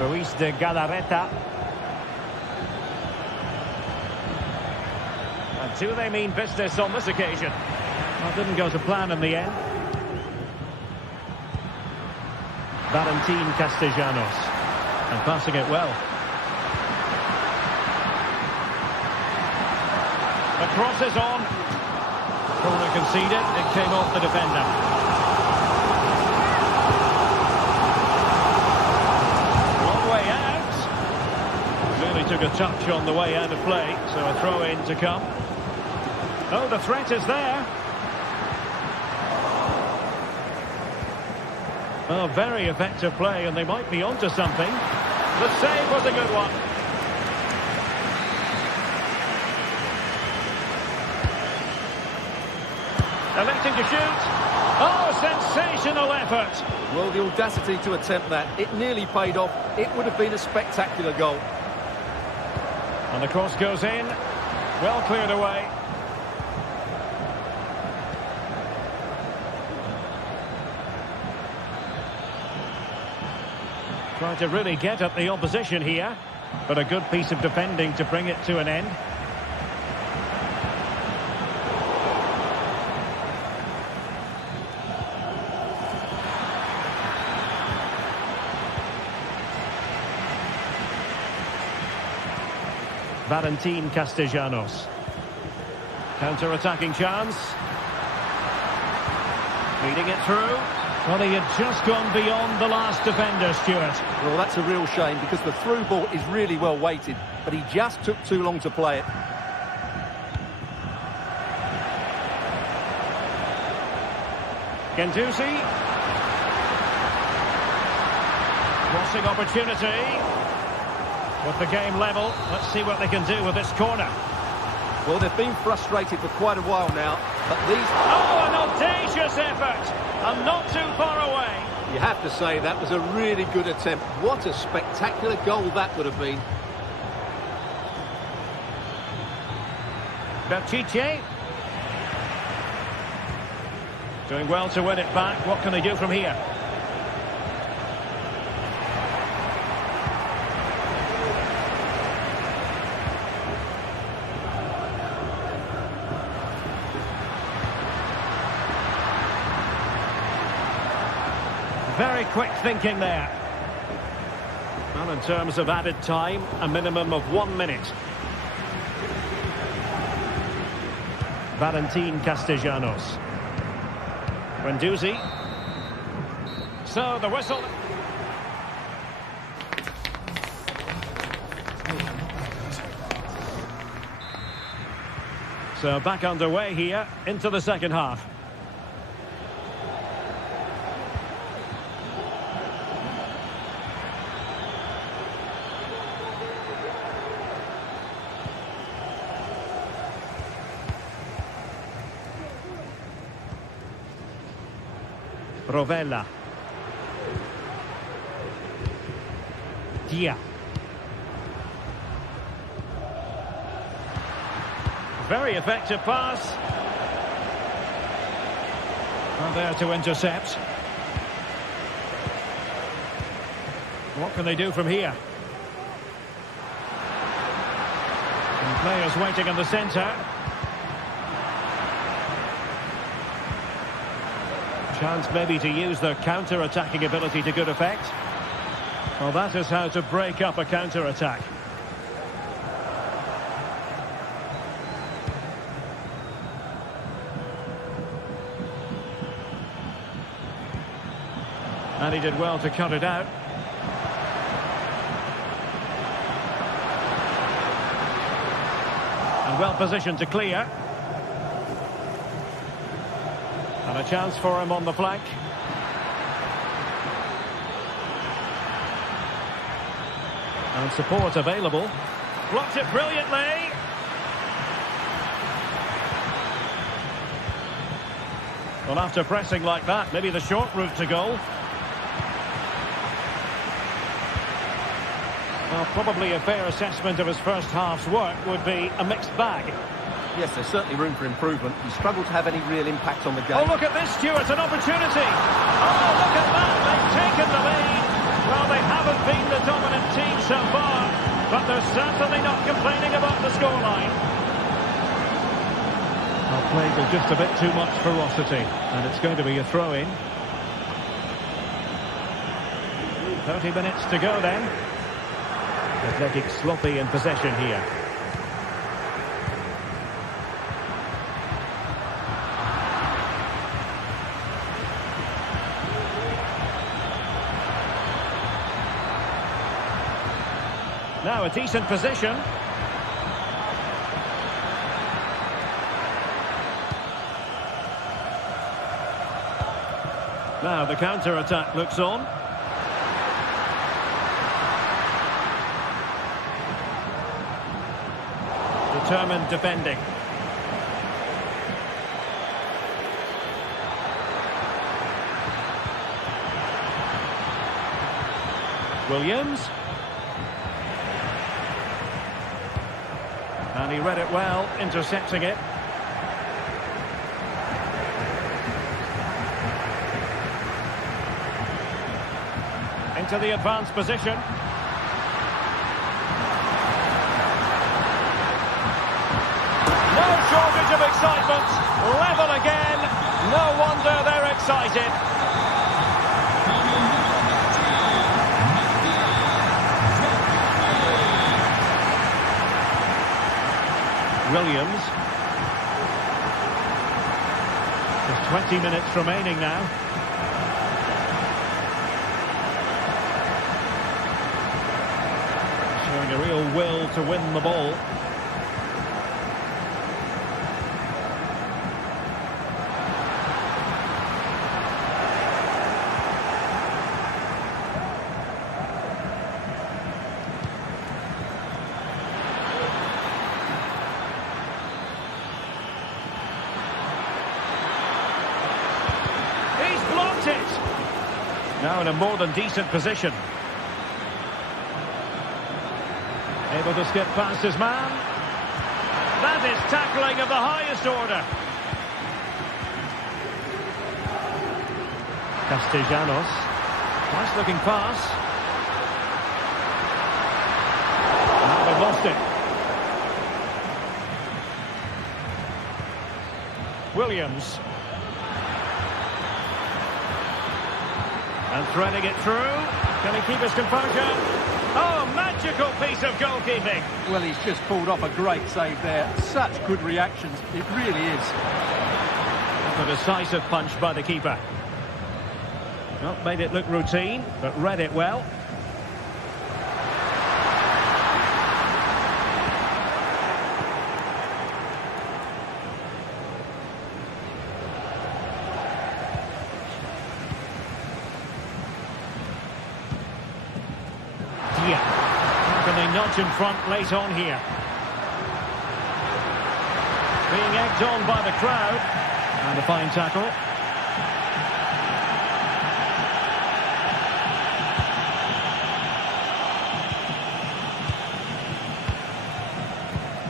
Ruiz de Galarreta. And do they mean business on this occasion? Well, didn't go to plan in the end. Valentin Castellanos. And passing it well. The cross is on. Corner conceded. It came off the defender. Long way out. Clearly took a touch on the way out of play. So a throw in to come. Oh, the threat is there. Oh, very effective play, and they might be onto something. The save was a good one. Electing to shoot. Oh, sensational effort. Well, the audacity to attempt that. It nearly paid off. It would have been a spectacular goal. And the cross goes in. Well cleared away. Trying to really get at the opposition here. But a good piece of defending to bring it to an end. Valentin Castellanos. Counter-attacking chance. Feeding it through. Well, he had just gone beyond the last defender, Stuart. Well, that's a real shame because the through ball is really well weighted, but he just took too long to play it. Guendouzi. Crossing opportunity. With the game level, let's see what they can do with this corner. Well, they've been frustrated for quite a while now, but these... Oh, an audacious effort! And not too far away. You have to say that was a really good attempt. What a spectacular goal that would have been. Berchiche. Doing well to win it back. What can they do from here? Very quick thinking there. Well, in terms of added time, a minimum of 1 minute. Valentin Castellanos. Guendouzi. So, the whistle. So, back underway here, into the second half. Rovella. Dia. Very effective pass. Well, there to intercept. What can they do from here? And players waiting in the centre. Chance maybe to use their counter-attacking ability to good effect. Well, that is how to break up a counter-attack. And he did well to cut it out. And well positioned to clear. And a chance for him on the flank. And support available. Blocked it brilliantly. Well, after pressing like that, maybe the short route to goal. Well, probably a fair assessment of his first half's work would be a mixed bag. Yes, there's certainly room for improvement. He struggled to have any real impact on the game. Oh, look at this, Stuart, an opportunity. Oh, look at that, they've taken the lead. Well, they haven't been the dominant team so far, but they're certainly not complaining about the scoreline. Well, played with just a bit too much ferocity, and it's going to be a throw-in. 30 minutes to go then. Athletic sloppy in possession here. Now a decent position. Now the counter-attack looks on. Determined defending. Williams. And he read it well, intercepting it. Into the advanced position. No shortage of excitement. Level again. No wonder they're excited. Williams. There's 20 minutes remaining now. Showing a real will to win the ball. Now in a more than decent position. Able to skip past his man. That is tackling of the highest order. Castellanos. Nice looking pass. Now they've lost it. Williams. And threading it through. Can he keep his composure? Oh, magical piece of goalkeeping. Well, he's just pulled off a great save there. Such good reactions. It really is. A decisive punch by the keeper. Not made it look routine, but read it well. How can they nudge in front late on here? Being egged on by the crowd. And a fine tackle.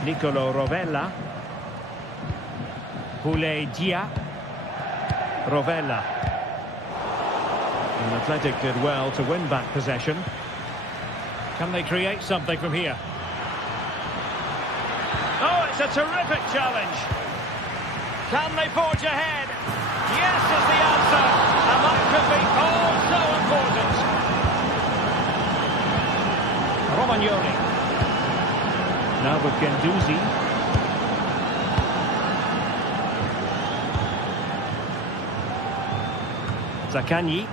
Nicolo Rovella. Houlay Dia. Rovella. And Athletic did well to win back possession. Can they create something from here? Oh, it's a terrific challenge. Can they forge ahead? Yes is the answer. And that could be oh so important. Romagnoli. Now with Guendouzi. Zaccagni.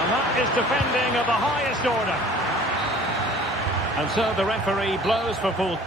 And that is defending of the highest order. And so the referee blows for full.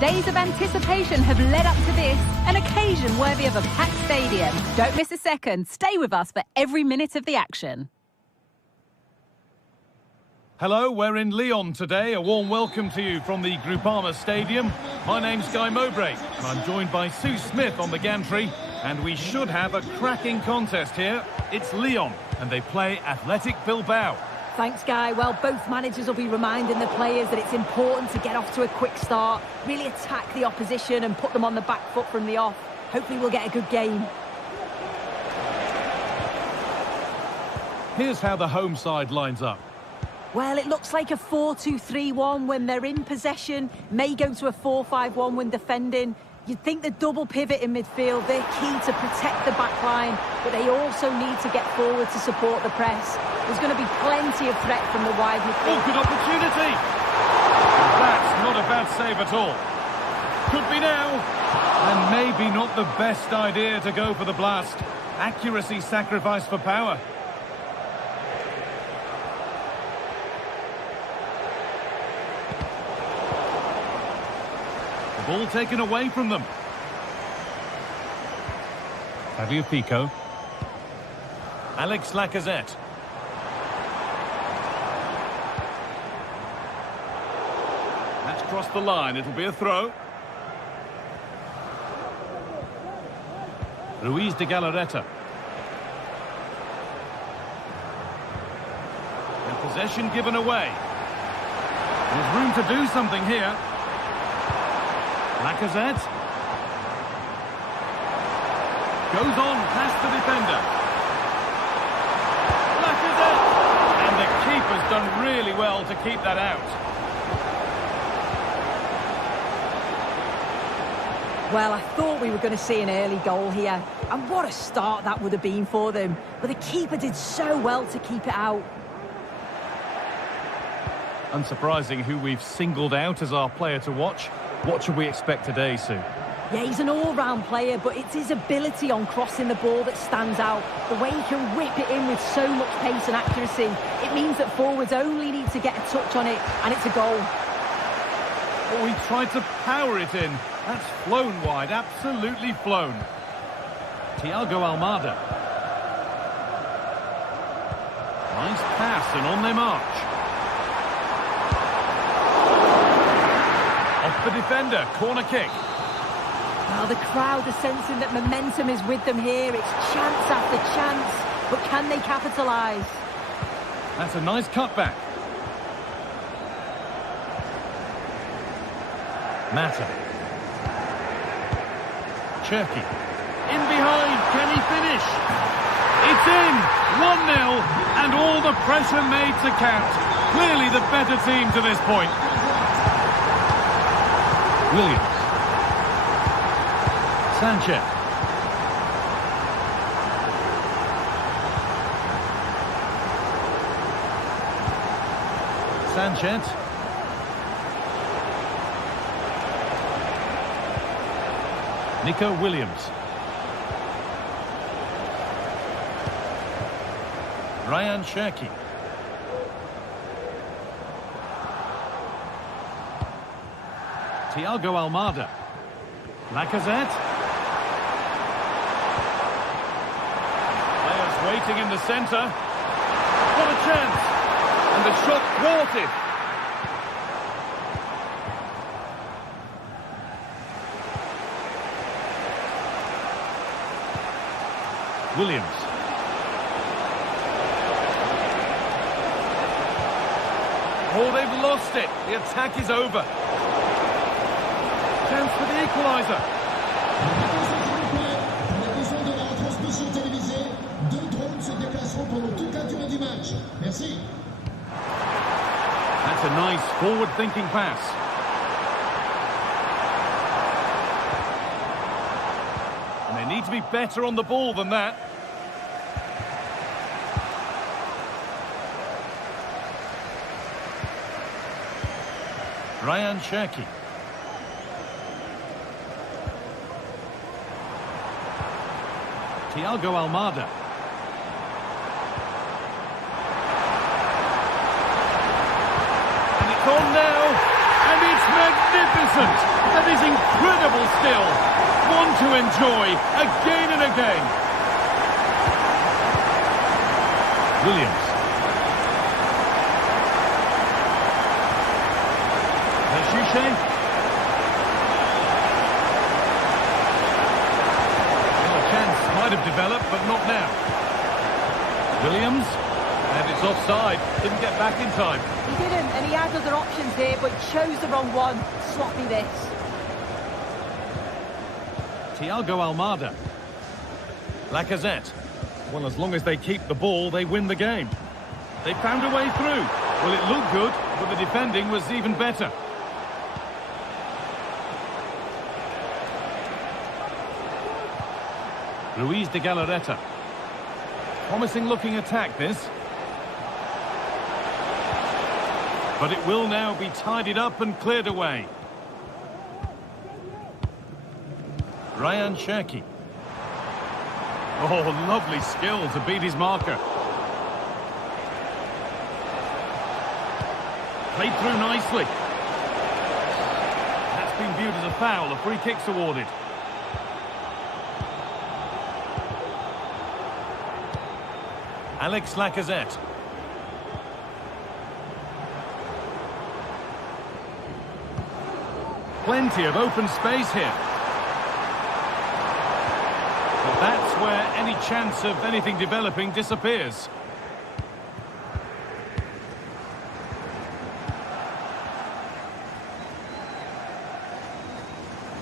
Days of anticipation have led up to this, an occasion worthy of a packed stadium. Don't miss a second. Stay with us for every minute of the action. Hello, we're in Lyon today. A warm welcome to you from the Groupama Stadium. My name's Guy Mowbray, and I'm joined by Sue Smith on the gantry, and we should have a cracking contest here. It's Lyon and they play Athletic Bilbao. Thanks, Guy. Well, both managers will be reminding the players that it's important to get off to a quick start, really attack the opposition and put them on the back foot from the off. Hopefully we'll get a good game. Here's how the home side lines up. Well, it looks like a 4-2-3-1 when they're in possession, may go to a 4-5-1 when defending. You'd think the double pivot in midfield, they're key to protect the back line, but they also need to get forward to support the press. There's going to be plenty of threat from the wide midfield. Oh, good opportunity! That's not a bad save at all. Could be now. And maybe not the best idea to go for the blast. Accuracy sacrificed for power. The ball taken away from them. Fabio Pico. Alex Lacazette. That's crossed the line. It'll be a throw. Ruiz de Galarreta. And possession given away. There's room to do something here. Lacazette. Goes on past the defender. Lacazette! And the keeper's done really well to keep that out. Well, I thought we were going to see an early goal here. And what a start that would have been for them. But the keeper did so well to keep it out. Unsurprising who we've singled out as our player to watch. What should we expect today, Sue? Yeah, he's an all-round player, but it's his ability on crossing the ball that stands out. The way he can whip it in with so much pace and accuracy. It means that forwards only need to get a touch on it, and it's a goal. Oh, he tried to power it in. That's flown wide, absolutely flown. Thiago Almada. Nice pass, and on they march. Off the defender, corner kick. Well, the crowd are sensing that momentum is with them here. It's chance after chance, but can they capitalise? That's a nice cutback. Mata. Cherky. In behind, can he finish? It's in! 1-0, and all the pressure made to count. Clearly the better team to this point. Williams. Sanchez. Sanchez. Nico Williams. Ryan Cherky. Thiago Almada. Lacazette. Players waiting in the centre. What a chance! And the shot thwarted. Williams. Oh, they've lost it. The attack is over. Chance for the equaliser. That's a nice forward-thinking pass. And they need to be better on the ball than that. Ryan Cherky. Thiago Almada. And it's on now, and it's magnificent. That is incredible skill. One to enjoy again and again. Williams. Shea. Well, a chance might have developed, but not now. Williams, and it's offside. Didn't get back in time. He didn't, and he had other options here, but chose the wrong one. Sloppy this. Thiago Almada. Lacazette. Well, as long as they keep the ball, they win the game. They found a way through. Well, it looked good, but the defending was even better. Luis de Galarreta. Promising looking attack, this. But it will now be tidied up and cleared away. Ryan Cherki. Oh, lovely skill to beat his marker. Played through nicely. That's been viewed as a foul. A free kick's awarded. Alex Lacazette. Plenty of open space here. But that's where any chance of anything developing disappears.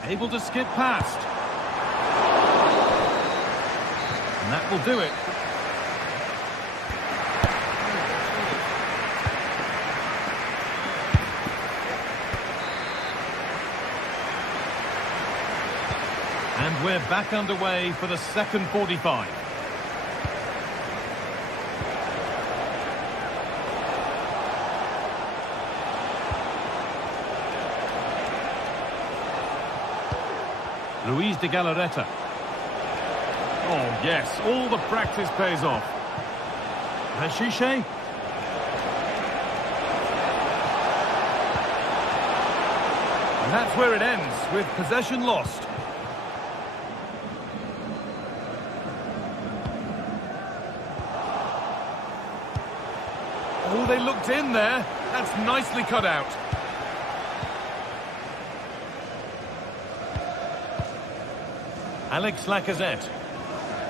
Able to skip past. And that will do it. And we're back underway for the second 45. Luis de Galarreta. Oh, yes, all the practice pays off. Hashiche. And that's where it ends, with possession lost. Oh, they looked in there. That's nicely cut out. Alex Lacazette.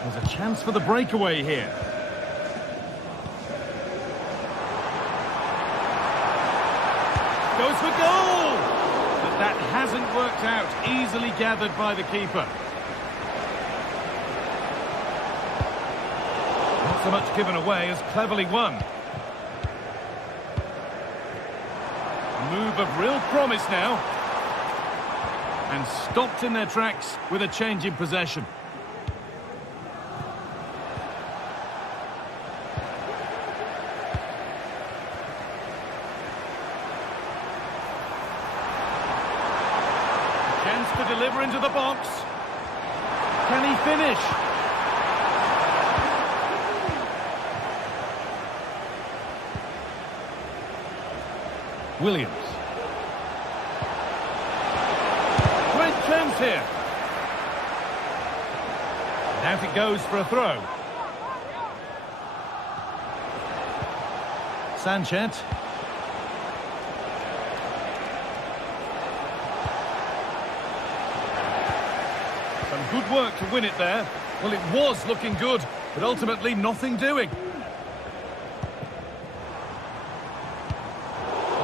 There's a chance for the breakaway here. Goes for goal! But that hasn't worked out. Easily gathered by the keeper. Not so much given away as cleverly won. Move of real promise now. And stopped in their tracks with a change in possession. Chance to deliver into the box. Can he finish? Williams. Great chance here. And out it goes for a throw. Sanchez. Some good work to win it there. Well, it was looking good, but ultimately nothing doing.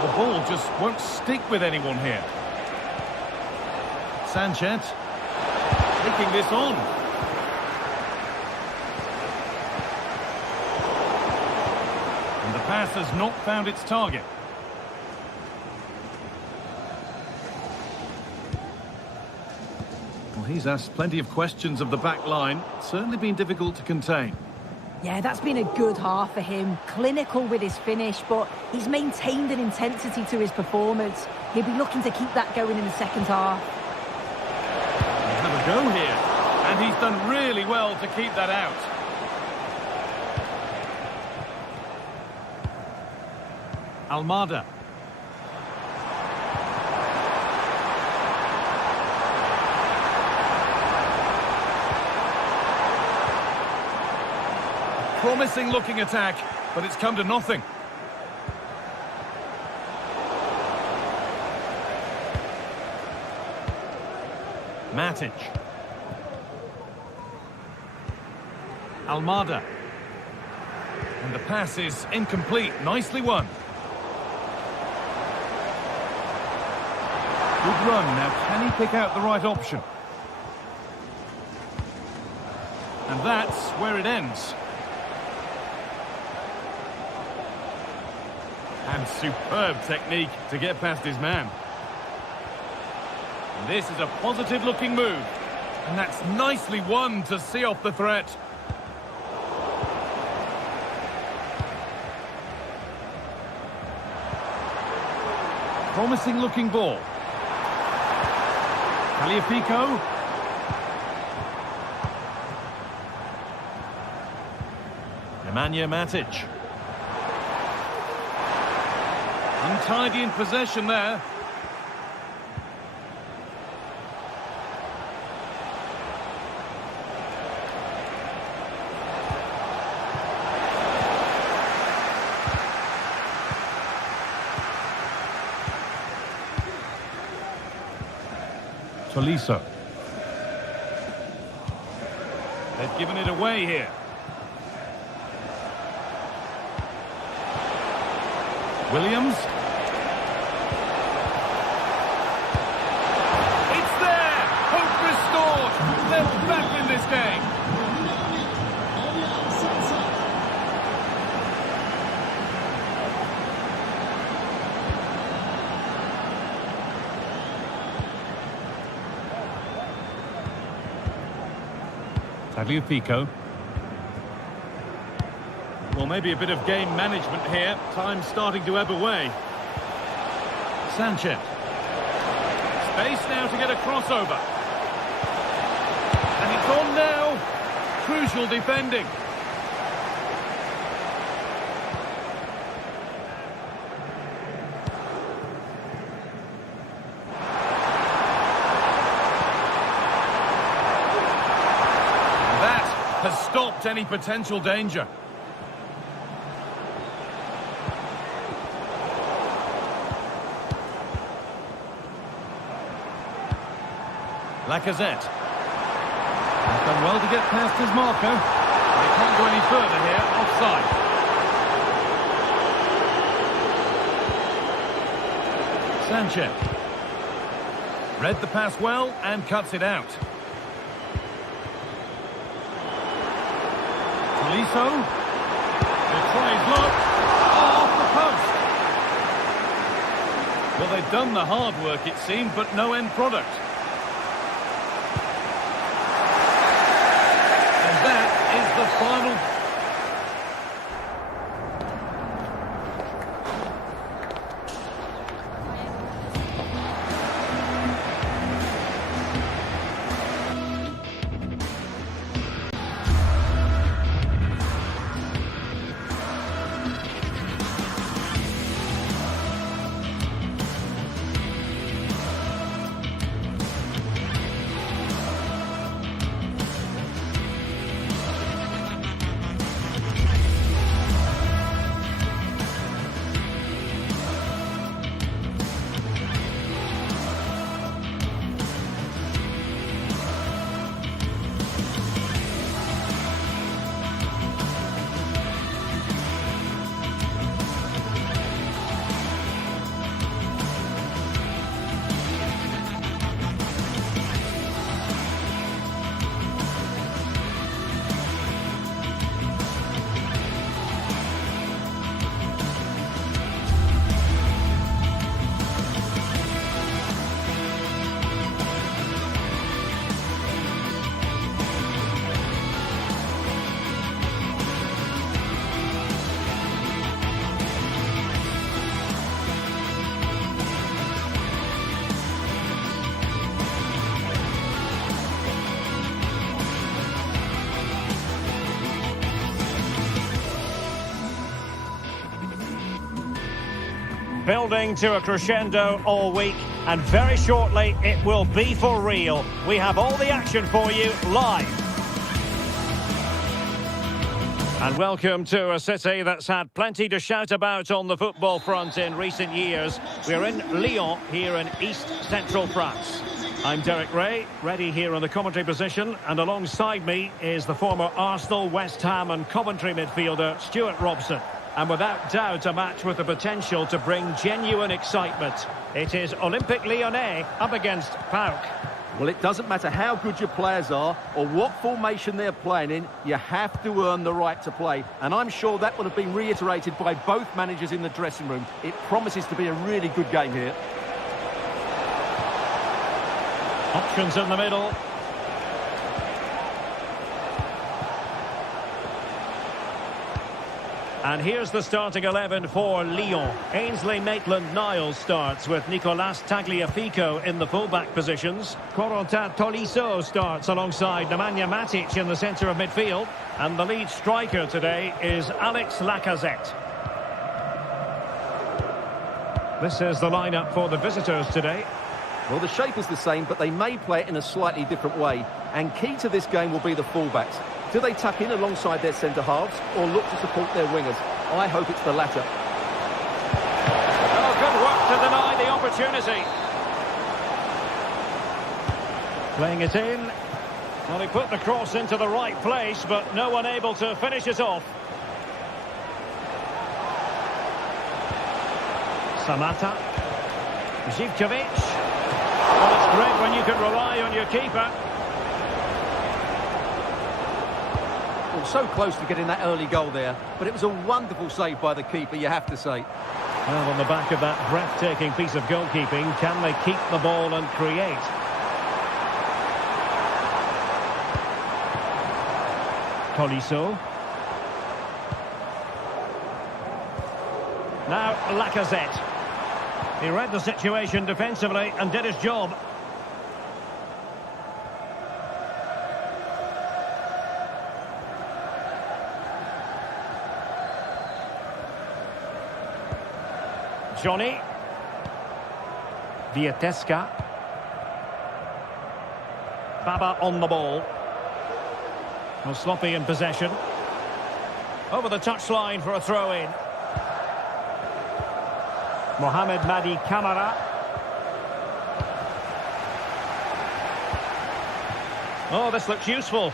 The ball just won't stick with anyone here. Sanchez taking this on. And the pass has not found its target. Well, he's asked plenty of questions of the back line. Certainly been difficult to contain. Yeah, that's been a good half for him. Clinical with his finish, but he's maintained an intensity to his performance. He'll be looking to keep that going in the second half. Have a go here. And he's done really well to keep that out. Almada. Promising looking attack, but it's come to nothing. Matic. And the pass is incomplete. Nicely won. Good run. Now, can he pick out the right option? And that's where it ends. And superb technique to get past his man. And this is a positive-looking move. And that's nicely won to see off the threat. Promising-looking ball. Tagliafico. Nemanja Matic. Untidy in possession there. Tolisso. They've given it away here. Williams. It's there! Hope restored! They're back in this game. Tagliafico. Well, maybe a bit of game management here. Time's starting to ebb away. Sanchez. Space now to get a crossover. And it's on now. Crucial defending. And that has stopped any potential danger. Lacazette. He's done well to get past his marker. But he can't go any further here. Offside. Sanchez. Read the pass well and cuts it out. Tolisso. The tries look. Oh, off the post. Well, they've done the hard work, it seemed, but no end product. The final. Building to a crescendo all week, and very shortly it will be for real. We have all the action for you live. And welcome to a city that's had plenty to shout about on the football front in recent years. We're in Lyon, here in East Central France. I'm Derek Ray, ready here on the commentary position, and alongside me is the former Arsenal, West Ham and Coventry midfielder Stuart Robson. And without doubt a match with the potential to bring genuine excitement. It is Olympique Lyonnais up against PAOK. Well, it doesn't matter how good your players are or what formation they're playing in, you have to earn the right to play. And I'm sure that would have been reiterated by both managers in the dressing room. It promises to be a really good game here. Options in the middle. And here's the starting 11 for Lyon. Ainsley Maitland-Niles starts with Nicolas Tagliafico in the full-back positions. Corentin Tolisso starts alongside Nemanja Matic in the centre of midfield. And the lead striker today is Alex Lacazette. This is the lineup for the visitors today. Well, the shape is the same, but they may play it in a slightly different way. And key to this game will be the fullbacks. Do they tuck in alongside their centre-halves or look to support their wingers? I hope it's the latter. Oh, good work to deny the opportunity. Playing it in. Well, he put the cross into the right place, but no one able to finish it off. Samata. Zivkovic. Well, it's great when you can rely on your keeper. Well, so close to getting that early goal there, but it was a wonderful save by the keeper, you have to say. Well, on the back of that breathtaking piece of goalkeeping, can they keep the ball and create? Tolisso. Now Lacazette. He read the situation defensively and did his job. Johnny. Vietesca. Baba on the ball. Well, sloppy in possession. Over the touchline for a throw-in. Mohamed Madi Camara. Oh, this looks useful.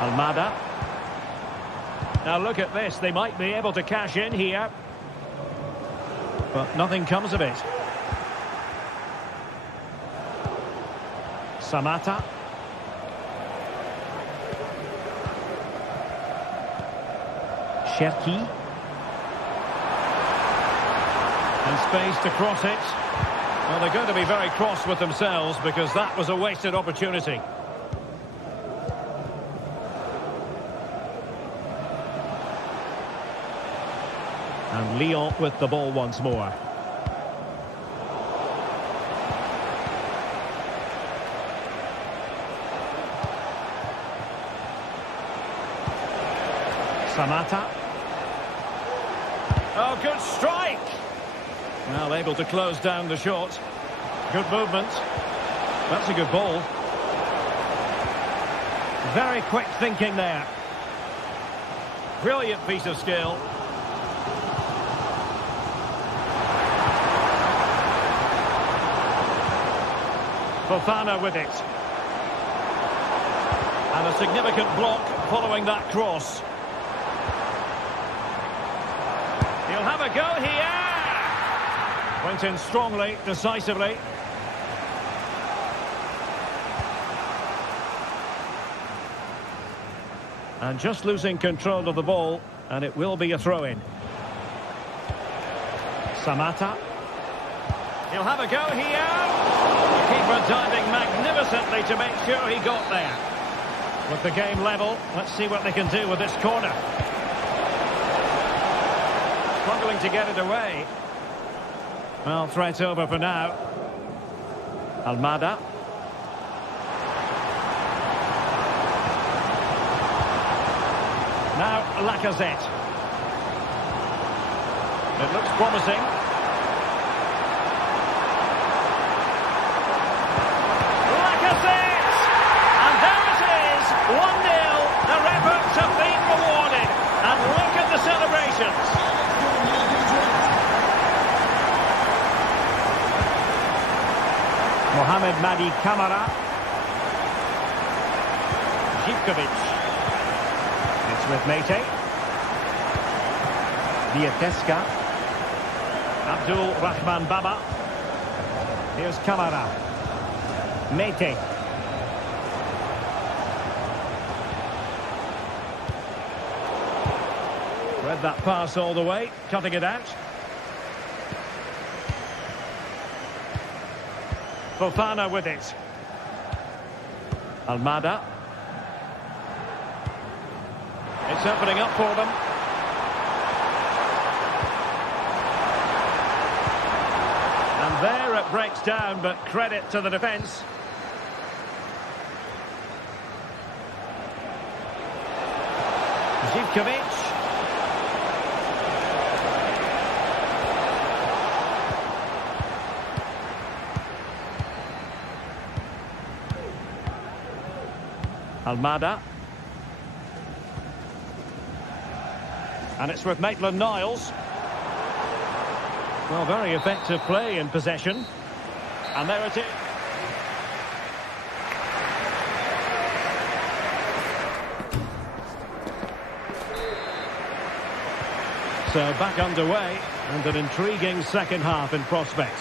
Almada. Now look at this, they might be able to cash in here. But nothing comes of it. Samata. Cherki. And space to cross it. Well, they're going to be very cross with themselves because that was a wasted opportunity. And Lyon with the ball once more. Samata. Oh, good strike! Well, able to close down the shot. Good movement. That's a good ball. Very quick thinking there. Brilliant piece of skill. Fofana with it. And a significant block following that cross. He'll have a go here. Went in strongly, decisively. And just losing control of the ball, and it will be a throw-in. Samata. He'll have a go here. The keeper diving magnificently to make sure he got there. With the game level, let's see what they can do with this corner. Struggling to get it away. Well, threat over for now. Almada. Now Lacazette. It looks promising. Lacazette! And there it is, 1-0. Their efforts have been rewarded. And look at the celebrations. Madi Camara. Zivkovic. It's with Mete. Diateska. Abdul Rahman Baba. Here's Camara. Mete. Read that pass all the way, cutting it out. Fofana with it. Almada. It's opening up for them. And there it breaks down, but credit to the defence. Zivkovic. Almada. And it's with Maitland-Niles. Well, very effective play in possession. And there it is. So back underway, and an intriguing second half in prospect.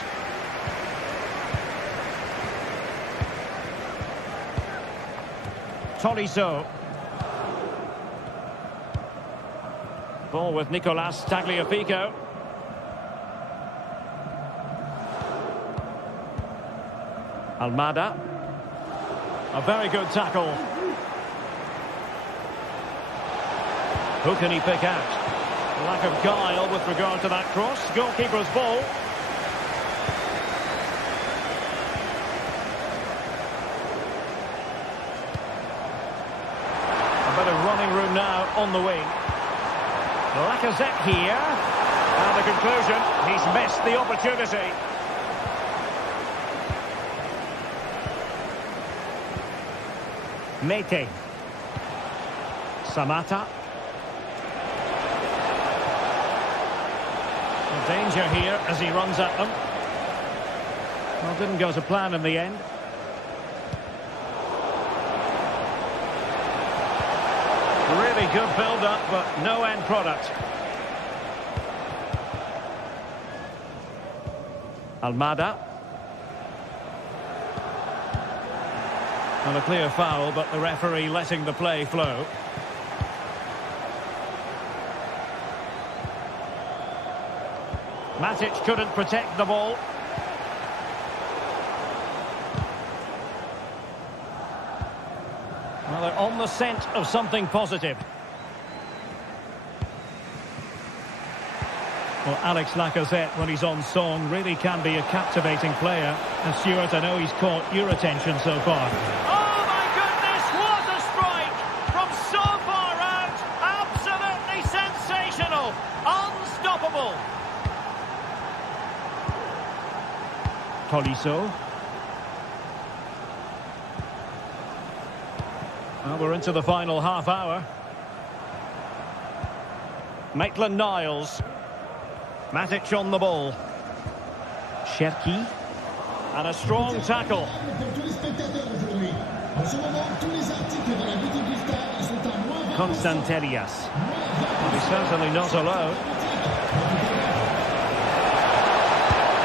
Tolisso. Ball with Nicolas Tagliafico. Almada. A very good tackle. Who can he pick out? Lack of guile with regard to that cross. Goalkeeper's ball. A bit of running room now on the wing. Lacazette here. And the conclusion, he's missed the opportunity. Mete. Samata. Danger here as he runs at them. Well, didn't go to plan in the end. Really good build-up, but no end product. Almada. And a clear foul, but the referee letting the play flow. Matic couldn't protect the ball. Well, they're on the scent of something positive. Well, Alex Lacazette, when he's on song, really can be a captivating player. And Stuart, I know he's caught your attention so far. Oh my goodness, what a strike! From so far out, absolutely sensational, unstoppable. Tolisso. Well, we're into the final half hour. Maitland-Niles. Matic on the ball. Cherki. And a strong tackle. Constantelias. Well, he's certainly not alone.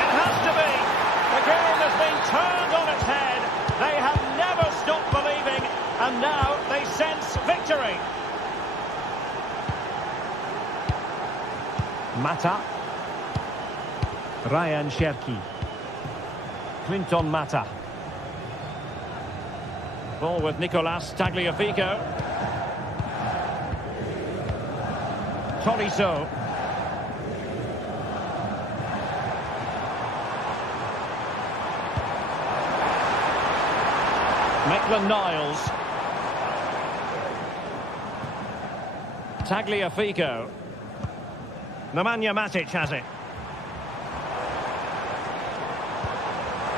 It has to be. The game has been turned on its head. They have never stopped believing, and now they sense victory. Mata. Ryan Cherki. Clinton Mata. Ball with Nicolas Tagliafico. Tolisso. Maitland-Niles. Tagliafico. Nemanja Matic has it.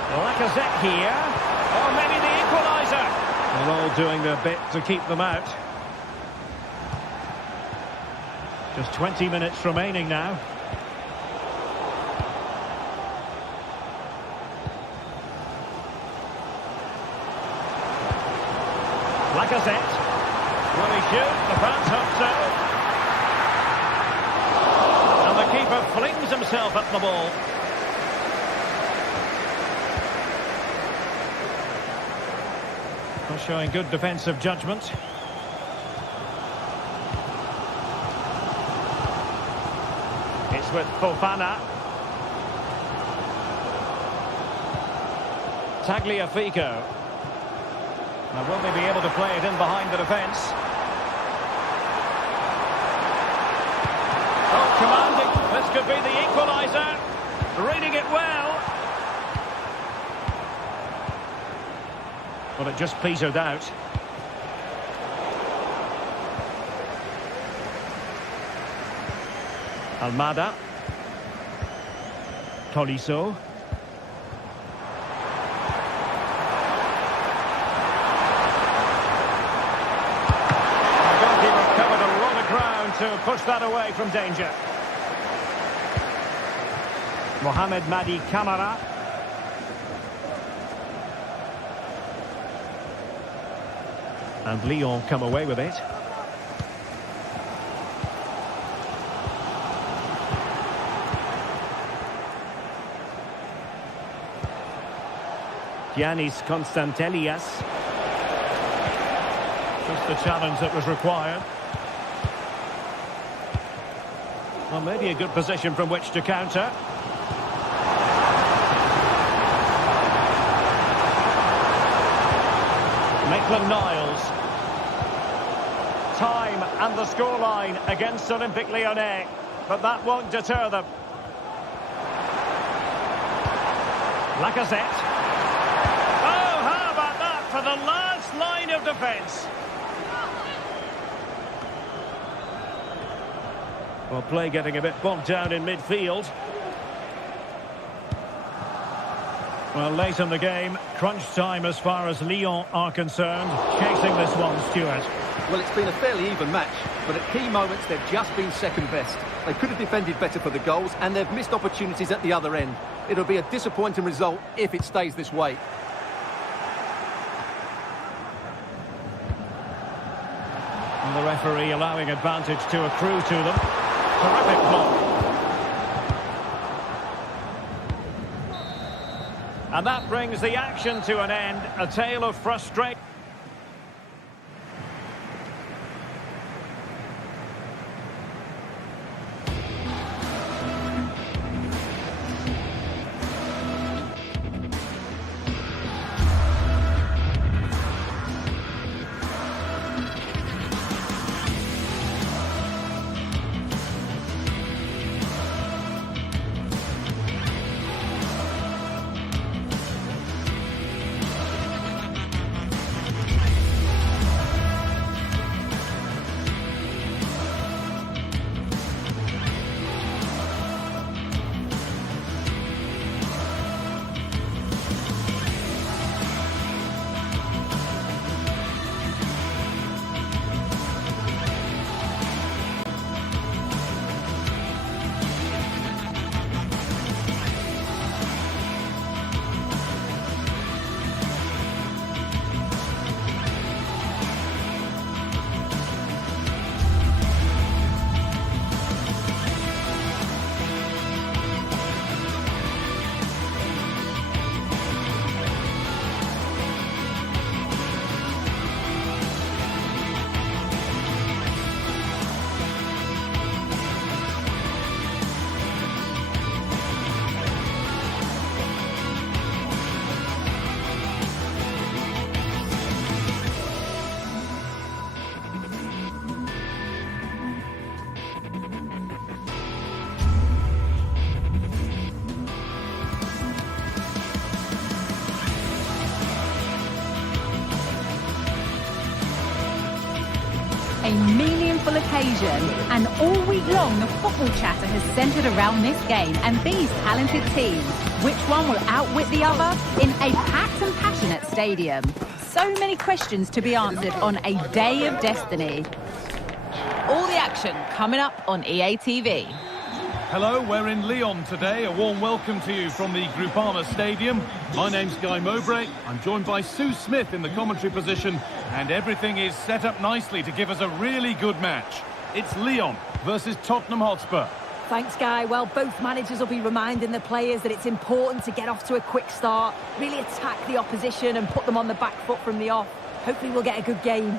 Lacazette here. Oh, maybe the equaliser. They're all doing their bit to keep them out. Just 20 minutes remaining now. Lacazette. Will he shoot? The fans hope so. And the keeper flings himself at the ball. Well, showing good defensive judgment. It's with Fofana. Tagliafico. Now, will they be able to play it in behind the defence? Oh, commanding. This could be the equaliser. Reading it well. Well, it just petered out. Almada. Tolisso. To push that away from danger. Mohamed Madi Camara. And Lyon come away with it. Giannis Constantelias. Just the challenge that was required. Well, maybe a good position from which to counter. Maitland-Niles. Time and the scoreline against Olympique Lyonnais, but that won't deter them. Lacazette. Oh, how about that for the last line of defence? Well, play getting a bit bogged down in midfield. Well, late in the game, crunch time as far as Lyon are concerned. Chasing this one, Stuart. Well, it's been a fairly even match, but at key moments they've just been second best. They could have defended better for the goals, and they've missed opportunities at the other end. It'll be a disappointing result if it stays this way. And the referee allowing advantage to accrue to them. Terrific block. And that brings the action to an end. A tale of frustration. A meaningful occasion, and all week long the football chatter has centred around this game and these talented teams. Which one will outwit the other in a packed and passionate stadium? So many questions to be answered on a day of destiny. All the action coming up on EA TV. Hello, we're in Lyon today. A warm welcome to you from the Groupama Stadium. My name's Guy Mowbray. I'm joined by Sue Smith in the commentary position, and everything is set up nicely to give us a really good match. It's Lyon versus Tottenham Hotspur. Thanks, Guy. Well, both managers will be reminding the players that it's important to get off to a quick start, really attack the opposition and put them on the back foot from the off. Hopefully we'll get a good game.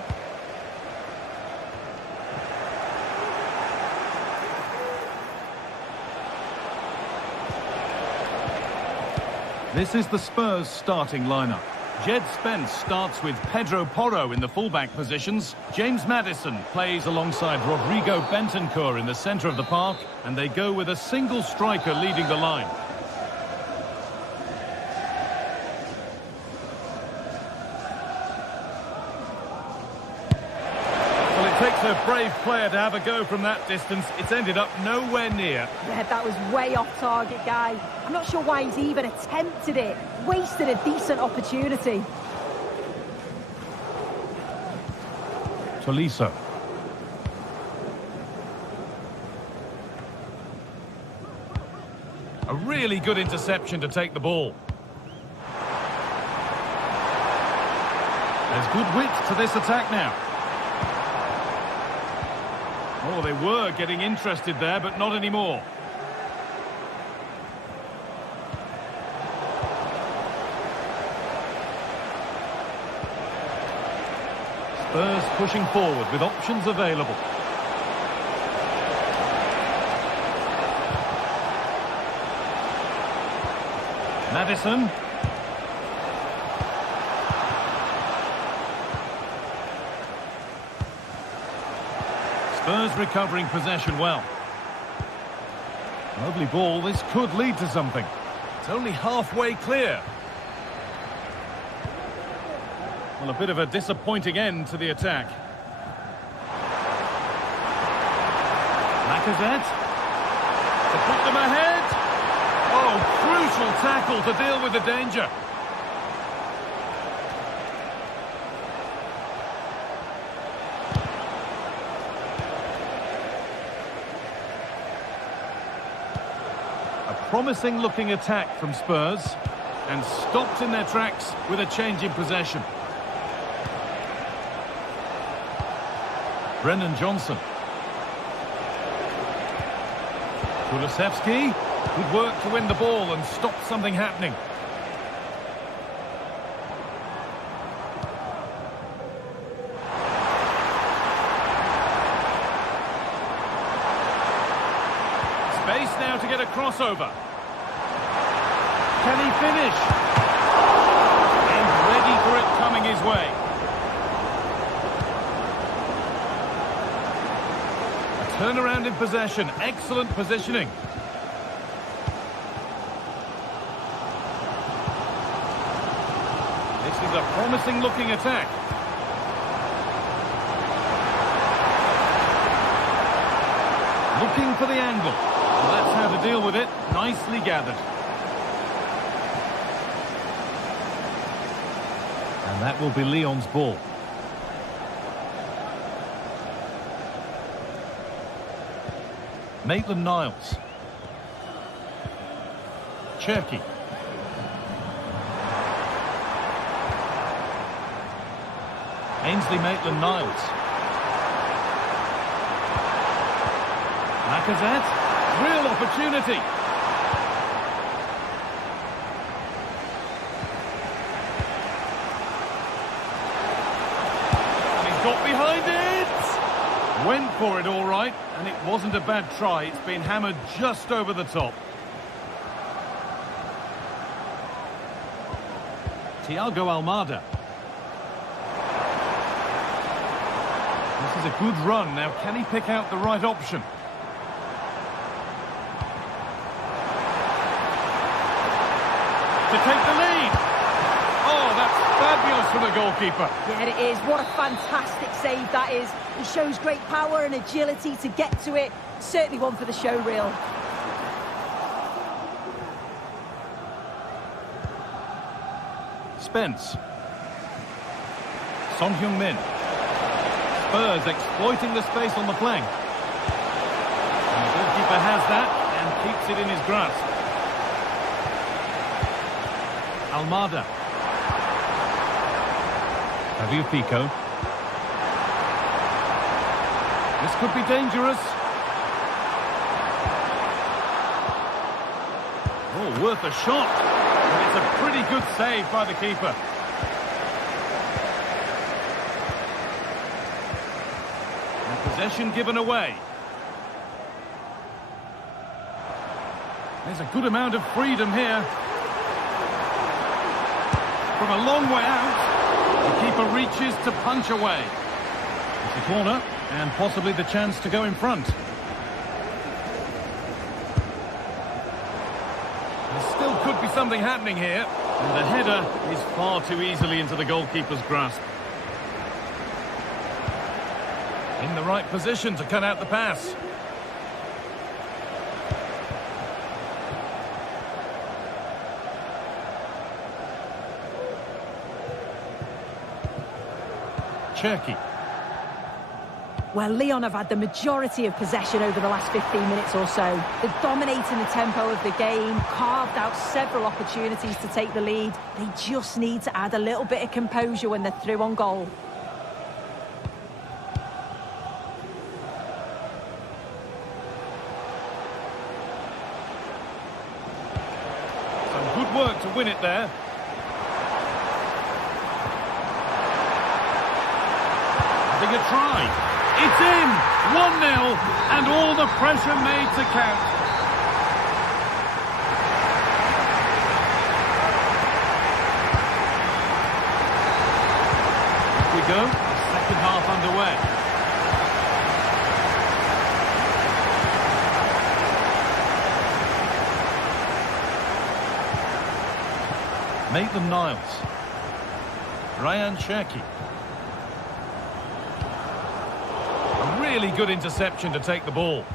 This is the Spurs starting lineup. Jed Spence starts with Pedro Porro in the fullback positions. James Maddison plays alongside Rodrigo Bentancur in the centre of the park, and they go with a single striker leading the line. Well, it takes a brave player to have a go from that distance. It's ended up nowhere near. Yeah, that was way off target, Guy. I'm not sure why he's even attempted it. Wasted a decent opportunity. Tolisso. A really good interception to take the ball. There's good width to this attack now. Oh, they were getting interested there, but not anymore. Spurs pushing forward with options available. Maddison. Spurs recovering possession well. Lovely ball. This could lead to something. It's only halfway clear. Well, a bit of a disappointing end to the attack. Lacazette. To put them ahead. Oh, crucial tackle to deal with the danger. A promising looking attack from Spurs, and stopped in their tracks with a change in possession. Brennan Johnson. Kulusevski. Good work to win the ball and stop something happening. Space now to get a crossover. Can he finish? And ready for it coming his way. Turnaround in possession, excellent positioning. This is a promising looking attack. Looking for the angle. Well, that's how to deal with it. Nicely gathered. And that will be Lyon's ball. Maitland-Niles. Cherky. Ainsley Maitland-Niles. Lacazette. Real opportunity. And he's got behind it. Went for it all right, and it wasn't a bad try. It's been hammered just over the top. Thiago Almada. This is a good run. Now, can he pick out the right option? To take the lead. Oh, that's fabulous from the goalkeeper. Yeah, it is. What a fantastic save that is. He shows great power and agility to get to it. Certainly one for the show reel. Spence. Son Heung-min. Spurs exploiting the space on the flank. And the goalkeeper has that, and and keeps it in his grasp. Almada. Tagliafico. This could be dangerous. Oh, worth a shot. And it's a pretty good save by the keeper. And possession given away. There's a good amount of freedom here. From a long way out, the keeper reaches to punch away. It's a corner, and possibly the chance to go in front. There still could be something happening here, and the header is far too easily into the goalkeeper's grasp. In the right position to cut out the pass. Cherki. Well, Lyon have had the majority of possession over the last 15 minutes or so. They're dominating the tempo of the game, carved out several opportunities to take the lead. They just need to add a little bit of composure when they're through on goal. Some good work to win it there. Having a try. It's in! 1-0, and all the pressure made to count. Here we go, second half underway. Maitland-Niles. Ryan Cherki. Really good interception to take the ball.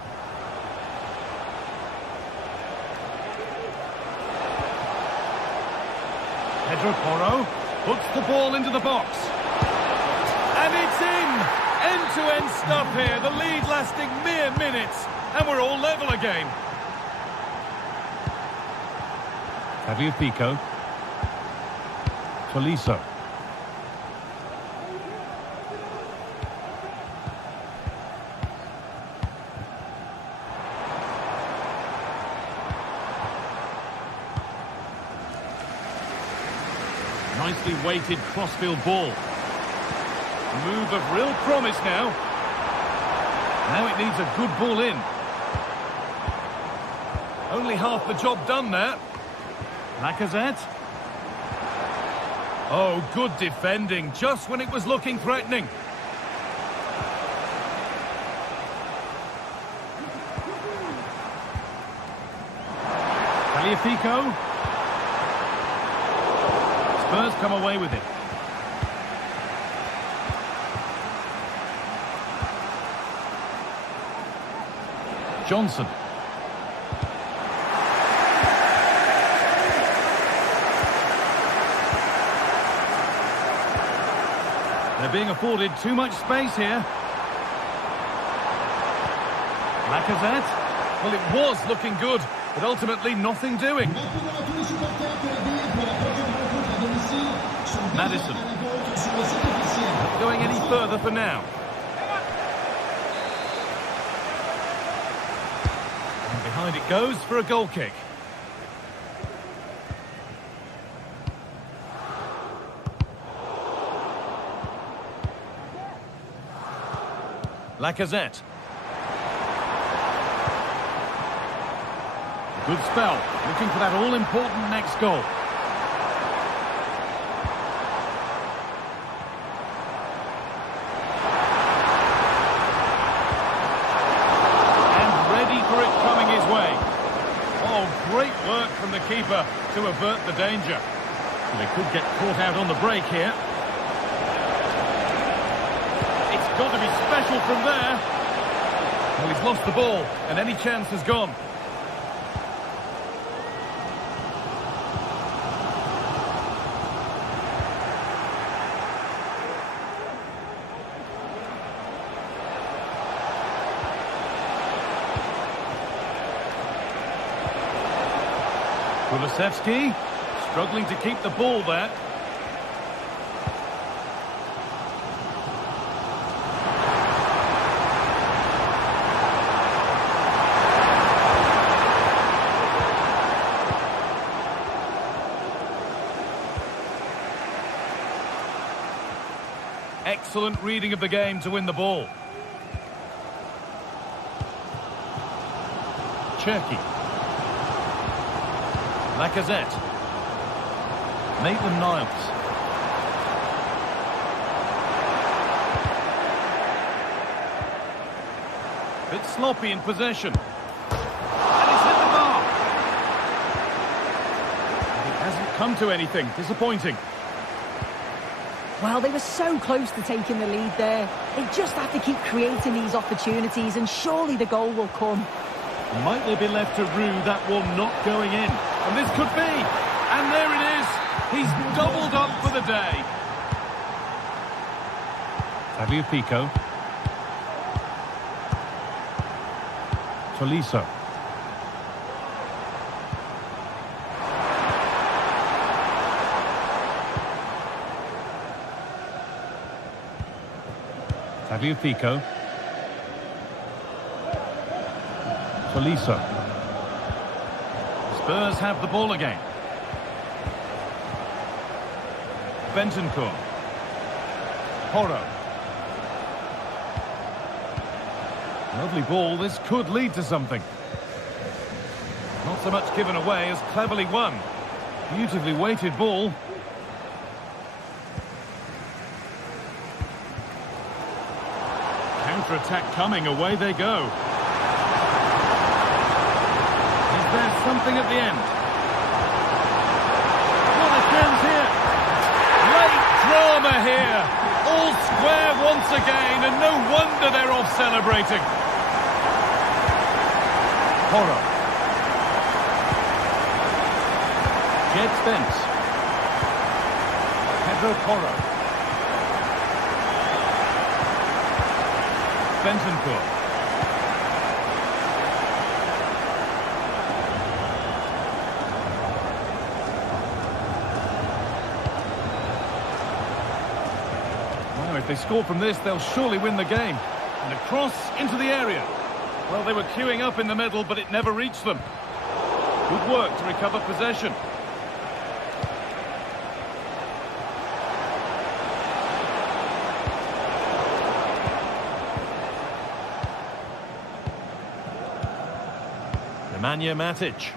Pedro Porro puts the ball into the box. And it's in! End-to-end stuff here. The lead lasting mere minutes. And we're all level again. Tagliafico. Tolisso. Nicely weighted crossfield ball. Move of real promise now. Now it needs a good ball in. Only half the job done there. Lacazette. Oh, good defending, just when it was looking threatening. Tagliafico. Spurs come away with it. Johnson. They're being afforded too much space here. Lacazette. Well, it was looking good, but ultimately nothing doing. Madison. Not going any further for now. And behind it goes for a goal kick. Lacazette. Good spell. Looking for that all-important next goal. Great work from the keeper to avert the danger. They could get caught out on the break here. It's got to be special from there. Well, he's lost the ball, and any chance has gone. Kulusevski struggling to keep the ball there. Excellent reading of the game to win the ball. Cherki. Lacazette. Maitland-Niles. Bit sloppy in possession. And he's hit the bar. It hasn't come to anything. Disappointing. Well, they were so close to taking the lead there. They just have to keep creating these opportunities and surely the goal will come. Might they be left to rue that one not going in? And this could be. And there it is. He's doubled up for the day. Tagliafico. Tolisso. Tagliafico. Tolisso. Spurs have the ball again. Bentancur. Porro. Lovely ball. This could lead to something. Not so much given away as cleverly won. Beautifully weighted ball. Counter-attack coming. Away they go. Is there something at the end? What a chance here. Great drama here. All square once again, and no wonder they're off celebrating. Porro. Jed Spence. Pedro Porro. Bentancur. Well, if they score from this, they'll surely win the game. And a cross into the area. Well, they were queuing up in the middle, but it never reached them. Good work to recover possession. Nemanja Matic.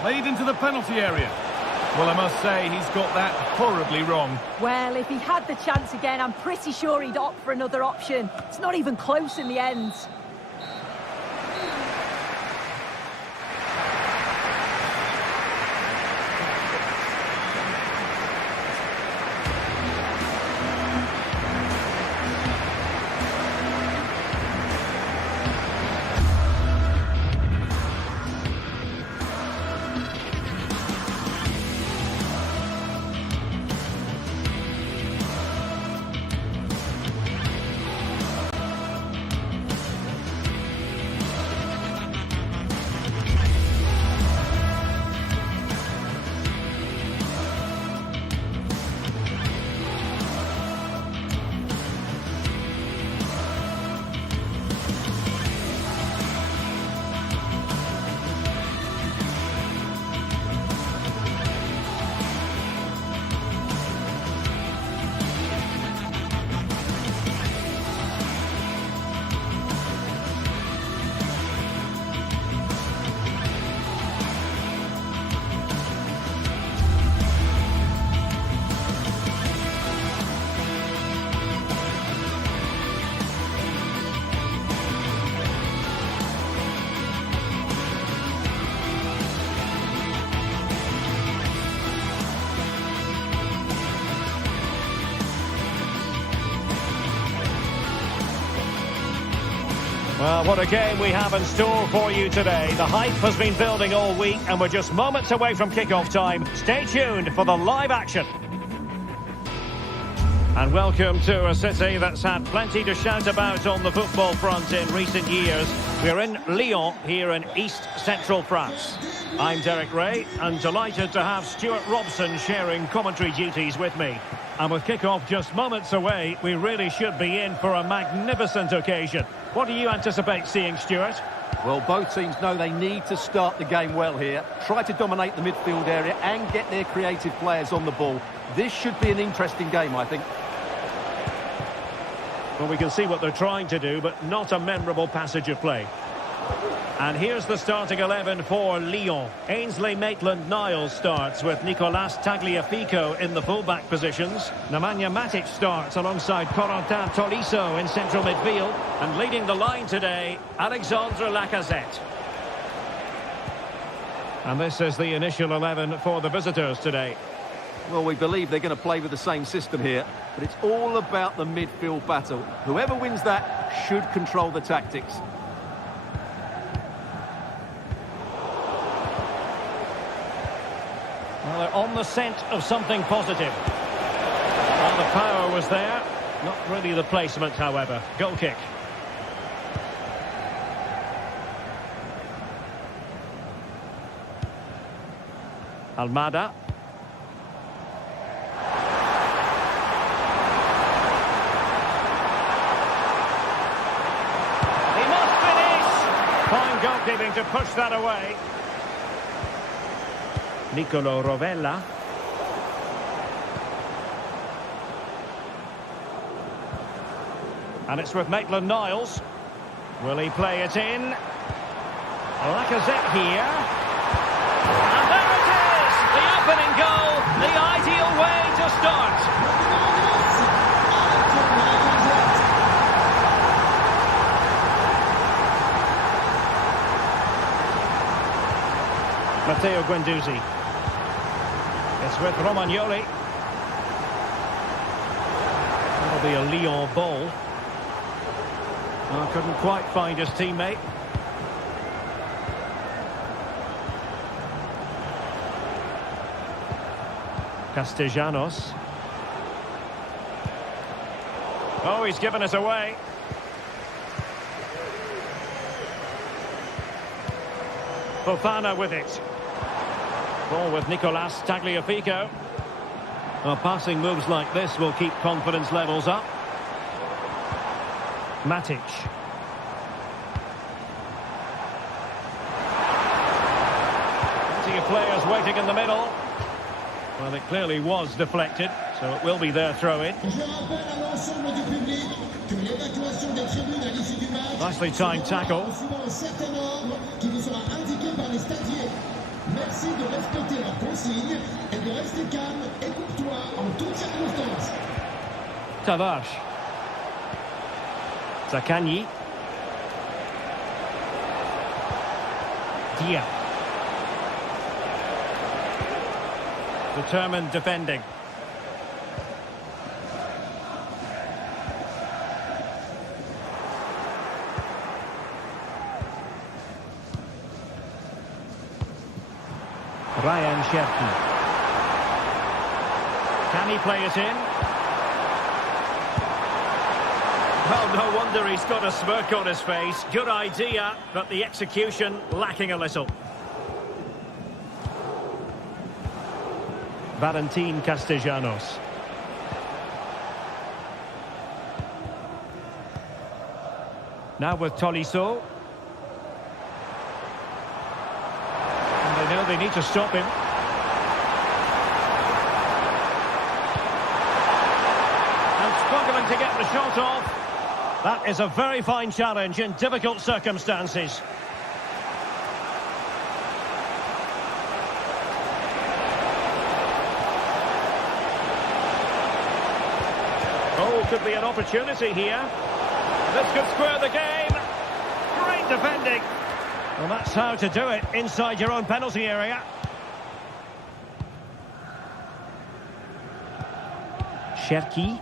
Played into the penalty area. Well, I must say, he's got that horribly wrong. Well, if he had the chance again, I'm pretty sure he'd opt for another option. It's not even close in the end. Well, what a game we have in store for you today. The hype has been building all week and we're just moments away from kick-off time. Stay tuned for the live action. And welcome to a city that's had plenty to shout about on the football front in recent years. We're in Lyon, here in East Central France. I'm Derek Ray, and delighted to have Stuart Robson sharing commentary duties with me. And with kick-off just moments away, we really should be in for a magnificent occasion. What do you anticipate seeing, Stuart? Well, both teams know they need to start the game well here. Try to dominate the midfield area and get their creative players on the ball. This should be an interesting game, I think. Well, we can see what they're trying to do, but not a memorable passage of play. And here's the starting 11 for Lyon. Ainsley Maitland-Niles starts with Nicolas Tagliafico in the full-back positions. Nemanja Matic starts alongside Corentin Tolisso in central midfield. And leading the line today, Alexandre Lacazette. And this is the initial 11 for the visitors today. Well, we believe they're going to play with the same system here, but it's all about the midfield battle. Whoever wins that should control the tactics. Well, they're on the scent of something positive. Well, the power was there. Not really the placement, however. Goal kick. Almada. Fine goalkeeping to push that away. Nicolo Rovella. And it's with Maitland-Niles. Will he play it in? Lacazette here. And there it is! The opening goal, the ideal way to start. Matteo Guendouzi. It's with Romagnoli. That'll be a Lyon ball. Oh, couldn't quite find his teammate. Castellanos. Oh, he's given us away. Fofana with it. Ball with Nicolas Tagliafico. Well, passing moves like this will keep confidence levels up. Matic. Plenty of players waiting in the middle. Well, it clearly was deflected, so it will be their throw-in. Nicely timed tackle. Merci de respecter leurs consignes et de rester calme et courtois en toutes circonstances. Tavares. Zaccagni. Dia. Determined defending. Ryan Cherki. Can he play it in? Well, no wonder he's got a smirk on his face. Good idea, but the execution lacking a little. Valentin Castellanos. Now with Tolisso. They know they need to stop him. And struggling to get the shot off. That is a very fine challenge in difficult circumstances. Oh, could be an opportunity here. This could square the game. Great defending. Well, that's how to do it inside your own penalty area. Cherki.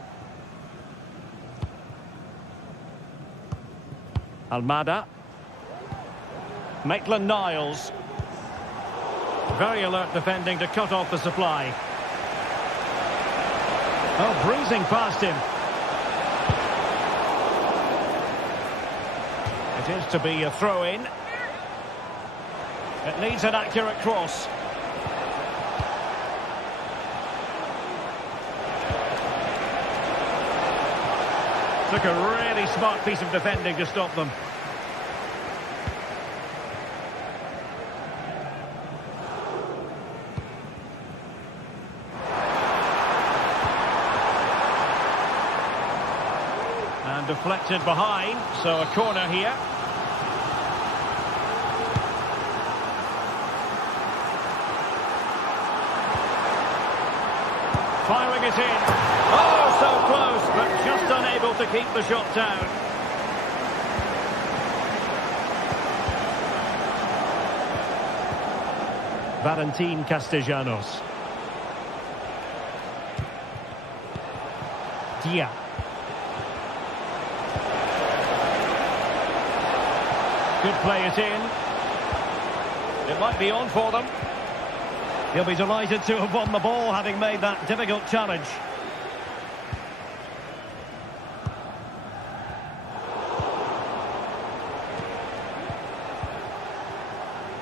Almada. Maitland-Niles. Very alert defending to cut off the supply. Oh, breezing past him. It is to be a throw-in. It needs an accurate cross. Took a really smart piece of defending to stop them. And deflected behind, so a corner here. Firing it in. Oh, so close, but just unable to keep the shot down. Valentin Castellanos. Dia. Could play it in. It might be on for them. He'll be delighted to have won the ball, having made that difficult challenge.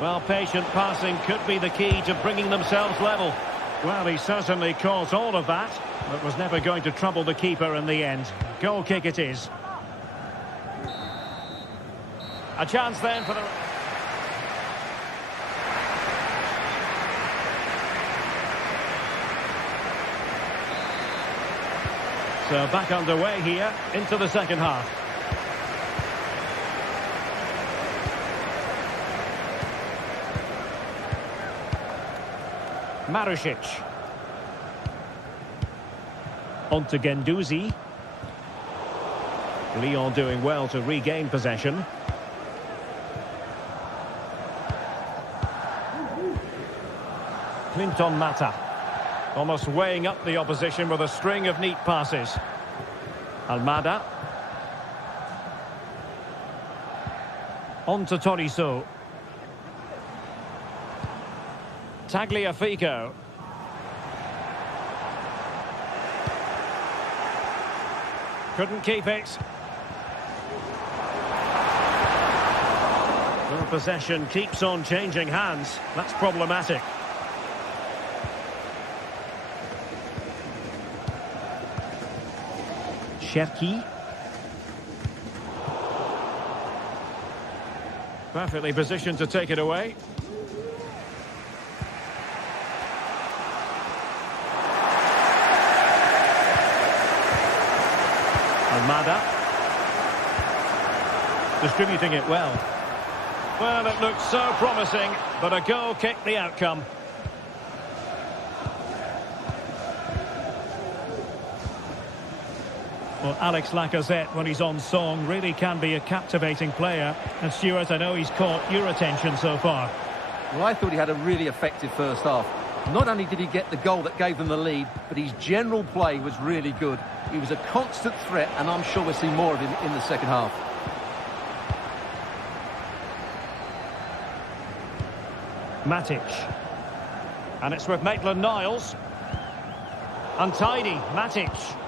Well, patient passing could be the key to bringing themselves level. Well, he certainly caused all of that, but was never going to trouble the keeper in the end. Goal kick it is. A chance then for the... So back underway here into the second half. Marusic. On to Guendouzi. Lyon doing well to regain possession. Clinton Mata. Almost weighing up the opposition with a string of neat passes. Almada. On to Tolisso. Tagliafico. Couldn't keep it. Well, possession keeps on changing hands. That's problematic. Cherki. Perfectly positioned to take it away. Almada. Distributing it well. Well, it looked so promising, but a goal kicked the outcome. Well, Alex Lacazette, when he's on song, really can be a captivating player. And Stuart, I know he's caught your attention so far. Well, I thought he had a really effective first half. Not only did he get the goal that gave them the lead, but his general play was really good. He was a constant threat, and I'm sure we'll see more of him in the second half. Matic. And it's with Maitland-Niles. Untidy, Matic.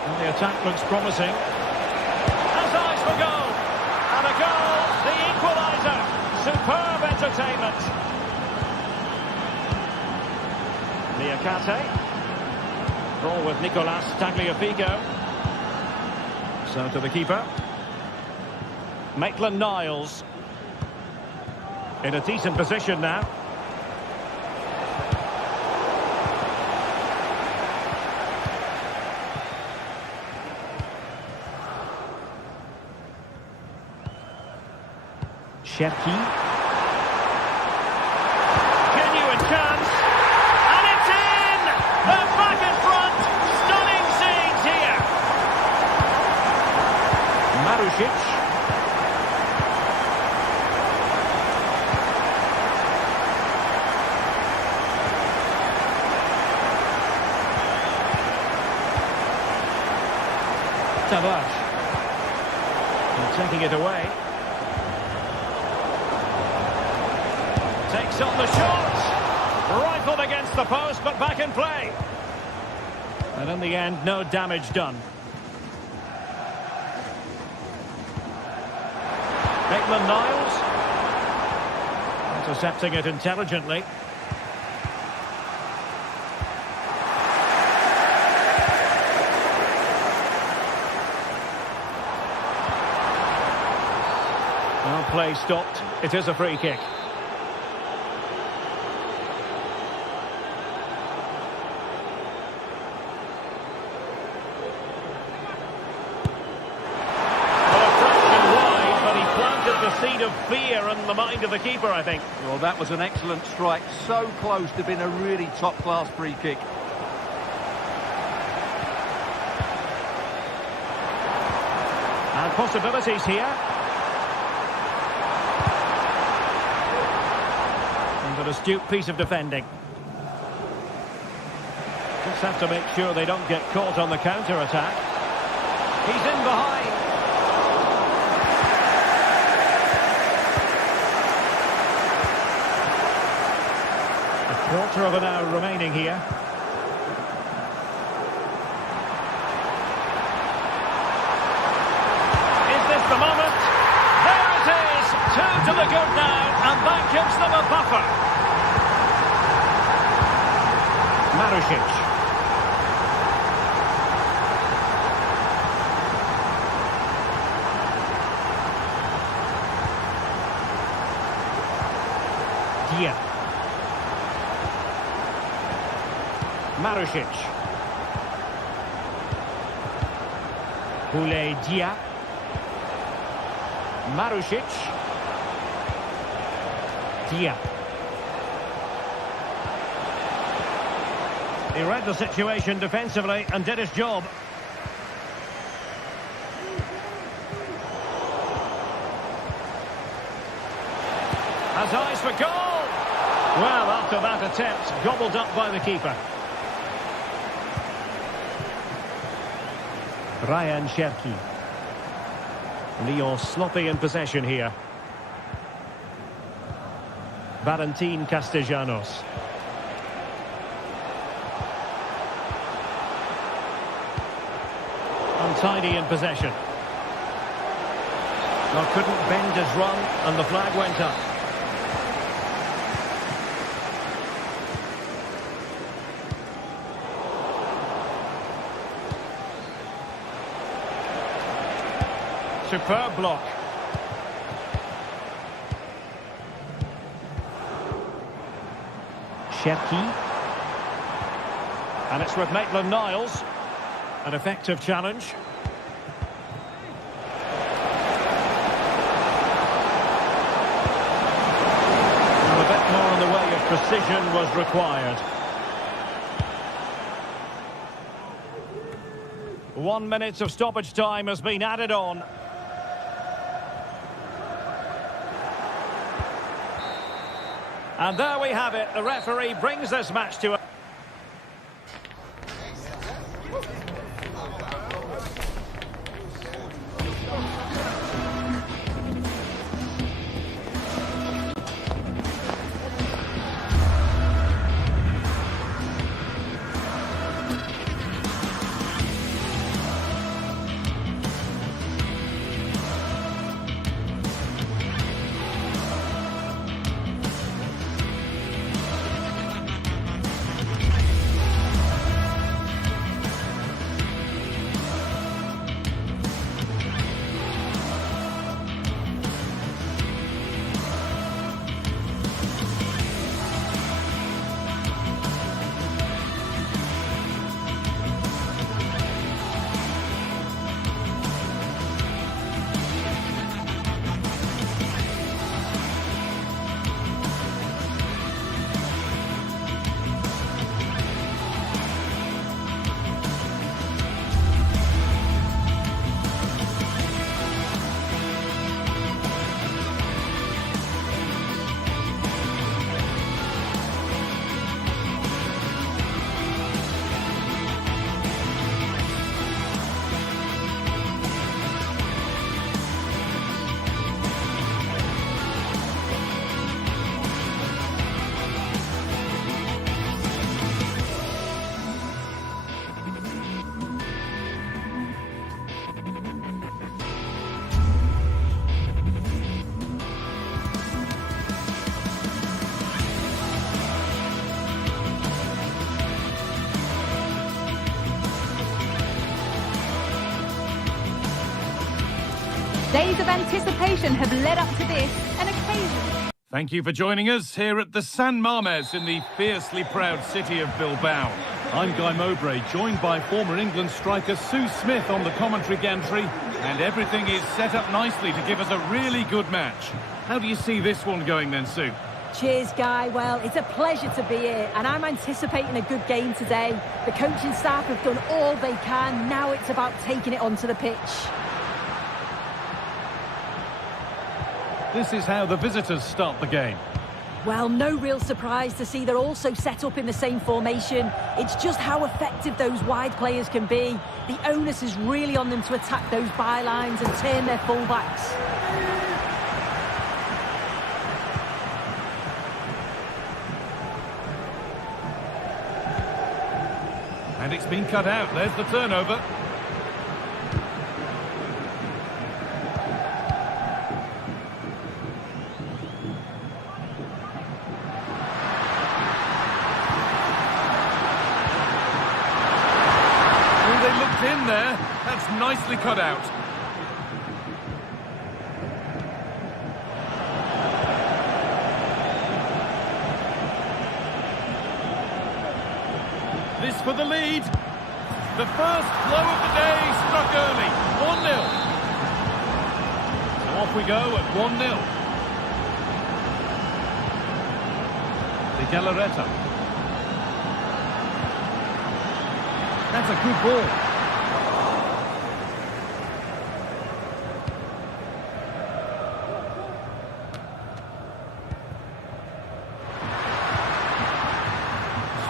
And the attack looks promising. Has eyes for goal. And a goal, the equaliser. Superb entertainment. Niakate. Ball with Nicolas Tagliafico. So to the keeper. Maitland-Niles. In a decent position now. Cherki. Genuine chance. And it's in! They're back in front. Stunning scenes here. Marusic. Tavares. And taking it away. Takes on the shot. Rifled against the post, but back in play. And in the end, no damage done. Maitland-Niles. Intercepting it intelligently. Well, play stopped. It is a free kick. Seed of fear in the mind of the keeper, I think. Well, that was an excellent strike. So close to being a really top-class free kick. And possibilities here. And an astute piece of defending. Just have to make sure they don't get caught on the counter-attack. He's in behind. Quarter of an hour remaining here. Is this the moment? There it is! 2 to the good now, and that gives them a buffer. Marušić. Dia. Marušić. Boulay Dia. Marušić. Dia. He read the situation defensively and did his job. Has eyes for goal. Well, after that attempt, gobbled up by the keeper. Ryan Cherki. Lyon sloppy in possession here. Valentin Castellanos. Untidy in possession. Well, couldn't bend his run, and the flag went up. Superb block. Cherki. And it's with Maitland-Niles. An effective challenge. And a bit more in the way of precision was required. 1 minute of stoppage time has been added on. And there we have it. The referee brings this match to a... Days of anticipation have led up to this, an occasion. Thank you for joining us here at the San Mamés in the fiercely proud city of Bilbao. I'm Guy Mowbray, joined by former England striker Sue Smith on the commentary gantry, and everything is set up nicely to give us a really good match. How do you see this one going then, Sue? Cheers, Guy. Well, it's a pleasure to be here, and I'm anticipating a good game today. The coaching staff have done all they can. Now it's about taking it onto the pitch. This is how the visitors start the game. Well, no real surprise to see they're also set up in the same formation. It's just how effective those wide players can be. The onus is really on them to attack those bylines and turn their fullbacks. And it's been cut out. There's the turnover. In there, that's nicely cut out. This for the lead. The first blow of the day struck early. 1-0. So off we go at 1-0. De Galarreta. That's a good ball.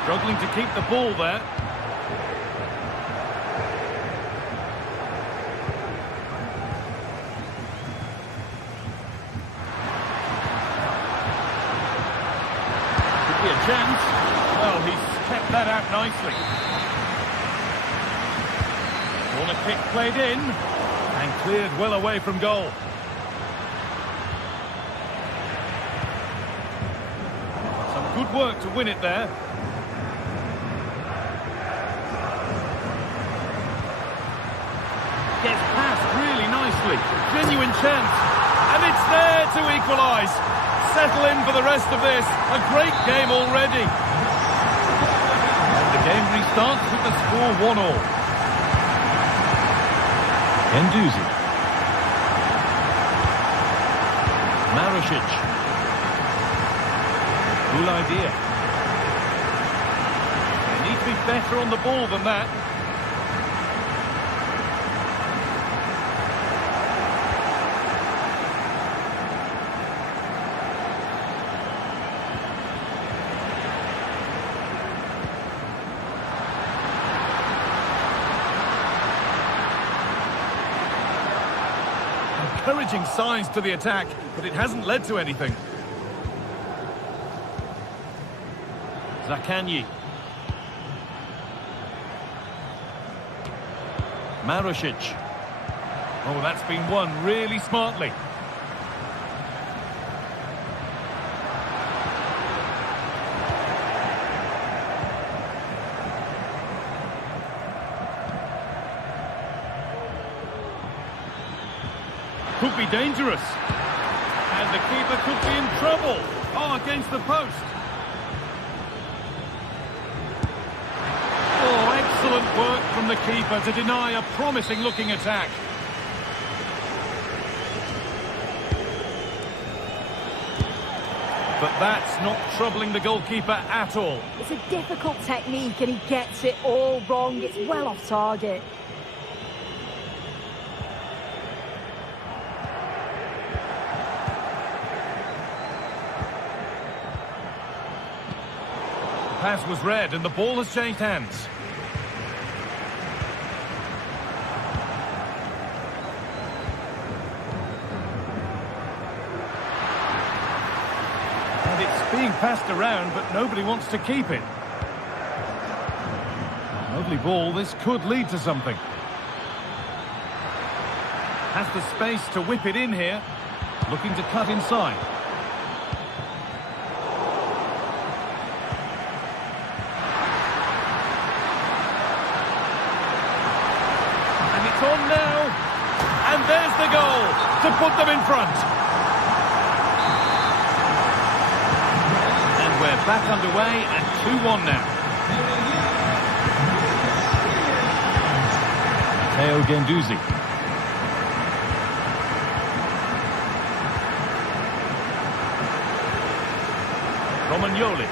Struggling to keep the ball there. Could be a chance. Well, he's kept that out nicely. Corner kick played in and cleared well away from goal. Some good work to win it there. Gets past really nicely. Genuine chance. And it's there to equalise. Settle in for the rest of this. A great game already. And the game restarts with the score 1-1. Gendouzi. Marusic. Good idea. They need to be better on the ball than that. Encouraging signs to the attack, but it hasn't led to anything. Zakanyi. Marusic. Oh, that's been won really smartly. Could be dangerous. And the keeper could be in trouble. Oh, against the post. Oh, excellent work from the keeper to deny a promising-looking attack. But that's not troubling the goalkeeper at all. It's a difficult technique and he gets it all wrong. It's well off target. Pass was read and the ball has changed hands. And it's being passed around, but nobody wants to keep it. Lovely ball, this could lead to something. Has the space to whip it in here. Looking to cut inside. On now, And there's the goal to put them in front. And we're back underway at 2-1 now. Matteo Guendouzi. Romagnoli.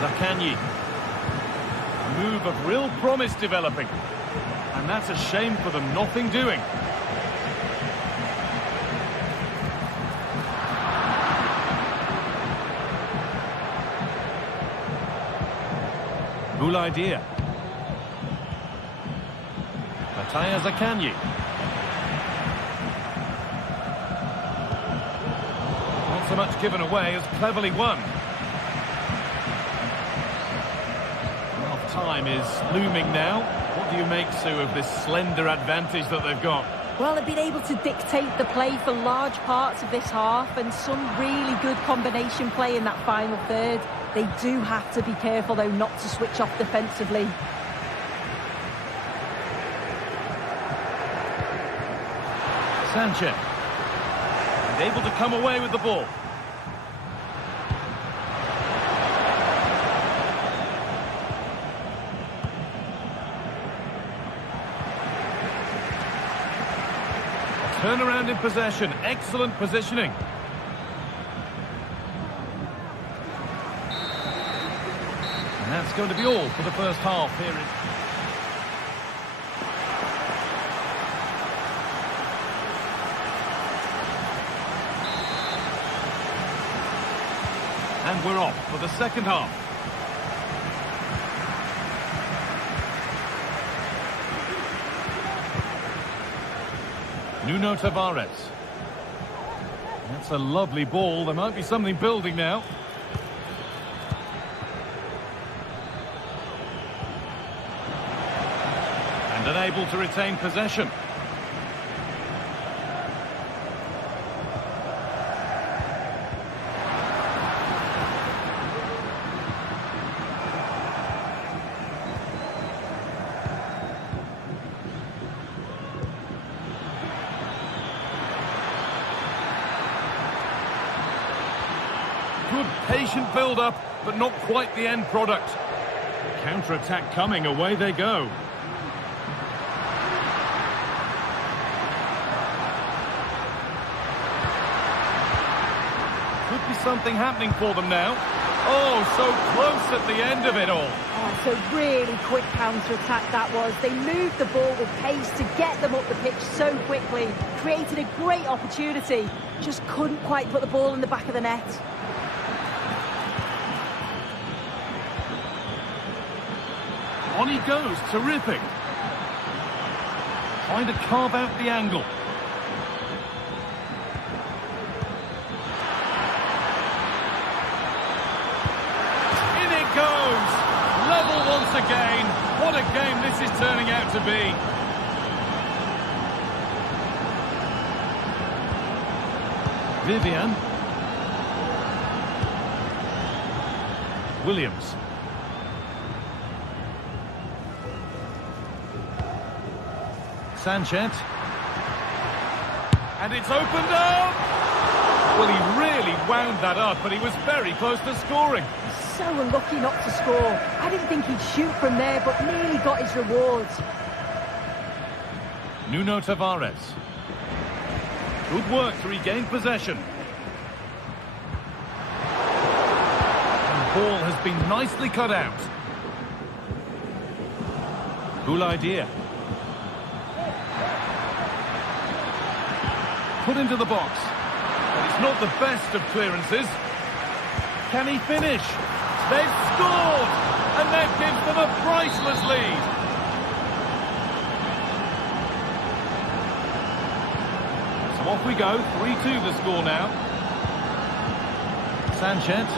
Zaccagni. A move of real promise developing. And that's a shame for them, nothing doing. Boulaïdia. Matteo Zaccagni. Not so much given away as cleverly won. Half-time is looming now. What do you make, Sue, of this slender advantage that they've got? Well, they've been able to dictate the play for large parts of this half, and some really good combination play in that final third. They do have to be careful, though, not to switch off defensively. Sanchez. And able to come away with the ball. Turnaround in possession, excellent positioning. And that's going to be all for the first half here. And we're off for the second half. Nuno Tavares. That's a lovely ball. There might be something building now. And unable to retain possession. Good patient build-up, but not quite the end product. Counter-attack coming, away they go. Could be something happening for them now. Oh, so close at the end of it all. Oh, it's a really quick counter-attack that was. They moved the ball with pace to get them up the pitch so quickly. Created a great opportunity. Just couldn't quite put the ball in the back of the net. On he goes, terrific. Trying to carve out the angle. In it goes. Level once again. What a game this is turning out to be. Vivian. Williams. Sanchez. And it's opened up! Well, he really wound that up, but he was very close to scoring. So unlucky not to score. I didn't think he'd shoot from there, but nearly got his rewards. Nuno Tavares. Good work to regain possession. And the ball has been nicely cut out. Boulaïdia. Put into the box. But it's not the best of clearances. Can he finish? They've scored! And that gives them a priceless lead. So off we go. 3-2 the score now. Sanchez.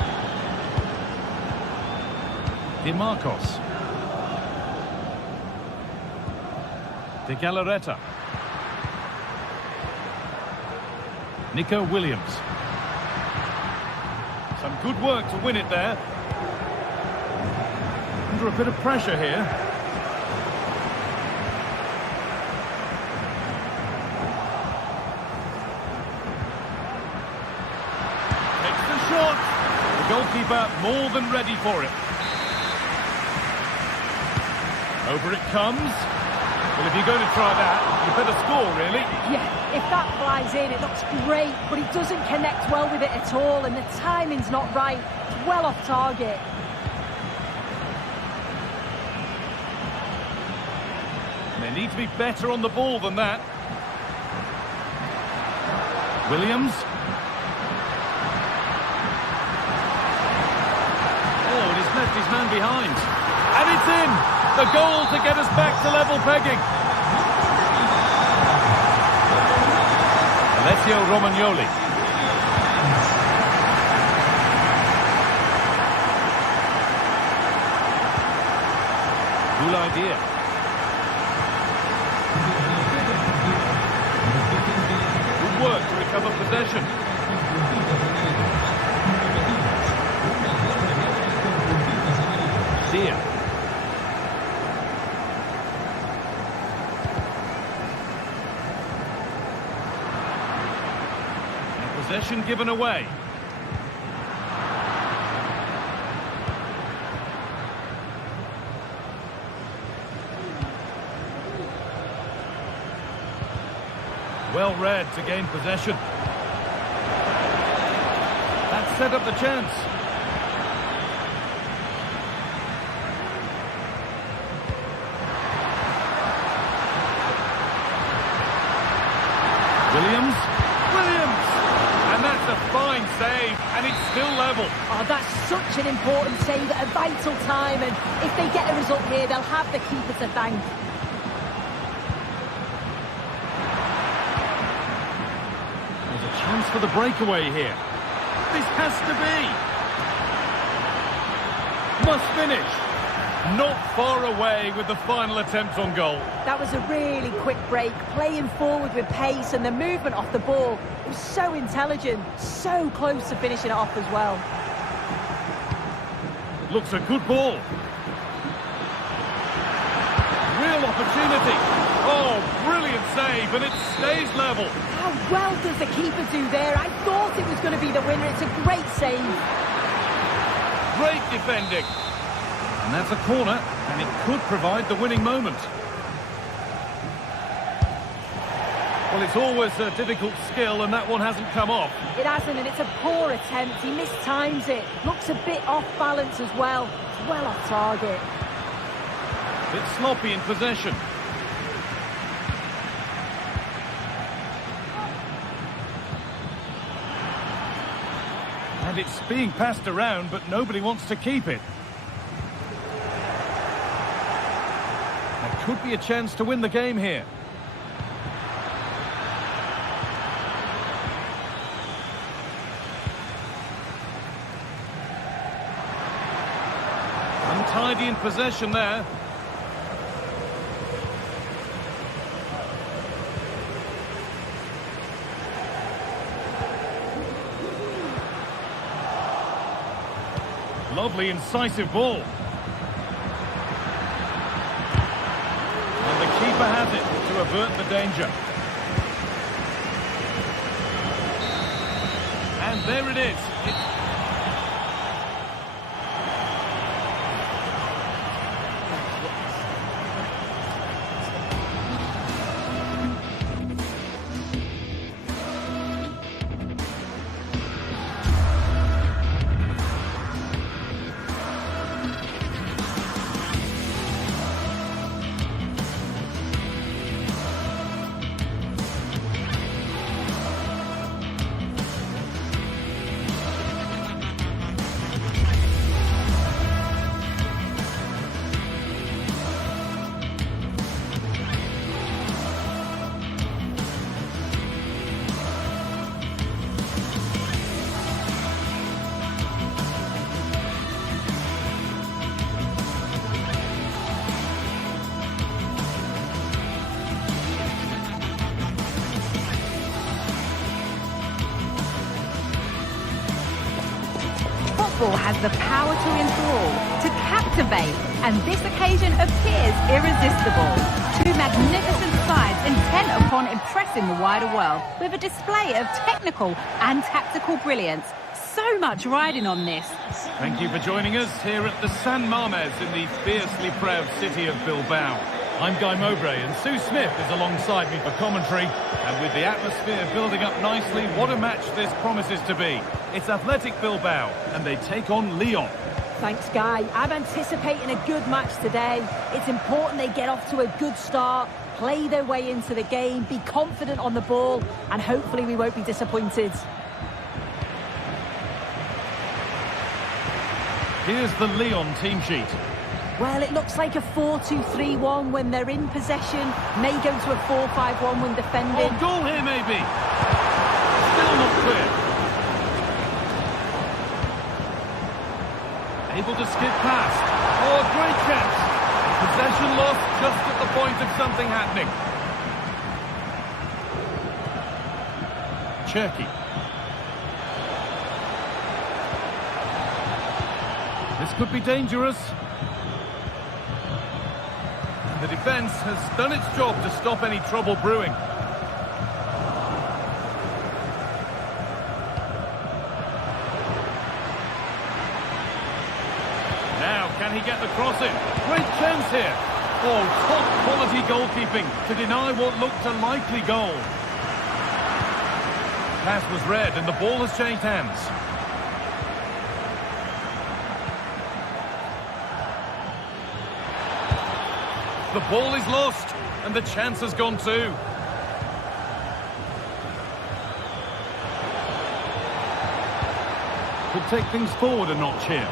Di Marcos. De Galarreta. Nico Williams. Some good work to win it there. Under a bit of pressure here. The goalkeeper more than ready for it. Over it comes. Well, if you're going to try that, you better score, really. Yeah, if that flies in, it looks great, but he doesn't connect well with it at all, and the timing's not right. It's well off target. They need to be better on the ball than that. Williams. Oh, and he's left his man behind. And it's in! The goal to get us back to level pegging. Alessio Romagnoli. Good idea. Good work to recover possession. Dear. Possession given away. Well read to gain possession. That set up the chance. Williams. And that's a fine save, and it's still level. Oh, that's such an important save at a vital time, and if they get a result here, they'll have the keeper to thank. There's a chance for the breakaway here. This has to be. Must finish. Not far away with the final attempt on goal. That was a really quick break, playing forward with pace, and the movement off the ball. It was so intelligent, so close to finishing it off as well. Looks a good ball. Real opportunity. Oh, brilliant save, and it stays level. How well does the keeper do there? I thought it was going to be the winner. It's a great save. Great defending. And that's a corner, and it could provide the winning moment. Well, it's always a difficult skill, and that one hasn't come off. It hasn't, and it's a poor attempt. He mistimes it. Looks a bit off balance as well. It's well off target. Bit sloppy in possession. And it's being passed around, but nobody wants to keep it. There could be a chance to win the game here. Untidy in possession there. Lovely incisive ball. And the keeper has it to avert the danger. And there it is. Football has the power to enthrall, to captivate, and this occasion appears irresistible. Two magnificent sides intent upon impressing the wider world with a display of technical and tactical brilliance. so much riding on this. Thank you for joining us here at the San Mamés in the fiercely proud city of Bilbao. I'm Guy Mowbray and Sue Smith is alongside me for commentary. And with the atmosphere building up nicely, what a match this promises to be. It's Athletic Bilbao and they take on Lyon. Thanks, Guy. I'm anticipating a good match today. It's important they get off to a good start, play their way into the game, be confident on the ball, and hopefully we won't be disappointed. Here's the Lyon team sheet. Well, it looks like a 4-2-3-1 when they're in possession, may go to a 4-5-1 when defending. Oh, goal here maybe. Still not clear. Able to skip past. Oh, a great chance. Possession lost just at the point of something happening. Cherky. This could be dangerous. The defence has done its job to stop any trouble brewing. Now, can he get the cross in? Great chance here. Oh, top quality goalkeeping to deny what looked a likely goal. Pass was read and the ball has changed hands. The ball is lost, and the chance has gone too. Could take things forward a notch here.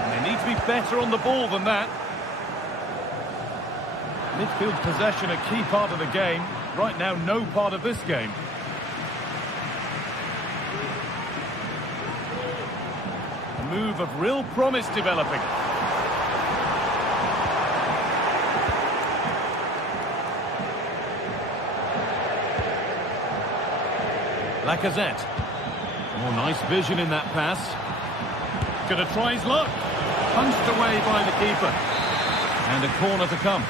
And they need to be better on the ball than that. Midfield possession a key part of the game. Right now, no part of this game. A move of real promise developing. Lacazette. Oh, nice vision in that pass. Gonna try his luck. Punched away by the keeper. And a corner to come.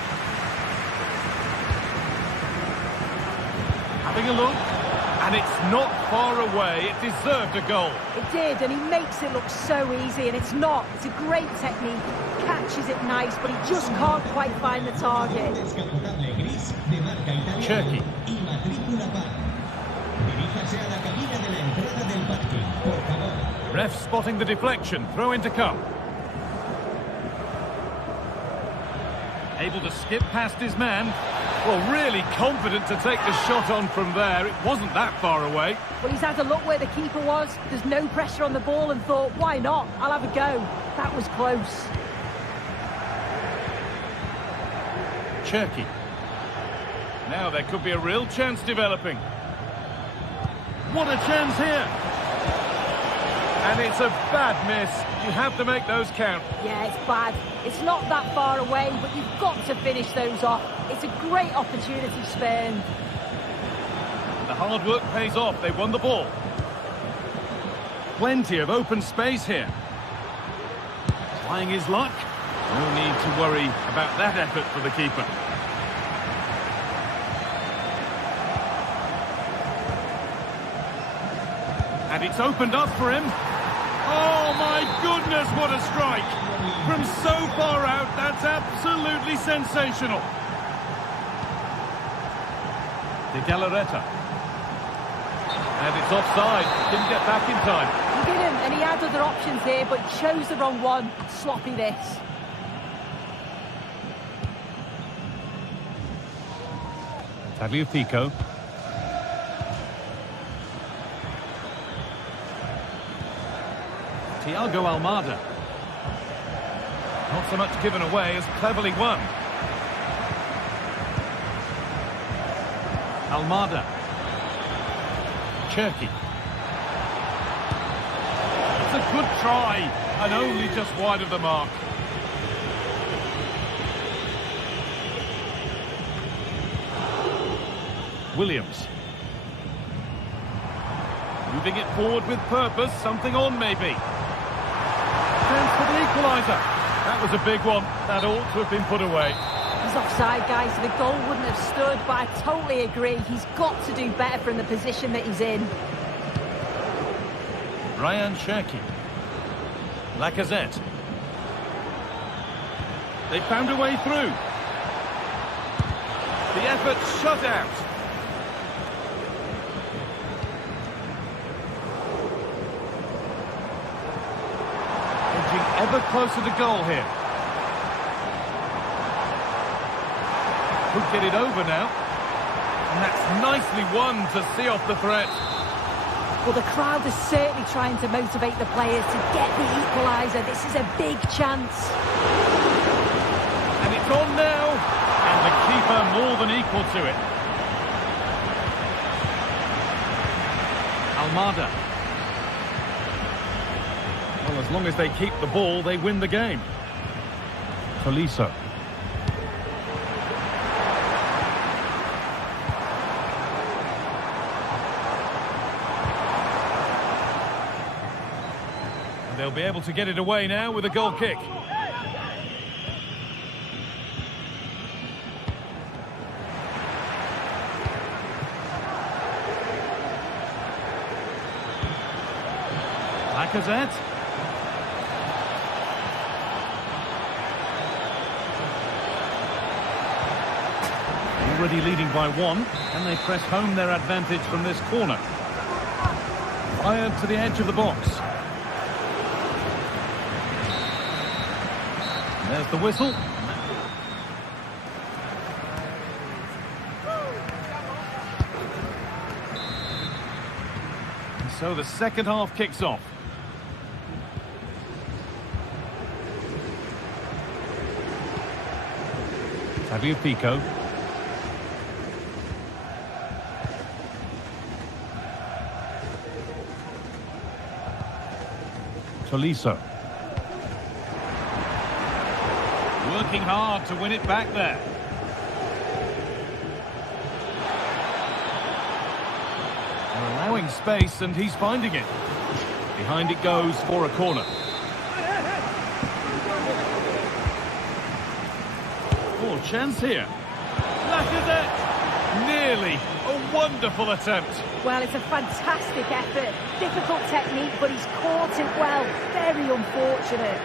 Having a look, and it's not far away. It deserved a goal. It did, and he makes it look so easy, and it's not. It's a great technique. Catches it nice, but he just can't quite find the target. Cherky. Ref spotting the deflection. Throw in to come. Able to skip past his man. Well, really confident to take the shot on from there. It wasn't that far away. Well, he's had a look where the keeper was. There's no pressure on the ball and thought, why not? I'll have a go. That was close. Cherky. Now there could be a real chance developing. What a chance here. And it's a bad miss. You have to make those count. Yeah, it's bad. It's not that far away, but you've got to finish those off. It's a great opportunity spurned. The hard work pays off. They won the ball. Plenty of open space here. Trying his luck. No need to worry about that effort for the keeper. And it's opened up for him. Oh my goodness, what a strike! From so far out, that's absolutely sensational. De Galarreta. And it's offside. Didn't get back in time. He didn't, and he had other options here, but chose the wrong one. Sloppy this. Tagliafico. Thiago Almada. Not so much given away as cleverly won. Almada. Cherky. It's a good try, and only just wide of the mark. Williams. Moving it forward with purpose, something on maybe. Chance for equaliser. That was a big one. That ought to have been put away. He's offside, guys, so the goal wouldn't have stood, but I totally agree. He's got to do better from the position that he's in. Ryan Cherki. Lacazette. They found a way through. The effort shut out. Edging ever closer to goal here. Could get it over now. And that's nicely won to see off the threat. Well, the crowd is certainly trying to motivate the players to get the equaliser. This is a big chance. And it's on now. And the keeper more than equal to it. Almada. Well, as long as they keep the ball, they win the game. Tolisso. They'll be able to get it away now with a goal kick. Lacazette. Already leading by one, and they press home their advantage from this corner. Fired to the edge of the box. There's the whistle. And so the second half kicks off. Fabio Pico. Tolisso. Working hard to win it back there. They're allowing space and he's finding it. Behind it goes for a corner. Oh, chance here. Lacazette! Nearly. A wonderful attempt. Well, it's a fantastic effort. Difficult technique, but he's caught it well. Very unfortunate.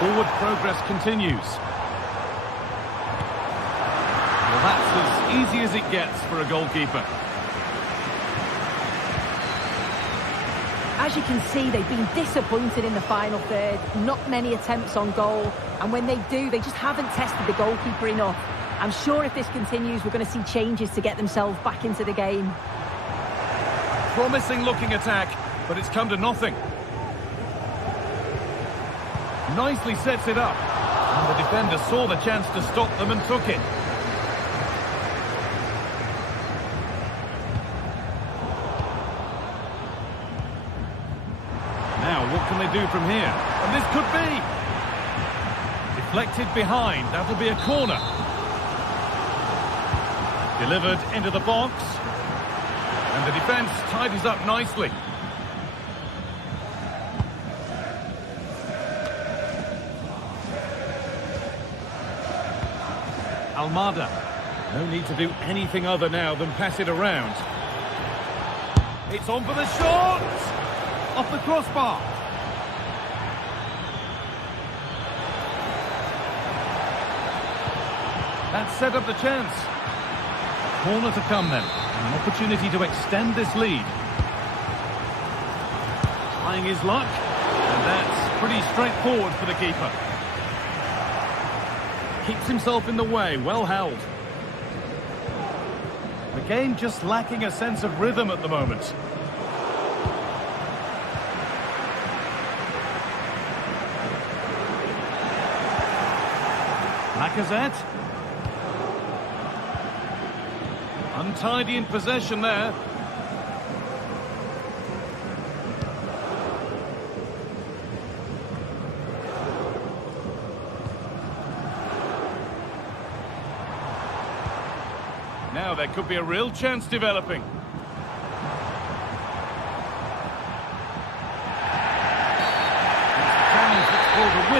Forward progress continues. Well, that's as easy as it gets for a goalkeeper. As you can see, they've been disappointed in the final third. Not many attempts on goal. And when they do, they just haven't tested the goalkeeper enough. I'm sure if this continues, we're going to see changes to get themselves back into the game. Promising looking attack, but it's come to nothing. Nicely sets it up. And the defender saw the chance to stop them and took it. Now, what can they do from here? And this could be! Deflected behind. That'll be a corner. Delivered into the box. And the defence tidies up nicely. Almada. No need to do anything other now than pass it around. It's on for the shot! Off the crossbar. That set up the chance. Corner to come then. An opportunity to extend this lead. Trying his luck. And that's pretty straightforward for the keeper. Keeps himself in the way, well held. The game just lacking a sense of rhythm at the moment. Lacazette. Untidy in possession there. Now there could be a real chance developing.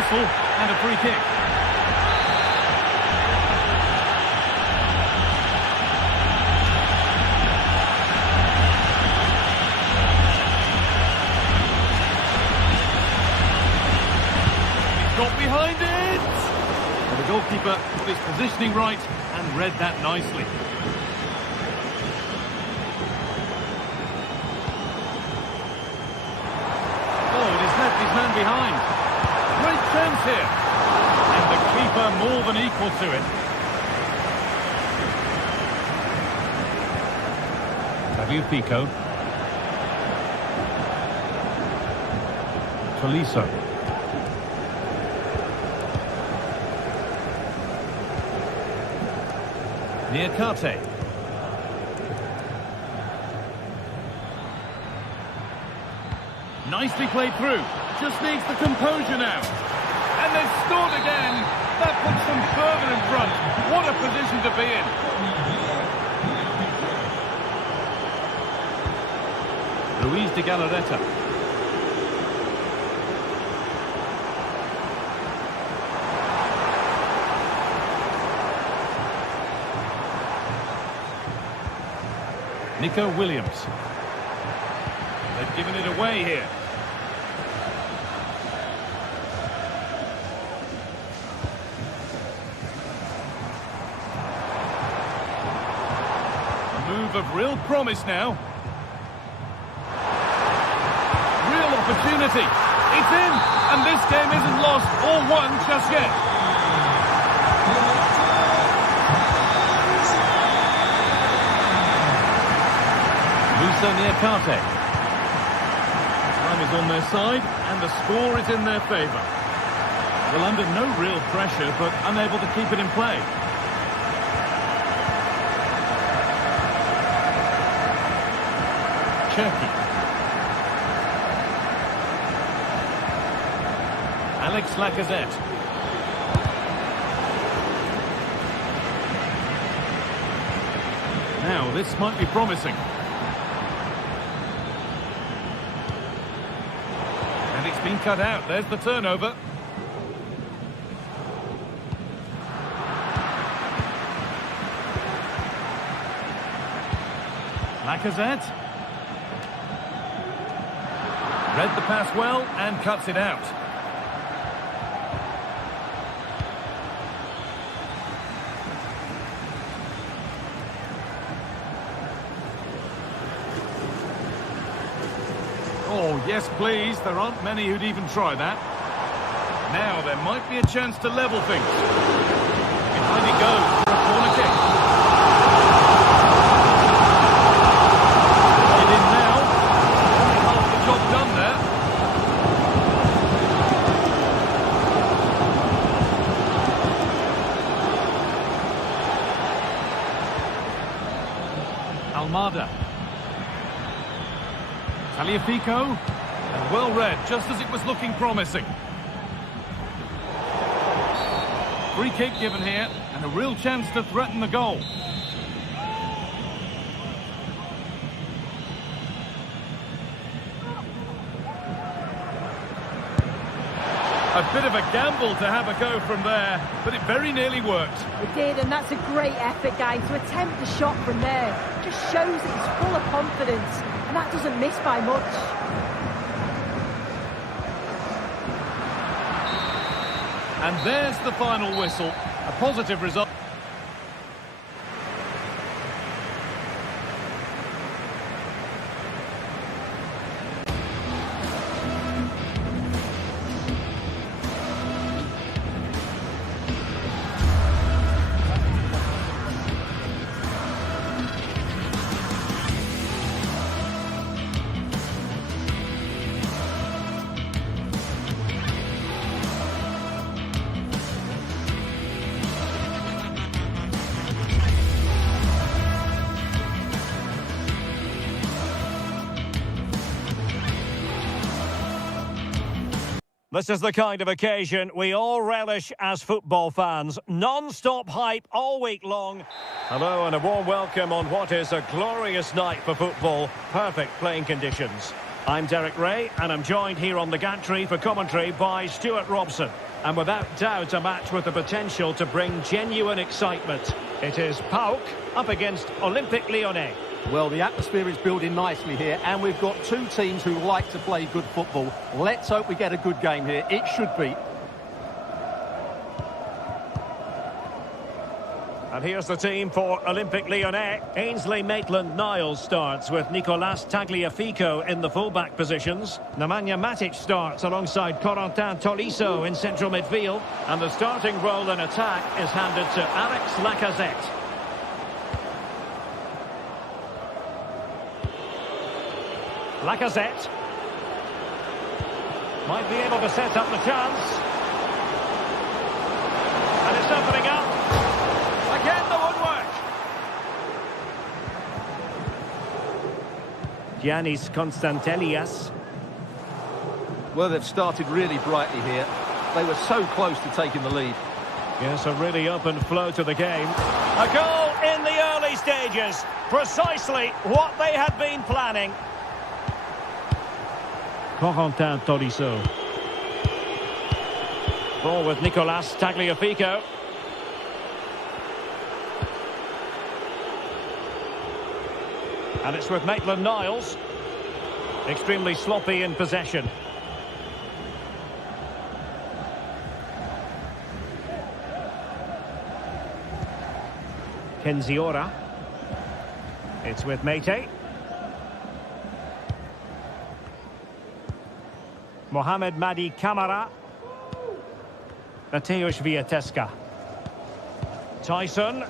whistle and a free kick. He's got behind it! And the goalkeeper got his positioning right and read that nicely. His man behind. Great chance here. And the keeper more than equal to it. Tagliafico. Tolisso. Niakate. Nicely played through. Just needs the composure now. And they've scored again. That puts them further in front. What a position to be in. Luis de Galarreta. Nico Williams. They've given it away here. A move of real promise now. Real opportunity. It's in, and this game isn't lost or won just yet. Musa Niakate. Time is on their side, and the score is in their favour. Well, under no real pressure, but unable to keep it in play. Cherki. Alex Lacazette. Now, this might be promising. And it's been cut out. There's the turnover. Lacazette. Read the pass well and cuts it out. Oh, yes, please. There aren't many who'd even try that. Now there might be a chance to level things. Behind it goes for a corner kick. Get in now. Only half the job done there. Almada. Tagliafico, and well read, just as it was looking promising. Free kick given here, and a real chance to threaten the goal. A bit of a gamble to have a go from there, but it very nearly worked. It did, and that's a great effort, guys. To attempt the shot from there just shows that he's full of confidence, and that doesn't miss by much. And there's the final whistle. A positive result. This is the kind of occasion we all relish as football fans. Non-stop hype all week long. Hello and a warm welcome on what is a glorious night for football. Perfect playing conditions. I'm Derek Ray, and I'm joined here on the gantry for commentary by Stuart Robson. And without doubt, a match with the potential to bring genuine excitement. It is PAOK up against Olympique Lyonnais. Well, the atmosphere is building nicely here, and we've got two teams who like to play good football. Let's hope we get a good game here. It should be. And here's the team for Olympique Lyonnais. Ainsley Maitland-Niles starts with Nicolas Tagliafico in the full-back positions. Nemanja Matic starts alongside Corentin Tolisso in central midfield. And the starting role in attack is handed to Alex Lacazette. Lacazette might be able to set up the chance. And it's opening up. Again, the woodwork. Giannis Constantelias. Well, they've started really brightly here. They were so close to taking the lead. Yes, a really open flow to the game. A goal in the early stages. Precisely what they had been planning. Corentin Tolisso. Ball with Nicolas Tagliafico. And it's with Maitland-Niles. Extremely sloppy in possession. Kenziora. It's with Meite. Mohamed Madi Camara. Mateusz Wiateska. Tyson.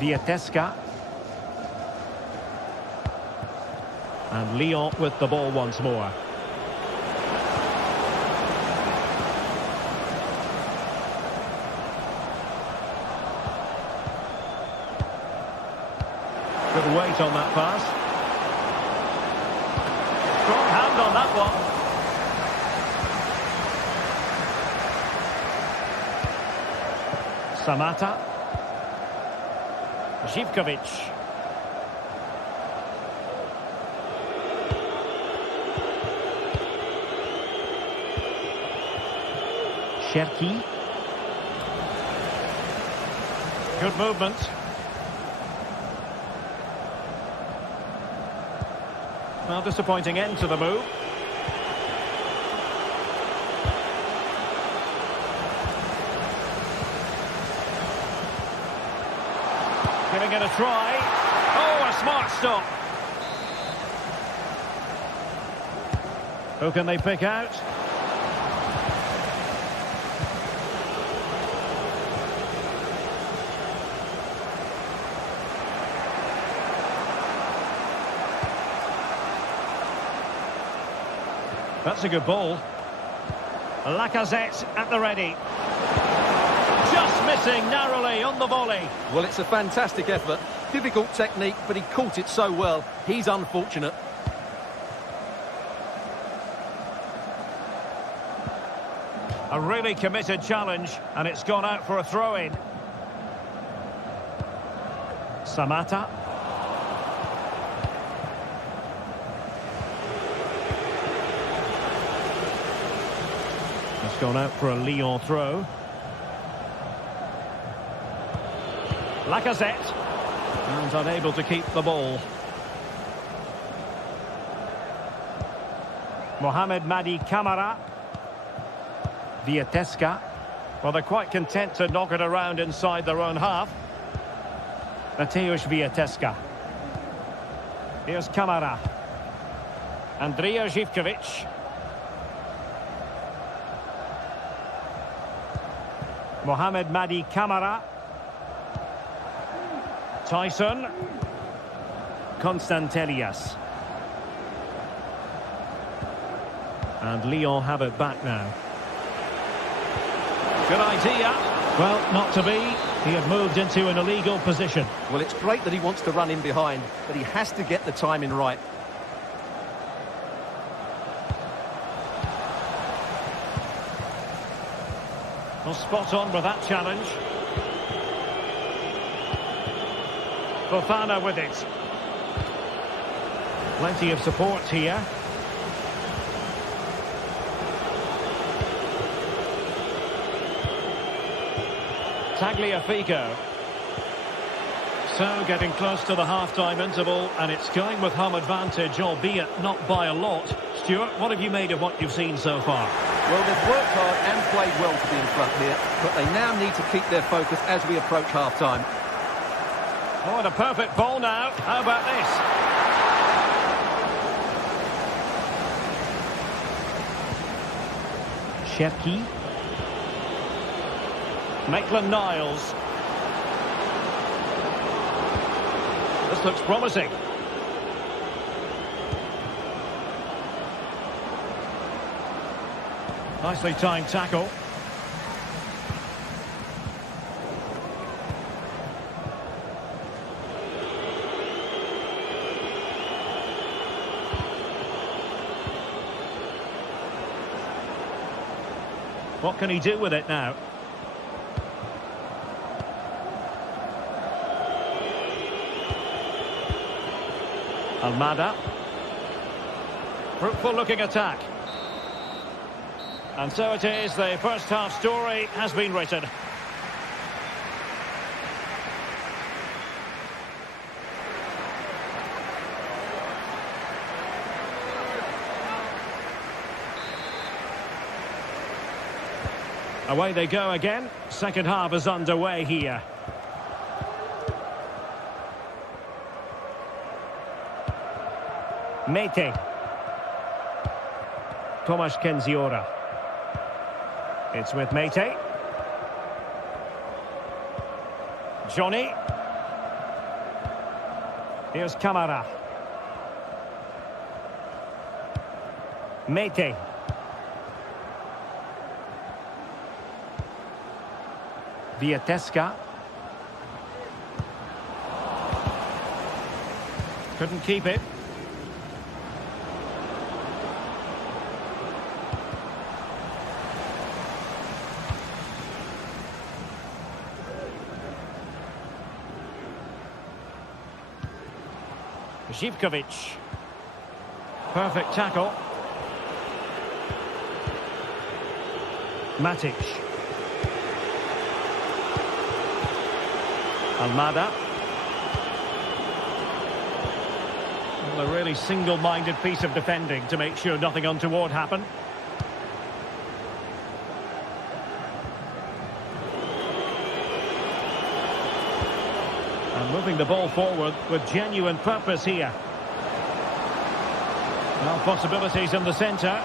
Wiateska. And Lyon with the ball once more. Good weight on that pass. Strong hand on that one. Samata. Živkovic. Cherki. Good movement. Well, disappointing end to the move. Giving it a try. Oh, a smart stop. Who can they pick out? That's a good ball. Lacazette at the ready. Just missing narrowly on the volley. Well, it's a fantastic effort. Difficult technique, but he caught it so well. He's unfortunate. A really committed challenge, and it's gone out for a throw-in. Samata. It's gone out for a Lyon throw. Lacazette. And unable to keep the ball. Mohamed Madi Camara. Wiateska. Well, they're quite content to knock it around inside their own half. Mateusz Wiateska. Here's Camara. Andrija Živkovic. Mohamed Madi Camara. Tyson. Constantelias. And Lyon have it back now. Good idea. Well, not to be. He had moved into an illegal position. Well, it's great that he wants to run in behind, but he has to get the timing right. Well, spot on with that challenge. Fofana with it. Plenty of support here. Tagliafico. So getting close to the half-time interval, and it's going with home advantage, albeit not by a lot. Stuart, what have you made of what you've seen so far? Well, they've worked hard and played well to be in front here, but they now need to keep their focus as we approach half-time. Oh, and a perfect ball now. How about this? Shepke. Maitland-Niles. This looks promising. Nicely timed tackle. What can he do with it now? Almada. Fruitful looking attack. And so it is, the first half story has been written. Away they go again. Second half is underway here. Mete. Tomasz Kenziora. It's with Mete. Johnny. Here's Camara. Mete. Viatesca. Couldn't keep it. Zivkovic. Perfect tackle. Matic. Almada. Well, a really single-minded piece of defending to make sure nothing untoward happened. And moving the ball forward with genuine purpose here. Well, possibilities in the centre.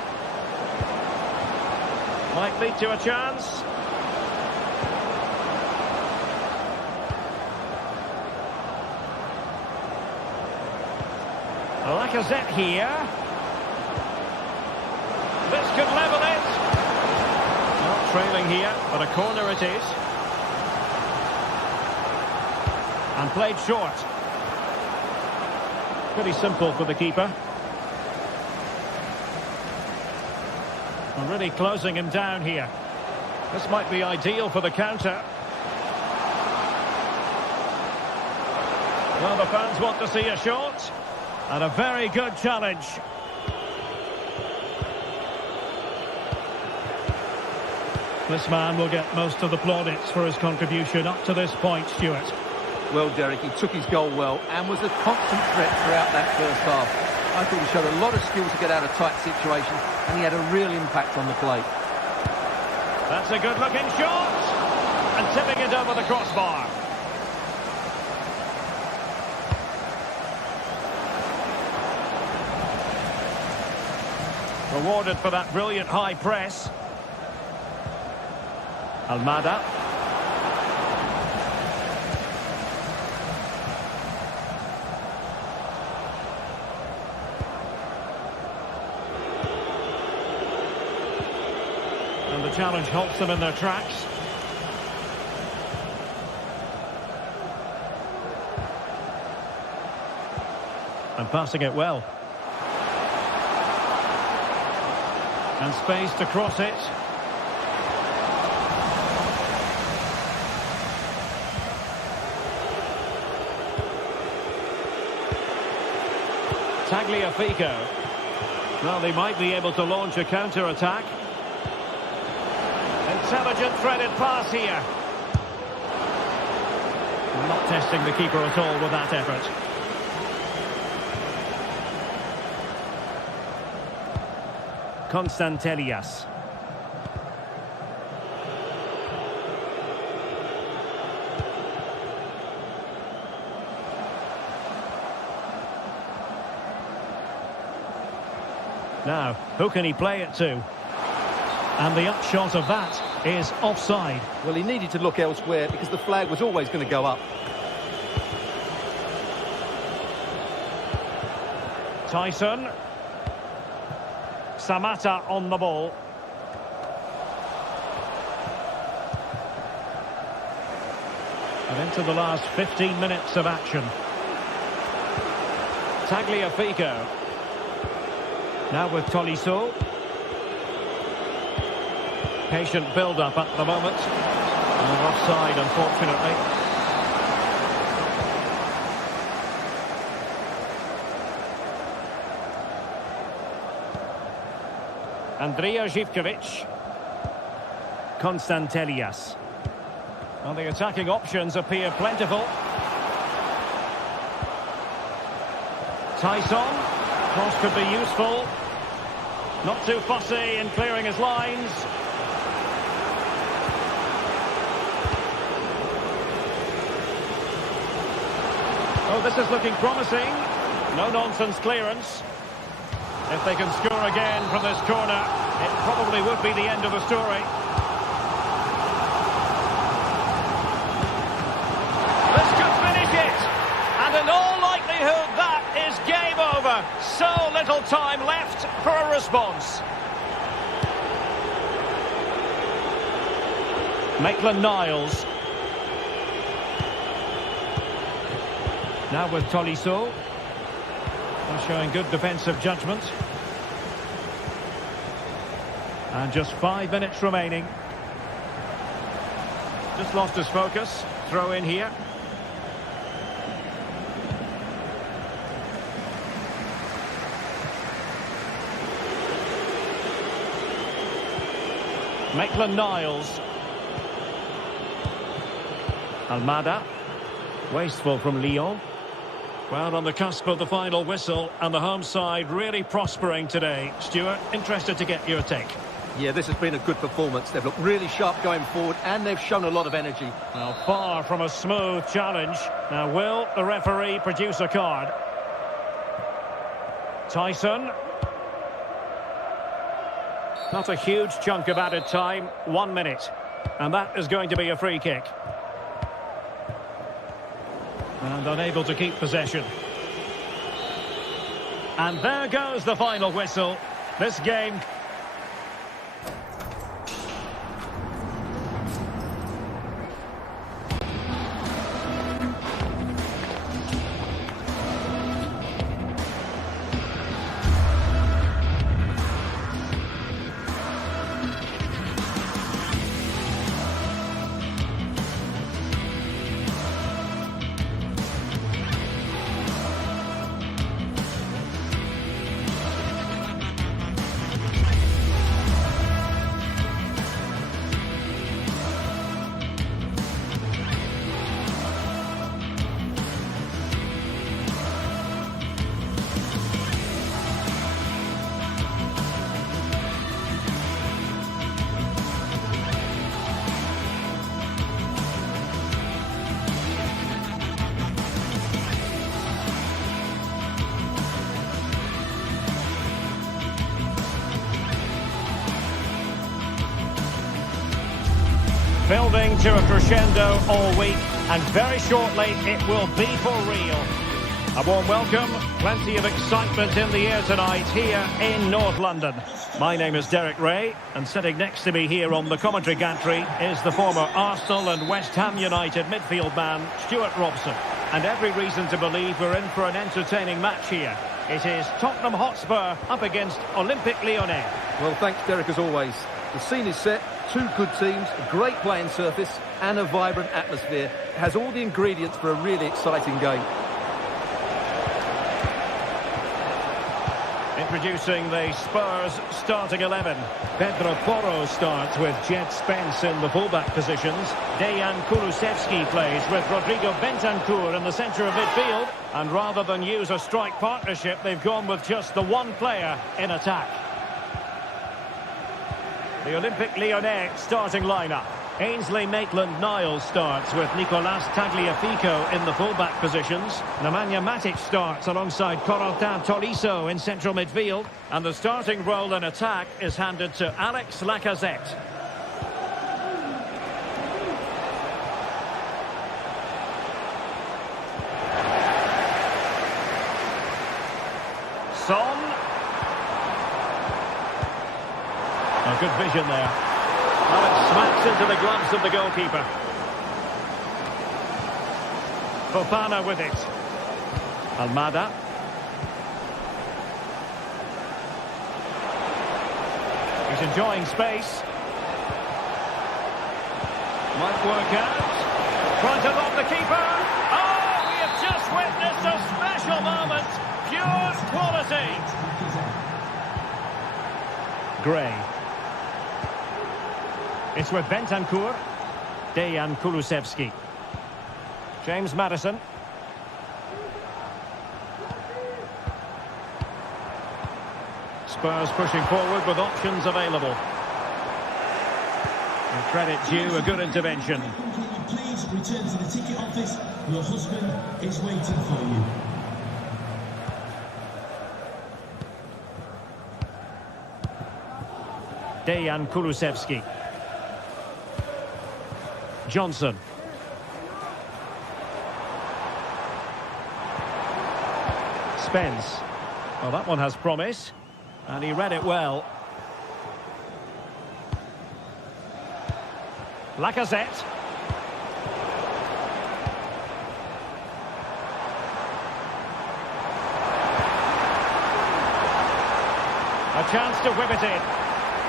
Might lead to a chance. Lacazette here. This could level it. Not trailing here, but a corner it is. And played short. Pretty simple for the keeper. And really closing him down here. This might be ideal for the counter. Well, the fans want to see a shot. And a very good challenge. This man will get most of the plaudits for his contribution up to this point, Stuart. Well, Derek, he took his goal well and was a constant threat throughout that first half. I thought he showed a lot of skill to get out of tight situations, and he had a real impact on the play. That's a good-looking shot! And tipping it over the crossbar. Rewarded for that brilliant high press. Almada. And the challenge halts them in their tracks. And passing it well. And space to cross it. Tagliafico. Well, they might be able to launch a counter-attack. Intelligent threaded pass here. Not testing the keeper at all with that effort. Constantelias. Now, who can he play it to? And the upshot of that is offside. Well, he needed to look elsewhere because the flag was always going to go up. Tyson. Samatta on the ball. And into the last 15 minutes of action. Tagliafico. Now with Tolisso. Patient build-up at the moment. And offside, unfortunately. Andrija Živković. Constantelias. Well, the attacking options appear plentiful. Tyson. Cross could be useful. Not too fussy in clearing his lines. Oh, this is looking promising. No-nonsense clearance. If they can score again from this corner, it probably would be the end of the story. This could finish it. And in all likelihood, that is game over. So little time left for a response. Maitland-Niles. Now with Tolisso. Showing good defensive judgment. And just 5 minutes remaining. Just lost his focus. Throw in here. Maitland-Niles. Almada. Wasteful from Lyon. Well, on the cusp of the final whistle, and the home side really prospering today. Stuart, interested to get your take. Yeah, this has been a good performance. They've looked really sharp going forward, and they've shown a lot of energy. Now, far from a smooth challenge. Now, will the referee produce a card? Tyson. Not a huge chunk of added time. 1 minute. And that is going to be a free kick. And unable to keep possession. And there goes the final whistle. This game... building to a crescendo all week, and very shortly it will be for real. A warm welcome, plenty of excitement in the air tonight here in North London. My name is Derek Ray, and sitting next to me here on the commentary gantry is the former Arsenal and West Ham United midfield man, Stuart Robson. And every reason to believe we're in for an entertaining match here. It is Tottenham Hotspur up against Olympique Lyonnais. Well, thanks, Derek, as always. The scene is set, two good teams, a great playing surface and a vibrant atmosphere. It has all the ingredients for a really exciting game. Introducing the Spurs starting 11. Pedro Porro starts with Jet Spence in the fullback positions. Dejan Kulusevski plays with Rodrigo Bentancur in the centre of midfield. And rather than use a strike partnership, they've gone with just the one player in attack. The Olympique Lyonnais starting lineup. Ainsley Maitland-Niles starts with Nicolas Tagliafico in the fullback positions. Nemanja Matic starts alongside Corentin Tolisso in central midfield. And the starting role in attack is handed to Alex Lacazette. Son. A good vision there. Well, it smacks into the gloves of the goalkeeper. Fofana with it. Almada. He's enjoying space. Might work out. Trying to lob the keeper. Oh, we have just witnessed a special moment. Pure quality. Gray. It's with Bentancur. Dejan Kulusevski. James Maddison. Spurs pushing forward with options available. And credit due, a good intervention. Please return to the ticket office. Your husband is waiting for you. Dejan Kulusevski. Johnson. Spence. Well, that one has promise. And he read it well. Lacazette. A chance to whip it in.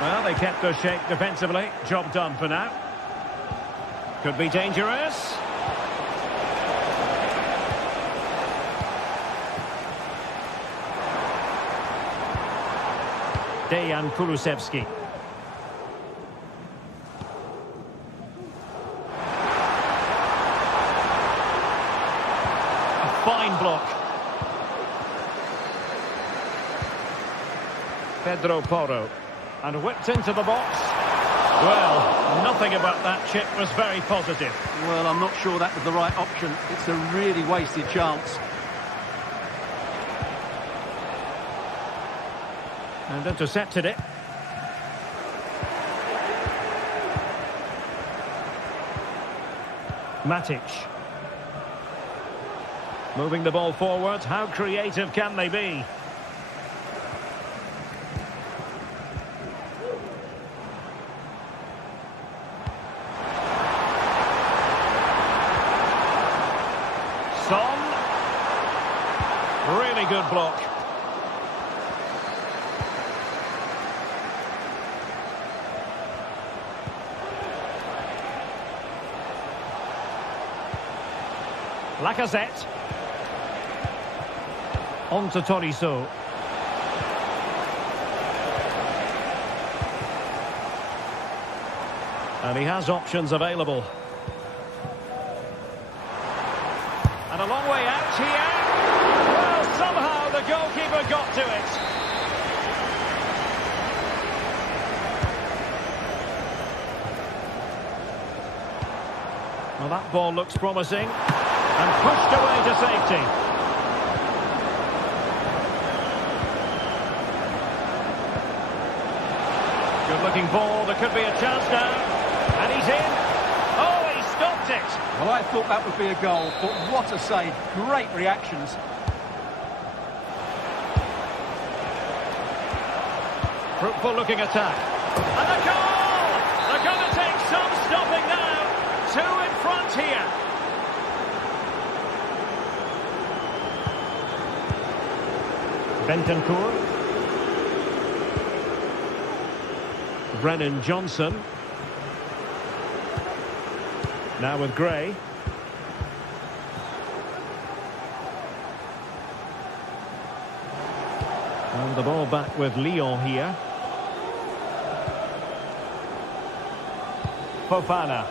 Well, they kept their shape defensively. Job done for now. Could be dangerous. Dejan Kulusevski. A fine block. Pedro Porro. And whipped into the box. Well, nothing about that chip was very positive. Well, I'm not sure that was the right option. It's a really wasted chance. And intercepted it. Matic. Moving the ball forward. How creative can they be? Son. Really good block. Lacazette. On to Tolisso. And he has options available. And a long way out here. Well, somehow the goalkeeper got to it. Well, that ball looks promising. And pushed away to safety. Good looking ball. There could be a chance now. And he's in. Oh, he stopped it. Well, I thought that would be a goal, but what a save. Great reactions. Fruitful looking attack. And a goal! They're going to take some stopping now. Two in front here. Bentancur. Brennan Johnson. Now with Gray. And the ball back with Lyon here. Fofana.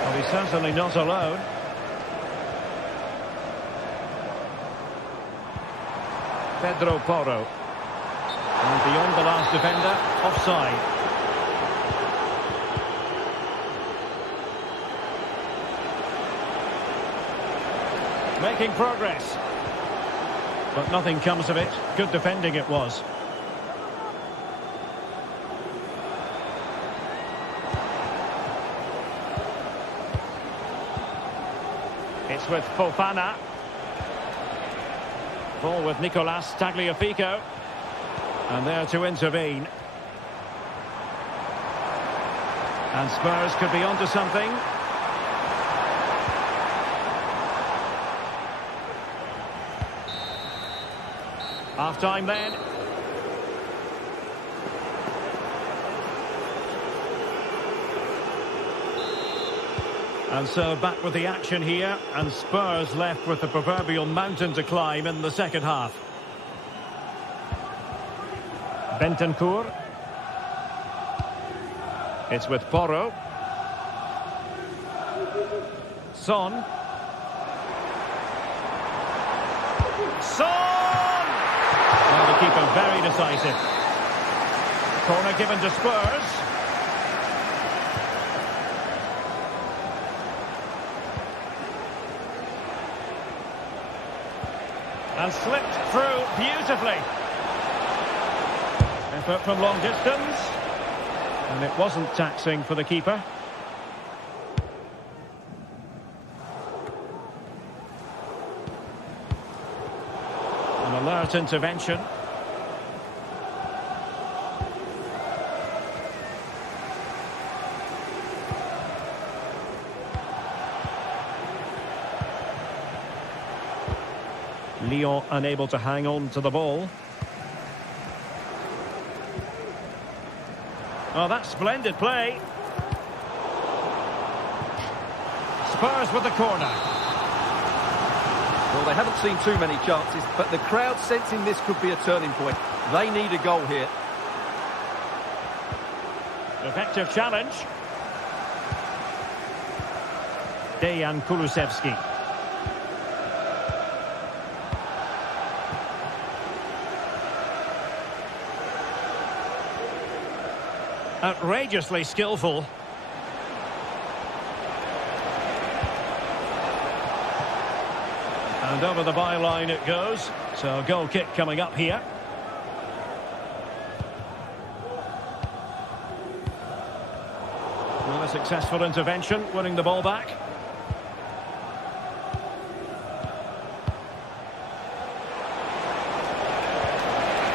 Well, he's certainly not alone. Pedro Porro. And beyond the last defender, offside. Making progress. But nothing comes of it. Good defending it was. It's with Fofana. Ball with Nicolas Tagliafico. And there to intervene. And Spurs could be onto something. Half-time then. And so back with the action here, and Spurs left with the proverbial mountain to climb in the second half. Bentancur. It's with Porro. Son. Son! Well, the keeper very decisive. Corner given to Spurs. And slipped through beautifully. Effort from long distance. And it wasn't taxing for the keeper. An alert intervention. Lyon unable to hang on to the ball. Oh, that's splendid play. Spurs with the corner. Well, they haven't seen too many chances, but the crowd sensing this could be a turning point. They need a goal here. Effective challenge. Dejan Kulusevski. Outrageously skillful. And over the byline it goes. So a goal kick coming up here. Well, a successful intervention, winning the ball back.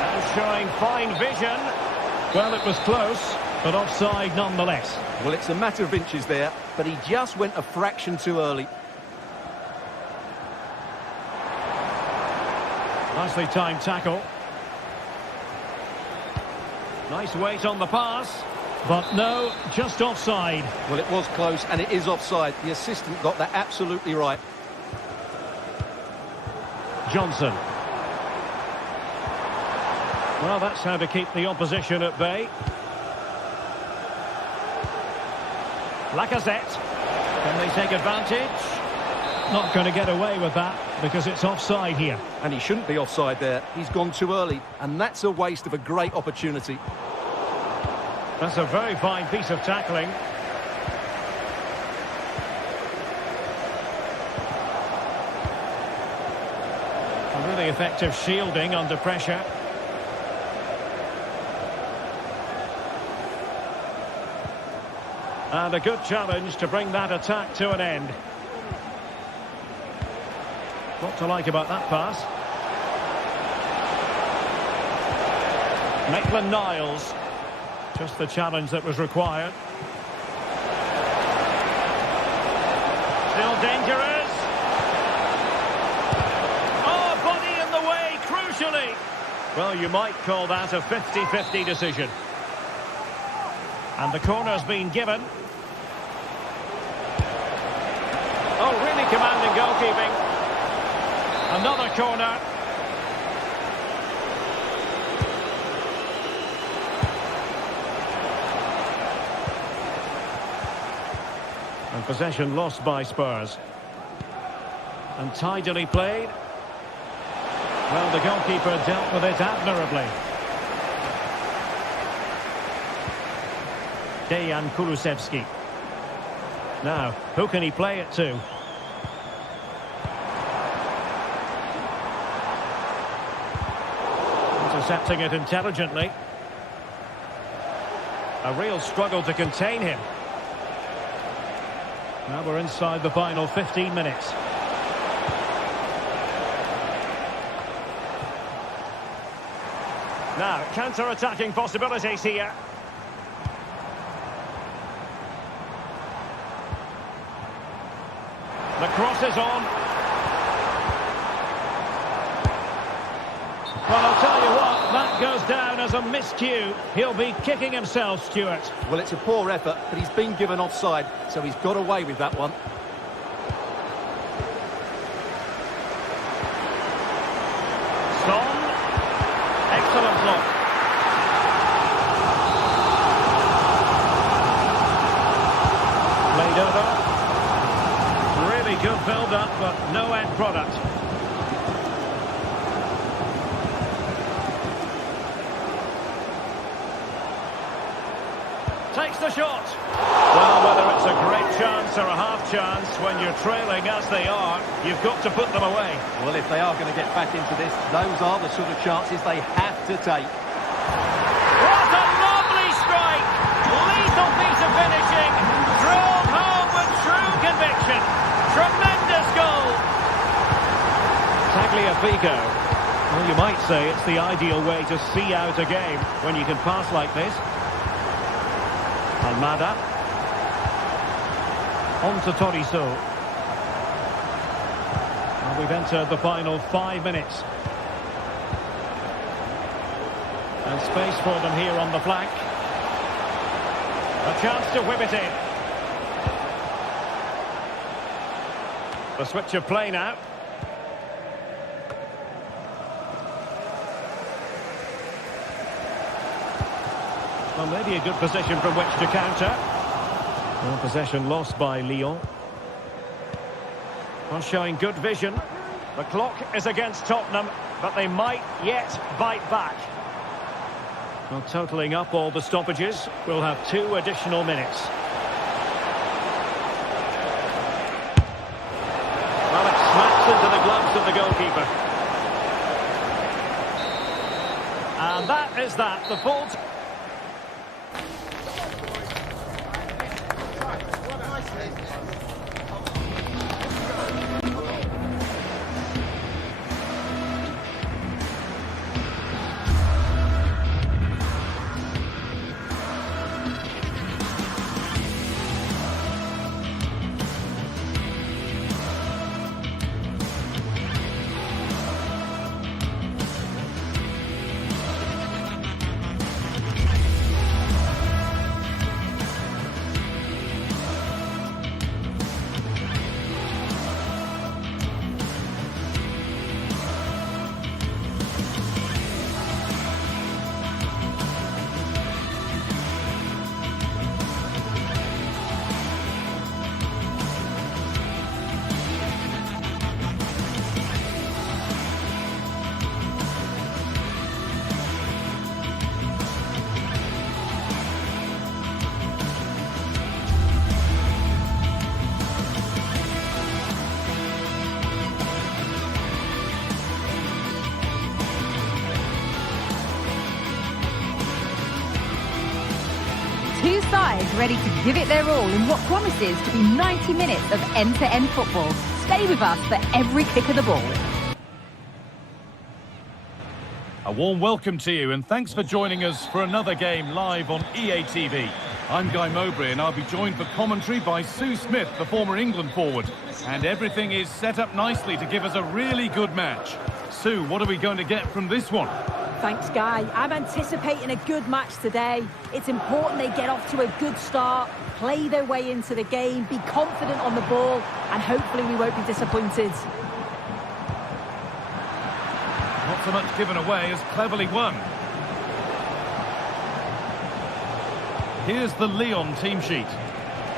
And showing fine vision. Well, it was close, but offside nonetheless. Well, it's a matter of inches there, but he just went a fraction too early. Nicely timed tackle. Nice weight on the pass. But no, just offside. Well, it was close, and it is offside. The assistant got that absolutely right. Johnson. Well, that's how to keep the opposition at bay. Lacazette. Can they take advantage? Not going to get away with that because it's offside here. And he shouldn't be offside there. He's gone too early, and that's a waste of a great opportunity. That's a very fine piece of tackling. A really effective shielding under pressure. And a good challenge to bring that attack to an end. What to like about that pass? Maitland-Niles. Just the challenge that was required. Still dangerous. Oh, body in the way, crucially. Well, you might call that a 50-50 decision. And the corner's been given. Oh, really commanding goalkeeping. Another corner. And possession lost by Spurs. And tidily played. Well, the goalkeeper dealt with it admirably. Dejan Kulusevski. Now, who can he play it to? Intercepting it intelligently. A real struggle to contain him. Now we're inside the final 15 minutes. Now, counter-attacking possibilities here. The cross is on. Well, I'll tell you what, that goes down as a miscue. He'll be kicking himself, Stuart. Well, it's a poor effort, but he's been given offside, so he's got away with that one. Son. Excellent block. Played over. Really good build-up, but no end product. Takes the shot. Well, whether it's a great chance or a half chance, when you're trailing as they are, you've got to put them away. Well, if they are going to get back into this, those are the sort of chances they have to take. What a lovely strike! Lethal piece of finishing. Drove home with true conviction. Tremendous goal. Tagliafico. Well, you might say it's the ideal way to see out a game when you can pass like this. Almada. On to Toriso. And we've entered the final 5 minutes. And space for them here on the flank. A chance to whip it in. The switch of play now. Well, maybe a good position from which to counter. Well, possession lost by Lyon. Well, showing good vision. The clock is against Tottenham, but they might yet bite back. Well, totalling up all the stoppages, we'll have 2 additional minutes. Well, it smacks into the gloves of the goalkeeper. And that is that. The full... Two sides ready to give it their all in what promises to be 90 minutes of end-to-end football. Stay with us for every kick of the ball. A warm welcome to you and thanks for joining us for another game live on EA TV. I'm Guy Mowbray, and I'll be joined for commentary by Sue Smith, the former England forward. And everything is set up nicely to give us a really good match. Sue, what are we going to get from this one? Thanks, Guy. I'm anticipating a good match today. It's important they get off to a good start, play their way into the game, be confident on the ball, and hopefully we won't be disappointed. Not so much given away as cleverly won. Here's the Lyon team sheet.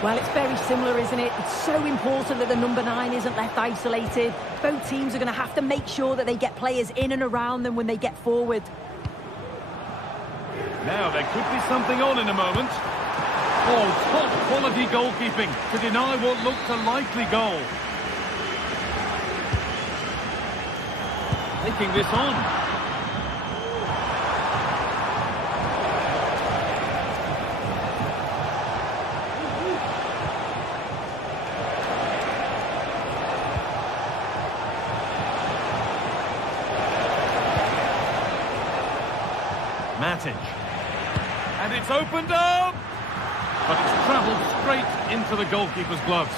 Well, it's very similar, isn't it? It's so important that the number 9 isn't left isolated. Both teams are going to have to make sure that they get players in and around them when they get forward. Now, there could be something on in a moment. Oh, top quality goalkeeping to deny what looked a likely goal. Taking this on. Matic. And it's opened up! But it's travelled straight into the goalkeeper's gloves.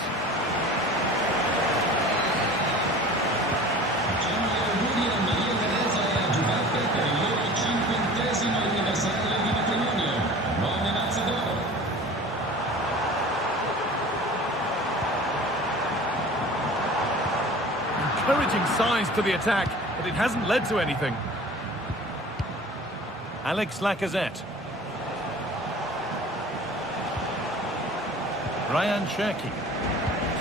Encouraging signs to the attack, but it hasn't led to anything. Alex Lacazette. Ryan Cherki.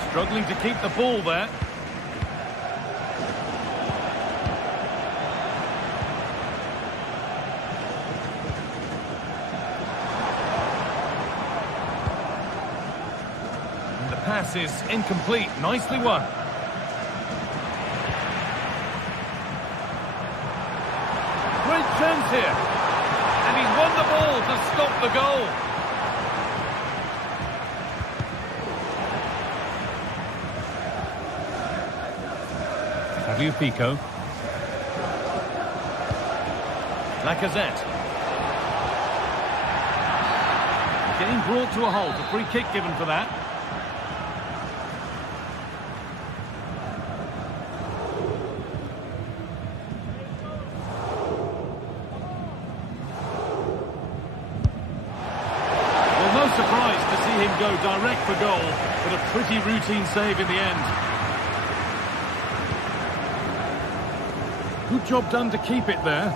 Struggling to keep the ball there. And the pass is incomplete. Nicely won. Great chance here. And he's won the ball to stop the goal. Fabio Pico. Lacazette. Getting brought to a halt. A free kick given for that. No surprise to see him go direct for goal, but a pretty routine save in the end. Good job done to keep it there.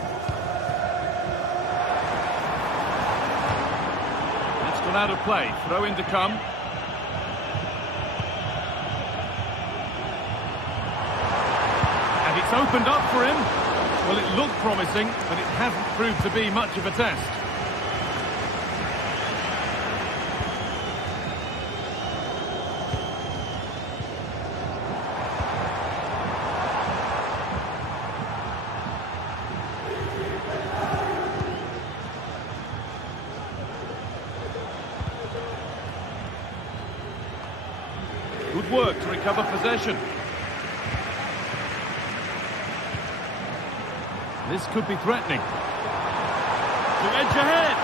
That's gone out of play. Throw in to come. And it's opened up for him. Well, it looked promising, but it hasn't proved to be much of a test. Good work to recover possession. This could be threatening. To edge ahead.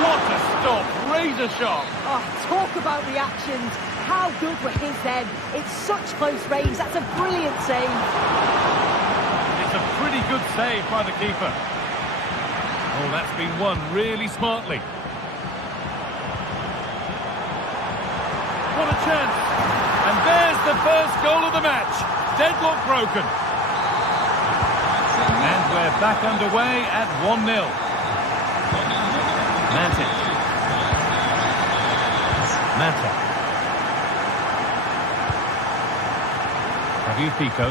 What a stop. Razor sharp. Oh, talk about reactions. How good were his then? It's such close range. That's a brilliant save. It's a pretty good save by the keeper. Oh, that's been won really smartly. What a chance. And there's the first goal of the match. Deadlock broken. And we're back underway at 1-0. Matic. Mata. Fabio Pico.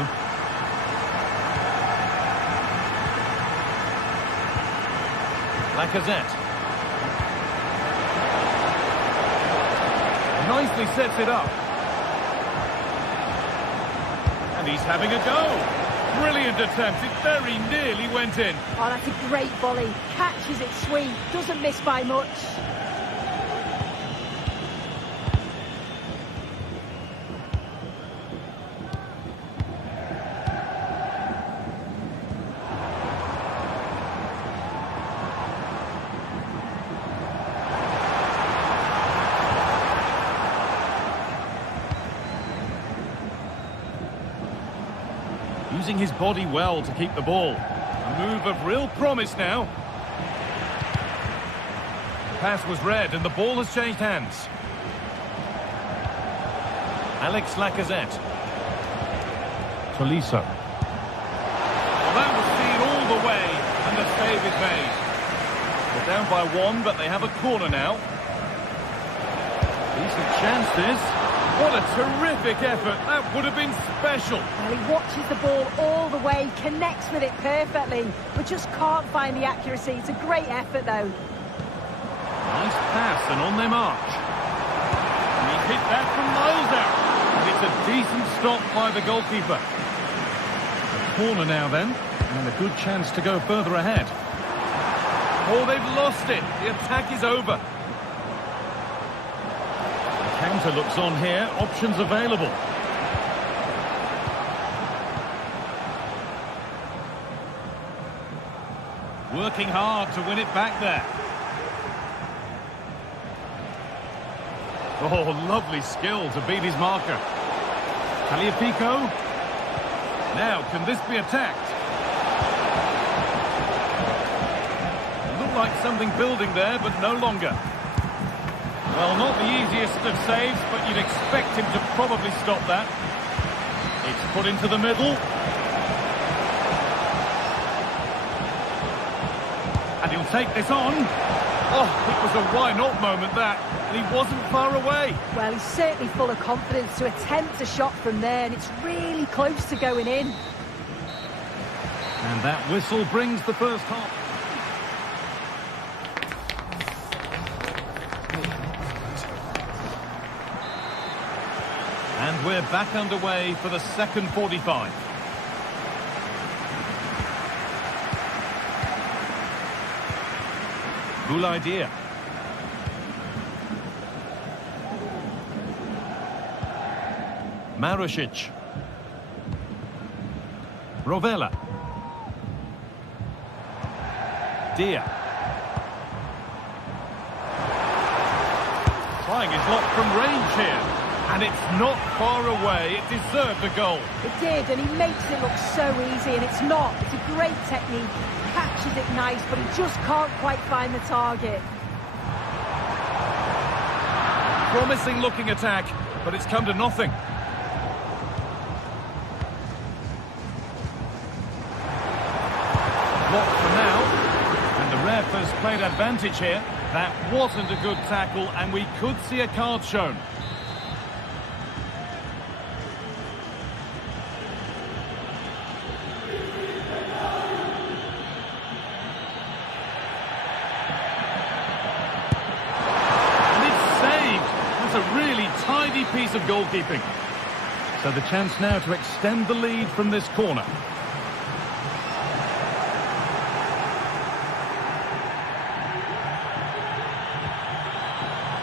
Lacazette. Nicely sets it up. And he's having a go. Brilliant attempt. It very nearly went in. Oh, that's a great volley. Catches it sweet. Doesn't miss by much. using his body well to keep the ball. A move of real promise now. The pass was read and the ball has changed hands. Alex Lacazette. Tolisso. Well, that was seen all the way, and the save is made. They're down by one, but they have a corner now. Decent chance this. What a terrific effort. That would have been special. Well, he watches the ball all the way, connects with it perfectly, but just can't find the accuracy. It's a great effort, though. Nice pass, and on their march. And he hit that from miles out. And it's a decent stop by the goalkeeper. A corner now, then, and a good chance to go further ahead. Oh, they've lost it. The attack is over. Counter looks on here, options available. Working hard to win it back there. Oh, lovely skill to beat his marker. Tagliafico. Now, can this be attacked? It looked like something building there, but no longer. Well, not the easiest of saves, but you'd expect him to probably stop that. It's put into the middle. And he'll take this on. Oh, it was a why-not moment, that. And he wasn't far away. Well, he's certainly full of confidence to attempt a shot from there, and it's really close to going in. And that whistle brings the first half. And we're back underway for the second 45. Boulaïdia. Marušić. Rovella. Dia. Trying his luck from range here. And it's not far away. It deserved a goal. It did, and he makes it look so easy, and it's not. It's a great technique. Catches it nice, but he just can't quite find the target. Promising looking attack, but it's come to nothing. Blocked for now. And the ref has played advantage here. That wasn't a good tackle, and we could see a card shown. Tidy piece of goalkeeping. So the chance now to extend the lead from this corner.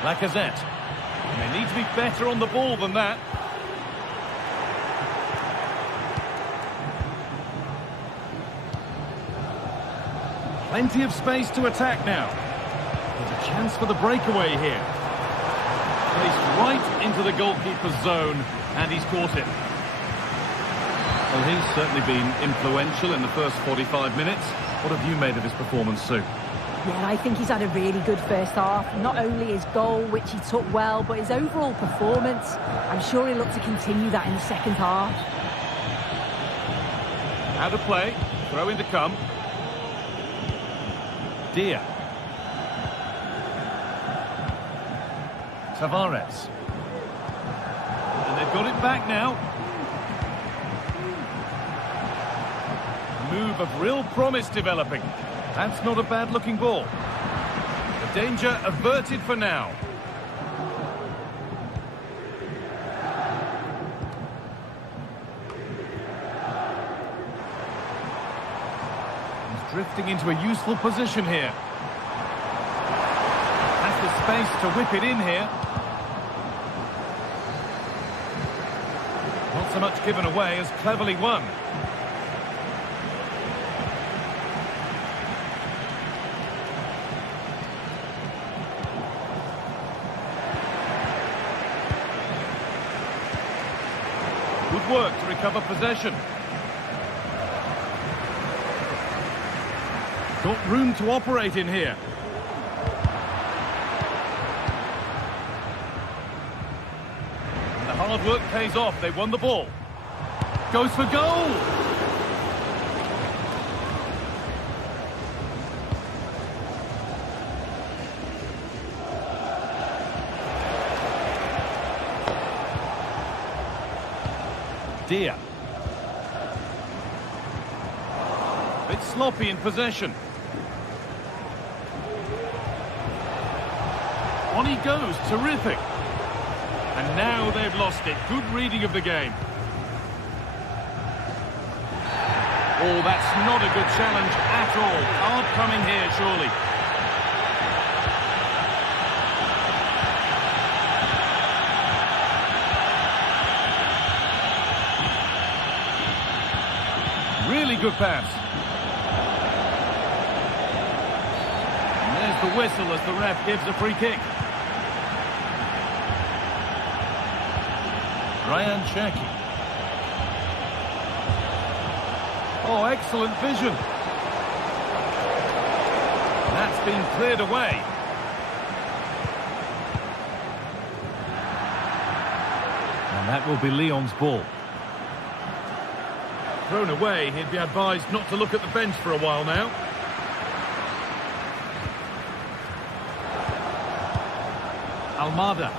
Lacazette. And they need to be better on the ball than that. Plenty of space to attack now. There's a chance for the breakaway here. Placed right into the goalkeeper's zone, and he's caught it. Well, he's certainly been influential in the first 45 minutes. What have you made of his performance, Sue? Yeah, I think he's had a really good first half. Not only his goal, which he took well, but his overall performance. I'm sure he'll look to continue that in the second half. Out of play, throw in to come. Dia. Tavares. And they've got it back now. Move of real promise developing. That's not a bad-looking ball. The danger averted for now. He's drifting into a useful position here. Has the space to whip it in here. Not so much given away as cleverly won. Good work to recover possession. Got room to operate in here. And the hard work pays off. They won the ball. Goes for goal. Dia. Bit sloppy in possession. On he goes, terrific. And now they've lost it. Good reading of the game. Oh, that's not a good challenge at all. Hard coming here, surely. Really good pass. And there's the whistle as the ref gives a free kick. Ryan Cherky. Oh, excellent vision. That's been cleared away. And that will be Lyon's ball. Thrown away, he'd be advised not to look at the bench for a while now. Almada.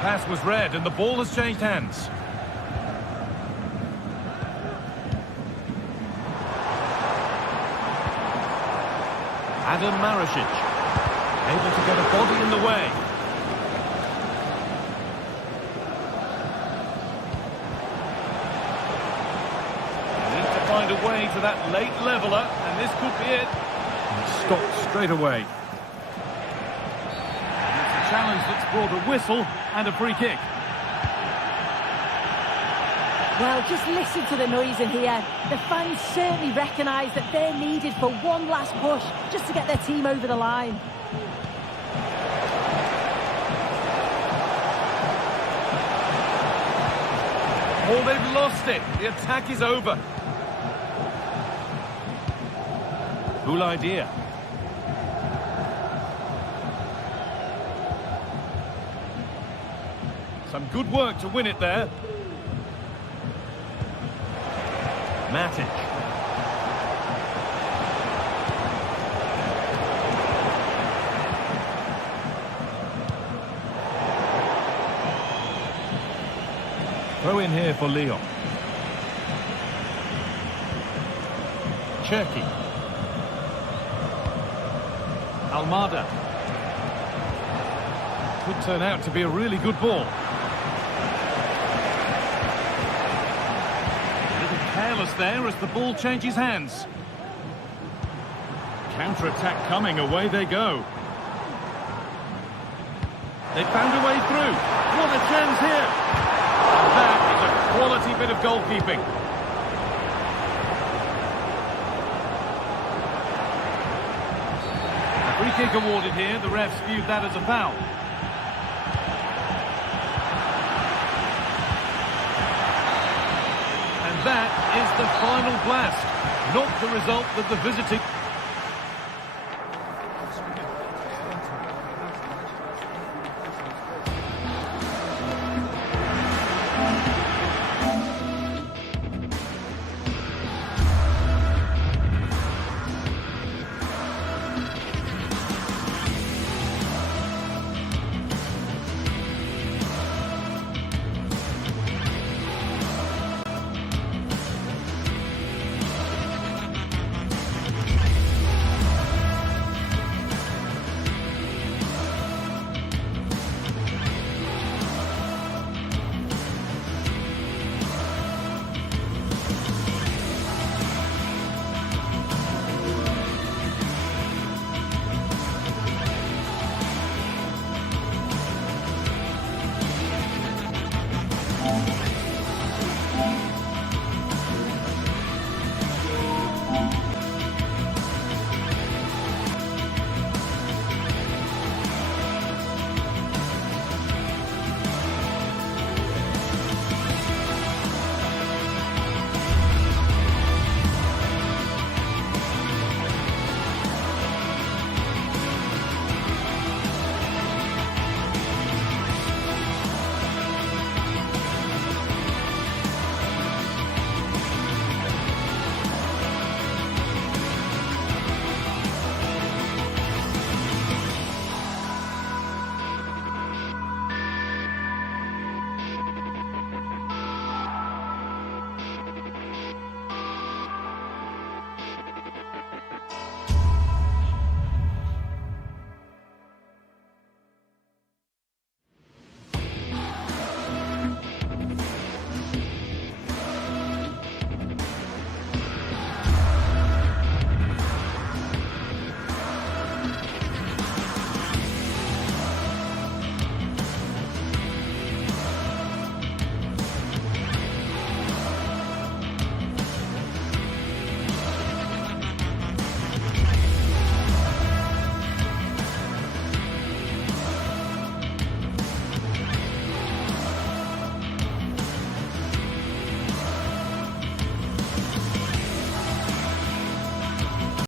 Pass was read and the ball has changed hands. Adam Marasic, able to get a body in the way. They need to find a way to that late leveller, and this could be it. And it's stopped straight away. And it's a challenge that's brought a whistle and a free kick. Well, just listen to the noise in here. The fans certainly recognise that they're needed for one last push just to get their team over the line. Oh, they've lost it. The attack is over. Cool idea. Some good work to win it there. Matic. Throw in here for Lyon. Cherky. Almada. Could turn out to be a really good ball. Careless there as the ball changes hands. Counter-attack coming, away they go. They found a way through. What a chance here. And that is a quality bit of goalkeeping. A free kick awarded here. The refs viewed that as a foul. That is the final blast, not the result that the visiting...